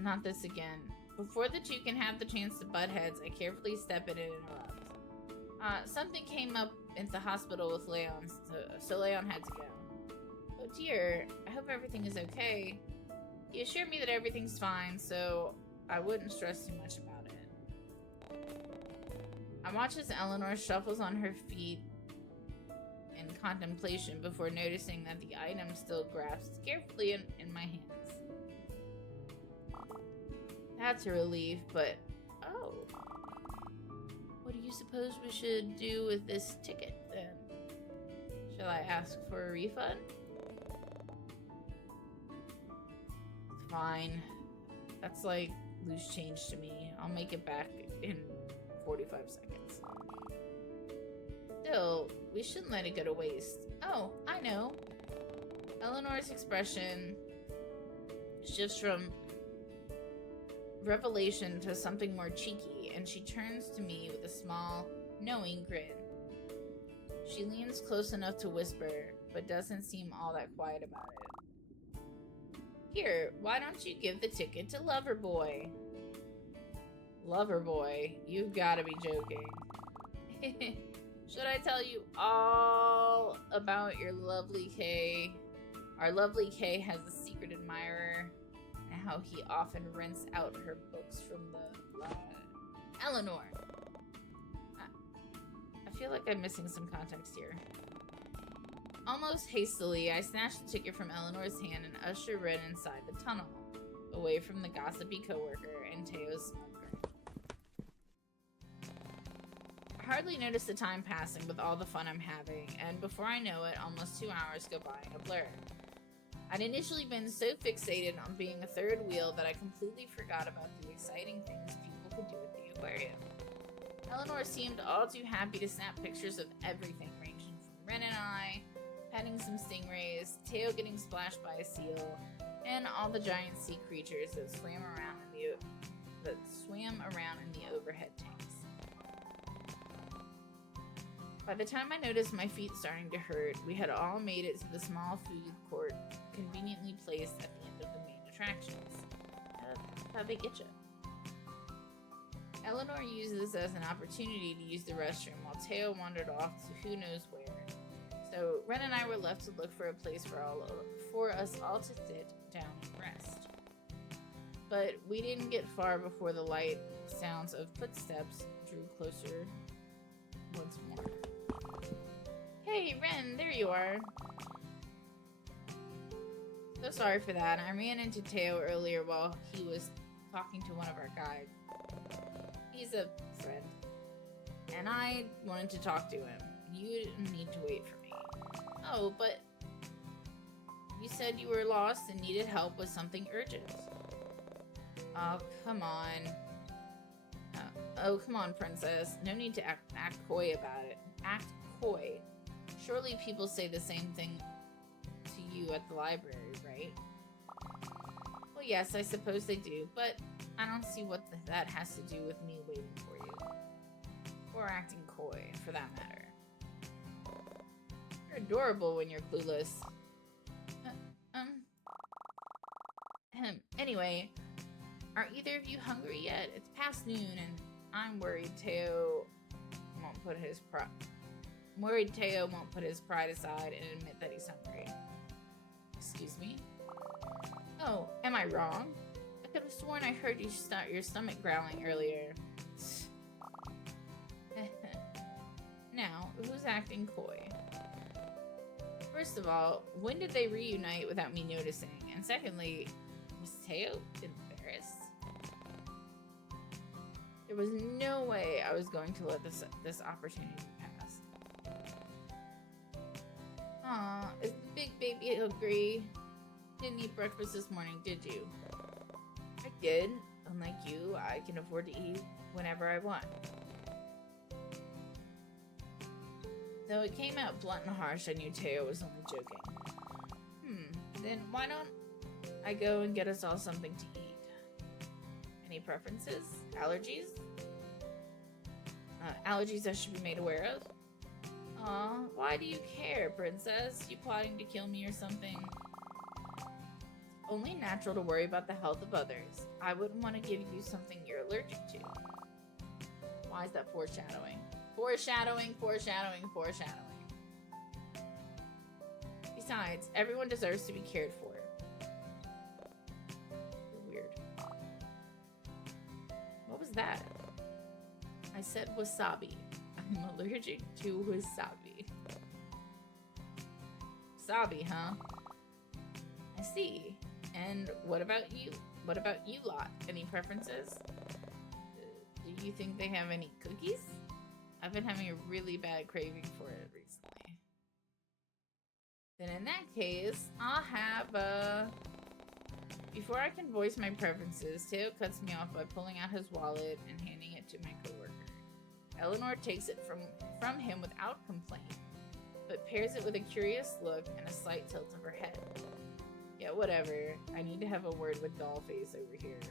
Not this again. Before the two can have the chance to butt heads, I carefully step in and interrupt. Something came up at the hospital with Leon, so Leon had to go. Oh dear, I hope everything is okay. He assured me that everything's fine, so I wouldn't stress too much about it. I watch as Eleanor shuffles on her feet in contemplation before noticing that the item still grasped carefully in my hands. That's a relief, but oh. What do you suppose we should do with this ticket, then? Shall I ask for a refund? Fine. That's like loose change to me. I'll make it back in 45 seconds. Still, we shouldn't let it go to waste. Oh, I know. Eleanor's expression shifts from revelation to something more cheeky, and she turns to me with a small, knowing grin. She leans close enough to whisper, but doesn't seem all that quiet about it. Here, why don't you give the ticket to Loverboy? Loverboy? You've got to be joking. Should I tell you all about your lovely Kay? Our lovely Kay has a secret admirer, and how he often rents out her books from the... Eleanor! I feel like I'm missing some context here. Almost hastily, I snatch the ticket from Eleanor's hand and usher Ren inside the tunnel, away from the gossipy coworker and Teo's smug grin. I hardly notice the time passing with all the fun I'm having, and before I know it, almost 2 hours go by in a blur. I'd initially been so fixated on being a third wheel that I completely forgot about the exciting things people could do at the aquarium. Eleanor seemed all too happy to snap pictures of everything, ranging from Ren and I, petting some stingrays, Teo getting splashed by a seal, and all the giant sea creatures that swam around in the overhead tanks. By the time I noticed my feet starting to hurt, we had all made it to the small food court conveniently placed at the end of the main attractions. That's how they get you. Eleanor used this as an opportunity to use the restroom while Teo wandered off to who knows where. So Ren and I were left to look for a place for us all to sit down and rest. But we didn't get far before the light sounds of footsteps drew closer once more. Hey, Ren, there you are. So sorry for that. I ran into Teo earlier while he was talking to one of our guides. He's a friend. And I wanted to talk to him. You didn't need to wait for me. Oh, but you said you were lost and needed help with something urgent. Oh, come on. Oh, come on, princess. No need to act coy about it. Act coy. Surely people say the same thing to you at the library, right? Well, yes, I suppose they do, but I don't see what that has to do with me waiting for you. Or acting coy, for that matter. You're adorable when you're clueless. Anyway, are either of you hungry yet? It's past noon, and I'm worried Teo won't put his pride aside and admit that he's hungry. Excuse me? Oh, am I wrong? I could have sworn I heard you start your stomach growling earlier. Now, who's acting coy? First of all, when did they reunite without me noticing? And secondly, was Teo embarrassed? There was no way I was going to let this opportunity pass. Aw, is the big baby hungry? Didn't eat breakfast this morning, did you? I did. Unlike you, I can afford to eat whenever I want. Though it came out blunt and harsh, I knew Teo was only joking. Then why don't I go and get us all something to eat? Any preferences? Allergies? Allergies I should be made aware of? Aw, why do you care, princess? You plotting to kill me or something? It's only natural to worry about the health of others. I wouldn't want to give you something you're allergic to. Why is that foreshadowing? Foreshadowing. Besides, everyone deserves to be cared for. You're weird. What was that? I said wasabi. I'm allergic to wasabi. Wasabi, huh? I see. And what about you? What about you lot? Any preferences? Do you think they have any cookies? I've been having a really bad craving for it recently. Then in that case, I'll have Before I can voice my preferences, Teo cuts me off by pulling out his wallet and handing it to my coworker. Eleanor takes it from him without complaint, but pairs it with a curious look and a slight tilt of her head. Yeah, whatever. I need to have a word with Dollface over here.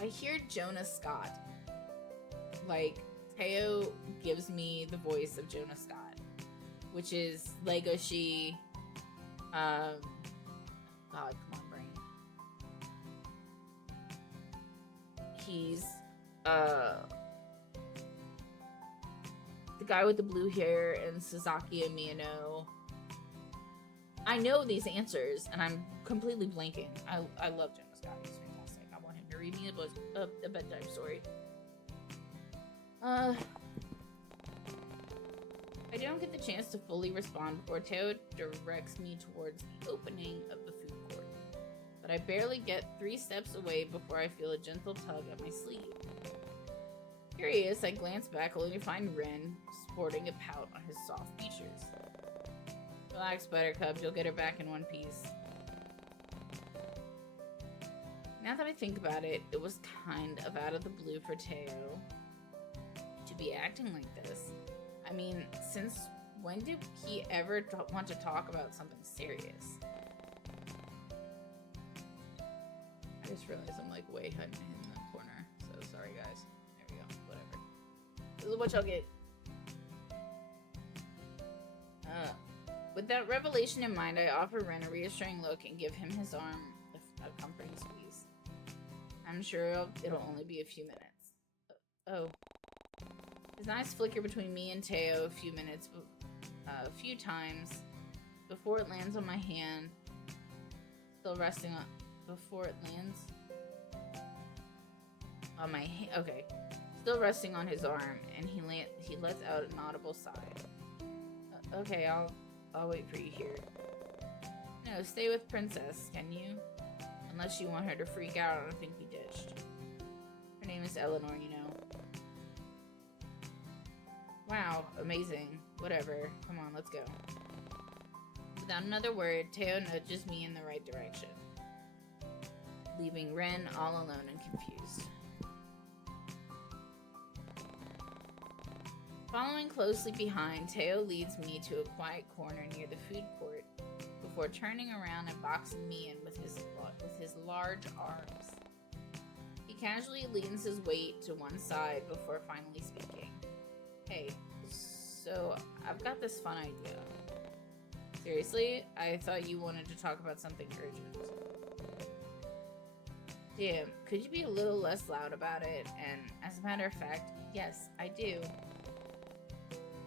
I hear Jonah Scott. Like, Teo gives me the voice of Jonah Scott, which is Legoshi. God, come on, brain. He's the guy with the blue hair in Sasaki and Miyano. I know these answers, and I'm completely blanking. I love Jonah Scott. He's fantastic. I want him to read me a bedtime story. I don't get the chance to fully respond before Teo directs me towards the opening of the food court. But I barely get 3 steps away before I feel a gentle tug at my sleeve. Curious, I glance back only to find Ren sporting a pout on his soft features. Relax, Buttercup, you'll get her back in one piece. Now that I think about it, it was kind of out of the blue for Teo to be acting like this. I mean, since when did he ever want to talk about something serious? I just realized I'm like way hiding in the corner, so sorry guys. There we go, whatever. This is what y'all get. With that revelation in mind, I offer Ren a reassuring look and give him his arm a comforting squeeze. I'm sure it'll only be a few minutes. Oh. His eyes flicker between me and Teo a few times before it lands on my hand. Still resting on... Before it lands? On my hand. Okay. Still resting on his arm, and he lets out an audible sigh. Okay, I'll wait for you here. No, stay with Princess, can you? Unless you want her to freak out and think we ditched. Her name is Eleanor, you know. Wow, amazing. Whatever. Come on, let's go. Without another word, Teo nudges me in the right direction, leaving Ren all alone and confused. Following closely behind, Teo leads me to a quiet corner near the food court before turning around and boxing me in with his large arms. He casually leans his weight to one side before finally speaking. Hey, so I've got this fun idea. Seriously? I thought you wanted to talk about something urgent. Damn, could you be a little less loud about it? And as a matter of fact, yes, I do.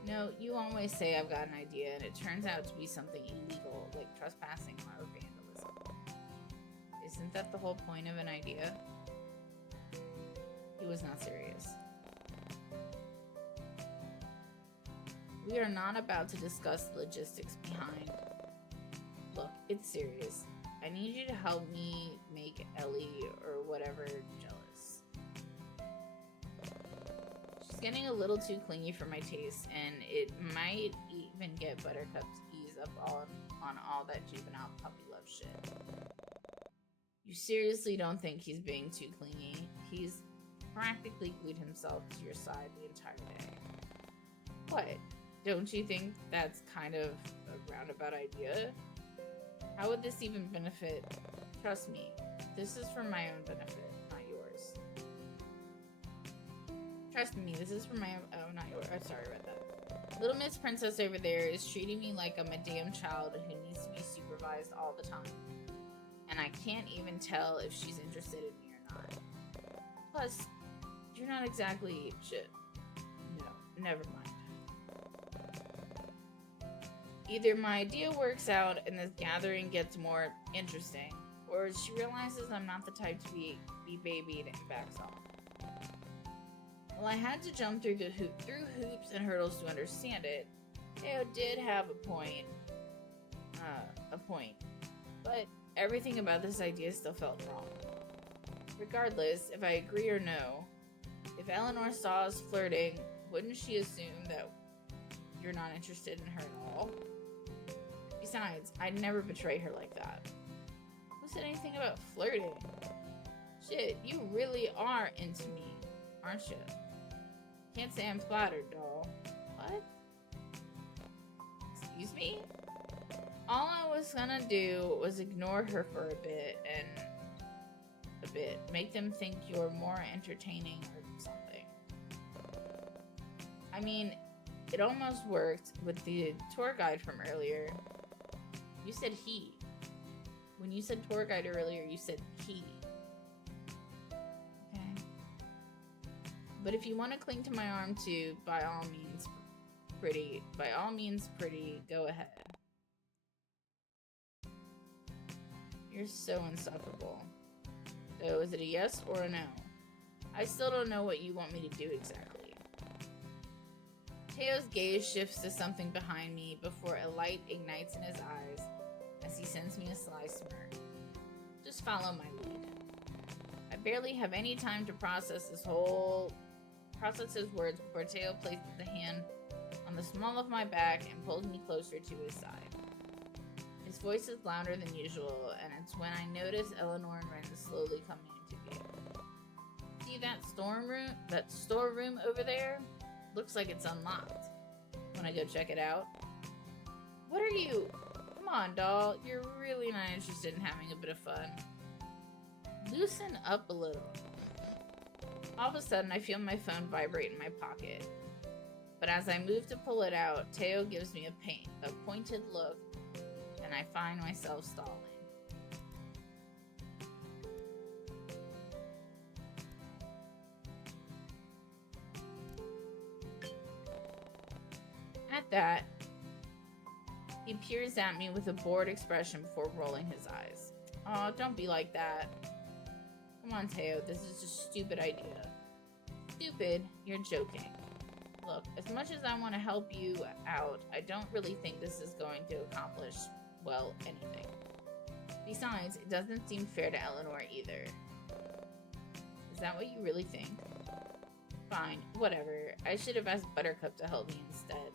No, you always say I've got an idea, and it turns out to be something illegal, like trespassing or vandalism. Isn't that the whole point of an idea? He was not serious. We are not about to discuss the logistics behind. Look, it's serious. I need you to help me make Ellie or whatever jealous. She's getting a little too clingy for my taste, and it might even get Buttercup to ease up on all that juvenile puppy love shit. You seriously don't think he's being too clingy? He's practically glued himself to your side the entire day. What? Don't you think that's kind of a roundabout idea? How would this even benefit? Trust me, this is for my own benefit, not yours. Trust me, this is for my own... Oh, not yours. I'm sorry about that. Little Miss Princess over there is treating me like I'm a damn child who needs to be supervised all the time. And I can't even tell if she's interested in me or not. Plus, you're not exactly... Shit. No, never mind. Either my idea works out and this gathering gets more interesting, or she realizes I'm not the type to be babied and backs off. While I had to jump through hoops and hurdles to understand it, Teo did have a point. But everything about this idea still felt wrong. Regardless, if I agree or no, if Eleanor saw us flirting, wouldn't she assume that you're not interested in her at all? Besides, I'd never betray her like that. Who said anything about flirting? Shit, you really are into me, aren't you? Can't say I'm flattered, doll. What? Excuse me? All I was gonna do was ignore her for a bit, make them think you're more entertaining or something. I mean, it almost worked with the tour guide from earlier. You said he. When you said tour guide earlier, you said he. Okay. But if you want to cling to my arm too, by all means, pretty, go ahead. You're so insufferable. So is it a yes or a no? I still don't know what you want me to do exactly. Teo's gaze shifts to something behind me before a light ignites in his eyes as he sends me a sly smirk. Just follow my lead. I barely have any time to process his words before Teo places a hand on the small of my back and pulls me closer to his side. His voice is louder than usual, and it's when I notice Eleanor and Ren slowly coming into view. See that storeroom over there? Looks like it's unlocked. Wanna go check it out? What are you? Come on, doll. You're really not interested in having a bit of fun. Loosen up a little. All of a sudden, I feel my phone vibrate in my pocket. But as I move to pull it out, Teo gives me a pointed look, and I find myself stalling. At that, he peers at me with a bored expression before rolling his eyes. Oh, don't be like that. Come on, Teo, this is a stupid idea. Stupid? You're joking. Look, as much as I want to help you out, I don't really think this is going to accomplish, well, anything. Besides, it doesn't seem fair to Eleanor either. Is that what you really think? Fine, whatever. I should have asked Buttercup to help me instead.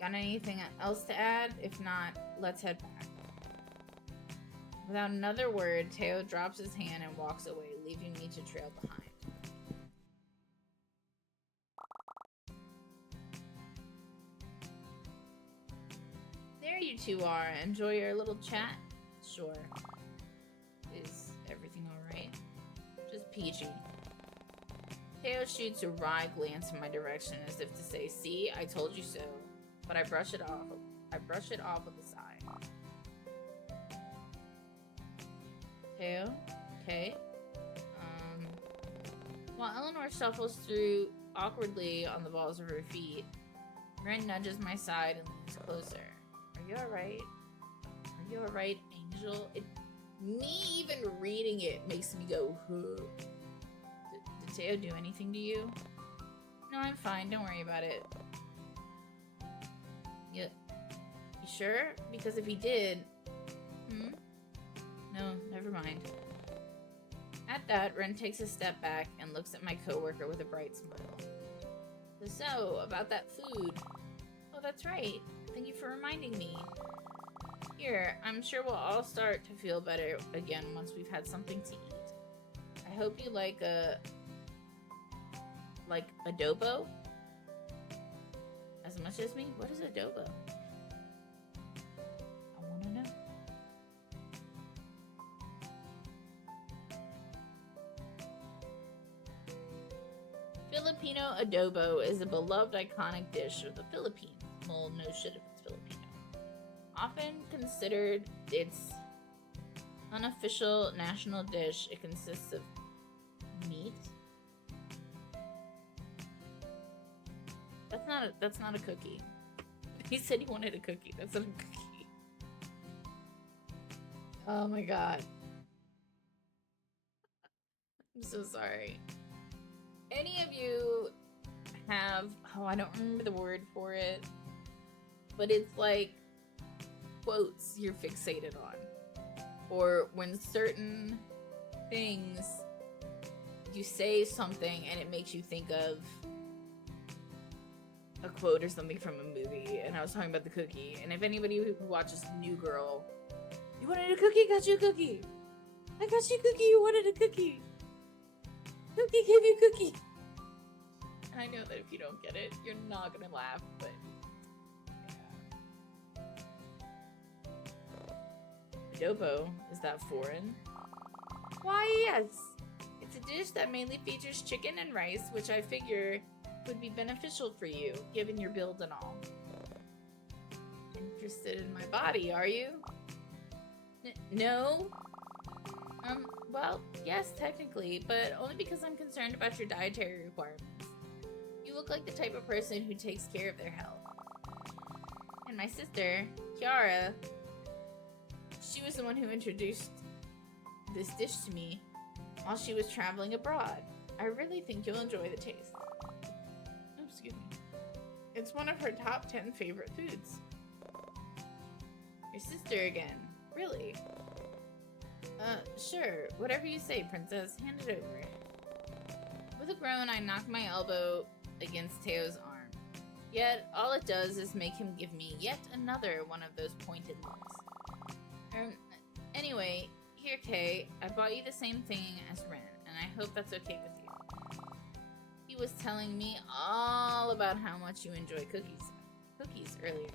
Got anything else to add? If not, let's head back. Without another word, Teo drops his hand and walks away, leaving me to trail behind. There you two are. Enjoy your little chat? Sure. Is everything alright? Just peachy. Teo shoots a wry glance in my direction as if to say, see, I told you so. But I brush it off with a sigh. Teo? Okay. While Eleanor shuffles through awkwardly on the balls of her feet, Ren nudges my side and leans closer. Are you alright? Are you alright, Angel? Me even reading it makes me go, huh. Did Teo do anything to you? No, I'm fine. Don't worry about it. You sure? Because if he did... No, never mind. At that, Ren takes a step back and looks at my coworker with a bright smile. So, about that food. Oh, that's right. Thank you for reminding me. Here, I'm sure we'll all start to feel better again once we've had something to eat. I hope you like adobo? As much as me? What is adobo? I wanna know. Filipino adobo is a beloved iconic dish of the Philippines. Well, no shit if it's Filipino. Often considered its unofficial national dish, it consists of meat. That's not a cookie. He said he wanted a cookie. That's not a cookie. Oh my god. I'm so sorry. Any of you have, I don't remember the word for it, but it's like quotes you're fixated on, or when certain things, you say something and it makes you think of a quote or something from a movie. And I was talking about the cookie, and if anybody who watches New Girl, you wanted a cookie, got you a cookie. I got you a cookie, you wanted a cookie. Cookie gave you a cookie. And I know that if you don't get it, you're not gonna laugh, but yeah. Adobo, is that foreign? Why, yes. It's a dish that mainly features chicken and rice, which I figure would be beneficial for you, given your build and all. Interested in my body, are you? No? Well, yes, technically, but only because I'm concerned about your dietary requirements. You look like the type of person who takes care of their health. And my sister, Kiara, she was the one who introduced this dish to me while she was traveling abroad. I really think you'll enjoy the taste. Oh, excuse me. It's one of her top 10 favorite foods. Your sister again. Really? Sure. Whatever you say, princess. Hand it over. With a groan, I knock my elbow against Teo's arm. Yet, all it does is make him give me yet another one of those pointed looks. Anyway, here, Kay. I bought you the same thing as Ren, and I hope that's okay with you. He was telling me all about how much you enjoy cookies earlier.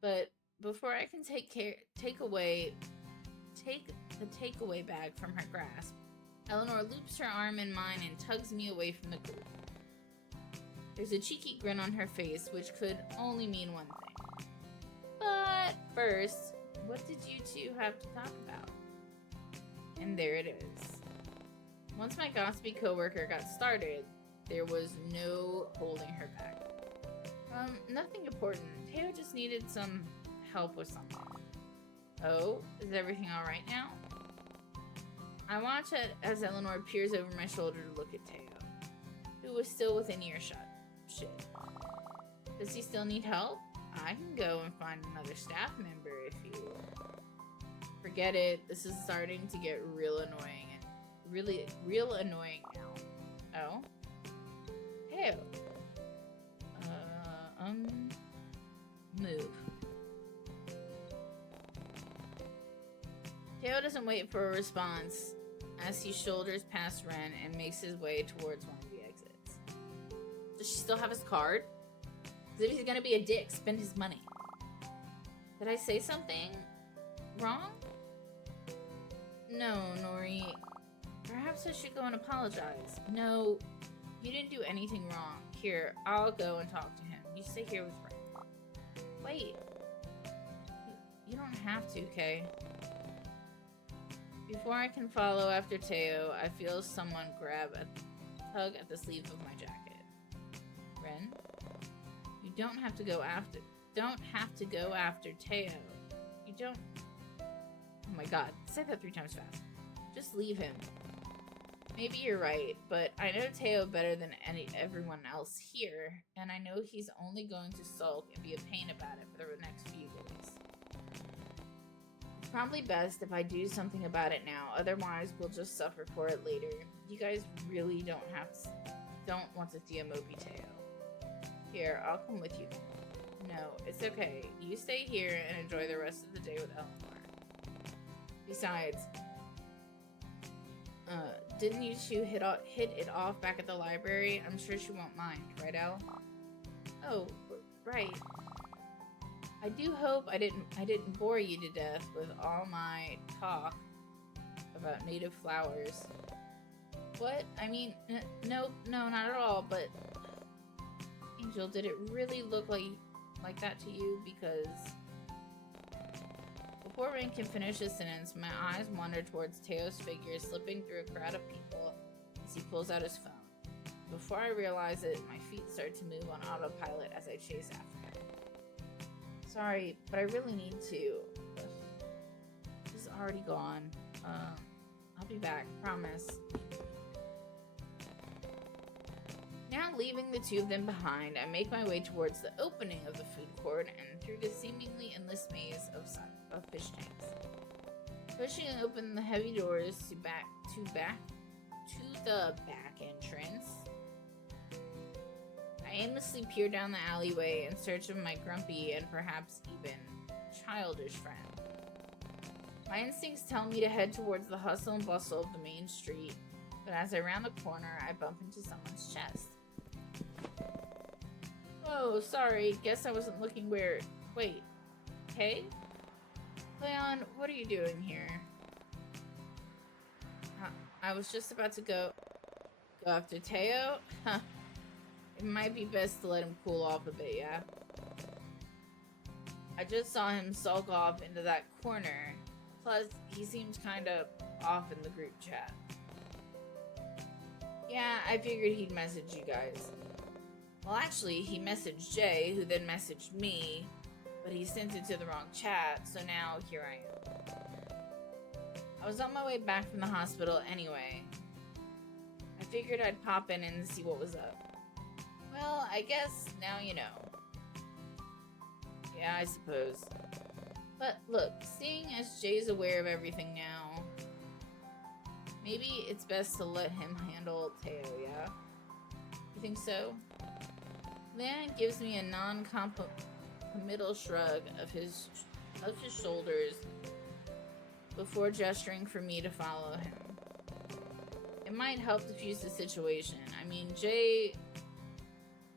But before I can take the takeaway bag from her grasp, Eleanor loops her arm in mine and tugs me away from the group. There's a cheeky grin on her face, which could only mean one thing. But first, what did you two have to talk about? And there it is. Once my gossipy coworker got started, there was no holding her back. Nothing important. Teo just needed some help with something. Oh, is everything alright now? I watch it as Eleanor peers over my shoulder to look at Teo, who was still within earshot. Shit. Does he still need help? I can go and find another staff member if you... Forget it. This is starting to get real annoying. Real annoying now. Oh? Teo. Move. Teo doesn't wait for a response as he shoulders past Ren and makes his way towards one of the exits. Does she still have his card? Because if he's gonna be a dick, spend his money. Did I say something wrong? No, Nori. Perhaps I should go and apologize. No, you didn't do anything wrong. Here, I'll go and talk to him. You stay here with Ren. Wait. You don't have to, Kay. Before I can follow after Teo, I feel someone tug at the sleeve of my jacket. Ren, you don't have to go after Teo. You don't... Oh my god, say that 3 times fast. Just leave him. Maybe you're right, but I know Teo better than everyone else here, and I know he's only going to sulk and be a pain about it for the next few days. It's probably best if I do something about it now, otherwise we'll just suffer for it later. You guys really don't want to see a mopey Teo. Here, I'll come with you. No, it's okay. You stay here and enjoy the rest of the day with Eleanor. Besides, didn't you two hit it off back at the library? I'm sure she won't mind, right, Elle? Oh, right. I do hope I didn't bore you to death with all my talk about native flowers. What? I mean, no, not at all, but... Angel, did it really look like that to you? Because... Before Ren can finish his sentence, my eyes wander towards Teo's figure slipping through a crowd of people as he pulls out his phone. Before I realize it, my feet start to move on autopilot as I chase after him. Sorry, but I really need to. This is already gone. I'll be back, promise. Now leaving the two of them behind, I make my way towards the opening of the food court and through the seemingly endless maze of fish tanks. Pushing open the heavy doors to the back entrance, I aimlessly peer down the alleyway in search of my grumpy and perhaps even childish friend. My instincts tell me to head towards the hustle and bustle of the main street, but as I round the corner, I bump into someone's chest. Oh, sorry, guess I wasn't looking where... Wait, hey? Leon, what are you doing here? I was just about to go after Teo? Huh. It might be best to let him cool off a bit, yeah? I just saw him sulk off into that corner. Plus, he seems kind of off in the group chat. Yeah, I figured he'd message you guys. Well, actually, he messaged Jay, who then messaged me, but he sent it to the wrong chat, so now here I am. I was on my way back from the hospital anyway. I figured I'd pop in and see what was up. Well, I guess now you know. Yeah, I suppose. But look, seeing as Jay's aware of everything now, maybe it's best to let him handle Teo, yeah? You think so? Leon gives me a non-committal shrug of his shoulders before gesturing for me to follow him. It might help diffuse the situation. I mean, Jay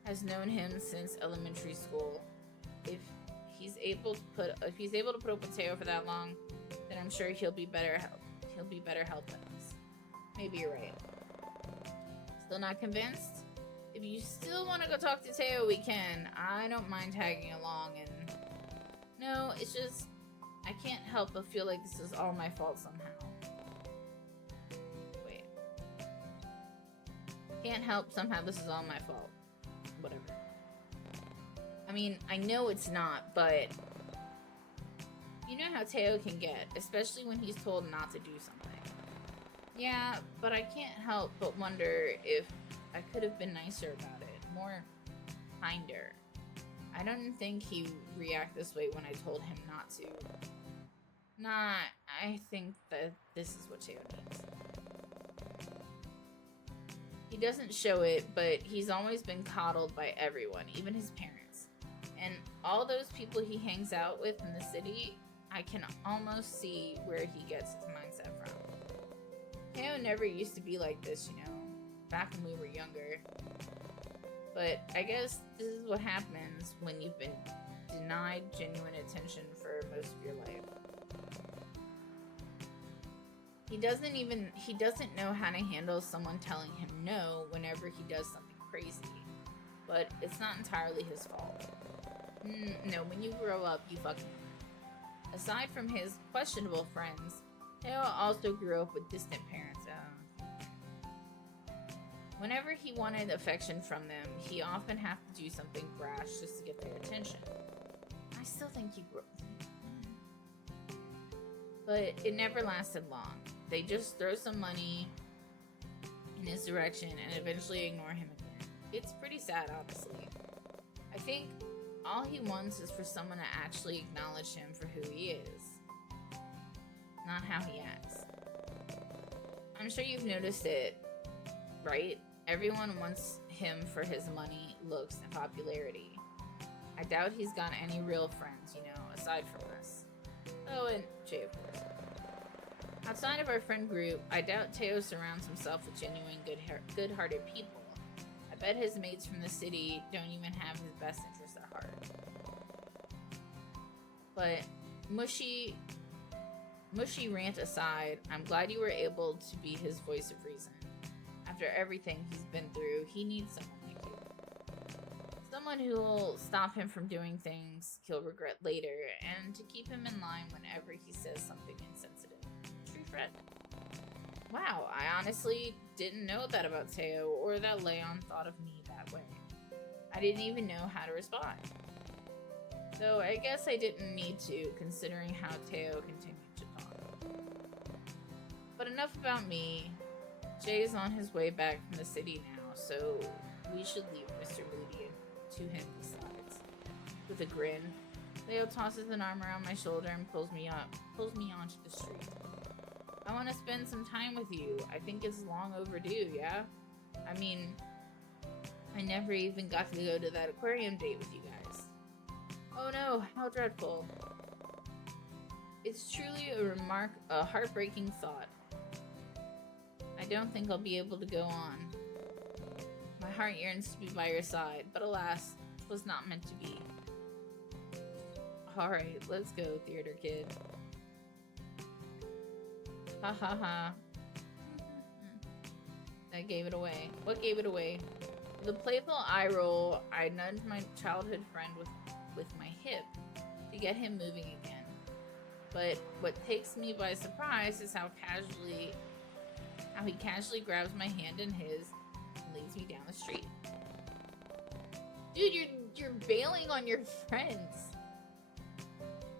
has known him since elementary school. If he's able to put up with Teo for that long, then I'm sure he'll be better helping us. Maybe you're right. Still not convinced? If you still want to go talk to Teo, we can. I don't mind tagging along, and no, it's just I can't help but feel like this is all my fault somehow. Wait. Can't help somehow this is all my fault. Whatever. I mean, I know it's not, but you know how Teo can get, especially when he's told not to do something. Yeah, but I can't help but wonder if I could have been nicer about it, more kinder. I don't think he'd react this way when I told him not to. Nah, I think that this is what Teo needs. He doesn't show it, but he's always been coddled by everyone, even his parents. And all those people he hangs out with in the city, I can almost see where he gets his mindset from. Teo never used to be like this, you know, back when we were younger. But I guess this is what happens when you've been denied genuine attention for most of your life. He doesn't know how to handle someone telling him no whenever he does something crazy. But it's not entirely his fault. No, when you grow up, you fucking... Aside from his questionable friends, Teo also grew up with distant parents. Whenever he wanted affection from them, he often had to do something brash just to get their attention. I still think he grew up. But it never lasted long. They just throw some money in his direction and eventually ignore him again. It's pretty sad, honestly. I think all he wants is for someone to actually acknowledge him for who he is, not how he acts. I'm sure you've noticed it, right? Everyone wants him for his money, looks, and popularity. I doubt he's got any real friends, you know, aside from us. Oh, and Jay, of course. Outside of our friend group, I doubt Teo surrounds himself with genuine, good-hearted people. I bet his mates from the city don't even have his best interests at heart. But mushy rant aside, I'm glad you were able to be his voice of reason. After everything he's been through, he needs someone like you. Someone who will stop him from doing things he'll regret later, and to keep him in line whenever he says something insensitive. True friend. Wow, I honestly didn't know that about Teo, or that Leon thought of me that way. I didn't even know how to respond. Though I guess I didn't need to, considering how Teo continued to talk. But enough about me. Jay is on his way back from the city now, so we should leave Mr. Moody to him besides. With a grin, Leo tosses an arm around my shoulder and pulls me onto the street. I want to spend some time with you. I think it's long overdue, yeah? I mean, I never even got to go to that aquarium date with you guys. Oh no, how dreadful. It's truly a heartbreaking thought. I don't think I'll be able to go on. My heart yearns to be by your side, but alas, it was not meant to be. Alright, let's go, theater kid. Ha ha ha. That gave it away. What gave it away? With a playful eye roll, I nudged my childhood friend with my hip to get him moving again. But what takes me by surprise is how he casually grabs my hand in his and leads me down the street. Dude, you're bailing on your friends.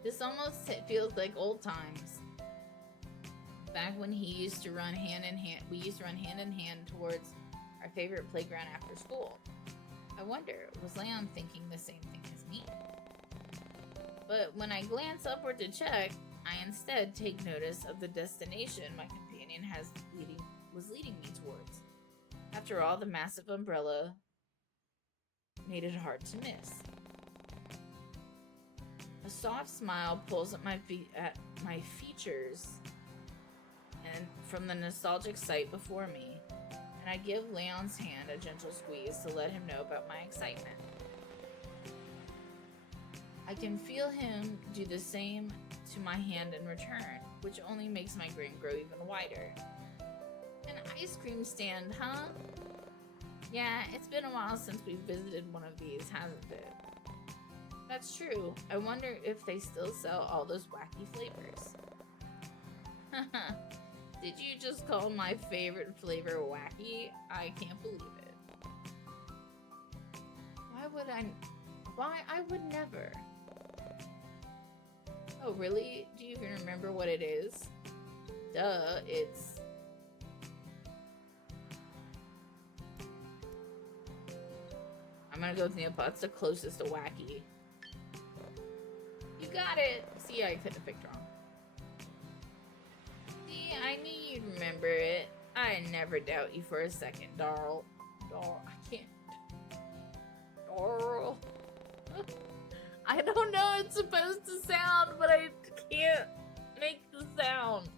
This almost feels like old times. Back when we used to run hand in hand towards our favorite playground after school. I wonder, was Leon thinking the same thing as me? But when I glance upward to check, I instead take notice of the destination my companion was leading me towards. After all, the massive umbrella made it hard to miss. A soft smile pulls at my features and from the nostalgic sight before me, and I give Leon's hand a gentle squeeze to let him know about my excitement. I can feel him do the same to my hand in return, which only makes my grin grow even wider. An ice cream stand, huh? Yeah, it's been a while since we've visited one of these, hasn't it? That's true. I wonder if they still sell all those wacky flavors. Haha. Did you just call my favorite flavor wacky? I can't believe it. Why, I would never. Oh, really? Do you even remember what it is? Duh, it's... I'm gonna go with Neopets. It's the closest to wacky. You got it! See, I couldn't have picked wrong. See, I knew you'd remember it. I never doubt you for a second, Darl. I can't. Darl. I don't know how it's supposed to sound, but I can't make the sound.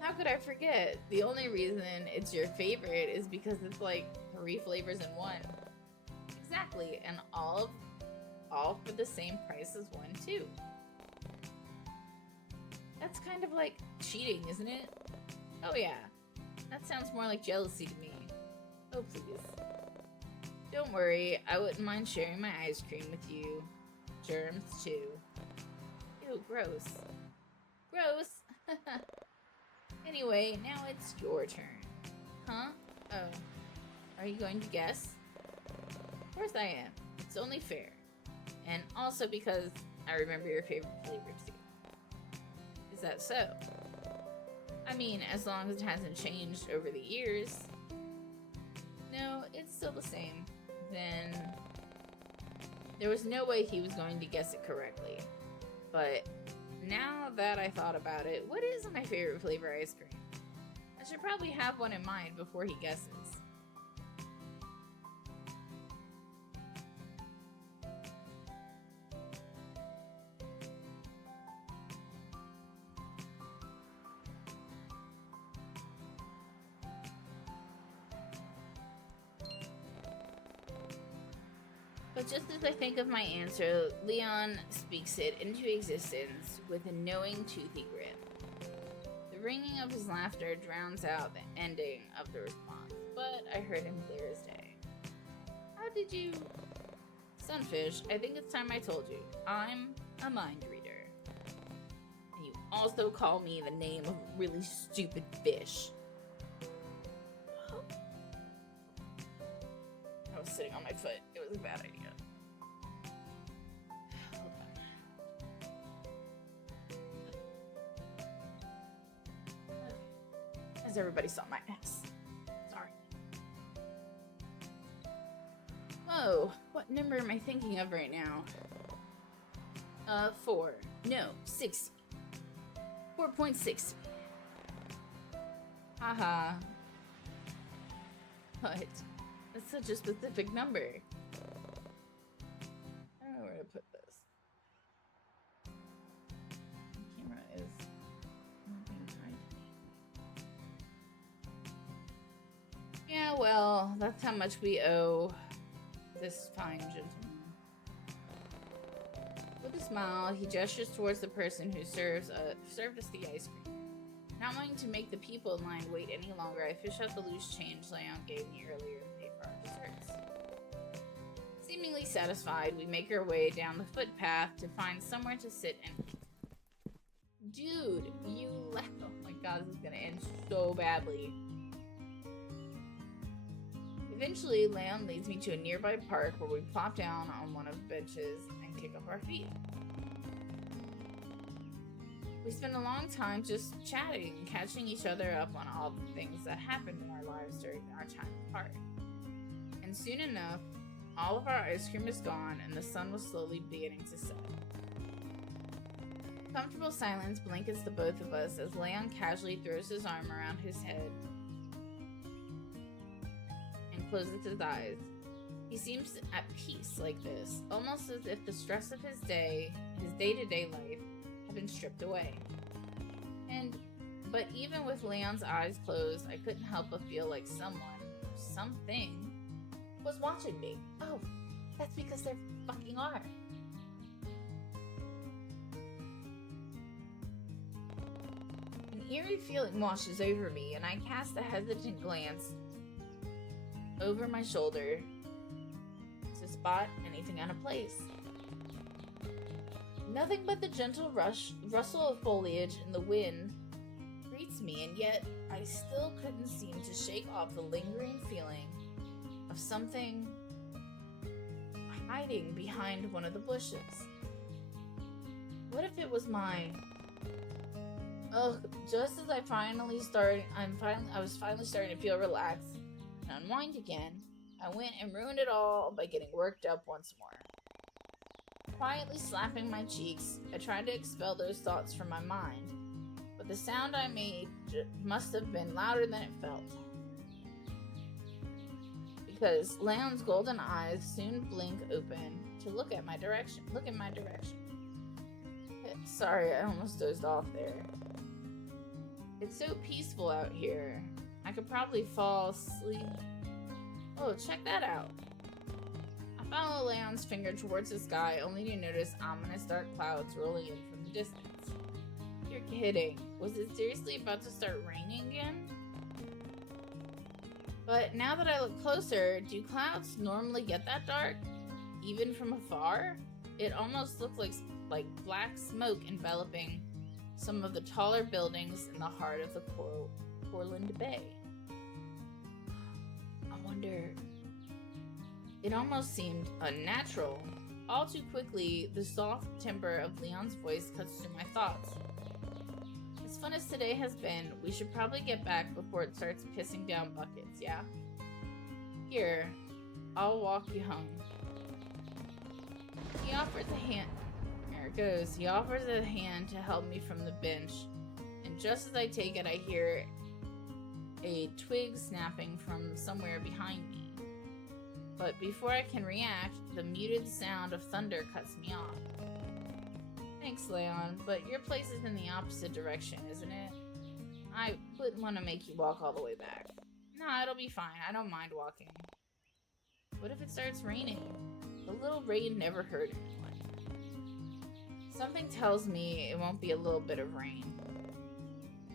How could I forget? The only reason it's your favorite is because it's like 3 flavors in one. Exactly, and all for the same price as one too. That's kind of like cheating, isn't it? Oh yeah, that sounds more like jealousy to me. Oh please. Don't worry, I wouldn't mind sharing my ice cream with you. Germs too. Ew, gross. Gross! Anyway, now it's your turn. Huh? Oh. Are you going to guess? Of course I am. It's only fair. And also because I remember your favorite flavor too. Is that so? I mean, as long as it hasn't changed over the years. No, it's still the same. Then there was no way he was going to guess it correctly. But now that I thought about it, what is my favorite flavor ice cream? I should probably have one in mind before he guesses. But just as I think of my answer, Leon speaks it into existence with a knowing, toothy grin. The ringing of his laughter drowns out the ending of the response, but I heard him clear as day. How did you... Sunfish, I think it's time I told you. I'm a mind reader. And you also call me the name of a really stupid fish. I was sitting on my foot. It was a bad idea. Hold on. because everybody saw my ass. Sorry. Whoa, what number am I thinking of right now? 4. No, 60. 4.60. Haha. What? That's such a specific number. I don't know where to put this. The camera is not being kind to me. Yeah, well, that's how much we owe this fine gentleman. With a smile, he gestures towards the person who served us the ice cream. Not wanting to make the people in line wait any longer, I fish out the loose change Leon gave me earlier and pay for our desserts. Seemingly satisfied, we make our way down the footpath to find somewhere to sit and eat. Dude, you left. Oh my god, this is gonna end so badly. Eventually, Leon leads me to a nearby park where we plop down on one of the benches and kick up our feet. We spend a long time just chatting and catching each other up on all the things that happened in our lives during our time apart. And soon enough, all of our ice cream is gone and the sun was slowly beginning to set. Comfortable silence blankets the both of us as Leon casually throws his arm around his head and closes his eyes. He seems at peace like this, almost as if the stress of his day-to-day life, had been stripped away. But even with Leon's eyes closed, I couldn't help but feel like someone, or something, was watching me. Oh, that's because there fucking are. An eerie feeling washes over me, and I cast a hesitant glance over my shoulder to spot anything out of place. Nothing but the gentle rustle of foliage in the wind greets me, and yet I still couldn't seem to shake off the lingering feeling of something hiding behind one of the bushes. What if it was mine? Oh, just as I was finally starting to feel relaxed and unwind again, I went and ruined it all by getting worked up once more. Quietly slapping my cheeks, I tried to expel those thoughts from my mind, but the sound I made must have been louder than it felt. Because Leon's golden eyes soon blink open to look in my direction. Sorry, I almost dozed off there. It's so peaceful out here. I could probably fall asleep. Oh, check that out. I follow Leon's finger towards the sky, only to notice ominous dark clouds rolling in from the distance. You're kidding. Was it seriously about to start raining again? But now that I look closer, do clouds normally get that dark? Even from afar? It almost looks like black smoke enveloping some of the taller buildings in the heart of the Corland Bay. I wonder... It almost seemed unnatural. All too quickly, the soft timbre of Leon's voice cuts through my thoughts. As fun as today has been, we should probably get back before it starts pissing down buckets, yeah? Here, I'll walk you home. He offers a hand. There it goes. He offers a hand to help me from the bench, and just as I take it, I hear a twig snapping from somewhere behind me. But before I can react, the muted sound of thunder cuts me off. Thanks, Leon, but your place is in the opposite direction, isn't it? I wouldn't want to make you walk all the way back. Nah, it'll be fine. I don't mind walking. What if it starts raining? A little rain never hurt anyone. Something tells me it won't be a little bit of rain.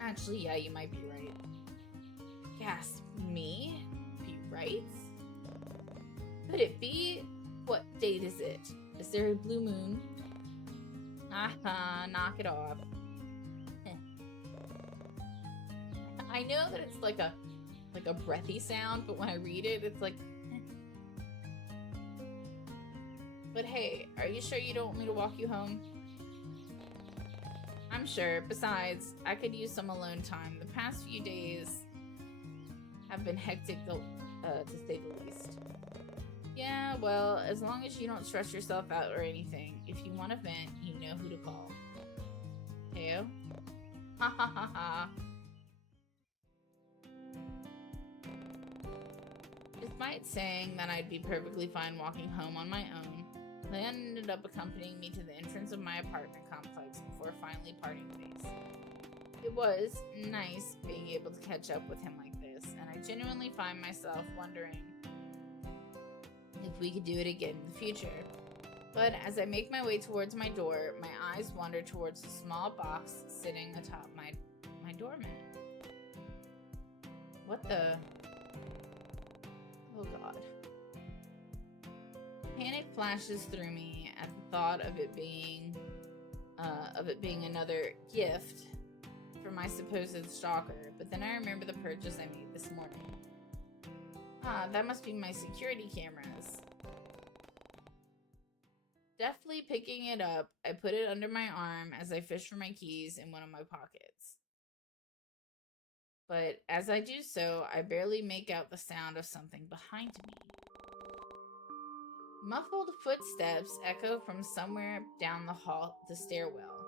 Actually, yeah, you might be right. Gasp, me? Be right? Could it be? What date is it? Is there a blue moon? Knock it off. I know that it's like a breathy sound, but when I read it, it's like... But hey, are you sure you don't want me to walk you home? I'm sure. Besides, I could use some alone time. The past few days have been hectic, to say the least. Yeah, well, as long as you don't stress yourself out or anything, if you want to vent, you know who to call. Teo? Ha ha ha ha. Despite saying that I'd be perfectly fine walking home on my own, Leon ended up accompanying me to the entrance of my apartment complex before finally parting ways. It was nice being able to catch up with him like this, and I genuinely find myself wondering if we could do it again in the future. But as I make my way towards my door, my eyes wander towards a small box sitting atop my doormat. What the? Oh god. Panic flashes through me at the thought of it being another gift for my supposed stalker, but then I remember the purchase I made this morning. That must be my security cameras. Deftly picking it up, I put it under my arm as I fish for my keys in one of my pockets. But as I do so, I barely make out the sound of something behind me. Muffled footsteps echo from somewhere down the stairwell,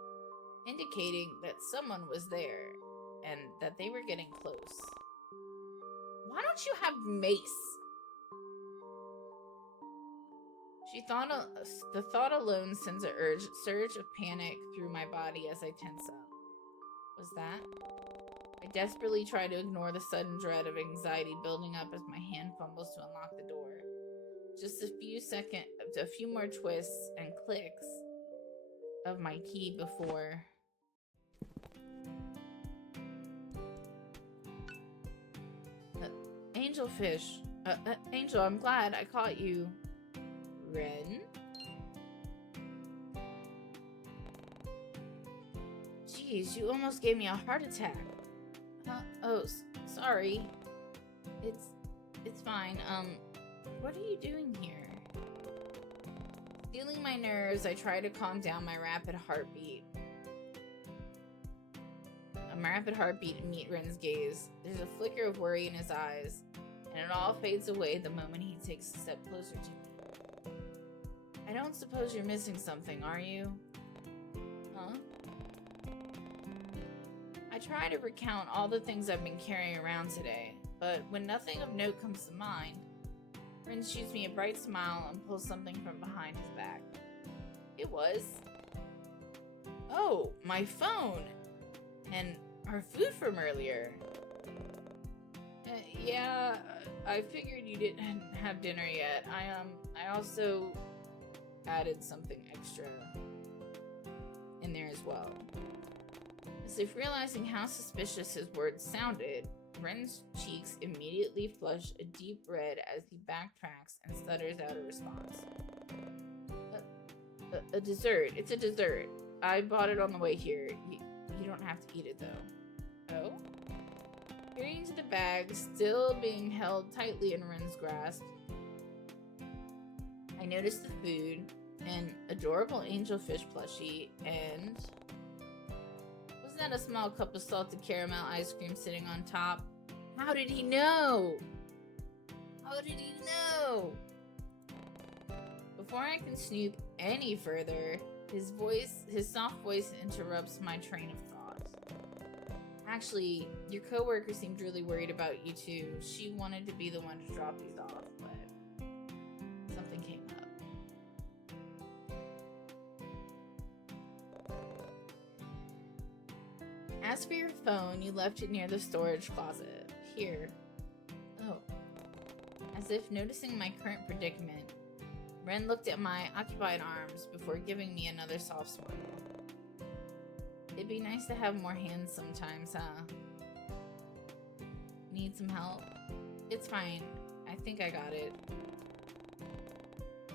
indicating that someone was there and that they were getting close. Why don't you have mace? The thought alone sends a surge of panic through my body as I tense up. Was that? I desperately try to ignore the sudden dread of anxiety building up as my hand fumbles to unlock the door. Just a few more twists and clicks of my key before Angelfish. Angel, I'm glad I caught you. Ren? Jeez, you almost gave me a heart attack. Sorry. It's fine. What are you doing here? Stealing my nerves, I try to calm down my rapid heartbeat. My rapid heartbeat to meet Ren's gaze. There's a flicker of worry in his eyes, and it all fades away the moment he takes a step closer to me. I don't suppose you're missing something, are you? Huh? I try to recount all the things I've been carrying around today, but when nothing of note comes to mind, Ren shoots me a bright smile and pulls something from behind his back. It was... Oh, my phone! And our food from earlier. Yeah, I figured you didn't have dinner yet. I also added something extra in there as well. As if realizing how suspicious his words sounded, Ren's cheeks immediately flush a deep red as he backtracks and stutters out a response. A dessert. It's a dessert. I bought it on the way here. You don't have to eat it, though. Oh? Peering into the bag, still being held tightly in Ren's grasp, I noticed the food, an adorable angelfish plushie, and... wasn't that a small cup of salted caramel ice cream sitting on top? How did he know? How did he know? Before I can snoop any further, his soft voice interrupts my train of thought. Actually, your coworker seemed really worried about you too. She wanted to be the one to drop these off, but something came up. As for your phone, you left it near the storage closet. Here. Oh. As if noticing my current predicament, Ren looked at my occupied arms before giving me another soft smile. It'd be nice to have more hands sometimes, huh? Need some help? It's fine. I think I got it.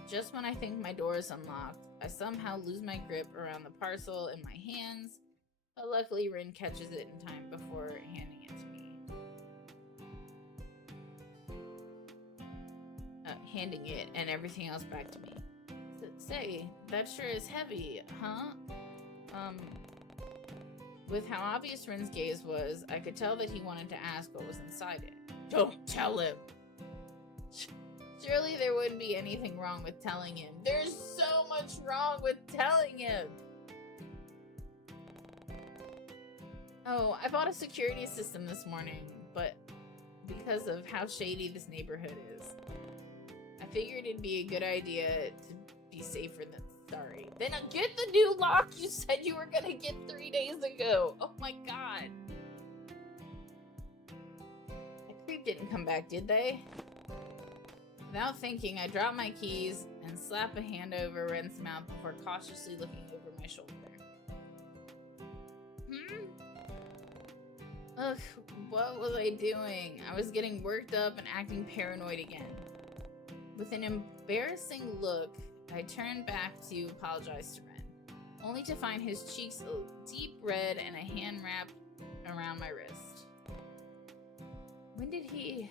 Just when I think my door is unlocked, I somehow lose my grip around the parcel in my hands, but luckily Ren catches it in time before handing it to me. Handing it and everything else back to me. Say, that sure is heavy, huh? With how obvious Ren's gaze was, I could tell that he wanted to ask what was inside it. Don't tell him. Surely there wouldn't be anything wrong with telling him. There's so much wrong with telling him. Oh, I bought a security system this morning, but because of how shady this neighborhood is, I figured it'd be a good idea to be safer than sorry. Then get the new lock you said you were gonna get 3 days ago. Oh my god. That creep didn't come back, did they? Without thinking, I drop my keys and slap a hand over Ren's mouth before cautiously looking over my shoulder. Ugh, what was I doing? I was getting worked up and acting paranoid again. With an embarrassing look, I turned back to apologize to Ren, only to find his cheeks a deep red and a hand wrapped around my wrist. When did he...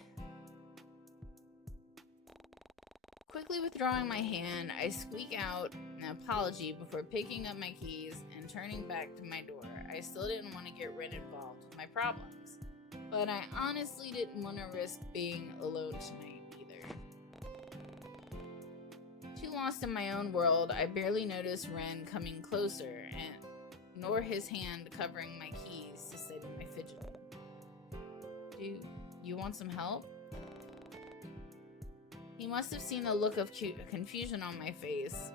Quickly withdrawing my hand, I squeak out an apology before picking up my keys and turning back to my door. I still didn't want to get Ren involved with my problems, but I honestly didn't want to risk being alone tonight either. Too lost in my own world, I barely noticed Ren coming closer, nor his hand covering my keys to steady my fidgeting. Do you want some help? He must have seen the look of confusion on my face,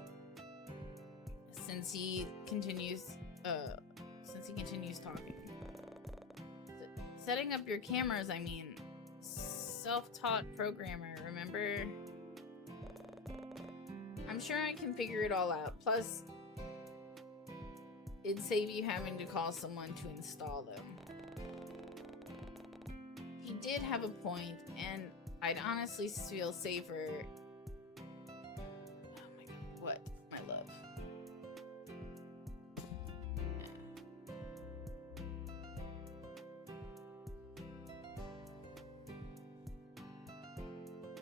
since he continues talking. Setting up your cameras, I mean, self-taught programmer, remember? I'm sure I can figure it all out. Plus, it'd save you having to call someone to install them. He did have a point, and I'd honestly feel safer. Oh my god, what? My love.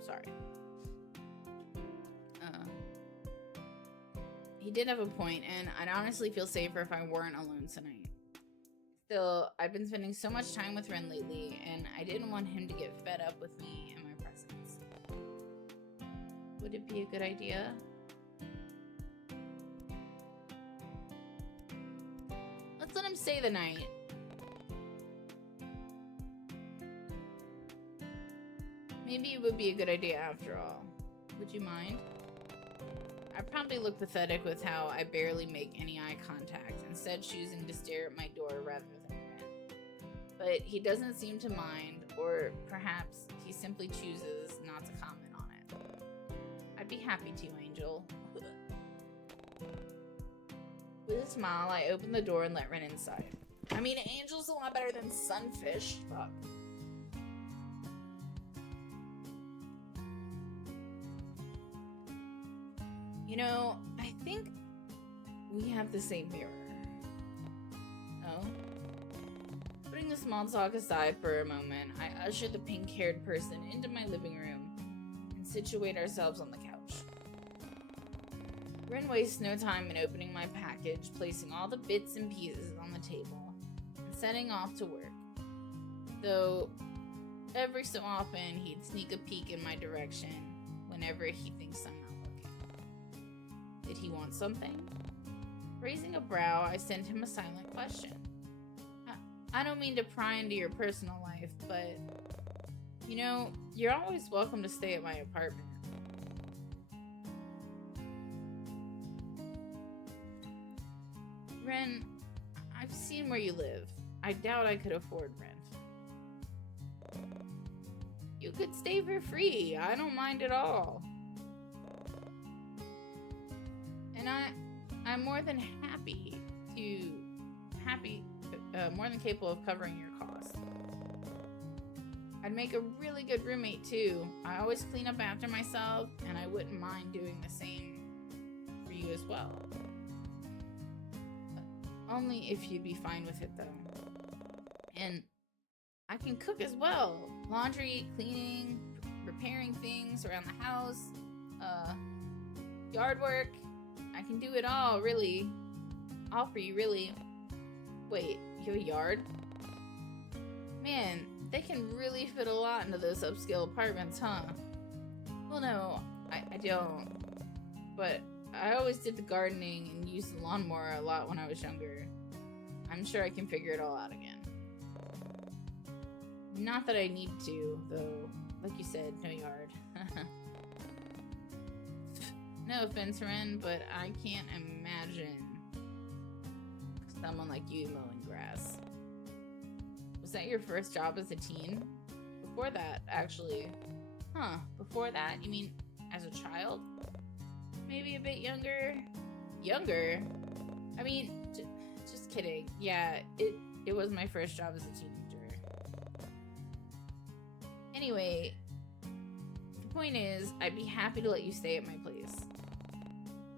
Sorry. He did have a point, and I'd honestly feel safer if I weren't alone tonight. Still, I've been spending so much time with Ren lately, and I didn't want him to get fed up with me and my presence. Would it be a good idea? Let's let him stay the night. Maybe it would be a good idea after all. Would you mind? I probably look pathetic with how I barely make any eye contact, instead choosing to stare at my door rather than Ren. But he doesn't seem to mind, or perhaps he simply chooses not to comment on it. I'd be happy to, Angel. With a smile, I open the door and let Ren inside. I mean, Angel's a lot better than Sunfish. Fuck. You know, I think we have the same mirror. Oh? Putting the small talk aside for a moment, I usher the pink-haired person into my living room and situate ourselves on the couch. Ren wastes no time in opening my package, placing all the bits and pieces on the table, and setting off to work. Though, every so often, he'd sneak a peek in my direction whenever he thinks I'm not looking. Did he want something? Raising a brow, I sent him a silent question. I don't mean to pry into your personal life, but, you know, you're always welcome to stay at my apartment. Ren, I've seen where you live. I doubt I could afford rent. You could stay for free. I don't mind at all. And I'm more than more than capable of covering your costs. I'd make a really good roommate too. I always clean up after myself, and I wouldn't mind doing the same for you as well. Only if you'd be fine with it though. And I can cook as well. Laundry, cleaning, repairing things around the house, yard work. I can do it all, really. All for you, really. Wait, you have a yard? Man, They can really fit a lot into those upscale apartments, huh? Well, no, I don't. But I always did the gardening and used the lawnmower a lot when I was younger. I'm sure I can figure it all out again. Not that I need to, though. Like you said, no yard. No offense, Ren, but I can't imagine someone like you mowing grass. Was that your first job as a teen? Before that, actually. Huh, before that? You mean as a child? Maybe a bit younger? Younger? I mean, just kidding. Yeah, it was my first job as a teenager. Anyway, the point is, I'd be happy to let you stay at my place.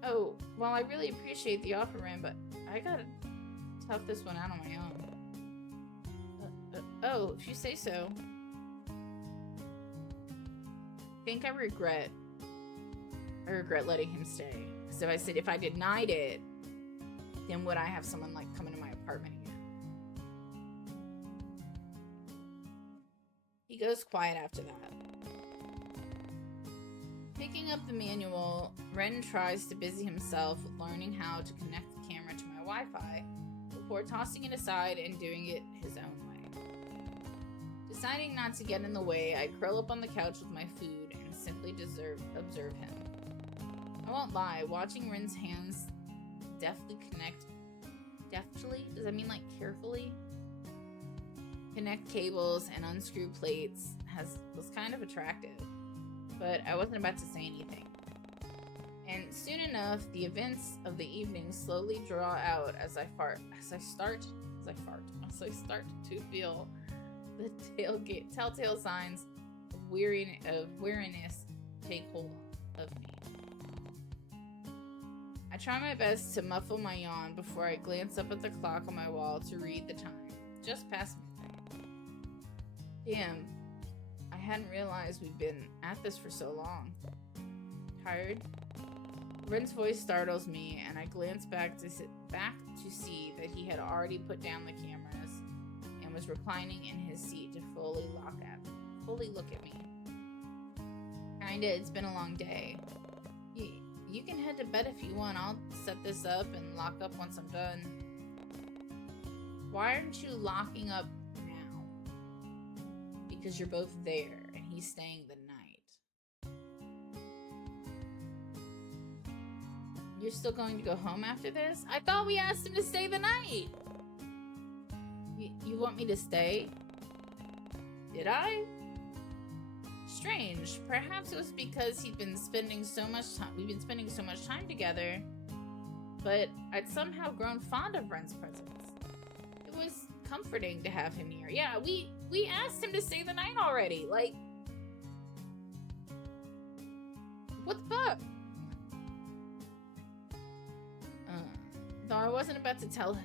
Oh, well, I really appreciate the offer, Ren, but I gotta tough this one out on my own. Oh, if you say so. I think I regret letting him stay. So I said if I denied it, then would I have someone like come into my apartment again? He goes quiet after that. Picking up the manual, Ren tries to busy himself with learning how to connect the camera to my Wi-Fi before tossing it aside and doing it his own way. Deciding not to get in the way, I curl up on the couch with my food and simply observe him. I won't lie, watching Ren's hands deftly? Does that mean like carefully? Connect cables and unscrew plates was kind of attractive, but I wasn't about to say anything. And soon enough, the events of the evening slowly draw out as I start to feel the telltale signs of weariness take hold of me. I try my best to muffle my yawn before I glance up at the clock on my wall to read the time. Just past midnight. Damn, I hadn't realized we'd been at this for so long. Tired? Ren's voice startles me, and I glance back to see that he had already put down the cameras and was reclining in his seat to fully look at me. Kinda, it's been a long day. You can head to bed if you want. I'll set this up and lock up once I'm done. Why aren't you locking up now? Because you're both there, and he's staying the night. You're still going to go home after this? I thought we asked him to stay the night! You want me to stay? Did I? Strange. Perhaps it was because we've been spending so much time together, but I'd somehow grown fond of Ren's presence. It was comforting to have him near. Yeah, we asked him to stay the night already. Like, what the fuck? Though I wasn't about to tell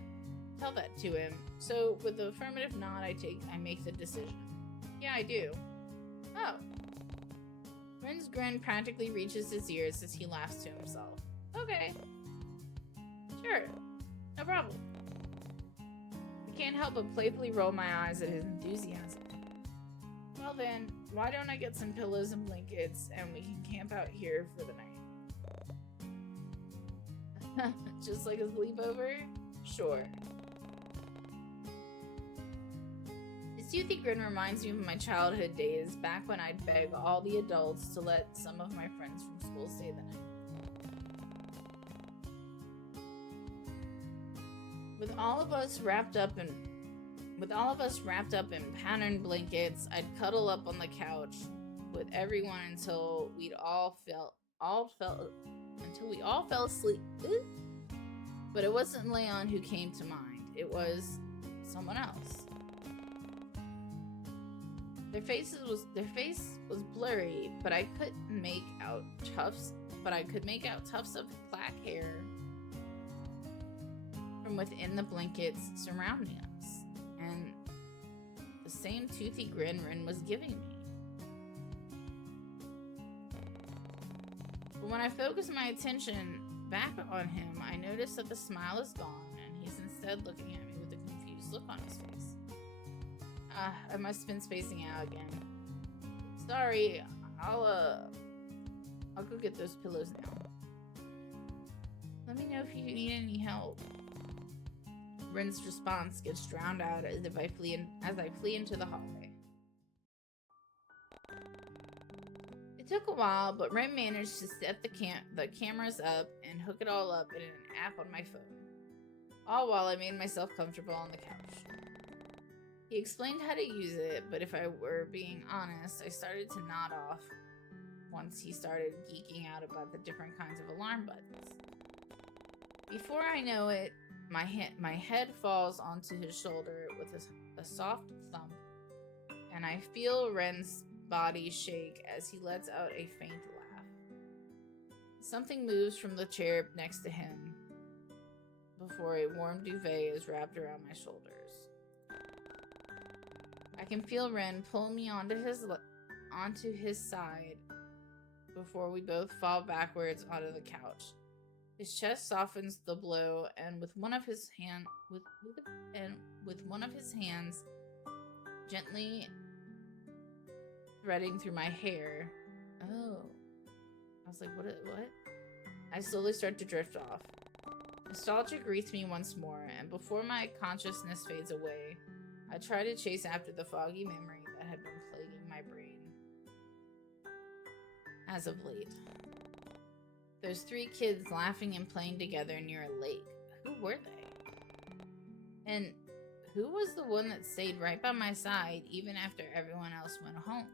that to him, so with the affirmative nod I make the decision. Yeah, I do. Oh. Ren's grin practically reaches his ears as he laughs to himself. Okay. Sure. No problem. I can't help but playfully roll my eyes at his enthusiasm. Well then, why don't I get some pillows and blankets and we can camp out here for the night? Just like a sleepover? Sure. His toothy grin reminds me of my childhood days, back when I'd beg all the adults to let some of my friends from school stay the night. With all of us wrapped up in patterned blankets, I'd cuddle up on the couch with everyone until we all fell asleep. But it wasn't Leon who came to mind. It was someone else. Their face was blurry, but I could make out tufts of black hair from within the blankets surrounding us, and the same toothy grin Ren was giving me. But when I focus my attention back on him, I notice that the smile is gone, and he's instead looking at me with a confused look on his face. I must have been spacing out again. Sorry, I'll go get those pillows now. Let me know if you need any help. Ren's response gets drowned out as I flee into the hallway. It took a while, but Ren managed to set the cameras up and hook it all up in an app on my phone. All while I made myself comfortable on the couch. He explained how to use it, but if I were being honest, I started to nod off once he started geeking out about the different kinds of alarm buttons. Before I know it, my head falls onto his shoulder with a soft thump, and I feel Ren's body shake as he lets out a faint laugh. Something moves from the chair next to him before a warm duvet is wrapped around my shoulders. I can feel Ren pull me onto his side before we both fall backwards onto the couch. His chest softens the blow, and with one of his hands gently threading through my hair. Oh. I was like, what? I slowly start to drift off. Nostalgia greets me once more, and before my consciousness fades away, I try to chase after the foggy memory that had been plaguing my brain as of late. Those 3 kids laughing and playing together near a lake. Who were they? And who was the one that stayed right by my side even after everyone else went home?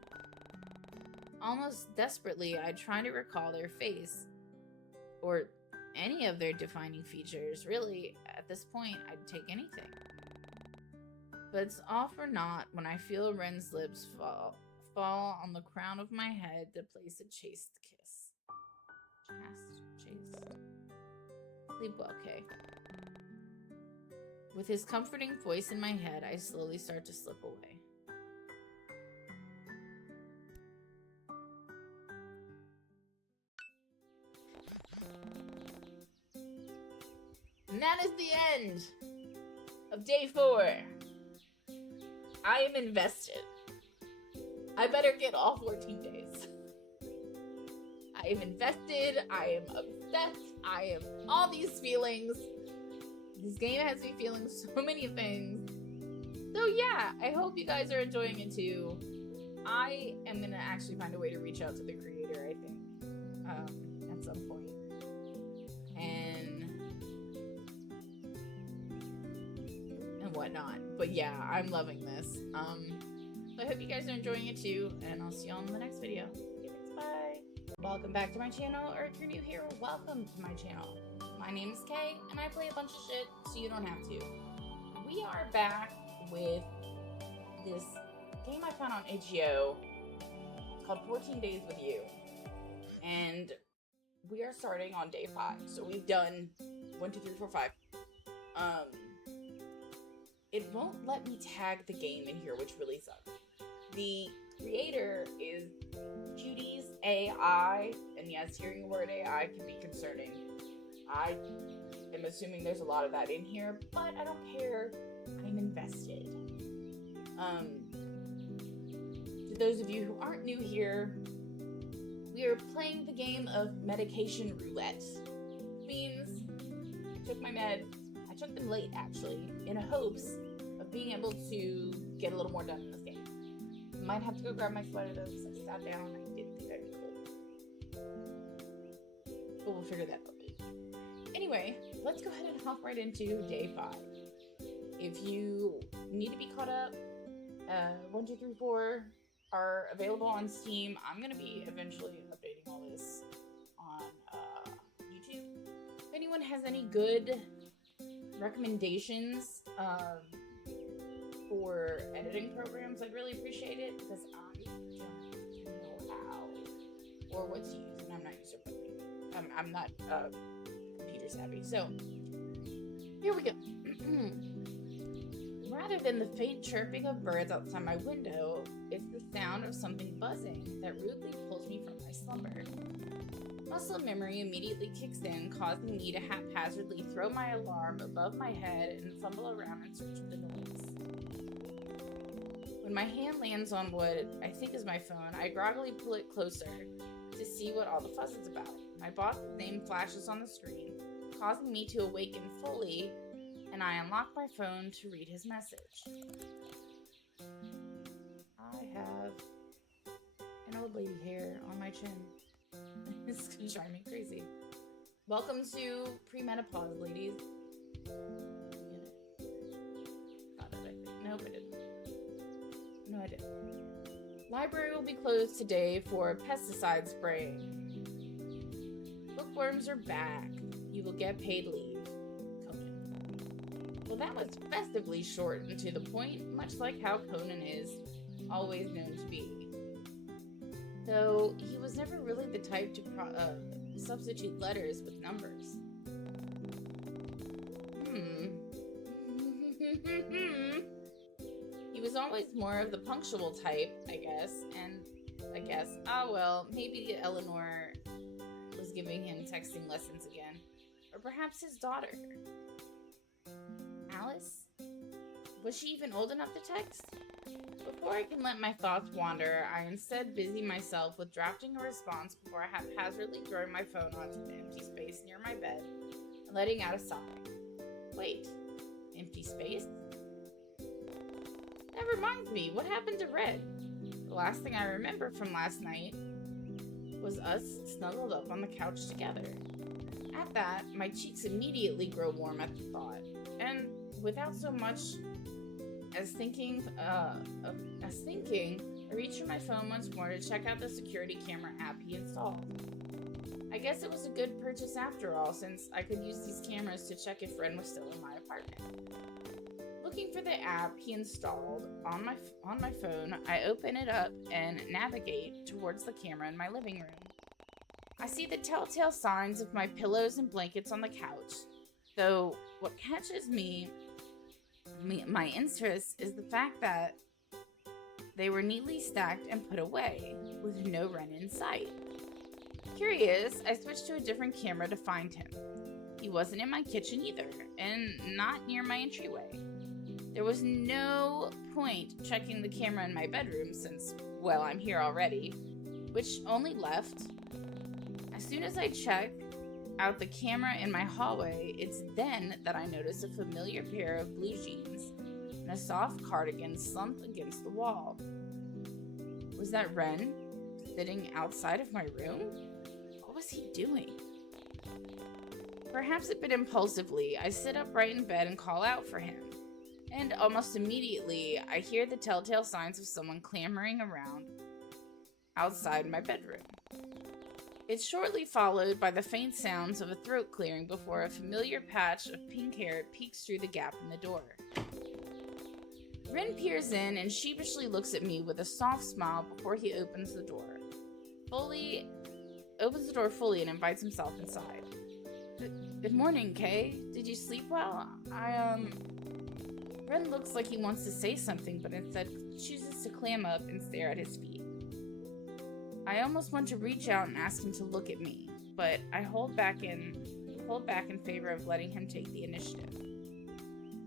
Almost desperately, I try to recall their face, or any of their defining features. Really, at this point, I'd take anything. But it's all for naught when I feel Ren's lips fall on the crown of my head to place a chaste kiss. Chaste. Sleep well, Kay. With his comforting voice in my head, I slowly start to slip away. And that is the end of day 4. I am invested. I better get all 14 days. I am invested. I am obsessed. I am all these feelings. This game has me feeling so many things. So yeah, I hope you guys are enjoying it too. I am gonna actually find a way to reach out to the creator, I think, at some point. And whatnot. But yeah, I'm loving this. So I hope you guys are enjoying it too, and I'll see y'all in the next video. Okay, thanks, bye. Welcome back to my channel, or if you're new here, welcome to my channel. My name is Kay, and I play a bunch of shit, so you don't have to. We are back with this game I found on itch.io. It's called 14 Days With You. And we are starting on day 5. So we've done 1, 2, 3, 4, 5. It won't let me tag the game in here, which really sucks. The creator is Cutiesai, and yes, hearing the word AI can be concerning. I am assuming there's a lot of that in here, but I don't care. I'm invested. To those of you who aren't new here, we are playing the game of medication roulette. Which means I took my meds. I took them late, actually, in hopes of being able to get a little more done in this game. Might have to go grab my sweater though, because I sat down and I didn't think I'd be cold. But we'll figure that out later. Anyway, let's go ahead and hop right into day 5. If you need to be caught up, 1, 2, 3, 4 are available on Steam. I'm going to be eventually updating all this on YouTube. If anyone has any good recommendations for editing programs, I'd really appreciate it, because I don't know how or what to use, and I'm not user-friendly. I'm not computer savvy. So here we go. Rather than the faint chirping of birds outside my window, it's the sound of something buzzing that rudely pulls me from my slumber. Muscle memory immediately kicks in, causing me to haphazardly throw my alarm above my head and fumble around in search of the noise. When my hand lands on what I think is my phone, I groggily pull it closer to see what all the fuss is about. My boss's name flashes on the screen, causing me to awaken fully, and I unlock my phone to read his message. I have an old lady hair on my chin. This is gonna drive me crazy. Welcome to premenopause, ladies. Got it, I think. Nope, I didn't. No, I didn't. Library will be closed today for pesticide spraying. Bookworms are back. You will get paid leave. Conan. Well, that was festively short and to the point, much like how Conan is always known to be. Though he was never really the type to substitute letters with numbers. He was always more of the punctual type, I guess, maybe Eleanor was giving him texting lessons again. Or perhaps his daughter. Alice? Was she even old enough to text? Before I can let my thoughts wander, I instead busy myself with drafting a response before haphazardly throwing my phone onto the empty space near my bed and letting out a sigh. Wait, empty space? That reminds me, what happened to Red? The last thing I remember from last night was us snuggled up on the couch together. At that, my cheeks immediately grow warm at the thought, and without so much as thinking, I reached for my phone once more to check out the security camera app he installed. I guess it was a good purchase after all, since I could use these cameras to check if Ren was still in my apartment. Looking for the app he installed on my phone, I open it up and navigate towards the camera in my living room. I see the telltale signs of my pillows and blankets on the couch, though what catches my interest is the fact that they were neatly stacked and put away, with no Ren in sight. Curious, I switched to a different camera to find him. He wasn't in my kitchen either, and not near my entryway. There was no point checking the camera in my bedroom since, well, I'm here already, which only left. As soon as I check out the camera in my hallway, it's then that I notice a familiar pair of blue jeans and a soft cardigan slumped against the wall. Was that Ren sitting outside of my room? What was he doing? Perhaps a bit impulsively, I sit upright in bed and call out for him. And almost immediately, I hear the telltale signs of someone clamoring around outside my bedroom. It's shortly followed by the faint sounds of a throat clearing before a familiar patch of pink hair peeks through the gap in the door. Ren peers in and sheepishly looks at me with a soft smile before he opens the door fully and invites himself inside. Good morning, Kay. Did you sleep well? Ren looks like he wants to say something, but instead chooses to clam up and stare at his feet. I almost want to reach out and ask him to look at me, but I hold back in favor of letting him take the initiative.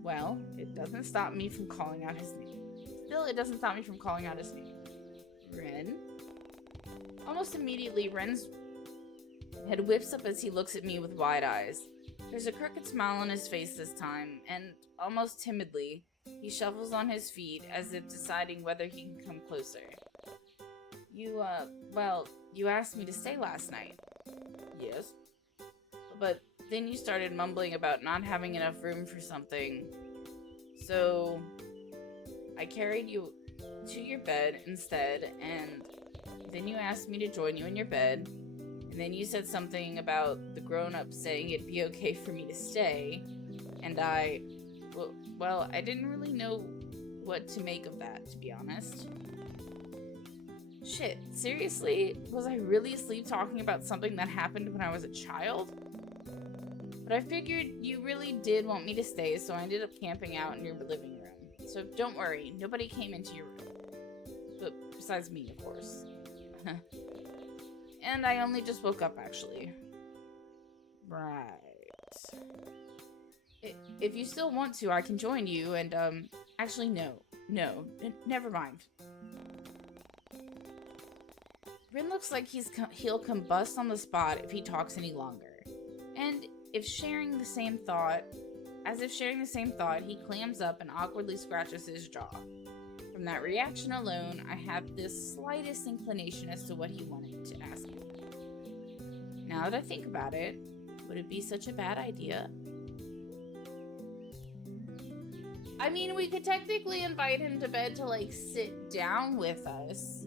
Well, it doesn't stop me from calling out his name. Ren? Almost immediately, Ren's head whips up as he looks at me with wide eyes. There's a crooked smile on his face this time, and almost timidly, he shuffles on his feet as if deciding whether he can come closer. You asked me to stay last night. Yes. But then you started mumbling about not having enough room for something. So, I carried you to your bed instead, and then you asked me to join you in your bed, and then you said something about the grown-up saying it'd be okay for me to stay, and I didn't really know what to make of that, to be honest. Shit, seriously? Was I really asleep talking about something that happened when I was a child? But I figured you really did want me to stay, so I ended up camping out in your living room. So don't worry, nobody came into your room. But besides me, of course. And I only just woke up, actually. Right. If you still want to, I can join you, and, actually, no. No, never mind. Rin looks like he'll combust on the spot if he talks any longer. And if sharing the same thought, he clams up and awkwardly scratches his jaw. From that reaction alone, I have this slightest inclination as to what he wanted to ask me. Now that I think about it, would it be such a bad idea? I mean, we could technically invite him to bed to, like, sit down with us.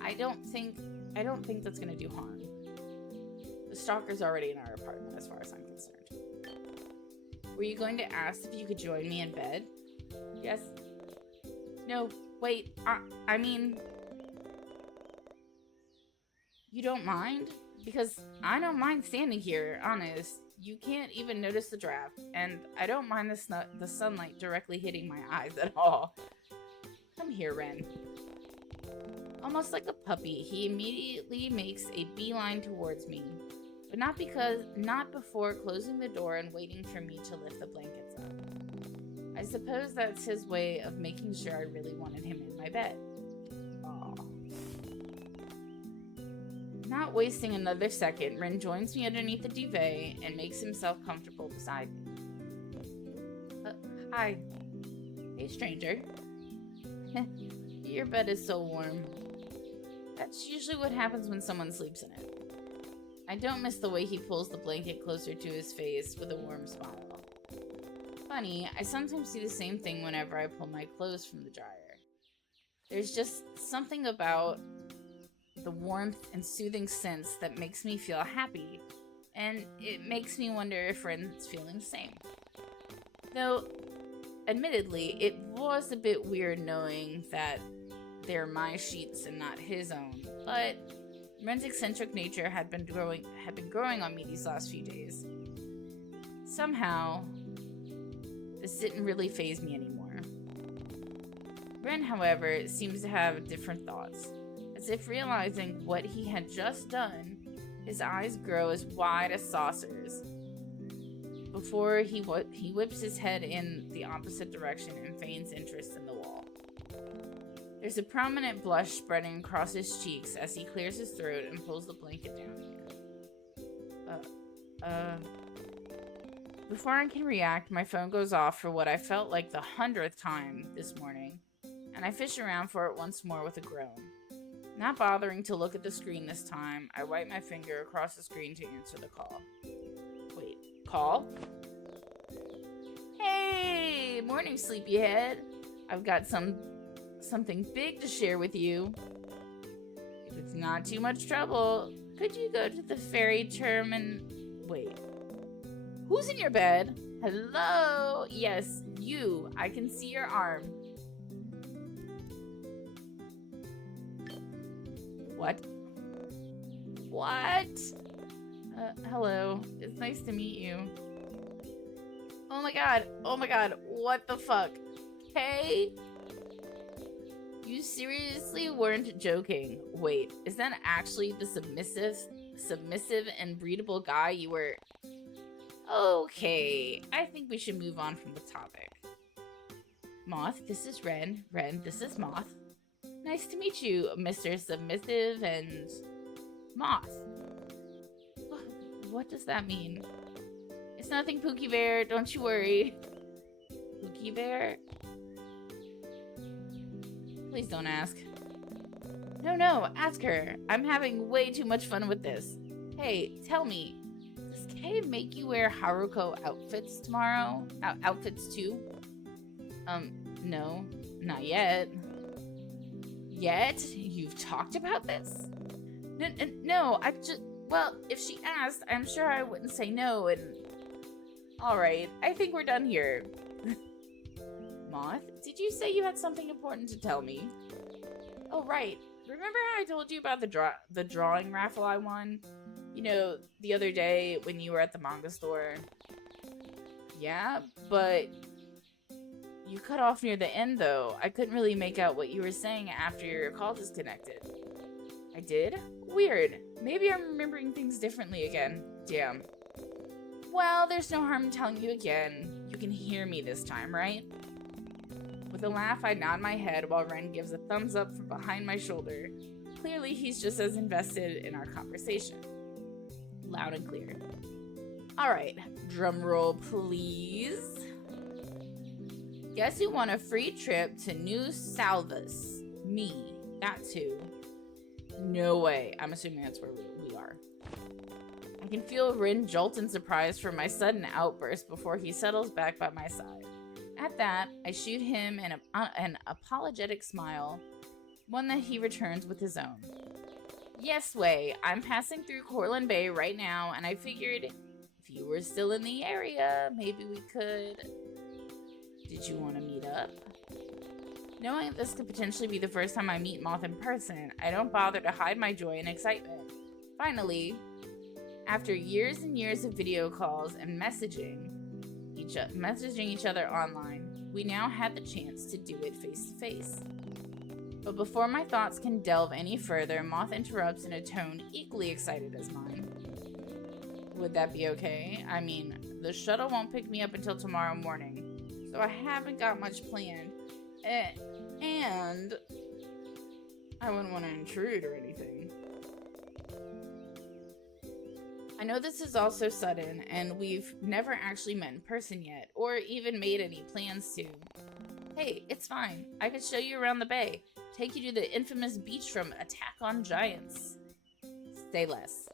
I don't think that's gonna do harm. The stalker's already in our apartment, as far as I'm concerned. Were you going to ask if you could join me in bed? Yes. No, wait, I mean... You don't mind? Because I don't mind standing here, honest. You can't even notice the draft, and I don't mind the sunlight directly hitting my eyes at all. Come here, Ren. Almost like a puppy, he immediately makes a beeline towards me, but not before closing the door and waiting for me to lift the blankets up. I suppose that's his way of making sure I really wanted him in my bed. Aww. Not wasting another second, Ren joins me underneath the duvet and makes himself comfortable beside me. Hi. Hey, stranger. Your bed is so warm. That's usually what happens when someone sleeps in it. I don't miss the way he pulls the blanket closer to his face with a warm smile. Funny, I sometimes do the same thing whenever I pull my clothes from the dryer. There's just something about the warmth and soothing sense that makes me feel happy, and it makes me wonder if Ren's feeling the same. Though, admittedly, it was a bit weird knowing that they're my sheets and not his own, but Ren's eccentric nature had been growing on me these last few days. Somehow, this didn't really faze me anymore. Ren, however, seems to have different thoughts. As if realizing what he had just done, his eyes grow as wide as saucers before he whips his head in the opposite direction and feigns interest in the wall. There's a prominent blush spreading across his cheeks as he clears his throat and pulls the blanket down again. Before I can react, my phone goes off for what I felt like the 100th time this morning, and I fish around for it once more with a groan. Not bothering to look at the screen this time, I wipe my finger across the screen to answer the call. Wait, call? Hey, morning, sleepyhead. I've got something big to share with you. If it's not too much trouble, could you go to the ferry term and... Wait. Who's in your bed? Hello? Yes, you. I can see your arm. What? What? Hello. It's nice to meet you. Oh my god. Oh my god. What the fuck? Hey? You seriously weren't joking. Wait, is that actually the submissive and breedable guy you were... Okay, I think we should move on from the topic. Moth, this is Ren. Ren, this is Moth. Nice to meet you, Mr. Submissive and... Moth. What does that mean? It's nothing, Pookie Bear. Don't you worry. Pookie Bear? Please don't ask. No, ask her. I'm having way too much fun with this. Hey, tell me, does Kay make you wear Haruko outfits tomorrow? Outfits too? No, not yet. Yet? You've talked about this? No, I just... Well, if she asked, I'm sure I wouldn't say no, and... Alright, I think we're done here. Moth, did you say you had something important to tell me? Oh, right. Remember how I told you about the drawing raffle I won? You know, the other day when you were at the manga store? Yeah, but... You cut off near the end, though. I couldn't really make out what you were saying after your call disconnected. I did? Weird. Maybe I'm remembering things differently again. Damn. Well, there's no harm in telling you again. You can hear me this time, right? With With a laugh, I nod my head while Ren gives a thumbs up from behind my shoulder. Clearly, he's just as invested in our conversation. Loud and clear. Alright, drum roll please. Guess who won a free trip to New Salvas? Me. That's who. No way. I'm assuming that's where we are. I can feel Rin jolt in surprise for my sudden outburst before he settles back by my side. At that, I shoot him an apologetic smile, one that he returns with his own. Yes, Wei, I'm passing through Corland Bay right now, and I figured if you were still in the area, maybe we could... Did you want to meet up? Knowing that this could potentially be the first time I meet Moth in person, I don't bother to hide my joy and excitement. Finally, after years and years of video calls and messaging each other online, we now had the chance to do it face to face. But before my thoughts can delve any further, Moth interrupts in a tone equally excited as mine. Would that be okay? I mean, the shuttle won't pick me up until tomorrow morning, so I haven't got much planned. And I wouldn't want to intrude or anything. I know this is all so sudden, and we've never actually met in person yet, or even made any plans to. Hey, it's fine. I could show you around the bay. Take you to the infamous beach from Attack on Giants. Say less.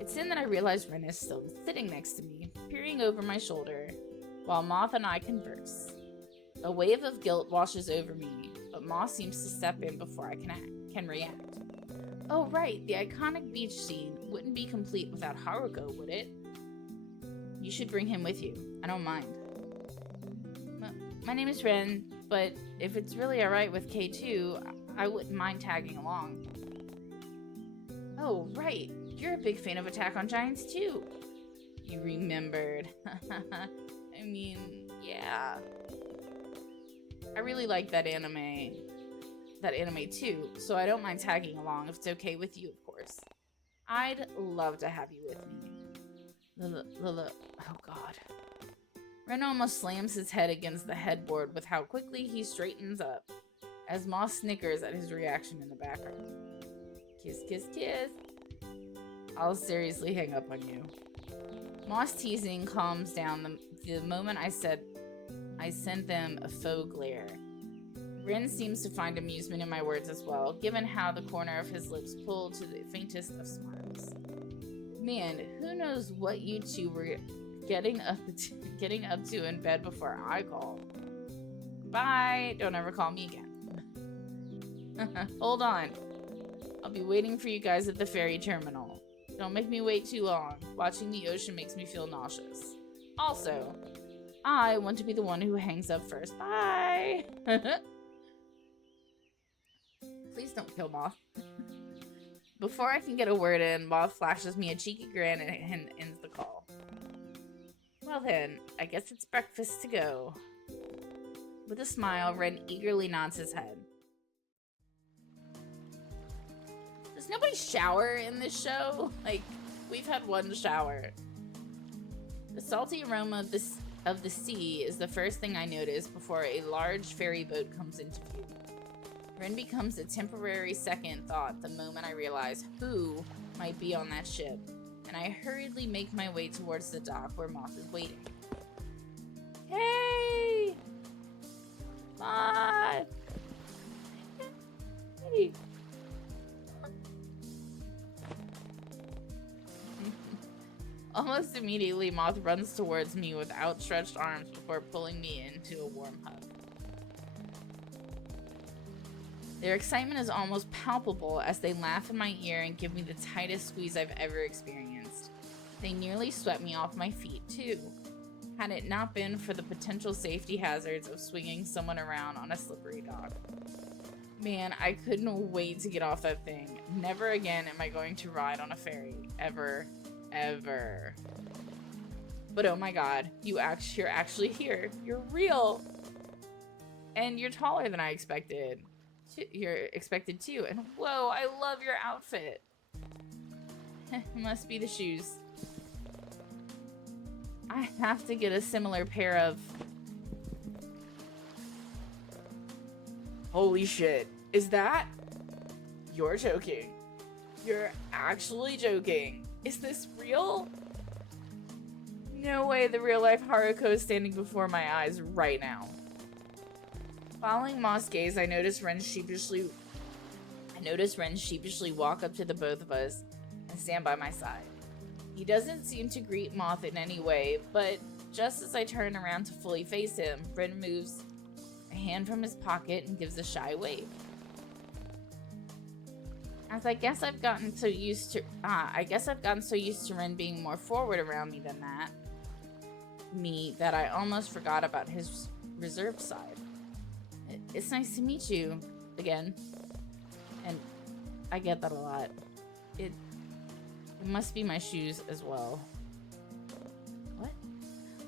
It's then that I realize Ren is still sitting next to me, peering over my shoulder, while Moth and I converse. A wave of guilt washes over me, but Moth seems to step in before I can react. Oh right, the iconic beach scene wouldn't be complete without Haruko, would it? You should bring him with you. I don't mind. My name is Ren, but if it's really alright with K2, I wouldn't mind tagging along. Oh right, you're a big fan of Attack on Giants too. You remembered. I mean, yeah. I really like that anime too, so I don't mind tagging along if it's okay with you, of course. I'd love to have you with me. Oh god. Ren almost slams his head against the headboard with how quickly he straightens up, as Moss snickers at his reaction in the background. Kiss, kiss, kiss. I'll seriously hang up on you. Moss teasing calms down the moment I sent them a faux glare. Ren seems to find amusement in my words as well, given how the corner of his lips pulled to the faintest of smiles. Man, who knows what you two were getting up to in bed before I called. Bye! Don't ever call me again. Hold on. I'll be waiting for you guys at the ferry terminal. Don't make me wait too long. Watching the ocean makes me feel nauseous. Also, I want to be the one who hangs up first. Bye! Please don't kill Moth. Before I can get a word in, Moth flashes me a cheeky grin and ends the call. Well then, I guess it's breakfast to go. With a smile, Ren eagerly nods his head. Does nobody shower in this show? Like, we've had one shower. The salty aroma of the sea is the first thing I notice before a large ferry boat comes into view. Ren becomes a temporary second thought the moment I realize who might be on that ship, and I hurriedly make my way towards the dock where Moth is waiting. Hey! Moth! Hey! Almost immediately, Moth runs towards me with outstretched arms before pulling me into a warm hug. Their excitement is almost palpable as they laugh in my ear and give me the tightest squeeze I've ever experienced. They nearly swept me off my feet, too, had it not been for the potential safety hazards of swinging someone around on a slippery dock. Man, I couldn't wait to get off that thing. Never again am I going to ride on a ferry. Ever. Ever. But oh my god, you're actually here. You're real! And you're taller than I expected. You're expected to, and whoa, I love your outfit. Must be the shoes. I have to get a similar pair of Holy shit. Is that? You're joking. You're actually joking. Is this real? No way the real life Haruko is standing before my eyes right now. Following Moth's gaze, I notice Ren sheepishly walk up to the both of us and stand by my side. He doesn't seem to greet Moth in any way, but just as I turn around to fully face him, Ren moves a hand from his pocket and gives a shy wave. I guess I've gotten so used to Ren being more forward around me than that I almost forgot about his reserved side. It's nice to meet you again. And I get that a lot. It must be my shoes as well. What?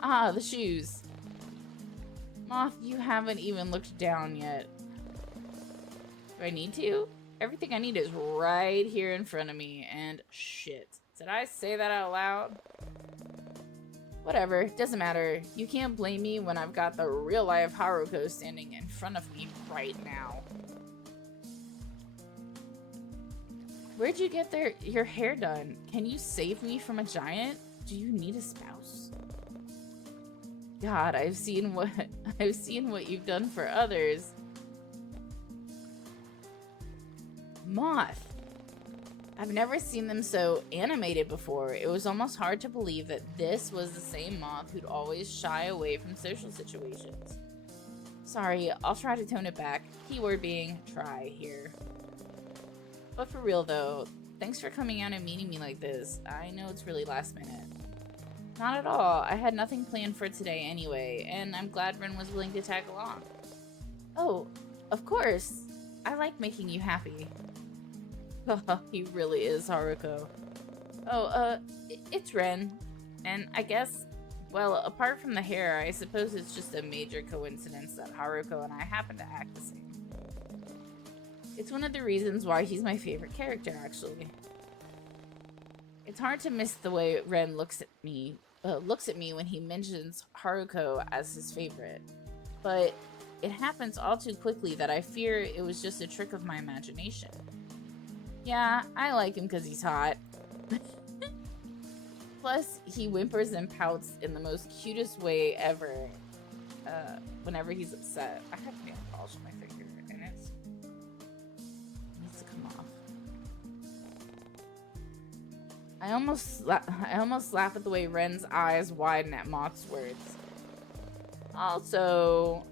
Ah, the shoes. Moth, you haven't even looked down yet. Do I need to? Everything I need is right here in front of me, and shit. Did I say that out loud? Whatever, doesn't matter. You can't blame me when I've got the real life Haruko standing in front of me right now. Where'd you get your hair done? Can you save me from a giant? Do you need a spouse? God, I've seen what you've done for others. Moth. I've never seen them so animated before. It was almost hard to believe that this was the same Moth who'd always shy away from social situations. Sorry, I'll try to tone it back. Keyword being try here. But for real though, thanks for coming out and meeting me like this. I know it's really last minute. Not at all. I had nothing planned for today anyway, and I'm glad Ren was willing to tag along. Oh, of course. I like making you happy. He really is, Haruko. Oh, it's Ren. And I guess, well, apart from the hair, I suppose it's just a major coincidence that Haruko and I happen to act the same. It's one of the reasons why he's my favorite character, actually. It's hard to miss the way Ren looks at me when he mentions Haruko as his favorite. But it happens all too quickly that I fear it was just a trick of my imagination. Yeah, I like him because he's hot. Plus, he whimpers and pouts in the most cutest way ever whenever he's upset. I have nail polish on my finger, and it needs to come off. I almost laugh at the way Ren's eyes widen at Moth's words. Also,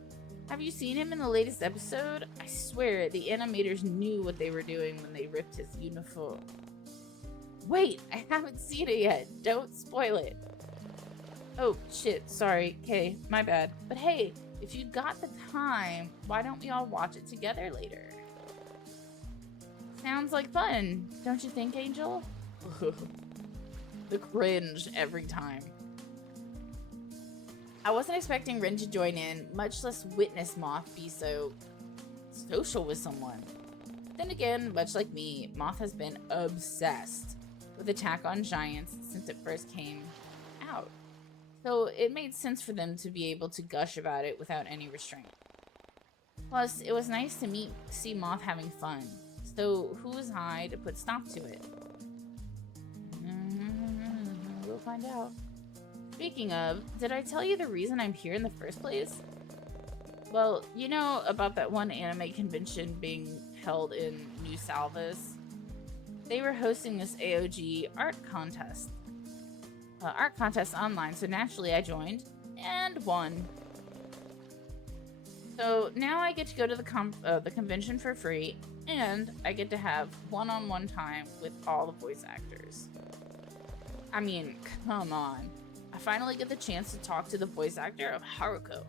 have you seen him in the latest episode? I swear, the animators knew what they were doing when they ripped his uniform. Wait, I haven't seen it yet. Don't spoil it. Oh, shit, sorry. Okay, my bad. But hey, if you got the time, why don't we all watch it together later? Sounds like fun, don't you think, Angel? The cringe every time. I wasn't expecting Ren to join in, much less witness Moth be so social with someone. Then again, much like me, Moth has been obsessed with Attack on Giants since it first came out. So it made sense for them to be able to gush about it without any restraint. Plus, it was nice to see Moth having fun. So who was I to put stop to it? We'll find out. Speaking of, did I tell you the reason I'm here in the first place? Well, you know about that one anime convention being held in New Salvas? They were hosting this AOG art contest online, so naturally I joined and won. So now I get to go to the convention for free, and I get to have one-on-one time with all the voice actors. I mean, come on. I finally get the chance to talk to the voice actor of Haruko.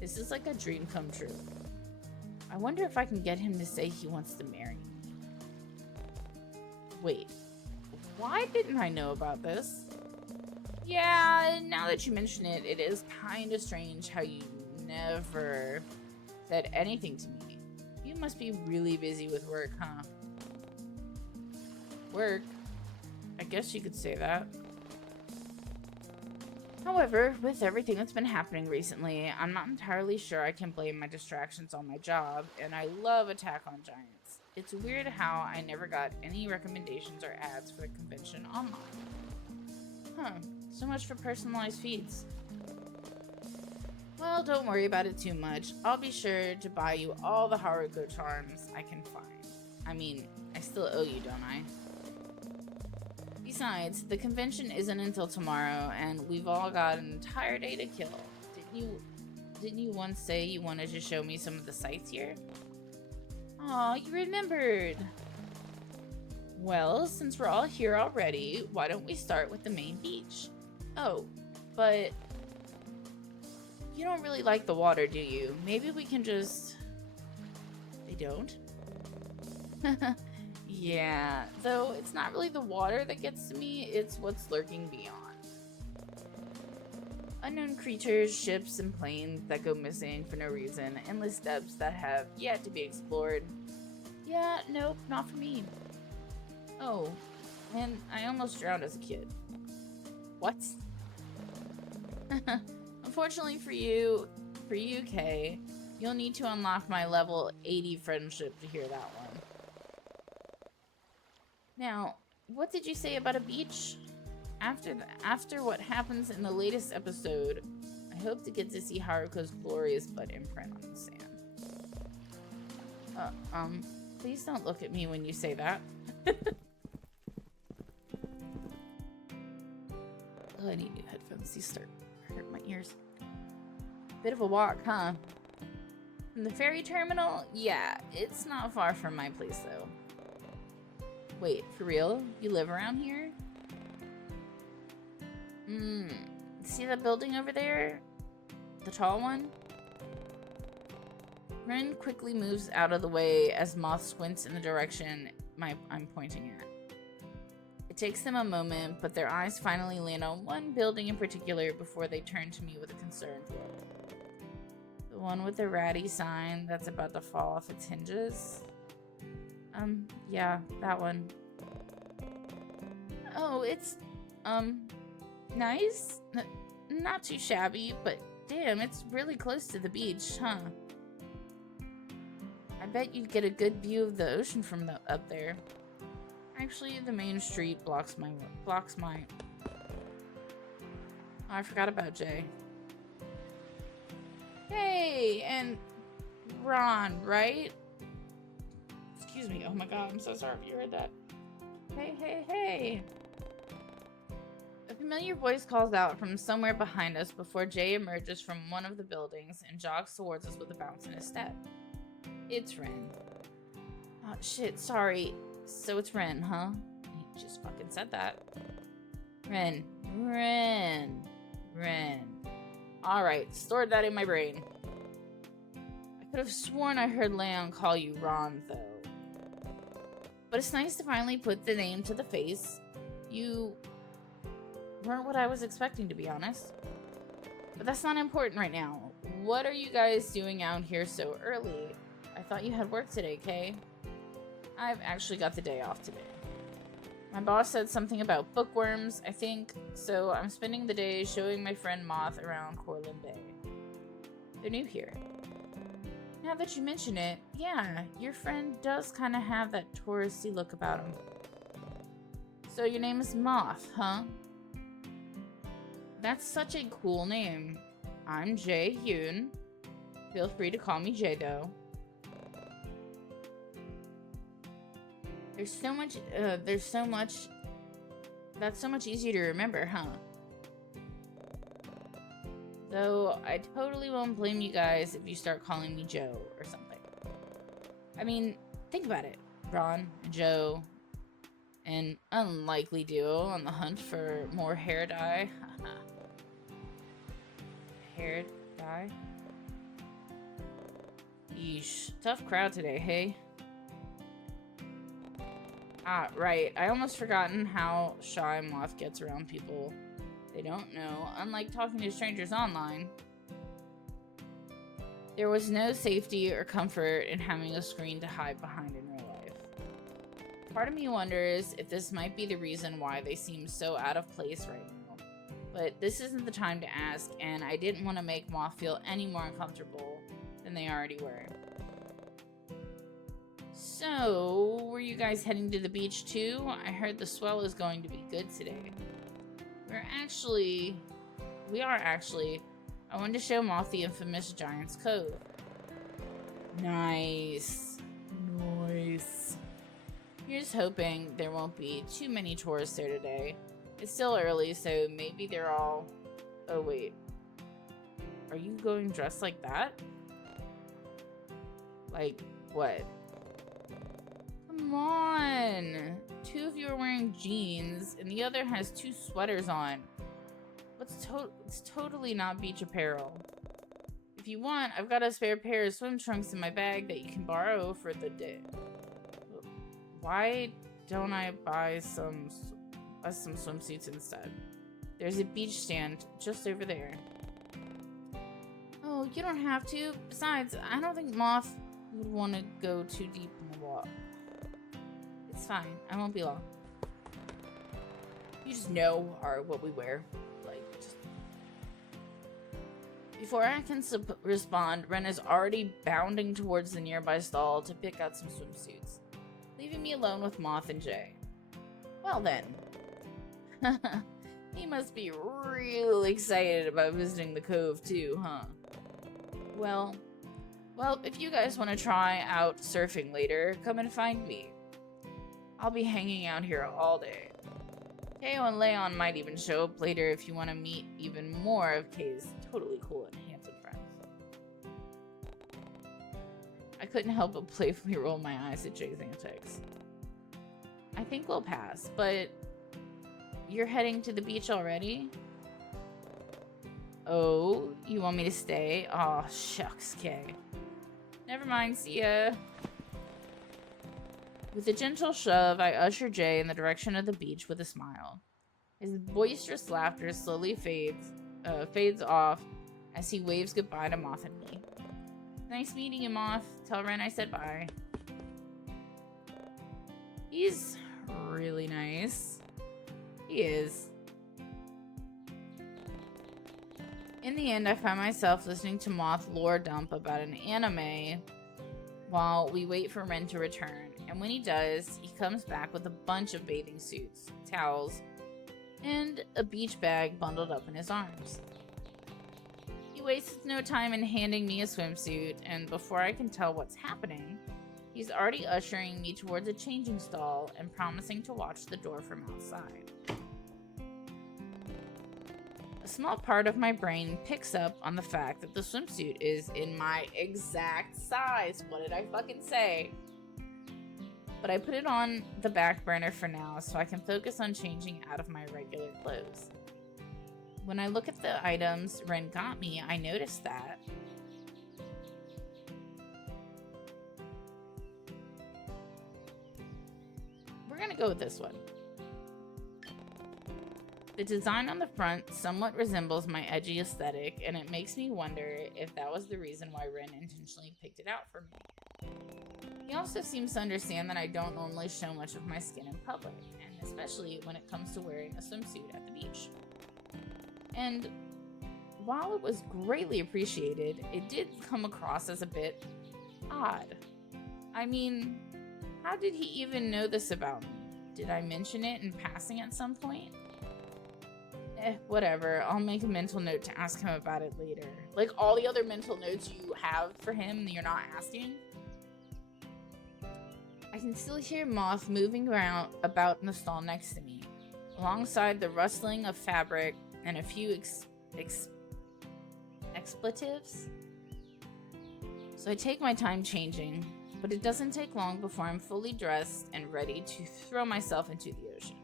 This is like a dream come true. I wonder if I can get him to say he wants to marry me. Wait, why didn't I know about this? Yeah, now that you mention it, it is kind of strange how you never said anything to me. You must be really busy with work, huh? Work? I guess you could say that. However, with everything that's been happening recently, I'm not entirely sure I can blame my distractions on my job, and I love Attack on Giants. It's weird how I never got any recommendations or ads for the convention online. Huh, so much for personalized feeds. Well, don't worry about it too much. I'll be sure to buy you all the Haruko charms I can find. I mean, I still owe you, don't I? Besides, the convention isn't until tomorrow, and we've all got an entire day to kill. Didn't you once say you wanted to show me some of the sights here? Aw, you remembered! Well, since we're all here already, why don't we start with the main beach? Oh, but you don't really like the water, do you? Maybe we can just... They don't? Yeah, though it's not really the water that gets to me, it's what's lurking beyond. Unknown creatures, ships, and planes that go missing for no reason, endless depths that have yet to be explored. Yeah, nope, not for me. Oh, and I almost drowned as a kid. What? Unfortunately for you, Kay, you'll need to unlock my level 80 friendship to hear that one. Now, what did you say about a beach? After what happens in the latest episode, I hope to get to see Haruko's glorious butt imprint on the sand. Please don't look at me when you say that. Oh, I need new headphones. These start to hurt my ears. Bit of a walk, huh? From the ferry terminal? Yeah, it's not far from my place, though. Wait, for real? You live around here? See that building over there? The tall one? Ren quickly moves out of the way as Moth squints in the direction I'm pointing at. It takes them a moment, but their eyes finally land on one building in particular before they turn to me with a concerned look. The one with the ratty sign that's about to fall off its hinges? Yeah, that one. Oh, it's, nice? Not too shabby, but damn, it's really close to the beach, huh? I bet you'd get a good view of the ocean from up there. Actually, the main street blocks my... Oh, I forgot about Jay. Hey, and Ron, right? Excuse me. Oh my god, I'm so sorry if you heard that. Hey. A familiar voice calls out from somewhere behind us before Jay emerges from one of the buildings and jogs towards us with a bounce in his step. It's Ren. Oh, shit, sorry. So it's Ren, huh? He just fucking said that. Ren. Alright, stored that in my brain. I could have sworn I heard Leon call you Ron, though. But it's nice to finally put the name to the face. You weren't what I was expecting, to be honest. But that's not important right now. What are you guys doing out here so early? I thought you had work today, Kay. I've actually got the day off today. My boss said something about bookworms, I think, so I'm spending the day showing my friend Moth around Corland Bay. They're new here. Now that you mention it, yeah, your friend does kind of have that touristy look about him. So your name is Moth, huh? That's such a cool name. I'm Jae Hyun. Feel free to call me Jay, though. That's so much easier to remember, huh? Though, I totally won't blame you guys if you start calling me Joe or something. I mean, think about it. Ron, Joe, an unlikely duo on the hunt for more hair dye. Hair dye? Yeesh. Tough crowd today, hey? Ah, right. I almost forgotten how shy Moth gets around people they don't know, unlike talking to strangers online. There was no safety or comfort in having a screen to hide behind in real life. Part of me wonders if this might be the reason why they seem so out of place right now. But this isn't the time to ask, and I didn't want to make Moth feel any more uncomfortable than they already were. So, were you guys heading to the beach too? I heard the swell is going to be good today. We are actually. I wanted to show Moth the infamous Giant's Cove. Nice. Here's hoping there won't be too many tourists there today. It's still early, so maybe they're all... Oh, wait. Are you going dressed like that? Like, what? Come on! 2 of you are wearing jeans, and the other has 2 sweaters on. It's totally not beach apparel. If you want, I've got a spare pair of swim trunks in my bag that you can borrow for the day. Why don't I buy some swimsuits instead? There's a beach stand just over there. Oh, you don't have to. Besides, I don't think Moth would want to go too deep in the water. It's fine. I won't be long. You just know what we wear. Before I can respond, Ren is already bounding towards the nearby stall to pick out some swimsuits, leaving me alone with Moth and Jay. Well then. He must be real excited about visiting the cove too, huh? Well, if you guys want to try out surfing later, come and find me. I'll be hanging out here all day. Teo and Leon might even show up later if you want to meet even more of Kay's totally cool and handsome friends. I couldn't help but playfully roll my eyes at Jay's antics. I think we'll pass, but you're heading to the beach already? Oh, you want me to stay? Aw, shucks, Kay. Never mind, see ya. With a gentle shove, I usher Jay in the direction of the beach with a smile. His boisterous laughter slowly fades off as he waves goodbye to Moth and me. Nice meeting you, Moth. Tell Ren I said bye. He's really nice. He is. In the end, I find myself listening to Moth lore dump about an anime while we wait for Ren to return. And when he does, he comes back with a bunch of bathing suits, towels, and a beach bag bundled up in his arms. He wastes no time in handing me a swimsuit, and before I can tell what's happening, he's already ushering me towards a changing stall and promising to watch the door from outside. A small part of my brain picks up on the fact that the swimsuit is in my exact size. What did I fucking say? But I put it on the back burner for now so I can focus on changing out of my regular clothes. When I look at the items Ren got me, I notice that we're gonna go with this one. The design on the front somewhat resembles my edgy aesthetic, and it makes me wonder if that was the reason why Ren intentionally picked it out for me. He also seems to understand that I don't normally show much of my skin in public, and especially when it comes to wearing a swimsuit at the beach. And while it was greatly appreciated, it did come across as a bit odd. I mean, how did he even know this about me? Did I mention it in passing at some point? Whatever. I'll make a mental note to ask him about it later. Like all the other mental notes you have for him that you're not asking. I can still hear Moth moving around about in the stall next to me, alongside the rustling of fabric and a few expletives. So I take my time changing, but it doesn't take long before I'm fully dressed and ready to throw myself into the ocean.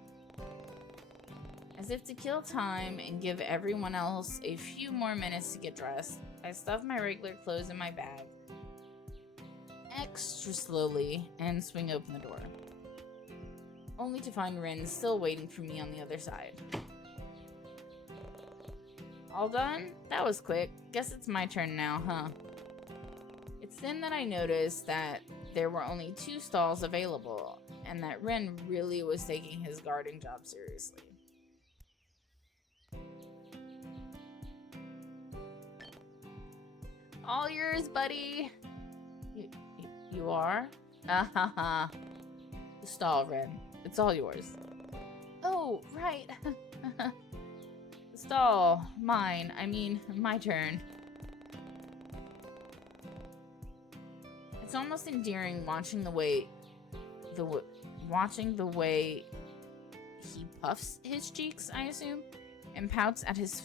As if to kill time and give everyone else a few more minutes to get dressed, I stuff my regular clothes in my bag extra slowly and swing open the door, only to find Rin still waiting for me on the other side. All done? That was quick. Guess it's my turn now, huh? It's then that I noticed that there were only 2 stalls available, and that Rin really was taking his guarding job seriously. All yours, buddy. You are? Ah. The stall, Ren. It's all yours. Oh, right. The stall. Mine. I mean, my turn. It's almost endearing watching the way he puffs his cheeks, I assume, and pouts at his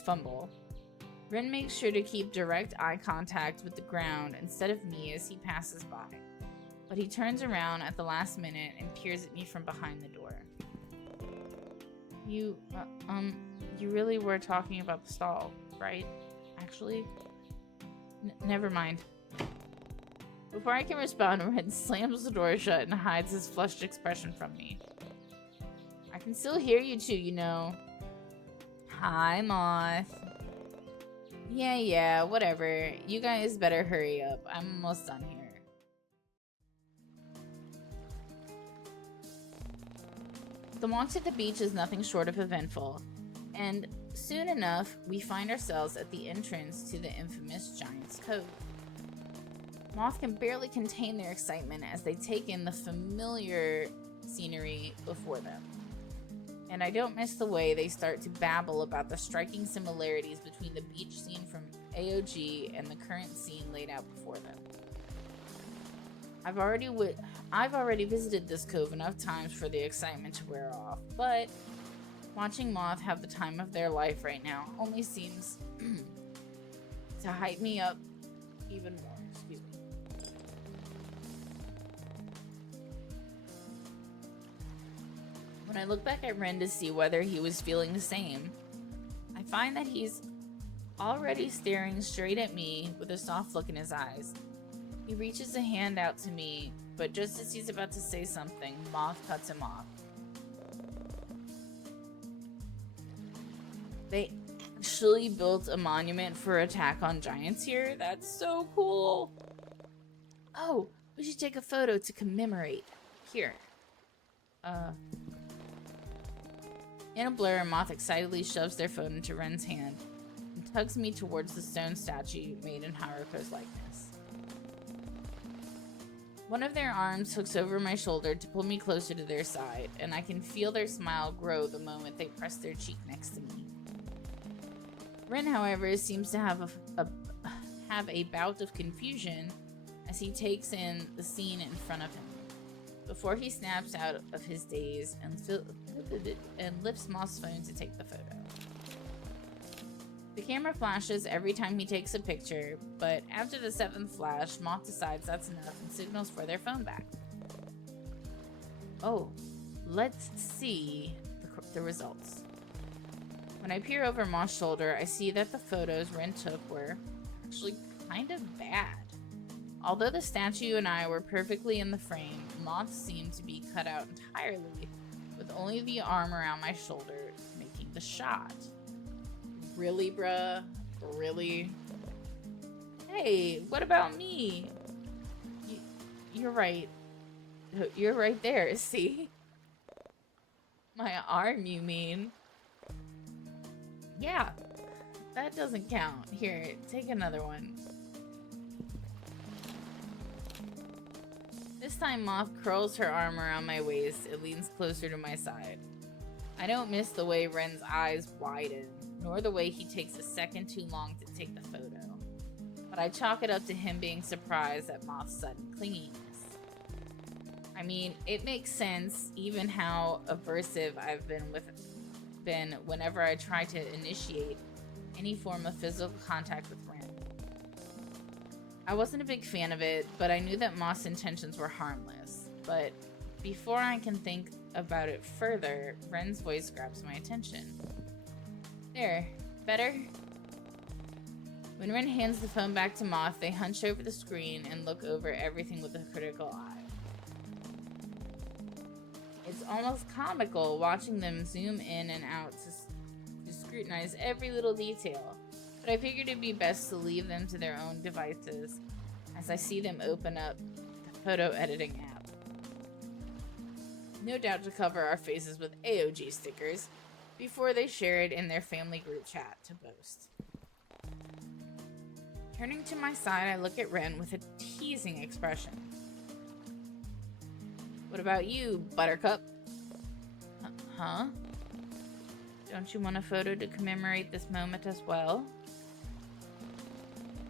fumble. Ren makes sure to keep direct eye contact with the ground instead of me as he passes by. But he turns around at the last minute and peers at me from behind the door. You really were talking about the stall, right? Actually? Never mind. Before I can respond, Ren slams the door shut and hides his flushed expression from me. I can still hear you two, you know. Hi, Moth. Yeah, whatever. You guys better hurry up. I'm almost done here. The walk to the beach is nothing short of eventful, and soon enough, we find ourselves at the entrance to the infamous Giant's Cove. Moth can barely contain their excitement as they take in the familiar scenery before them. And I don't miss the way they start to babble about the striking similarities between the beach scene from AOG and the current scene laid out before them. I've already visited this cove enough times for the excitement to wear off, but watching Moth have the time of their life right now only seems to hype me up even more. Excuse me. When I look back at Ren to see whether he was feeling the same, I find that he's already staring straight at me with a soft look in his eyes. He reaches a hand out to me, but just as he's about to say something, Moth cuts him off. They actually built a monument for Attack on Giants here? That's so cool! Oh, we should take a photo to commemorate. Here. In a blur, Moth excitedly shoves their phone into Ren's hand and tugs me towards the stone statue made in Haruko's likeness. One of their arms hooks over my shoulder to pull me closer to their side, and I can feel their smile grow the moment they press their cheek next to me. Ren, however, seems to have a bout of confusion as he takes in the scene in front of him, before he snaps out of his daze and lifts Moth's phone to take the photo. The camera flashes every time he takes a picture, but after the 7th flash, Moth decides that's enough and signals for their phone back. Oh, let's see the results. When I peer over Moth's shoulder, I see that the photos Ren took were actually kind of bad. Although the statue and I were perfectly in the frame, Moth seemed to be cut out entirely, with only the arm around my shoulder making the shot. Really, bruh? Really? Hey, what about me? You're right. You're right there, see? My arm, you mean? Yeah, that doesn't count. Here, take another one. This time, Moth curls her arm around my waist and leans closer to my side. I don't miss the way Ren's eyes widen, nor the way he takes a second too long to take the photo. But I chalk it up to him being surprised at Moth's sudden clinginess. I mean, it makes sense, even how aversive I've been whenever I try to initiate any form of physical contact with Ren. I wasn't a big fan of it, but I knew that Moth's intentions were harmless. But before I can think about it further, Ren's voice grabs my attention. There, better? When Ren hands the phone back to Moth, they hunch over the screen and look over everything with a critical eye. It's almost comical watching them zoom in and out to scrutinize every little detail, but I figured it'd be best to leave them to their own devices as I see them open up the photo editing app. No doubt to cover our faces with AOG stickers before they share it in their family group chat to boast. Turning to my side, I look at Ren with a teasing expression. What about you, Buttercup? Huh? Don't you want a photo to commemorate this moment as well?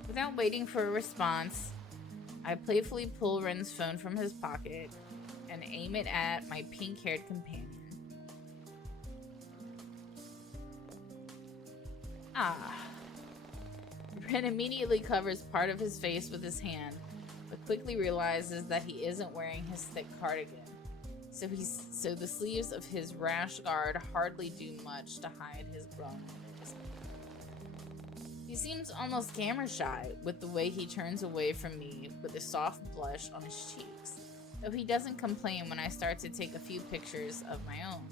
Without waiting for a response, I playfully pull Ren's phone from his pocket and aim it at my pink-haired companion. Ah. Ren immediately covers part of his face with his hand, but quickly realizes that he isn't wearing his thick cardigan. So the sleeves of his rash guard hardly do much to hide his bronze. He seems almost camera shy with the way he turns away from me with a soft blush on his cheeks, though he doesn't complain when I start to take a few pictures of my own.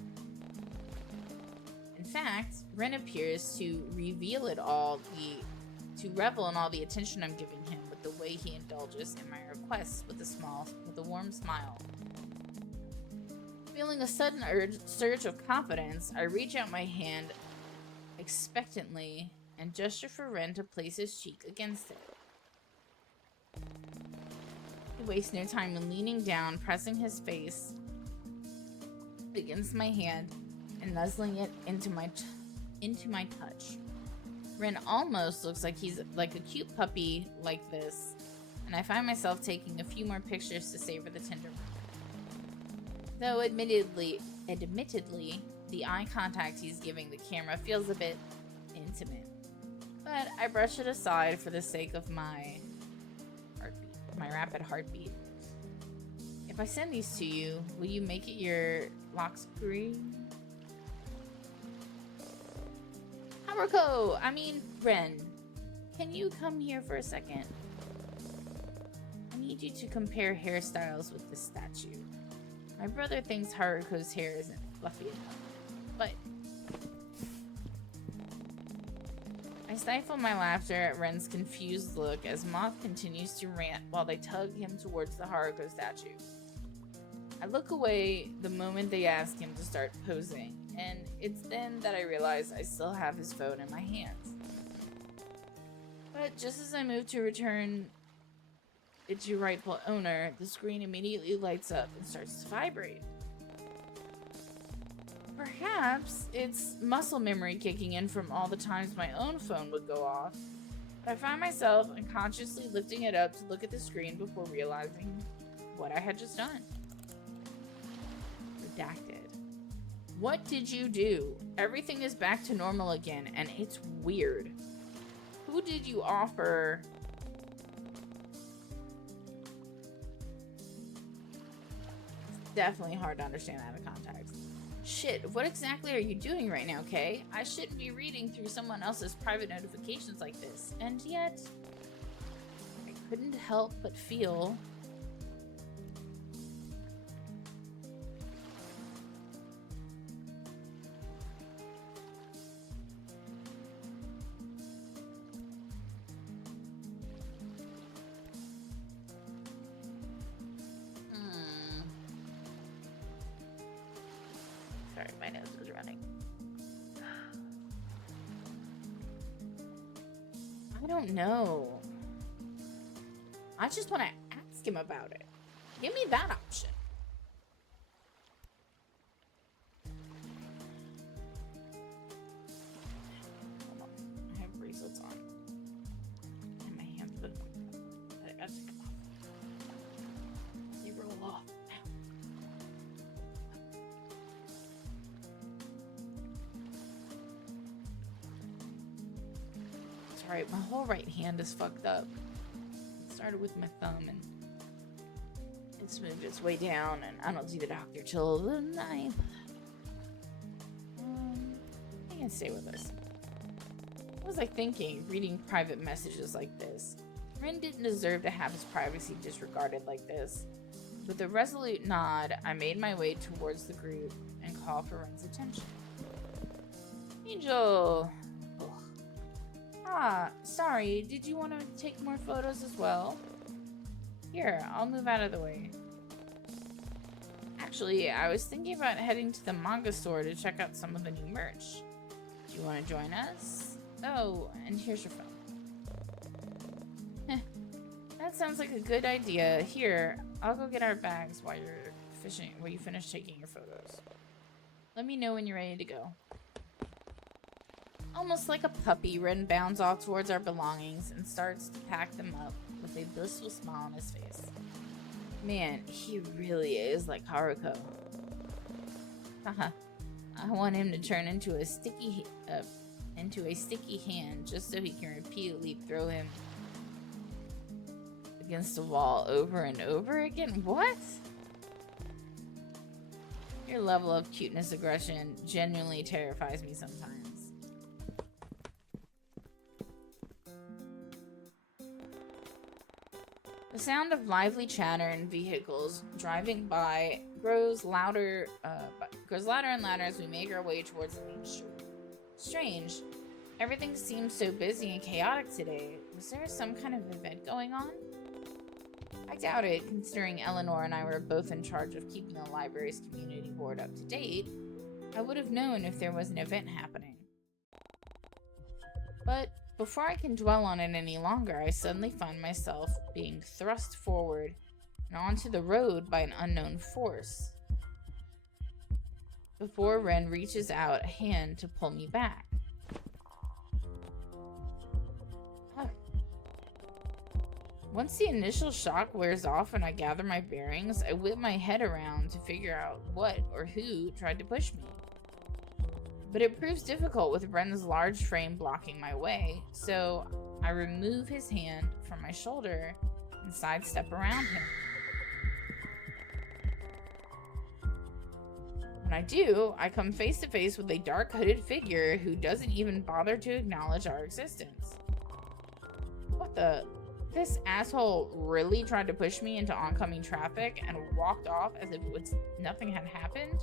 In fact, Ren appears to revel in all the attention I'm giving him with the way he indulges in my requests with a warm smile. Feeling a sudden surge of confidence, I reach out my hand expectantly and gesture for Ren to place his cheek against it. He wastes no time in leaning down, pressing his face against my hand and nuzzling it into my touch. Ren almost looks like he's like a cute puppy like this, and I find myself taking a few more pictures to savor the tender moment. Though admittedly, the eye contact he's giving the camera feels a bit intimate. But I brush it aside for the sake of my rapid heartbeat. If I send these to you, will you make it your lock screen? Ren, can you come here for a second? I need you to compare hairstyles with this statue. My brother thinks Haruko's hair isn't fluffy enough, but I stifle my laughter at Ren's confused look as Moth continues to rant while they tug him towards the Haruko statue. I look away the moment they ask him to start posing, and it's then that I realize I still have his phone in my hands. But just as I move to return its rightful owner, the screen immediately lights up and starts to vibrate. Perhaps it's muscle memory kicking in from all the times my own phone would go off, but I find myself unconsciously lifting it up to look at the screen before realizing what I had just done. Redacted. What did you do? Everything is back to normal again, and it's weird. Who did you offer? It's definitely hard to understand out of context. Shit, what exactly are you doing right now, Kay? I shouldn't be reading through someone else's private notifications like this, and yet I couldn't help but feel Sorry, my nose was running. I don't know. I just want to ask him about it. Give me that option. Hold on. I have bracelets on. And my hands put I gotta take them off. They roll off. Alright, my whole right hand is fucked up. It started with my thumb and it's moved its way down, and I don't see the doctor till the 9th. I can stay with us. What was I thinking, reading private messages like this? Ren didn't deserve to have his privacy disregarded like this. With a resolute nod, I made my way towards the group and called for Ren's attention. Angel! Ah, sorry, did you want to take more photos as well? Here, I'll move out of the way. Actually, I was thinking about heading to the manga store to check out some of the new merch. Do you want to join us? Oh, and here's your phone. That sounds like a good idea. Here, I'll go get our bags while you're fishing, while you finish taking your photos. Let me know when you're ready to go. Almost like a puppy, Ren bounds off towards our belongings and starts to pack them up with a blissful smile on his face. Man, he really is like Haruko. Haha. I want him to turn into a sticky hand just so he can repeatedly throw him against the wall over and over again. What? Your level of cuteness aggression genuinely terrifies me sometimes. The sound of lively chatter in vehicles driving by grows louder and louder as we make our way towards the main street. Strange. Everything seems so busy and chaotic today. Was there some kind of event going on? I doubt it, considering Eleanor and I were both in charge of keeping the library's community board up to date. I would have known if there was an event happening. But before I can dwell on it any longer, I suddenly find myself being thrust forward and onto the road by an unknown force. Before Ren reaches out a hand to pull me back. Once the initial shock wears off and I gather my bearings, I whip my head around to figure out what or who tried to push me. But it proves difficult with Ren's large frame blocking my way, so I remove his hand from my shoulder and sidestep around him. When I do, I come face to face with a dark hooded figure who doesn't even bother to acknowledge our existence. What the? This asshole really tried to push me into oncoming traffic and walked off as if nothing had happened?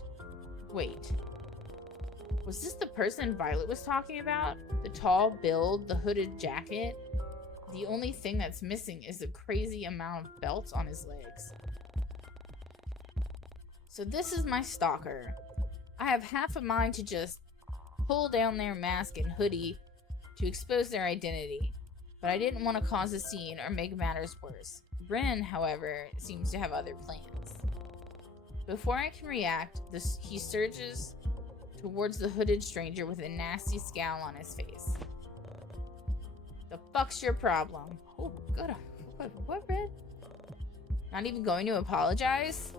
Wait. Was this the person Violet was talking about? The tall build, the hooded jacket? The only thing that's missing is the crazy amount of belts on his legs. So this is my stalker. I have half a mind to just pull down their mask and hoodie to expose their identity, but I didn't want to cause a scene or make matters worse. Ren, however, seems to have other plans. Before I can react, he surges towards the hooded stranger with a nasty scowl on his face. The fuck's your problem? Oh, good. What, Red? Not even going to apologize?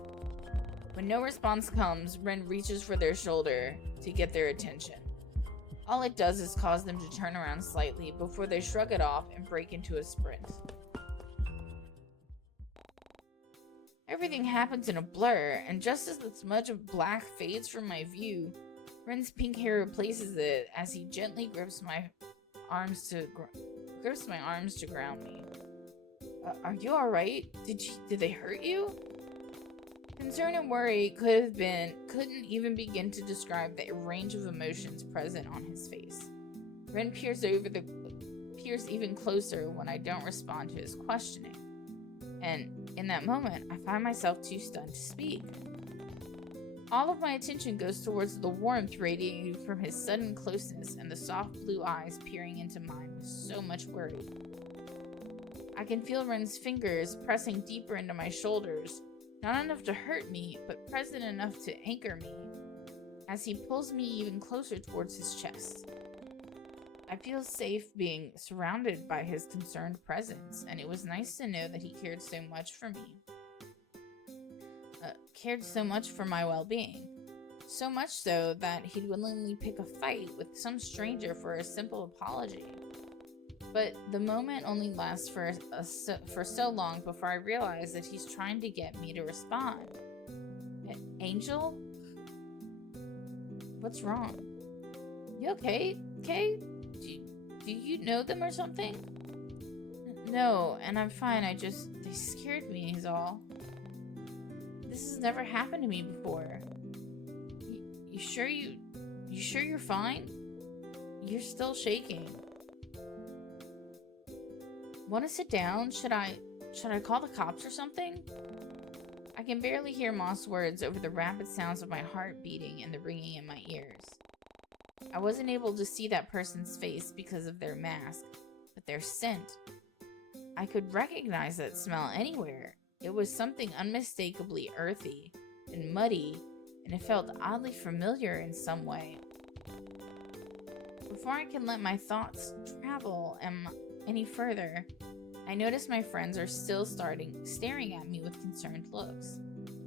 When no response comes, Ren reaches for their shoulder to get their attention. All it does is cause them to turn around slightly before they shrug it off and break into a sprint. Everything happens in a blur, and just as the smudge of black fades from my view, Ren's pink hair replaces it as he gently grips my arms to ground me. Are you alright? Did they hurt you? Concern and worry couldn't even begin to describe the range of emotions present on his face. Ren peers even closer when I don't respond to his questioning. And in that moment, I find myself too stunned to speak. All of my attention goes towards the warmth radiating from his sudden closeness and the soft blue eyes peering into mine with so much worry. I can feel Ren's fingers pressing deeper into my shoulders, not enough to hurt me, but present enough to anchor me, as he pulls me even closer towards his chest. I feel safe being surrounded by his concerned presence, and it was nice to know that he cared so much for me. Cared so much for my well-being. So much so that he'd willingly pick a fight with some stranger for a simple apology. But the moment only lasts for so long before I realize that he's trying to get me to respond. Angel? What's wrong? You okay? Okay? Do you know them or something? No, and I'm fine. They scared me is all. This has never happened to me before. You sure you're fine? You're still shaking. Want to sit down? Should I call the cops or something? I can barely hear Moss' words over the rapid sounds of my heart beating and the ringing in my ears. I wasn't able to see that person's face because of their mask, but their scent. I could recognize that smell anywhere. It was something unmistakably earthy and muddy, and it felt oddly familiar in some way. Before I can let my thoughts travel any further, I notice my friends are still staring at me with concerned looks.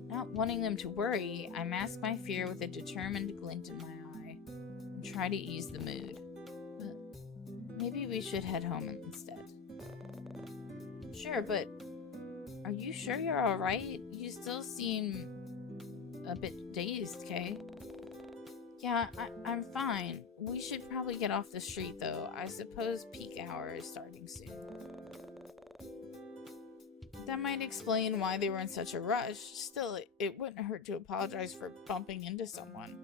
Not wanting them to worry, I mask my fear with a determined glint in my eye and try to ease the mood. But maybe we should head home instead. Sure, but are you sure you're alright? You still seem a bit dazed, Kay. Yeah, I'm fine. We should probably get off the street, though. I suppose peak hour is starting soon. That might explain why they were in such a rush. Still, it wouldn't hurt to apologize for bumping into someone.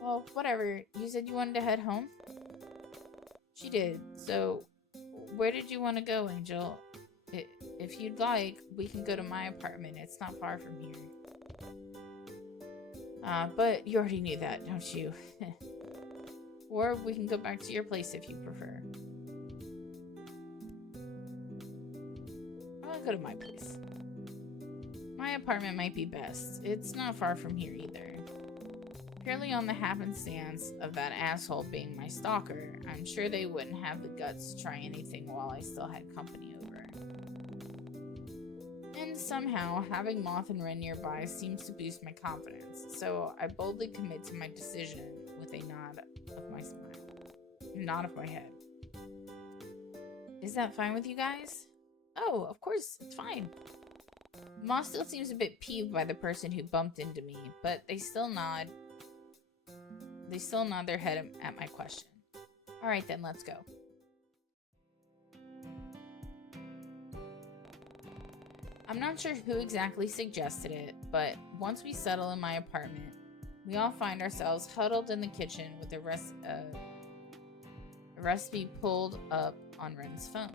Well, whatever. You said you wanted to head home? She did. So, where did you want to go, Angel? If you'd like, we can go to my apartment. It's not far from here. But you already knew that, don't you? Or we can go back to your place if you prefer. I'll go to my place. My apartment might be best. It's not far from here either. Purely on the happenstance of that asshole being my stalker, I'm sure they wouldn't have the guts to try anything while I still had company over. And somehow, having Moth and Ren nearby seems to boost my confidence, so I boldly commit to my decision with a nod of my head. Is that fine with you guys? Oh, of course, it's fine. Moth still seems a bit peeved by the person who bumped into me, but they still nod their head at my question. Alright then, let's go. I'm not sure who exactly suggested it, but once we settle in my apartment, we all find ourselves huddled in the kitchen with a recipe pulled up on Ren's phone.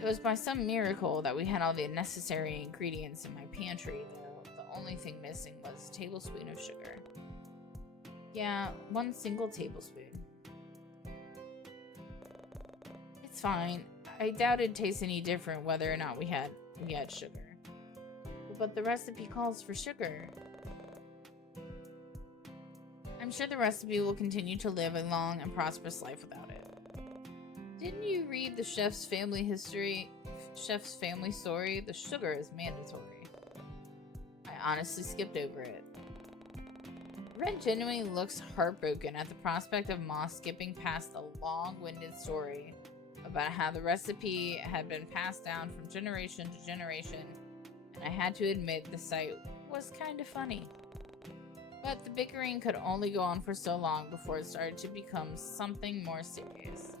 It was by some miracle that we had all the necessary ingredients in my pantry, though the only thing missing was a tablespoon of sugar. Yeah, 1 single tablespoon. It's fine. I doubt it tastes any different whether or not we had sugar. But the recipe calls for sugar. I'm sure the recipe will continue to live a long and prosperous life without it. Didn't you read the chef's family story? The sugar is mandatory. I honestly skipped over it. Ren genuinely looks heartbroken at the prospect of Moss skipping past the long-winded story about how the recipe had been passed down from generation to generation, and I had to admit the sight was kind of funny. But the bickering could only go on for so long before it started to become something more serious.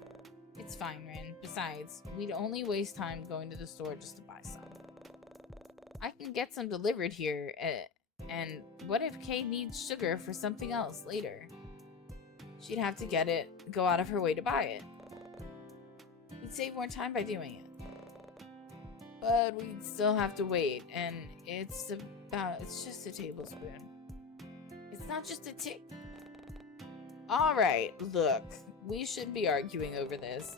It's fine, Ren. Besides, we'd only waste time going to the store just to buy some. I can get some delivered here, and what if Kay needs sugar for something else later? She'd have to go out of her way to buy it. We'd save more time by doing it. But we'd still have to wait, and it's just a tablespoon. It's not just a tick. Alright, look, we shouldn't be arguing over this.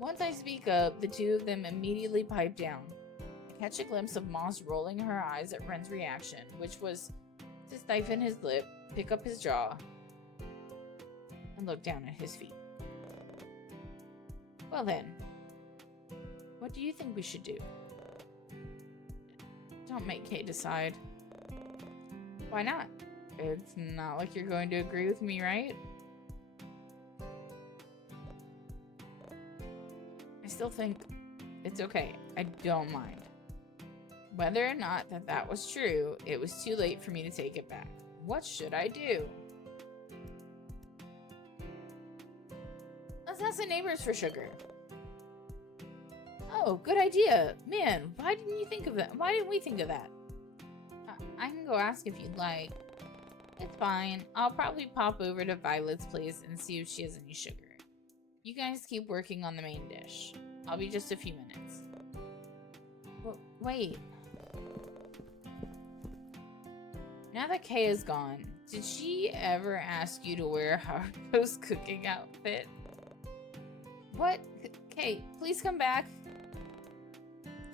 Once I speak up, the two of them immediately pipe down. I catch a glimpse of Moss rolling her eyes at Ren's reaction, which was to stiffen his lip, pick up his jaw, and look down at his feet. Well then, what do you think we should do? Don't make Kay decide. Why not? It's not like you're going to agree with me, right? I still think it's okay. I don't mind. Whether or not that was true, it was too late for me to take it back. What should I do? Let's ask the neighbors for sugar. Oh, good idea. Man, why didn't you think of that? Why didn't we think of that? I can go ask if you'd like. It's fine. I'll probably pop over to Violet's place and see if she has any sugar. You guys keep working on the main dish. I'll be just a few minutes. Wait. Now that Kay is gone, did she ever ask you to wear her post-cooking outfit? What? Kate, please come back.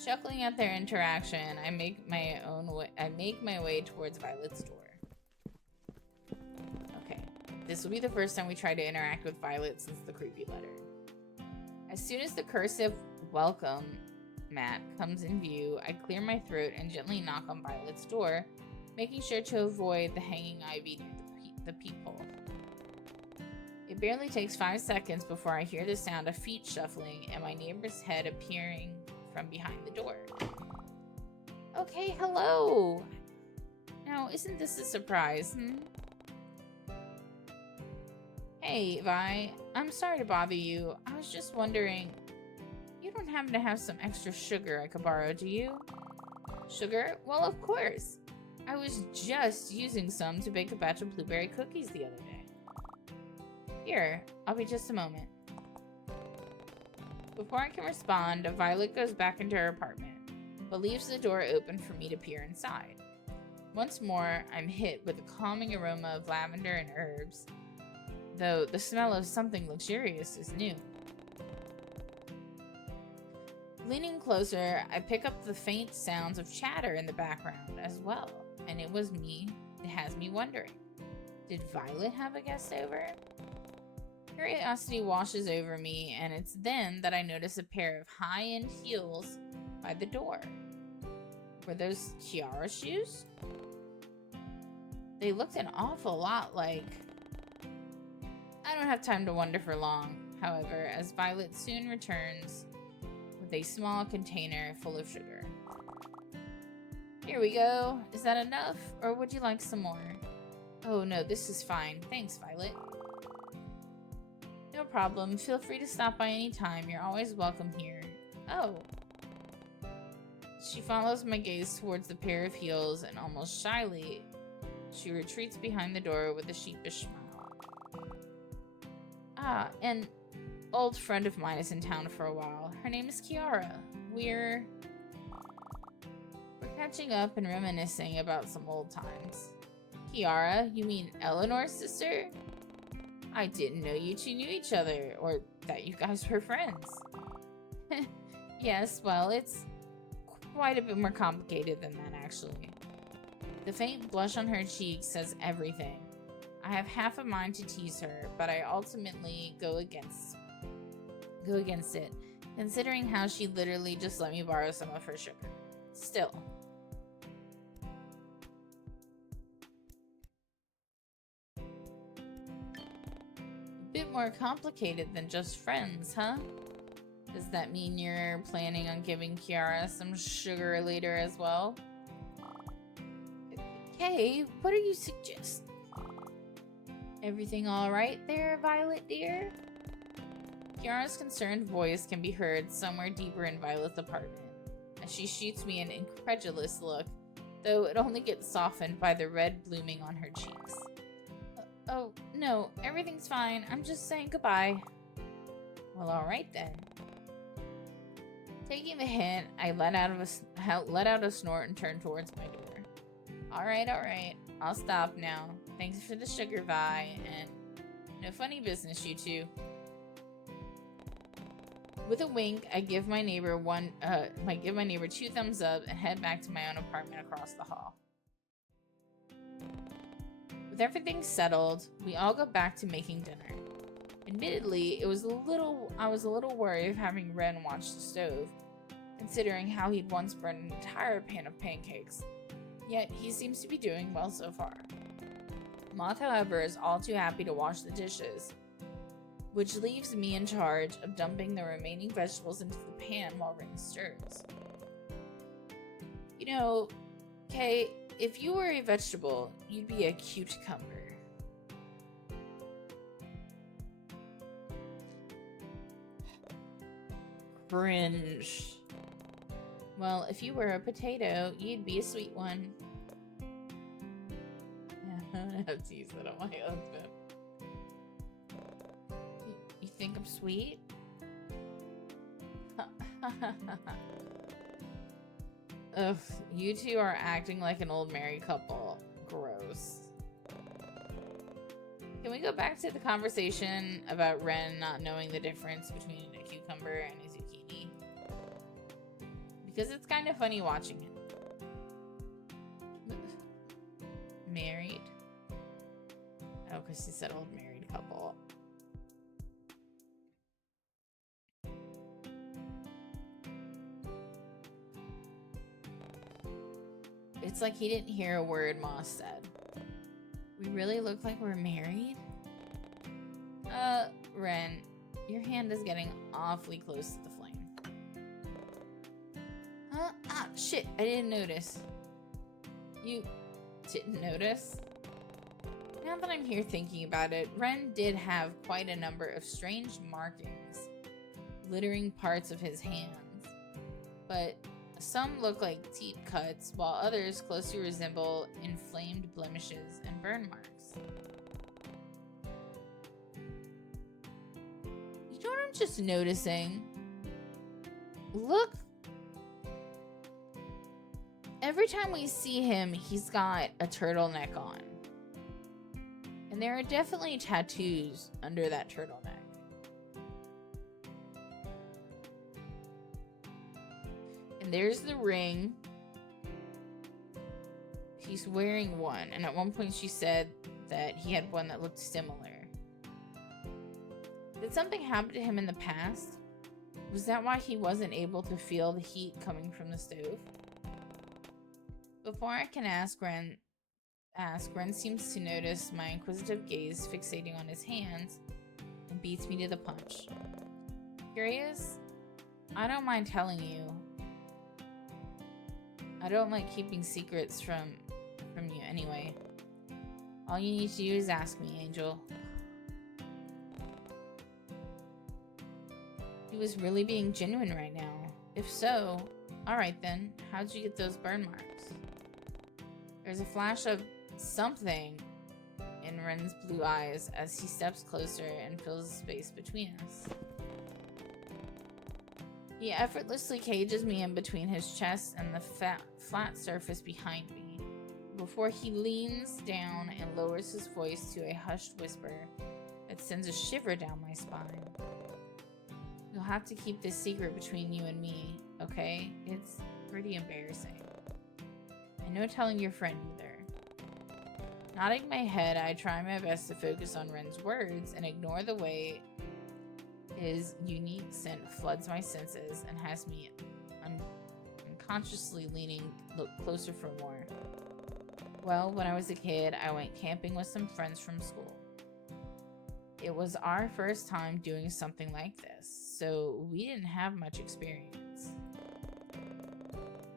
Chuckling at their interaction, I make my way towards Violet's door. Okay, this will be the first time we try to interact with Violet since the creepy letter. As soon as the cursive welcome mat comes in view, I clear my throat and gently knock on Violet's door, making sure to avoid the hanging ivy near the peephole. It barely takes 5 seconds before I hear the sound of feet shuffling and my neighbor's head appearing from behind the door. Okay, hello! Now, isn't this a surprise, Hey, Vi, I'm sorry to bother you. I was just wondering, you don't happen to have some extra sugar I could borrow, do you? Sugar? Well, of course. I was just using some to bake a batch of blueberry cookies the other day. Here, I'll be just a moment. Before I can respond, Violet goes back into her apartment, but leaves the door open for me to peer inside. Once more, I'm hit with a calming aroma of lavender and herbs, though the smell of something luxurious is new. Leaning closer, I pick up the faint sounds of chatter in the background as well, and it has me wondering, did Violet have a guest over? Curiosity washes over me, and it's then that I notice a pair of high-end heels by the door. Were those Kiara shoes? They looked an awful lot like... I don't have time to wonder for long, however, as Violet soon returns with a small container full of sugar. Here we go. Is that enough, or would you like some more? Oh no, this is fine. Thanks, Violet. No problem. Feel free to stop by any time. You're always welcome here. Oh. She follows my gaze towards the pair of heels, and almost shyly, she retreats behind the door with a sheepish smile. Ah, an old friend of mine is in town for a while. Her name is Kiara. We're catching up and reminiscing about some old times. Kiara? You mean Eleanor's sister? I didn't know you two knew each other, or that you guys were friends. Yes, well, it's quite a bit more complicated than that, actually. The faint blush on her cheek says everything. I have half a mind to tease her, but I ultimately go against it, considering how she literally just let me borrow some of her sugar. Still. Bit more complicated than just friends, huh? Does that mean you're planning on giving Kiara some sugar later as well? Okay, what do you suggest? Everything all right there, Violet dear? Kiara's concerned voice can be heard somewhere deeper in Violet's apartment, as she shoots me an incredulous look, though it only gets softened by the red blooming on her cheeks. Oh, no, everything's fine. I'm just saying goodbye. Well, alright then. Taking the hint, I let out a snort and turn towards my door. Alright. I'll stop now. Thanks for the sugar, Vi, and no funny business, you two. With a wink, I give my neighbor 2 thumbs up and head back to my own apartment across the hall. With everything settled, we all go back to making dinner. Admittedly, I was a little worried of having Ren watch the stove, considering how he'd once burned an entire pan of pancakes. Yet, he seems to be doing well so far. Moth, however, is all too happy to wash the dishes, which leaves me in charge of dumping the remaining vegetables into the pan while Ren stirs. You know, Kay, if you were a vegetable, you'd be a cucumber. Cringe. Well, if you were a potato, you'd be a sweet one. I'm gonna have to use that on my husband. You think I'm sweet? Ugh, you two are acting like an old married couple. Gross. Can we go back to the conversation about Ren not knowing the difference between a cucumber and a zucchini? Because it's kind of funny watching it. Married? Oh, because she said old married couple. It's like he didn't hear a word Moss said. We really look like we're married? Ren, your hand is getting awfully close to the flame. Huh? Ah, shit, I didn't notice. You didn't notice? Now that I'm here thinking about it, Ren did have quite a number of strange markings littering parts of his hands, but some look like deep cuts, while others closely resemble inflamed blemishes and burn marks. You know what I'm just noticing? Look. Every time we see him, he's got a turtleneck on. And there are definitely tattoos under that turtleneck. And there's the ring. He's wearing one. And at one point she said that he had one that looked similar. Did something happen to him in the past? Was that why he wasn't able to feel the heat coming from the stove? Before I can ask, Ren seems to notice my inquisitive gaze fixating on his hands and beats me to the punch. Curious? I don't mind telling you. I don't like keeping secrets from you anyway. All you need to do is ask me, Angel. He was really being genuine right now. If so, alright then, how'd you get those burn marks? There's a flash of something in Ren's blue eyes as he steps closer and fills the space between us. He effortlessly cages me in between his chest and the flat surface behind me, before he leans down and lowers his voice to a hushed whisper that sends a shiver down my spine. You'll have to keep this secret between you and me, okay? It's pretty embarrassing. And no telling your friend either. Nodding my head, I try my best to focus on Ren's words and ignore the way his unique scent floods my senses and has me unconsciously leaning closer for more. Well, when I was a kid, I went camping with some friends from school. It was our first time doing something like this, so we didn't have much experience.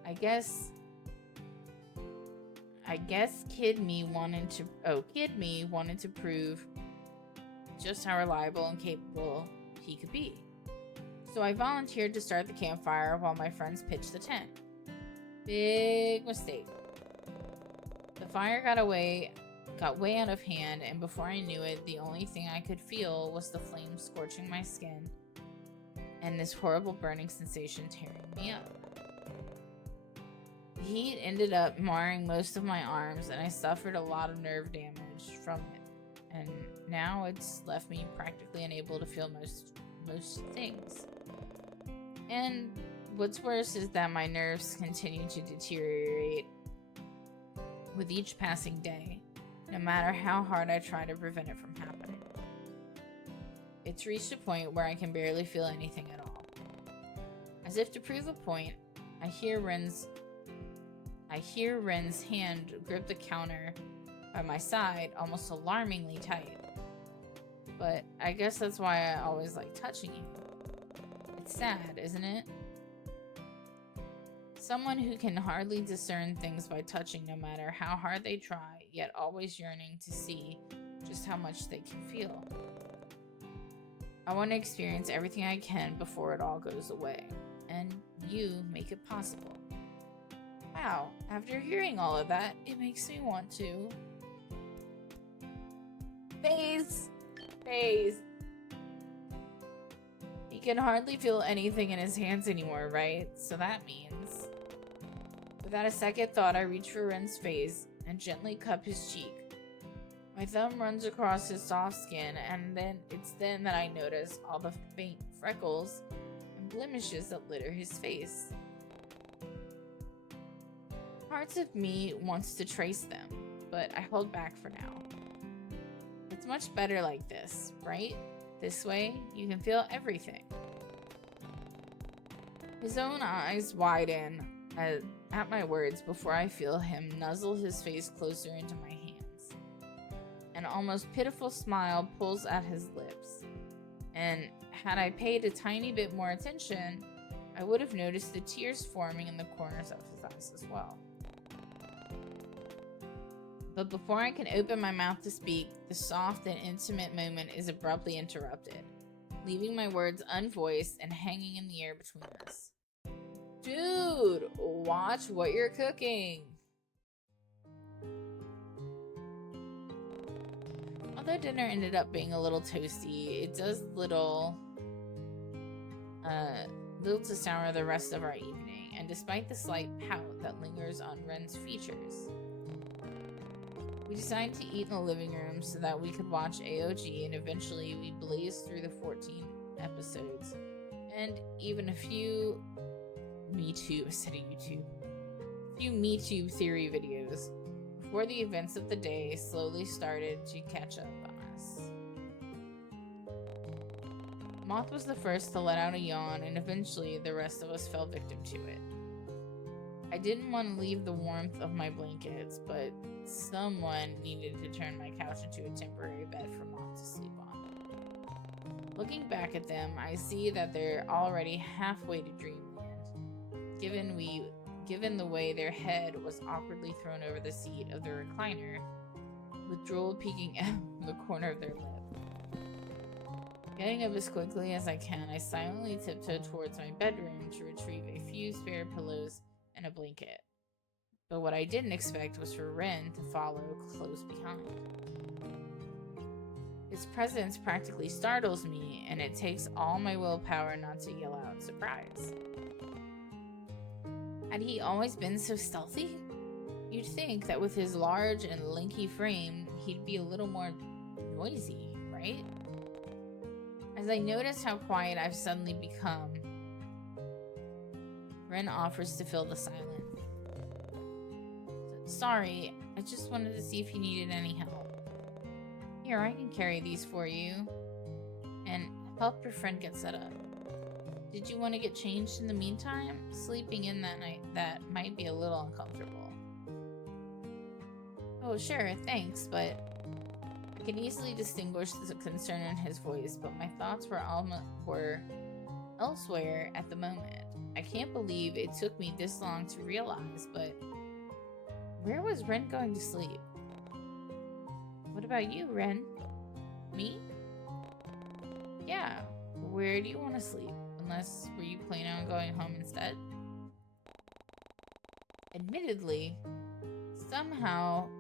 I guess Kid Me wanted to prove just how reliable and capable he could be. So I volunteered to start the campfire while my friends pitched the tent. Big mistake. The fire got way out of hand, and before I knew it, the only thing I could feel was the flames scorching my skin and this horrible burning sensation tearing me up. The heat ended up marring most of my arms, and I suffered a lot of nerve damage from it. And now it's left me practically unable to feel most things. And what's worse is that my nerves continue to deteriorate with each passing day, no matter how hard I try to prevent it from happening. It's reached a point where I can barely feel anything at all. As if to prove a point, I hear Ren's hand grip the counter by my side almost alarmingly tight. But I guess that's why I always like touching you. It's sad, isn't it? Someone who can hardly discern things by touching no matter how hard they try, yet always yearning to see just how much they can feel. I want to experience everything I can before it all goes away, and you make it possible. Wow, after hearing all of that, it makes me want to... Phase! He can hardly feel anything in his hands anymore, right? So that means... Without a second thought, I reach for Ren's face and gently cup his cheek. My thumb runs across his soft skin, and it's then that I notice all the faint freckles and blemishes that litter his face. Parts of me wants to trace them, but I hold back for now. It's much better like this, right? This way, you can feel everything. His own eyes widen at my words before I feel him nuzzle his face closer into my hands. An almost pitiful smile pulls at his lips, and had I paid a tiny bit more attention, I would have noticed the tears forming in the corners of his eyes as well. But before I can open my mouth to speak, the soft and intimate moment is abruptly interrupted, leaving my words unvoiced and hanging in the air between us. Dude, watch what you're cooking! Although dinner ended up being a little toasty, it does little to sour the rest of our evening, and despite the slight pout that lingers on Ren's features, we decided to eat in the living room so that we could watch AOG, and eventually we blazed through the 14 episodes, and even a few Me Too theory videos before the events of the day slowly started to catch up on us. Moth was the first to let out a yawn, and eventually the rest of us fell victim to it. I didn't want to leave the warmth of my blankets, but someone needed to turn my couch into a temporary bed for Moth to sleep on. Looking back at them, I see that they're already halfway to dreamland, given the way their head was awkwardly thrown over the seat of the recliner, with drool peeking out of the corner of their lip. Getting up as quickly as I can, I silently tiptoe towards my bedroom to retrieve a few spare pillows and a blanket. But what I didn't expect was for Ren to follow close behind. His presence practically startles me, and it takes all my willpower not to yell out surprise. Had he always been so stealthy? You'd think that with his large and lanky frame, he'd be a little more noisy, right? As I notice how quiet I've suddenly become, Ren offers to fill the silence. Sorry, I just wanted to see if you needed any help. Here, I can carry these for you and help your friend get set up. Did you want to get changed in the meantime? Sleeping in that night, that might be a little uncomfortable. Oh, sure, thanks, but I can easily distinguish the concern in his voice, but my thoughts were elsewhere at the moment. I can't believe it took me this long to realize, but where was Ren going to sleep? What about you, Ren? Me? Yeah, where do you want to sleep? Unless, were you planning on going home instead? Admittedly,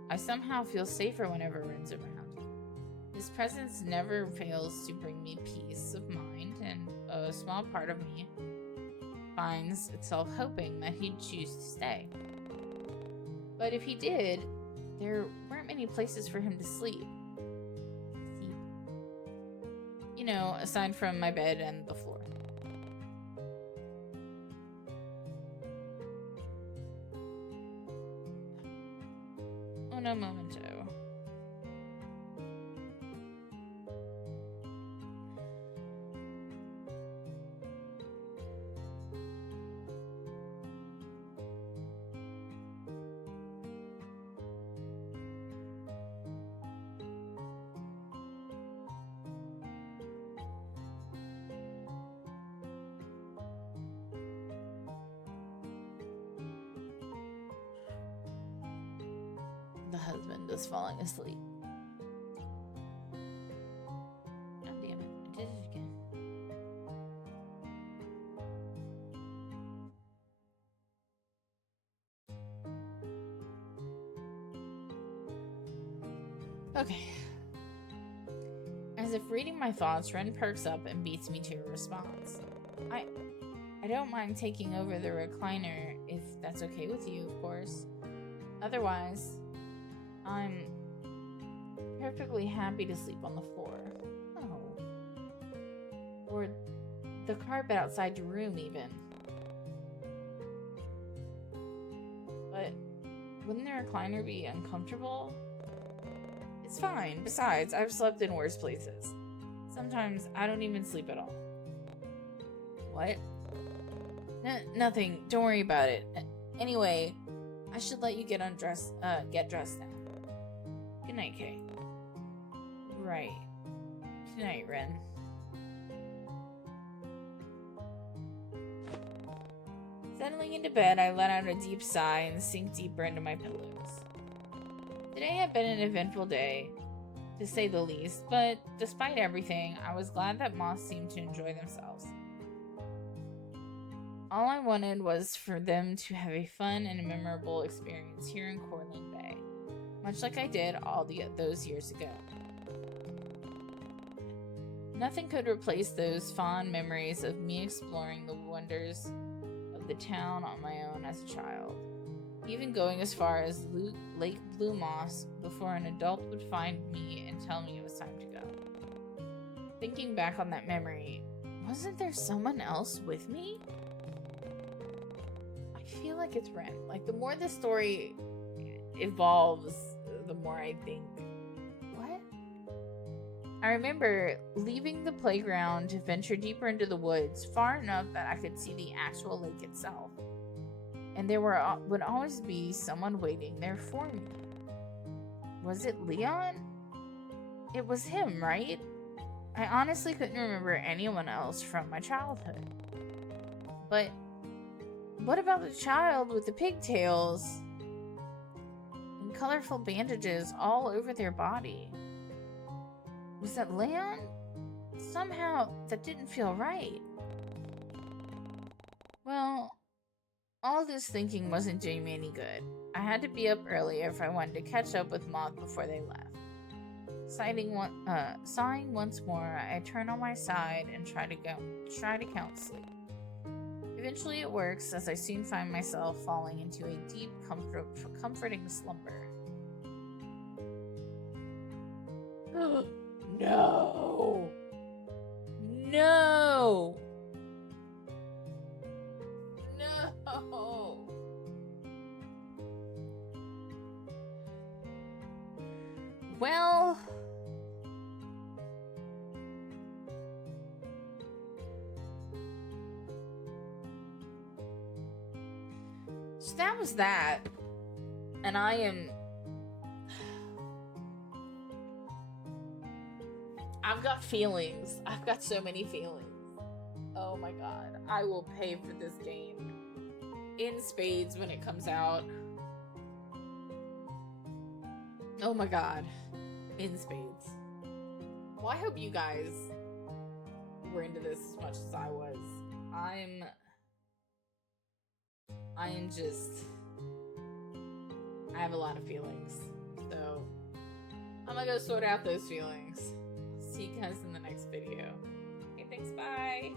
I somehow feel safer whenever Ren's around. His presence never fails to bring me peace of mind, and a small part of me finds itself hoping that he'd choose to stay. But if he did, there weren't many places for him to sleep. You know, aside from my bed and the floor. Uno momento. The husband is falling asleep. God damn it, I did it again. Okay. As if reading my thoughts, Ren perks up and beats me to a response. I don't mind taking over the recliner if that's okay with you, of course. Otherwise, I'm perfectly happy to sleep on the floor. Oh. Or the carpet outside your room, even. But wouldn't the recliner be uncomfortable? It's fine. Besides, I've slept in worse places. Sometimes I don't even sleep at all. What? Nothing. Don't worry about it. Anyway, I should let you get dressed now. Good night, Kay. Right. Good night, Ren. Settling into bed, I let out a deep sigh and sink deeper into my pillows. Today had been an eventful day, to say the least, but despite everything, I was glad that moths seemed to enjoy themselves. All I wanted was for them to have a fun and memorable experience here in Corland Bay, much like I did all those years ago. Nothing could replace those fond memories of me exploring the wonders of the town on my own as a child, even going as far as Lake Blue Moss before an adult would find me and tell me it was time to go. Thinking back on that memory, wasn't there someone else with me? I feel like it's Ren. Like, the more the story evolves, the more I think, what? I remember leaving the playground to venture deeper into the woods, far enough that I could see the actual lake itself. And there would always be someone waiting there for me. Was it Leon? It was him, right? I honestly couldn't remember anyone else from my childhood. But what about the child with the pigtails and colorful bandages all over their body? Was that Leon? Somehow that didn't feel right. Well, all this thinking wasn't doing me any good. I had to be up early if I wanted to catch up with Moth before they left. Sighing once more, I turn on my side and try to count sleep. Eventually it works, as I soon find myself falling into a deep, comforting slumber. No! No! No! Well, so that was that. And I've got feelings. I've got so many feelings. Oh my god. I will pay for this game in spades when it comes out. Oh my god. In spades. Well, I hope you guys were into this as much as I was. I have a lot of feelings. So I'm gonna go sort out those feelings. See you guys in the next video. Okay, thanks, bye.